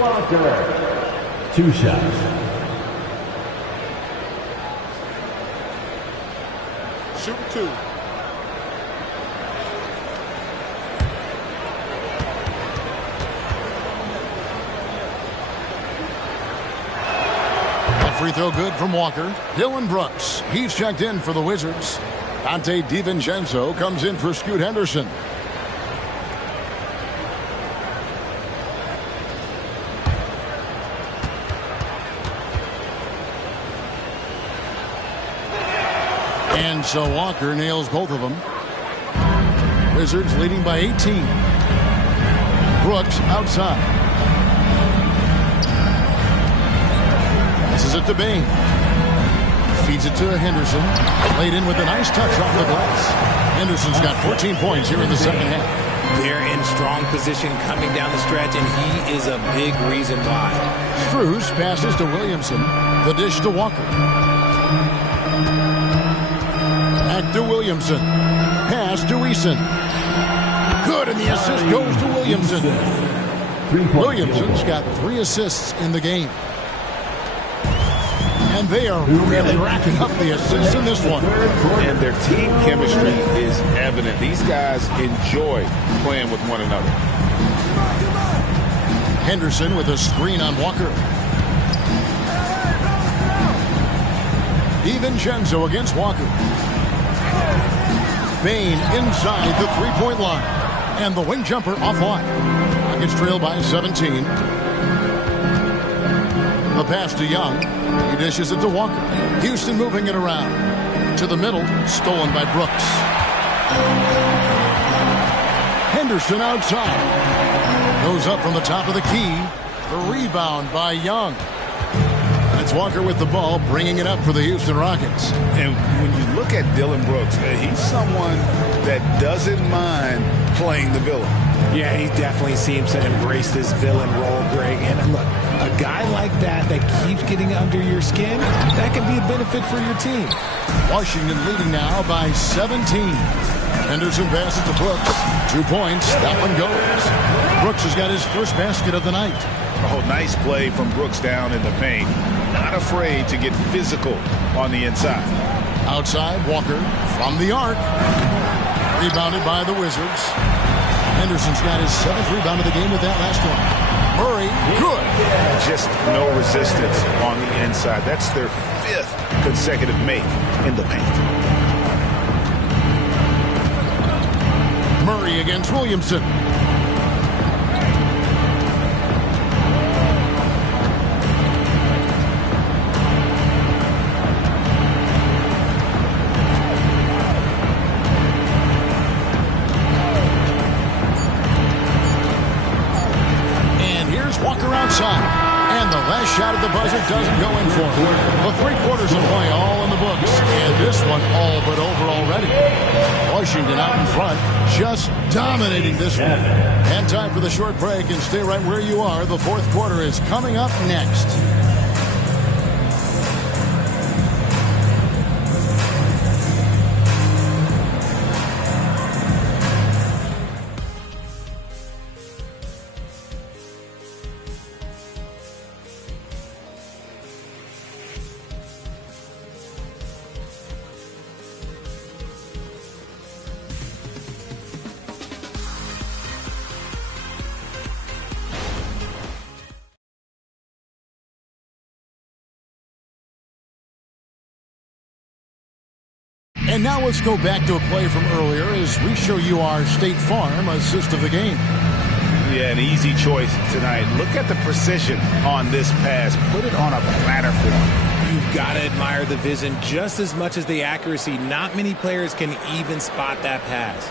Walker, 2 shots. Shoot 2. Free throw good from Walker. Dylan Brooks, he's checked in for the Wizards. Dante DiVincenzo comes in for Scoot Henderson. And so Walker nails both of them. Wizards leading by 18. Brooks outside. Passes it to Bain. Feeds it to Henderson. Laid in with a nice touch off the glass. Henderson's got 14 points here in the second half. They're in strong position coming down the stretch, and he is a big reason why. Strus passes to Williamson. The dish to Walker. Back to Williamson. Pass to Eason. Good, and the assist goes to Williamson. Williamson's got 3 assists in the game. And they are really racking up the assists in this one. And their team chemistry is evident. These guys enjoy playing with one another. Henderson with a screen on Walker. DiVincenzo against Walker. Bain inside the three-point line. And the wing jumper offline. Rockets trail by 17. The pass to Young. He dishes it to Walker. Houston moving it around. To the middle. Stolen by Brooks. Henderson outside. Goes up from the top of the key. The rebound by Young. That's Walker with the ball, bringing it up for the Houston Rockets. And when you look at Dylan Brooks, he's someone that doesn't mind playing the villain. Yeah, he definitely seems to embrace this villain role, Greg. And look, a guy like that keeps getting under your skin, that can be a benefit for your team. Washington leading now by 17. Henderson passes to Brooks. 2 points. That one goes. Brooks has got his first basket of the night. Oh, nice play from Brooks down in the paint. Not afraid to get physical on the inside. Outside, Walker from the arc. Rebounded by the Wizards. Henderson's got his 7th rebound of the game with that last one. Murray, good. Just no resistance on the inside. That's their 5th consecutive make in the paint. Murray against Williamson. And the last shot at the buzzer doesn't go in for him. The 3 quarters of play all in the books. And this one all but over already. Washington out in front, just dominating this one. And time for the short break, and stay right where you are. The 4th quarter is coming up next. And now let's go back to a play from earlier as we show you our State Farm assist of the game. Yeah, an easy choice tonight. Look at the precision on this pass. Put it on a platter for him. You've got to admire the vision just as much as the accuracy. Not many players can even spot that pass.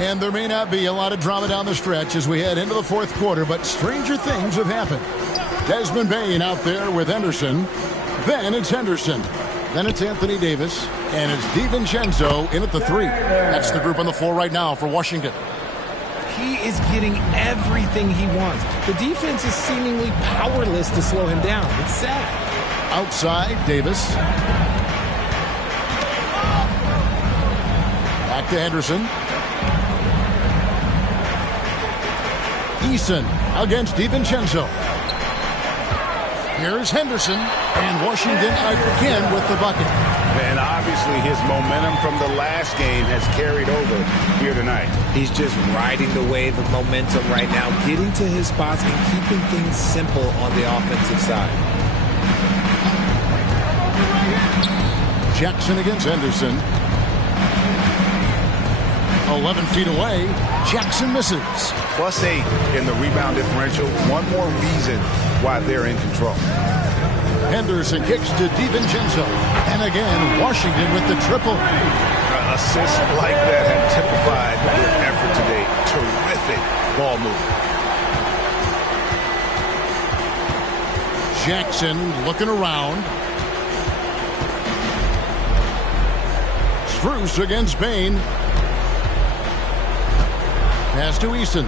And there may not be a lot of drama down the stretch as we head into the 4th quarter, but stranger things have happened. Desmond Bain out there with Henderson. Then it's Henderson. Then it's Anthony Davis. And it's DiVincenzo in at the 3. That's the group on the floor right now for Washington. He is getting everything he wants. The defense is seemingly powerless to slow him down. It's sad. Outside, Davis. Back to Henderson. Eason against DiVincenzo. Here's Henderson, and Washington again with the bucket. And obviously his momentum from the last game has carried over here tonight. He's just riding the wave of momentum right now, getting to his spots and keeping things simple on the offensive side. Jackson against Henderson. 11 feet away. Jackson misses. +8 in the rebound differential. One more reason why they're in control. Henderson kicks to DiVincenzo. And again, Washington with the triple. Assists like that have typified their effort today. Terrific ball movement. Jackson looking around. Strus against Bain. Pass to Eason.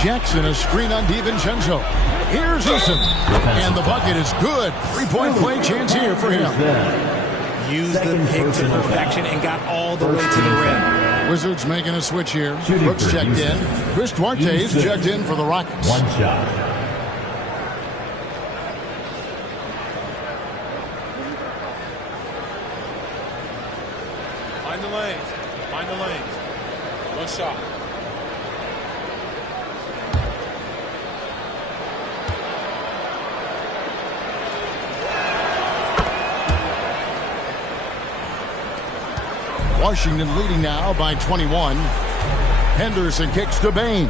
Jackson, a screen on DiVincenzo. Here's Eason. And the bucket is good. 3-point play chance here for him. Used the pick to perfection and got all the way to the rim. Wizards making a switch here. Brooks checked in. Chris Duarte's checked in for the Rockets. One shot. Find the lanes. Find the lanes. One shot. Washington leading now by 21. Henderson kicks to Bain.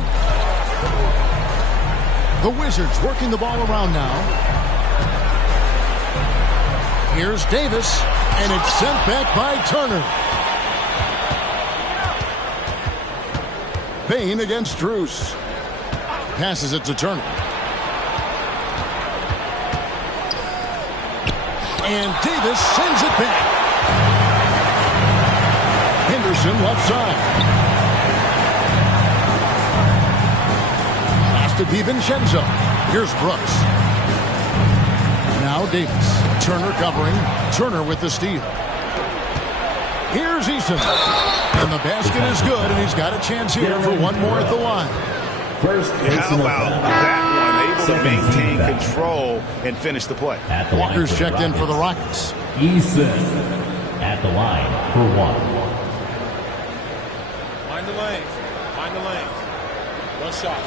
The Wizards working the ball around now. Here's Davis, and it's sent back by Turner. Bain against Strus. Passes it to Turner. And Davis sends it back. Henderson left side. Pass to DiVincenzo. Here's Brooks. Now Davis. Turner covering. Turner with the steal. Here's Eason. And the basket is good, and he's got a chance here for one more at the line. First, how about that one? Able to maintain control and finish the play. Walker's checked in for the Rockets. Eason at the line for one. Find the lanes. Find the lanes. One shot.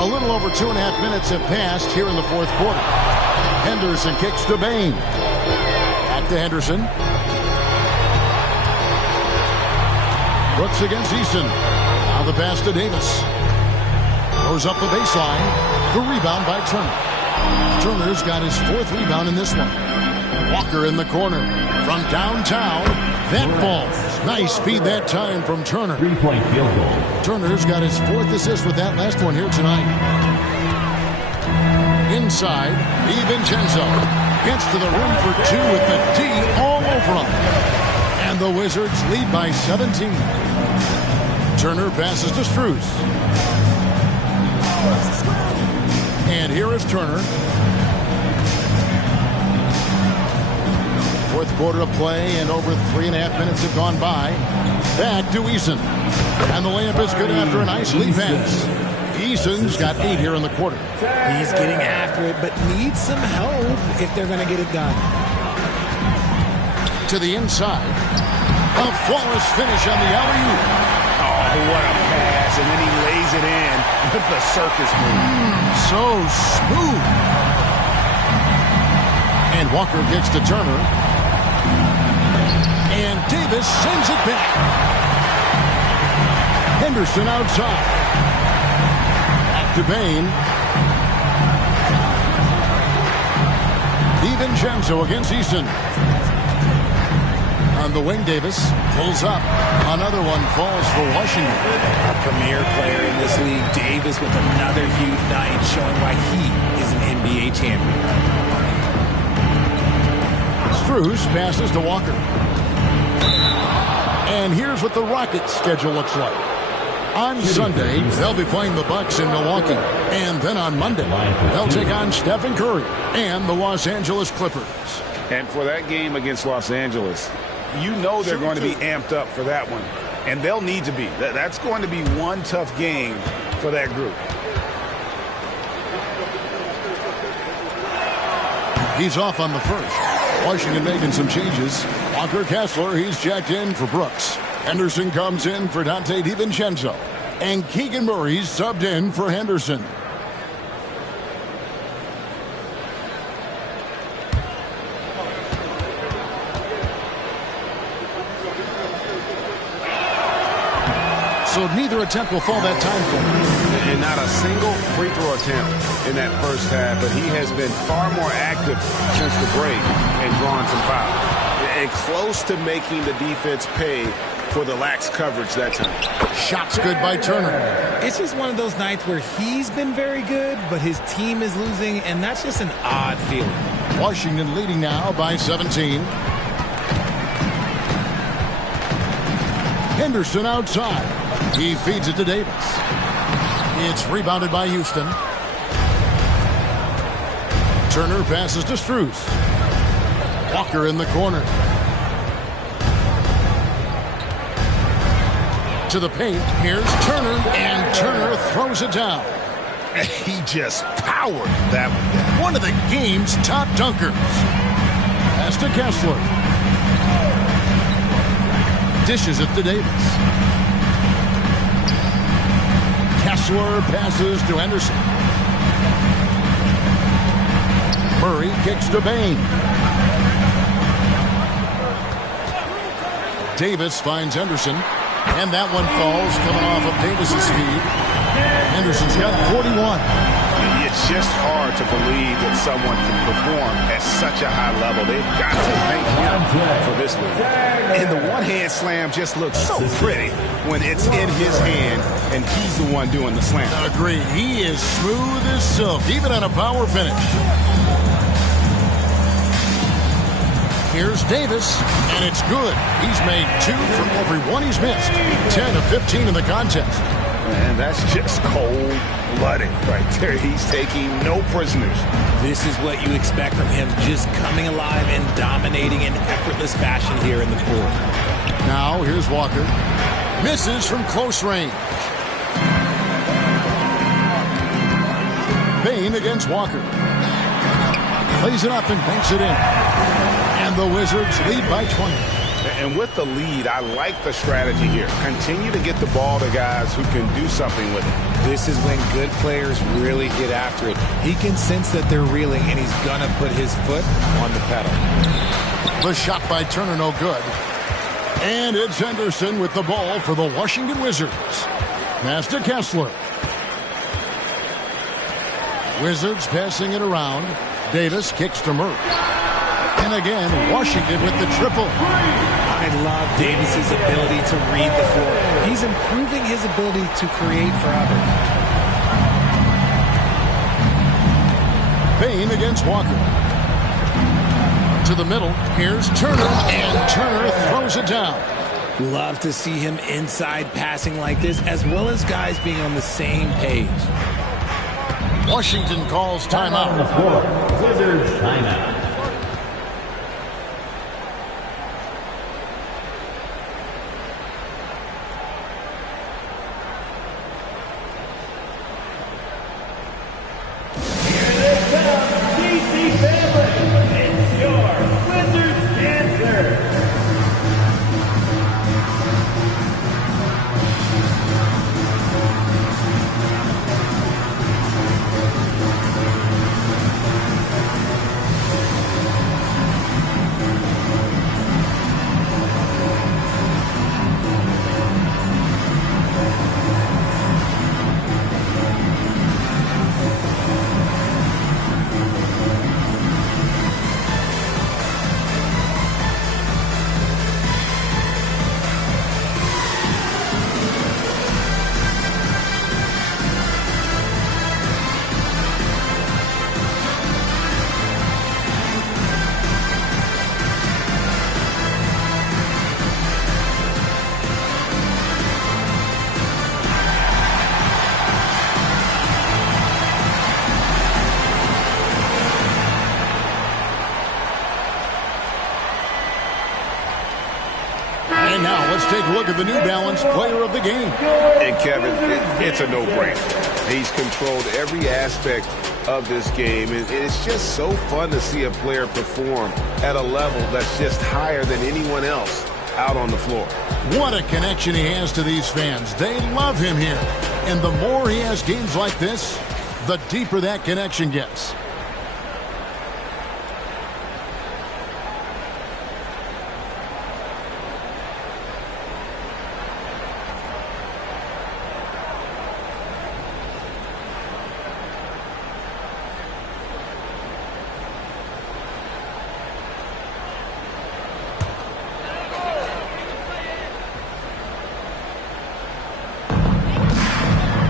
A little over 2.5 minutes have passed here in the fourth quarter. Henderson kicks to Bain. Back to Henderson. Brooks against Eason. Now the pass to Davis. Goes up the baseline. The rebound by Turner. Turner's got his fourth rebound in this one. Walker in the corner. From downtown. That falls. Nice feed that time from Turner. 3-point field goal. Turner's got his fourth assist with that last one here tonight. Inside, DiVincenzo gets to the rim for two with the D all over him. And the Wizards lead by 17. Turner passes to Strus. And here is Turner. Fourth quarter of play, and over 3.5 minutes have gone by. Back to Eason. And the layup is good after a nice lead pass. Eason's got 8 here in the quarter. He's getting after it, but needs some help if they're going to get it done. To the inside. A flawless finish on the alley-oop. Oh, what a pass, and then he lays it in with the circus move. So smooth. And Walker gets to Turner. And Davis sends it back. Henderson outside. Back to Bain. DiVincenzo against Eason. On the wing, Davis pulls up. Another one falls for Washington. A premier player in this league, Davis, with another huge night, showing why he is an NBA champion. Strus passes to Walker. And here's what the Rockets' schedule looks like. On Sunday, they'll be playing the Bucks in Milwaukee. And then on Monday, they'll take on Stephen Curry and the Los Angeles Clippers. And for that game against Los Angeles, you know they're going to be amped up for that one. And they'll need to be. That's going to be one tough game for that group. He's off on the first. Washington making some changes. Walker Kessler, he's checked in for Brooks. Henderson comes in for Dante DiVincenzo. And Keegan Murray's subbed in for Henderson. So neither attempt will fall that time for him. And not a single free throw attempt in that first half, but he has been far more active since the break and drawing some fouls. And close to making the defense pay for the lax coverage that time. Shots good by Turner. It's just one of those nights where he's been very good, but his team is losing, and that's just an odd feeling. Washington leading now by 17. Henderson outside. He feeds it to Davis. It's rebounded by Houston. Turner passes to Strus. Walker in the corner. To the paint. Here's Turner, and Turner throws it down. He just powered that one down. One of the game's top dunkers. Pass to Kessler. Dishes it to Davis. Kessler passes to Henderson. Murray kicks to Bain. Davis finds Henderson. And that one falls, coming off of Davis's speed. Henderson's got 41. It's just hard to believe that someone can perform at such a high level. They've got to thank him for this league. And the one-hand slam just looks so pretty when it's in his hand and he's the one doing the slam. Agreed. He is smooth as silk, even on a power finish. Here's Davis, and it's good. He's made 2 from every one he's missed. 10 of 15 in the contest. And that's just cold-blooded right there. He's taking no prisoners. This is what you expect from him, just coming alive and dominating in effortless fashion here in the fourth. Now, here's Walker. Misses from close range. Bain against Walker. Plays it up and banks it in. And the Wizards lead by 20. And with the lead, I like the strategy here. Continue to get the ball to guys who can do something with it. This is when good players really get after it. He can sense that they're reeling, and he's going to put his foot on the pedal. The shot by Turner, no good. And it's Henderson with the ball for the Washington Wizards. Pass to Kessler. Wizards passing it around. Davis kicks to Murray. And again, Washington with the triple. I love Davis's ability to read the floor. He's improving his ability to create for others. Bain against Walker. To the middle. Here's Turner, and Turner throws it down. Love to see him inside passing like this, as well as guys being on the same page. Washington calls timeout. Wizards timeout. take a look at the New Balance player of the game. And Kevin, it's a no-brainer. He's controlled every aspect of this game, and it's just so fun to see a player perform at a level that's just higher than anyone else out on the floor. What a connection he has to these fans. They love him here. And the more he has games like this, the deeper that connection gets.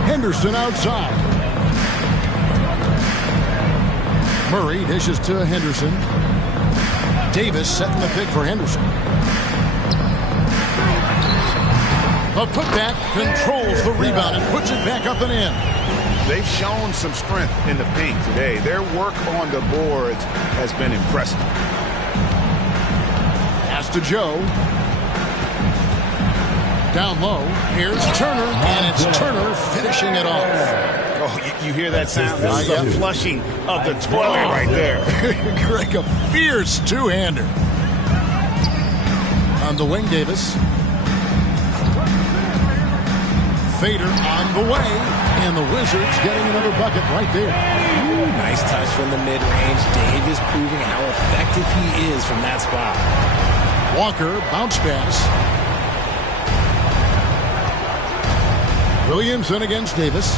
Henderson outside. Murray dishes to Henderson. Davis setting the pick for Henderson. A putback controls the rebound and puts it back up and in. They've shown some strength in the paint today. Their work on the boards has been impressive. Pass to Joe. Down low, here's Turner, and it's Turner finishing it off. Oh, you hear that sound? This is the flushing of the toilet right there. Greg, a fierce two-hander. On the wing, Davis. Fader on the way, and the Wizards getting another bucket right there. Ooh, nice touch from the mid-range. Davis proving how effective he is from that spot. Walker, bounce pass. Williamson against Davis.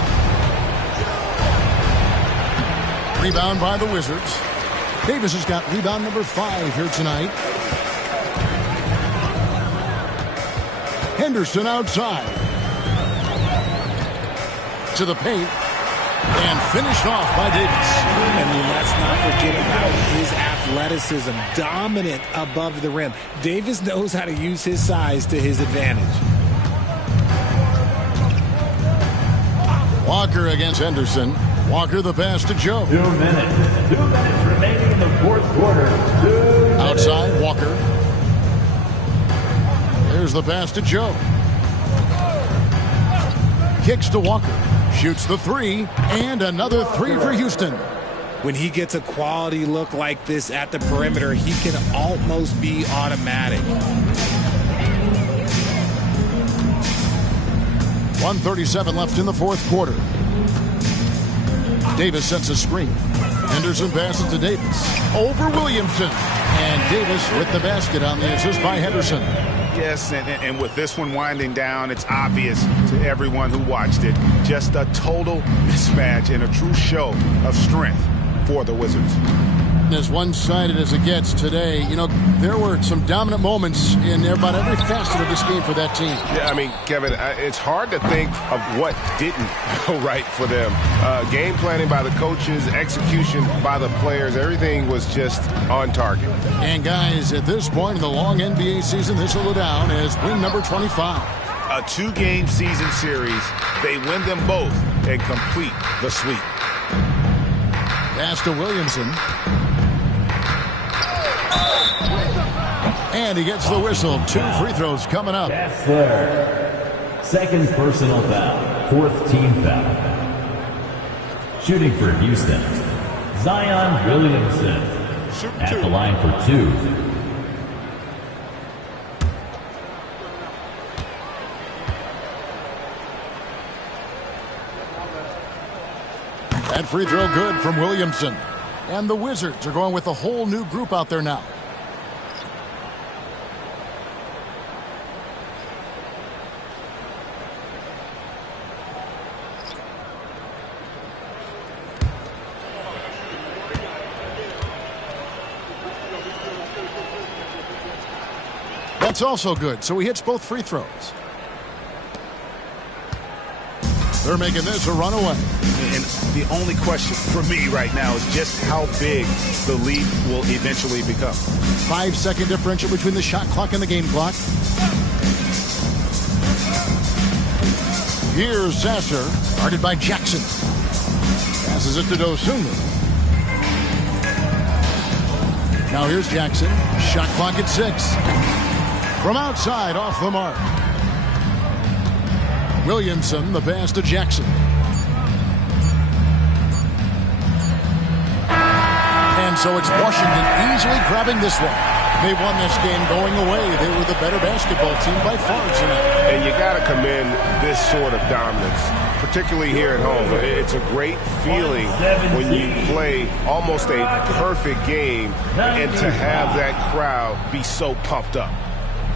Rebound by the Wizards. Davis has got rebound number 5 here tonight. Henderson outside. To the paint. And finished off by Davis. And let's not forget about his athleticism. Dominant above the rim. Davis knows how to use his size to his advantage. Walker against Henderson. Walker the pass to Joe. 2 minutes. 2 minutes remaining in the fourth quarter. Outside, Walker. There's the pass to Joe. Kicks to Walker. Shoots the 3. And another 3 for Houston. When he gets a quality look like this at the perimeter, he can almost be automatic. 1:37 left in the fourth quarter. Davis sets a screen. Henderson passes to Davis. Over Williamson. And Davis with the basket on the assist by Henderson. Yes, and with this one winding down, it's obvious to everyone who watched it. Just a total mismatch and a true show of strength for the Wizards. As one-sided as it gets today, you know, there were some dominant moments in about every facet of this game for that team. Yeah, I mean, Kevin, it's hard to think of what didn't go right for them. Game planning by the coaches, execution by the players, everything was just on target. And guys, at this point in the long NBA season, this will go down as win number 25. A 2-game season series. They win them both and complete the sweep. Pass to Williamson. And he gets the whistle. 2 free throws coming up. Kessler. Second personal foul. 4th team foul. Shooting for Houston. Zion Williamson. At the line for 2. That free throw good from Williamson. And the Wizards are going with a whole new group out there now. That's also good, so he hits both free throws. They're making this a runaway. And the only question for me right now is just how big the lead will eventually become. 5-second differential between the shot clock and the game clock. Here's Sasser, guarded by Jackson. Passes it to Dosunmu. Now here's Jackson. Shot clock at 6. From outside, off the mark. Williamson, the pass to Jackson. And so it's Washington easily grabbing this one. They won this game going away. They were the better basketball team by far tonight. And you got to commend this sort of dominance, particularly here at home. It's a great feeling when you play almost a perfect game and to have that crowd be so pumped up.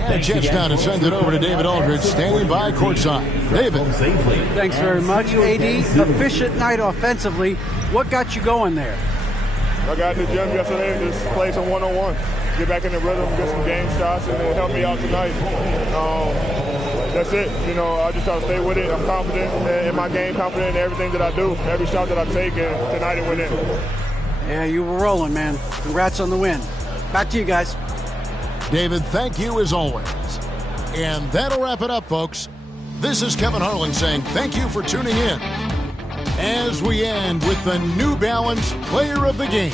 And chance now to send it over to David Aldridge, standing by courtside. David. Thanks very much, AD. Efficient night offensively. What got you going there? I got in the gym yesterday and just played some one-on-one. Get back in the rhythm, get some game shots, and it helped me out tonight. That's it. You know, I just try to stay with it. I'm confident in my game, confident in everything that I do, every shot that I take, and tonight it went in. Yeah, you were rolling, man. Congrats on the win. Back to you guys. David, thank you as always. And that'll wrap it up, folks. This is Kevin Harlan saying thank you for tuning in as we end with the New Balance Player of the Game.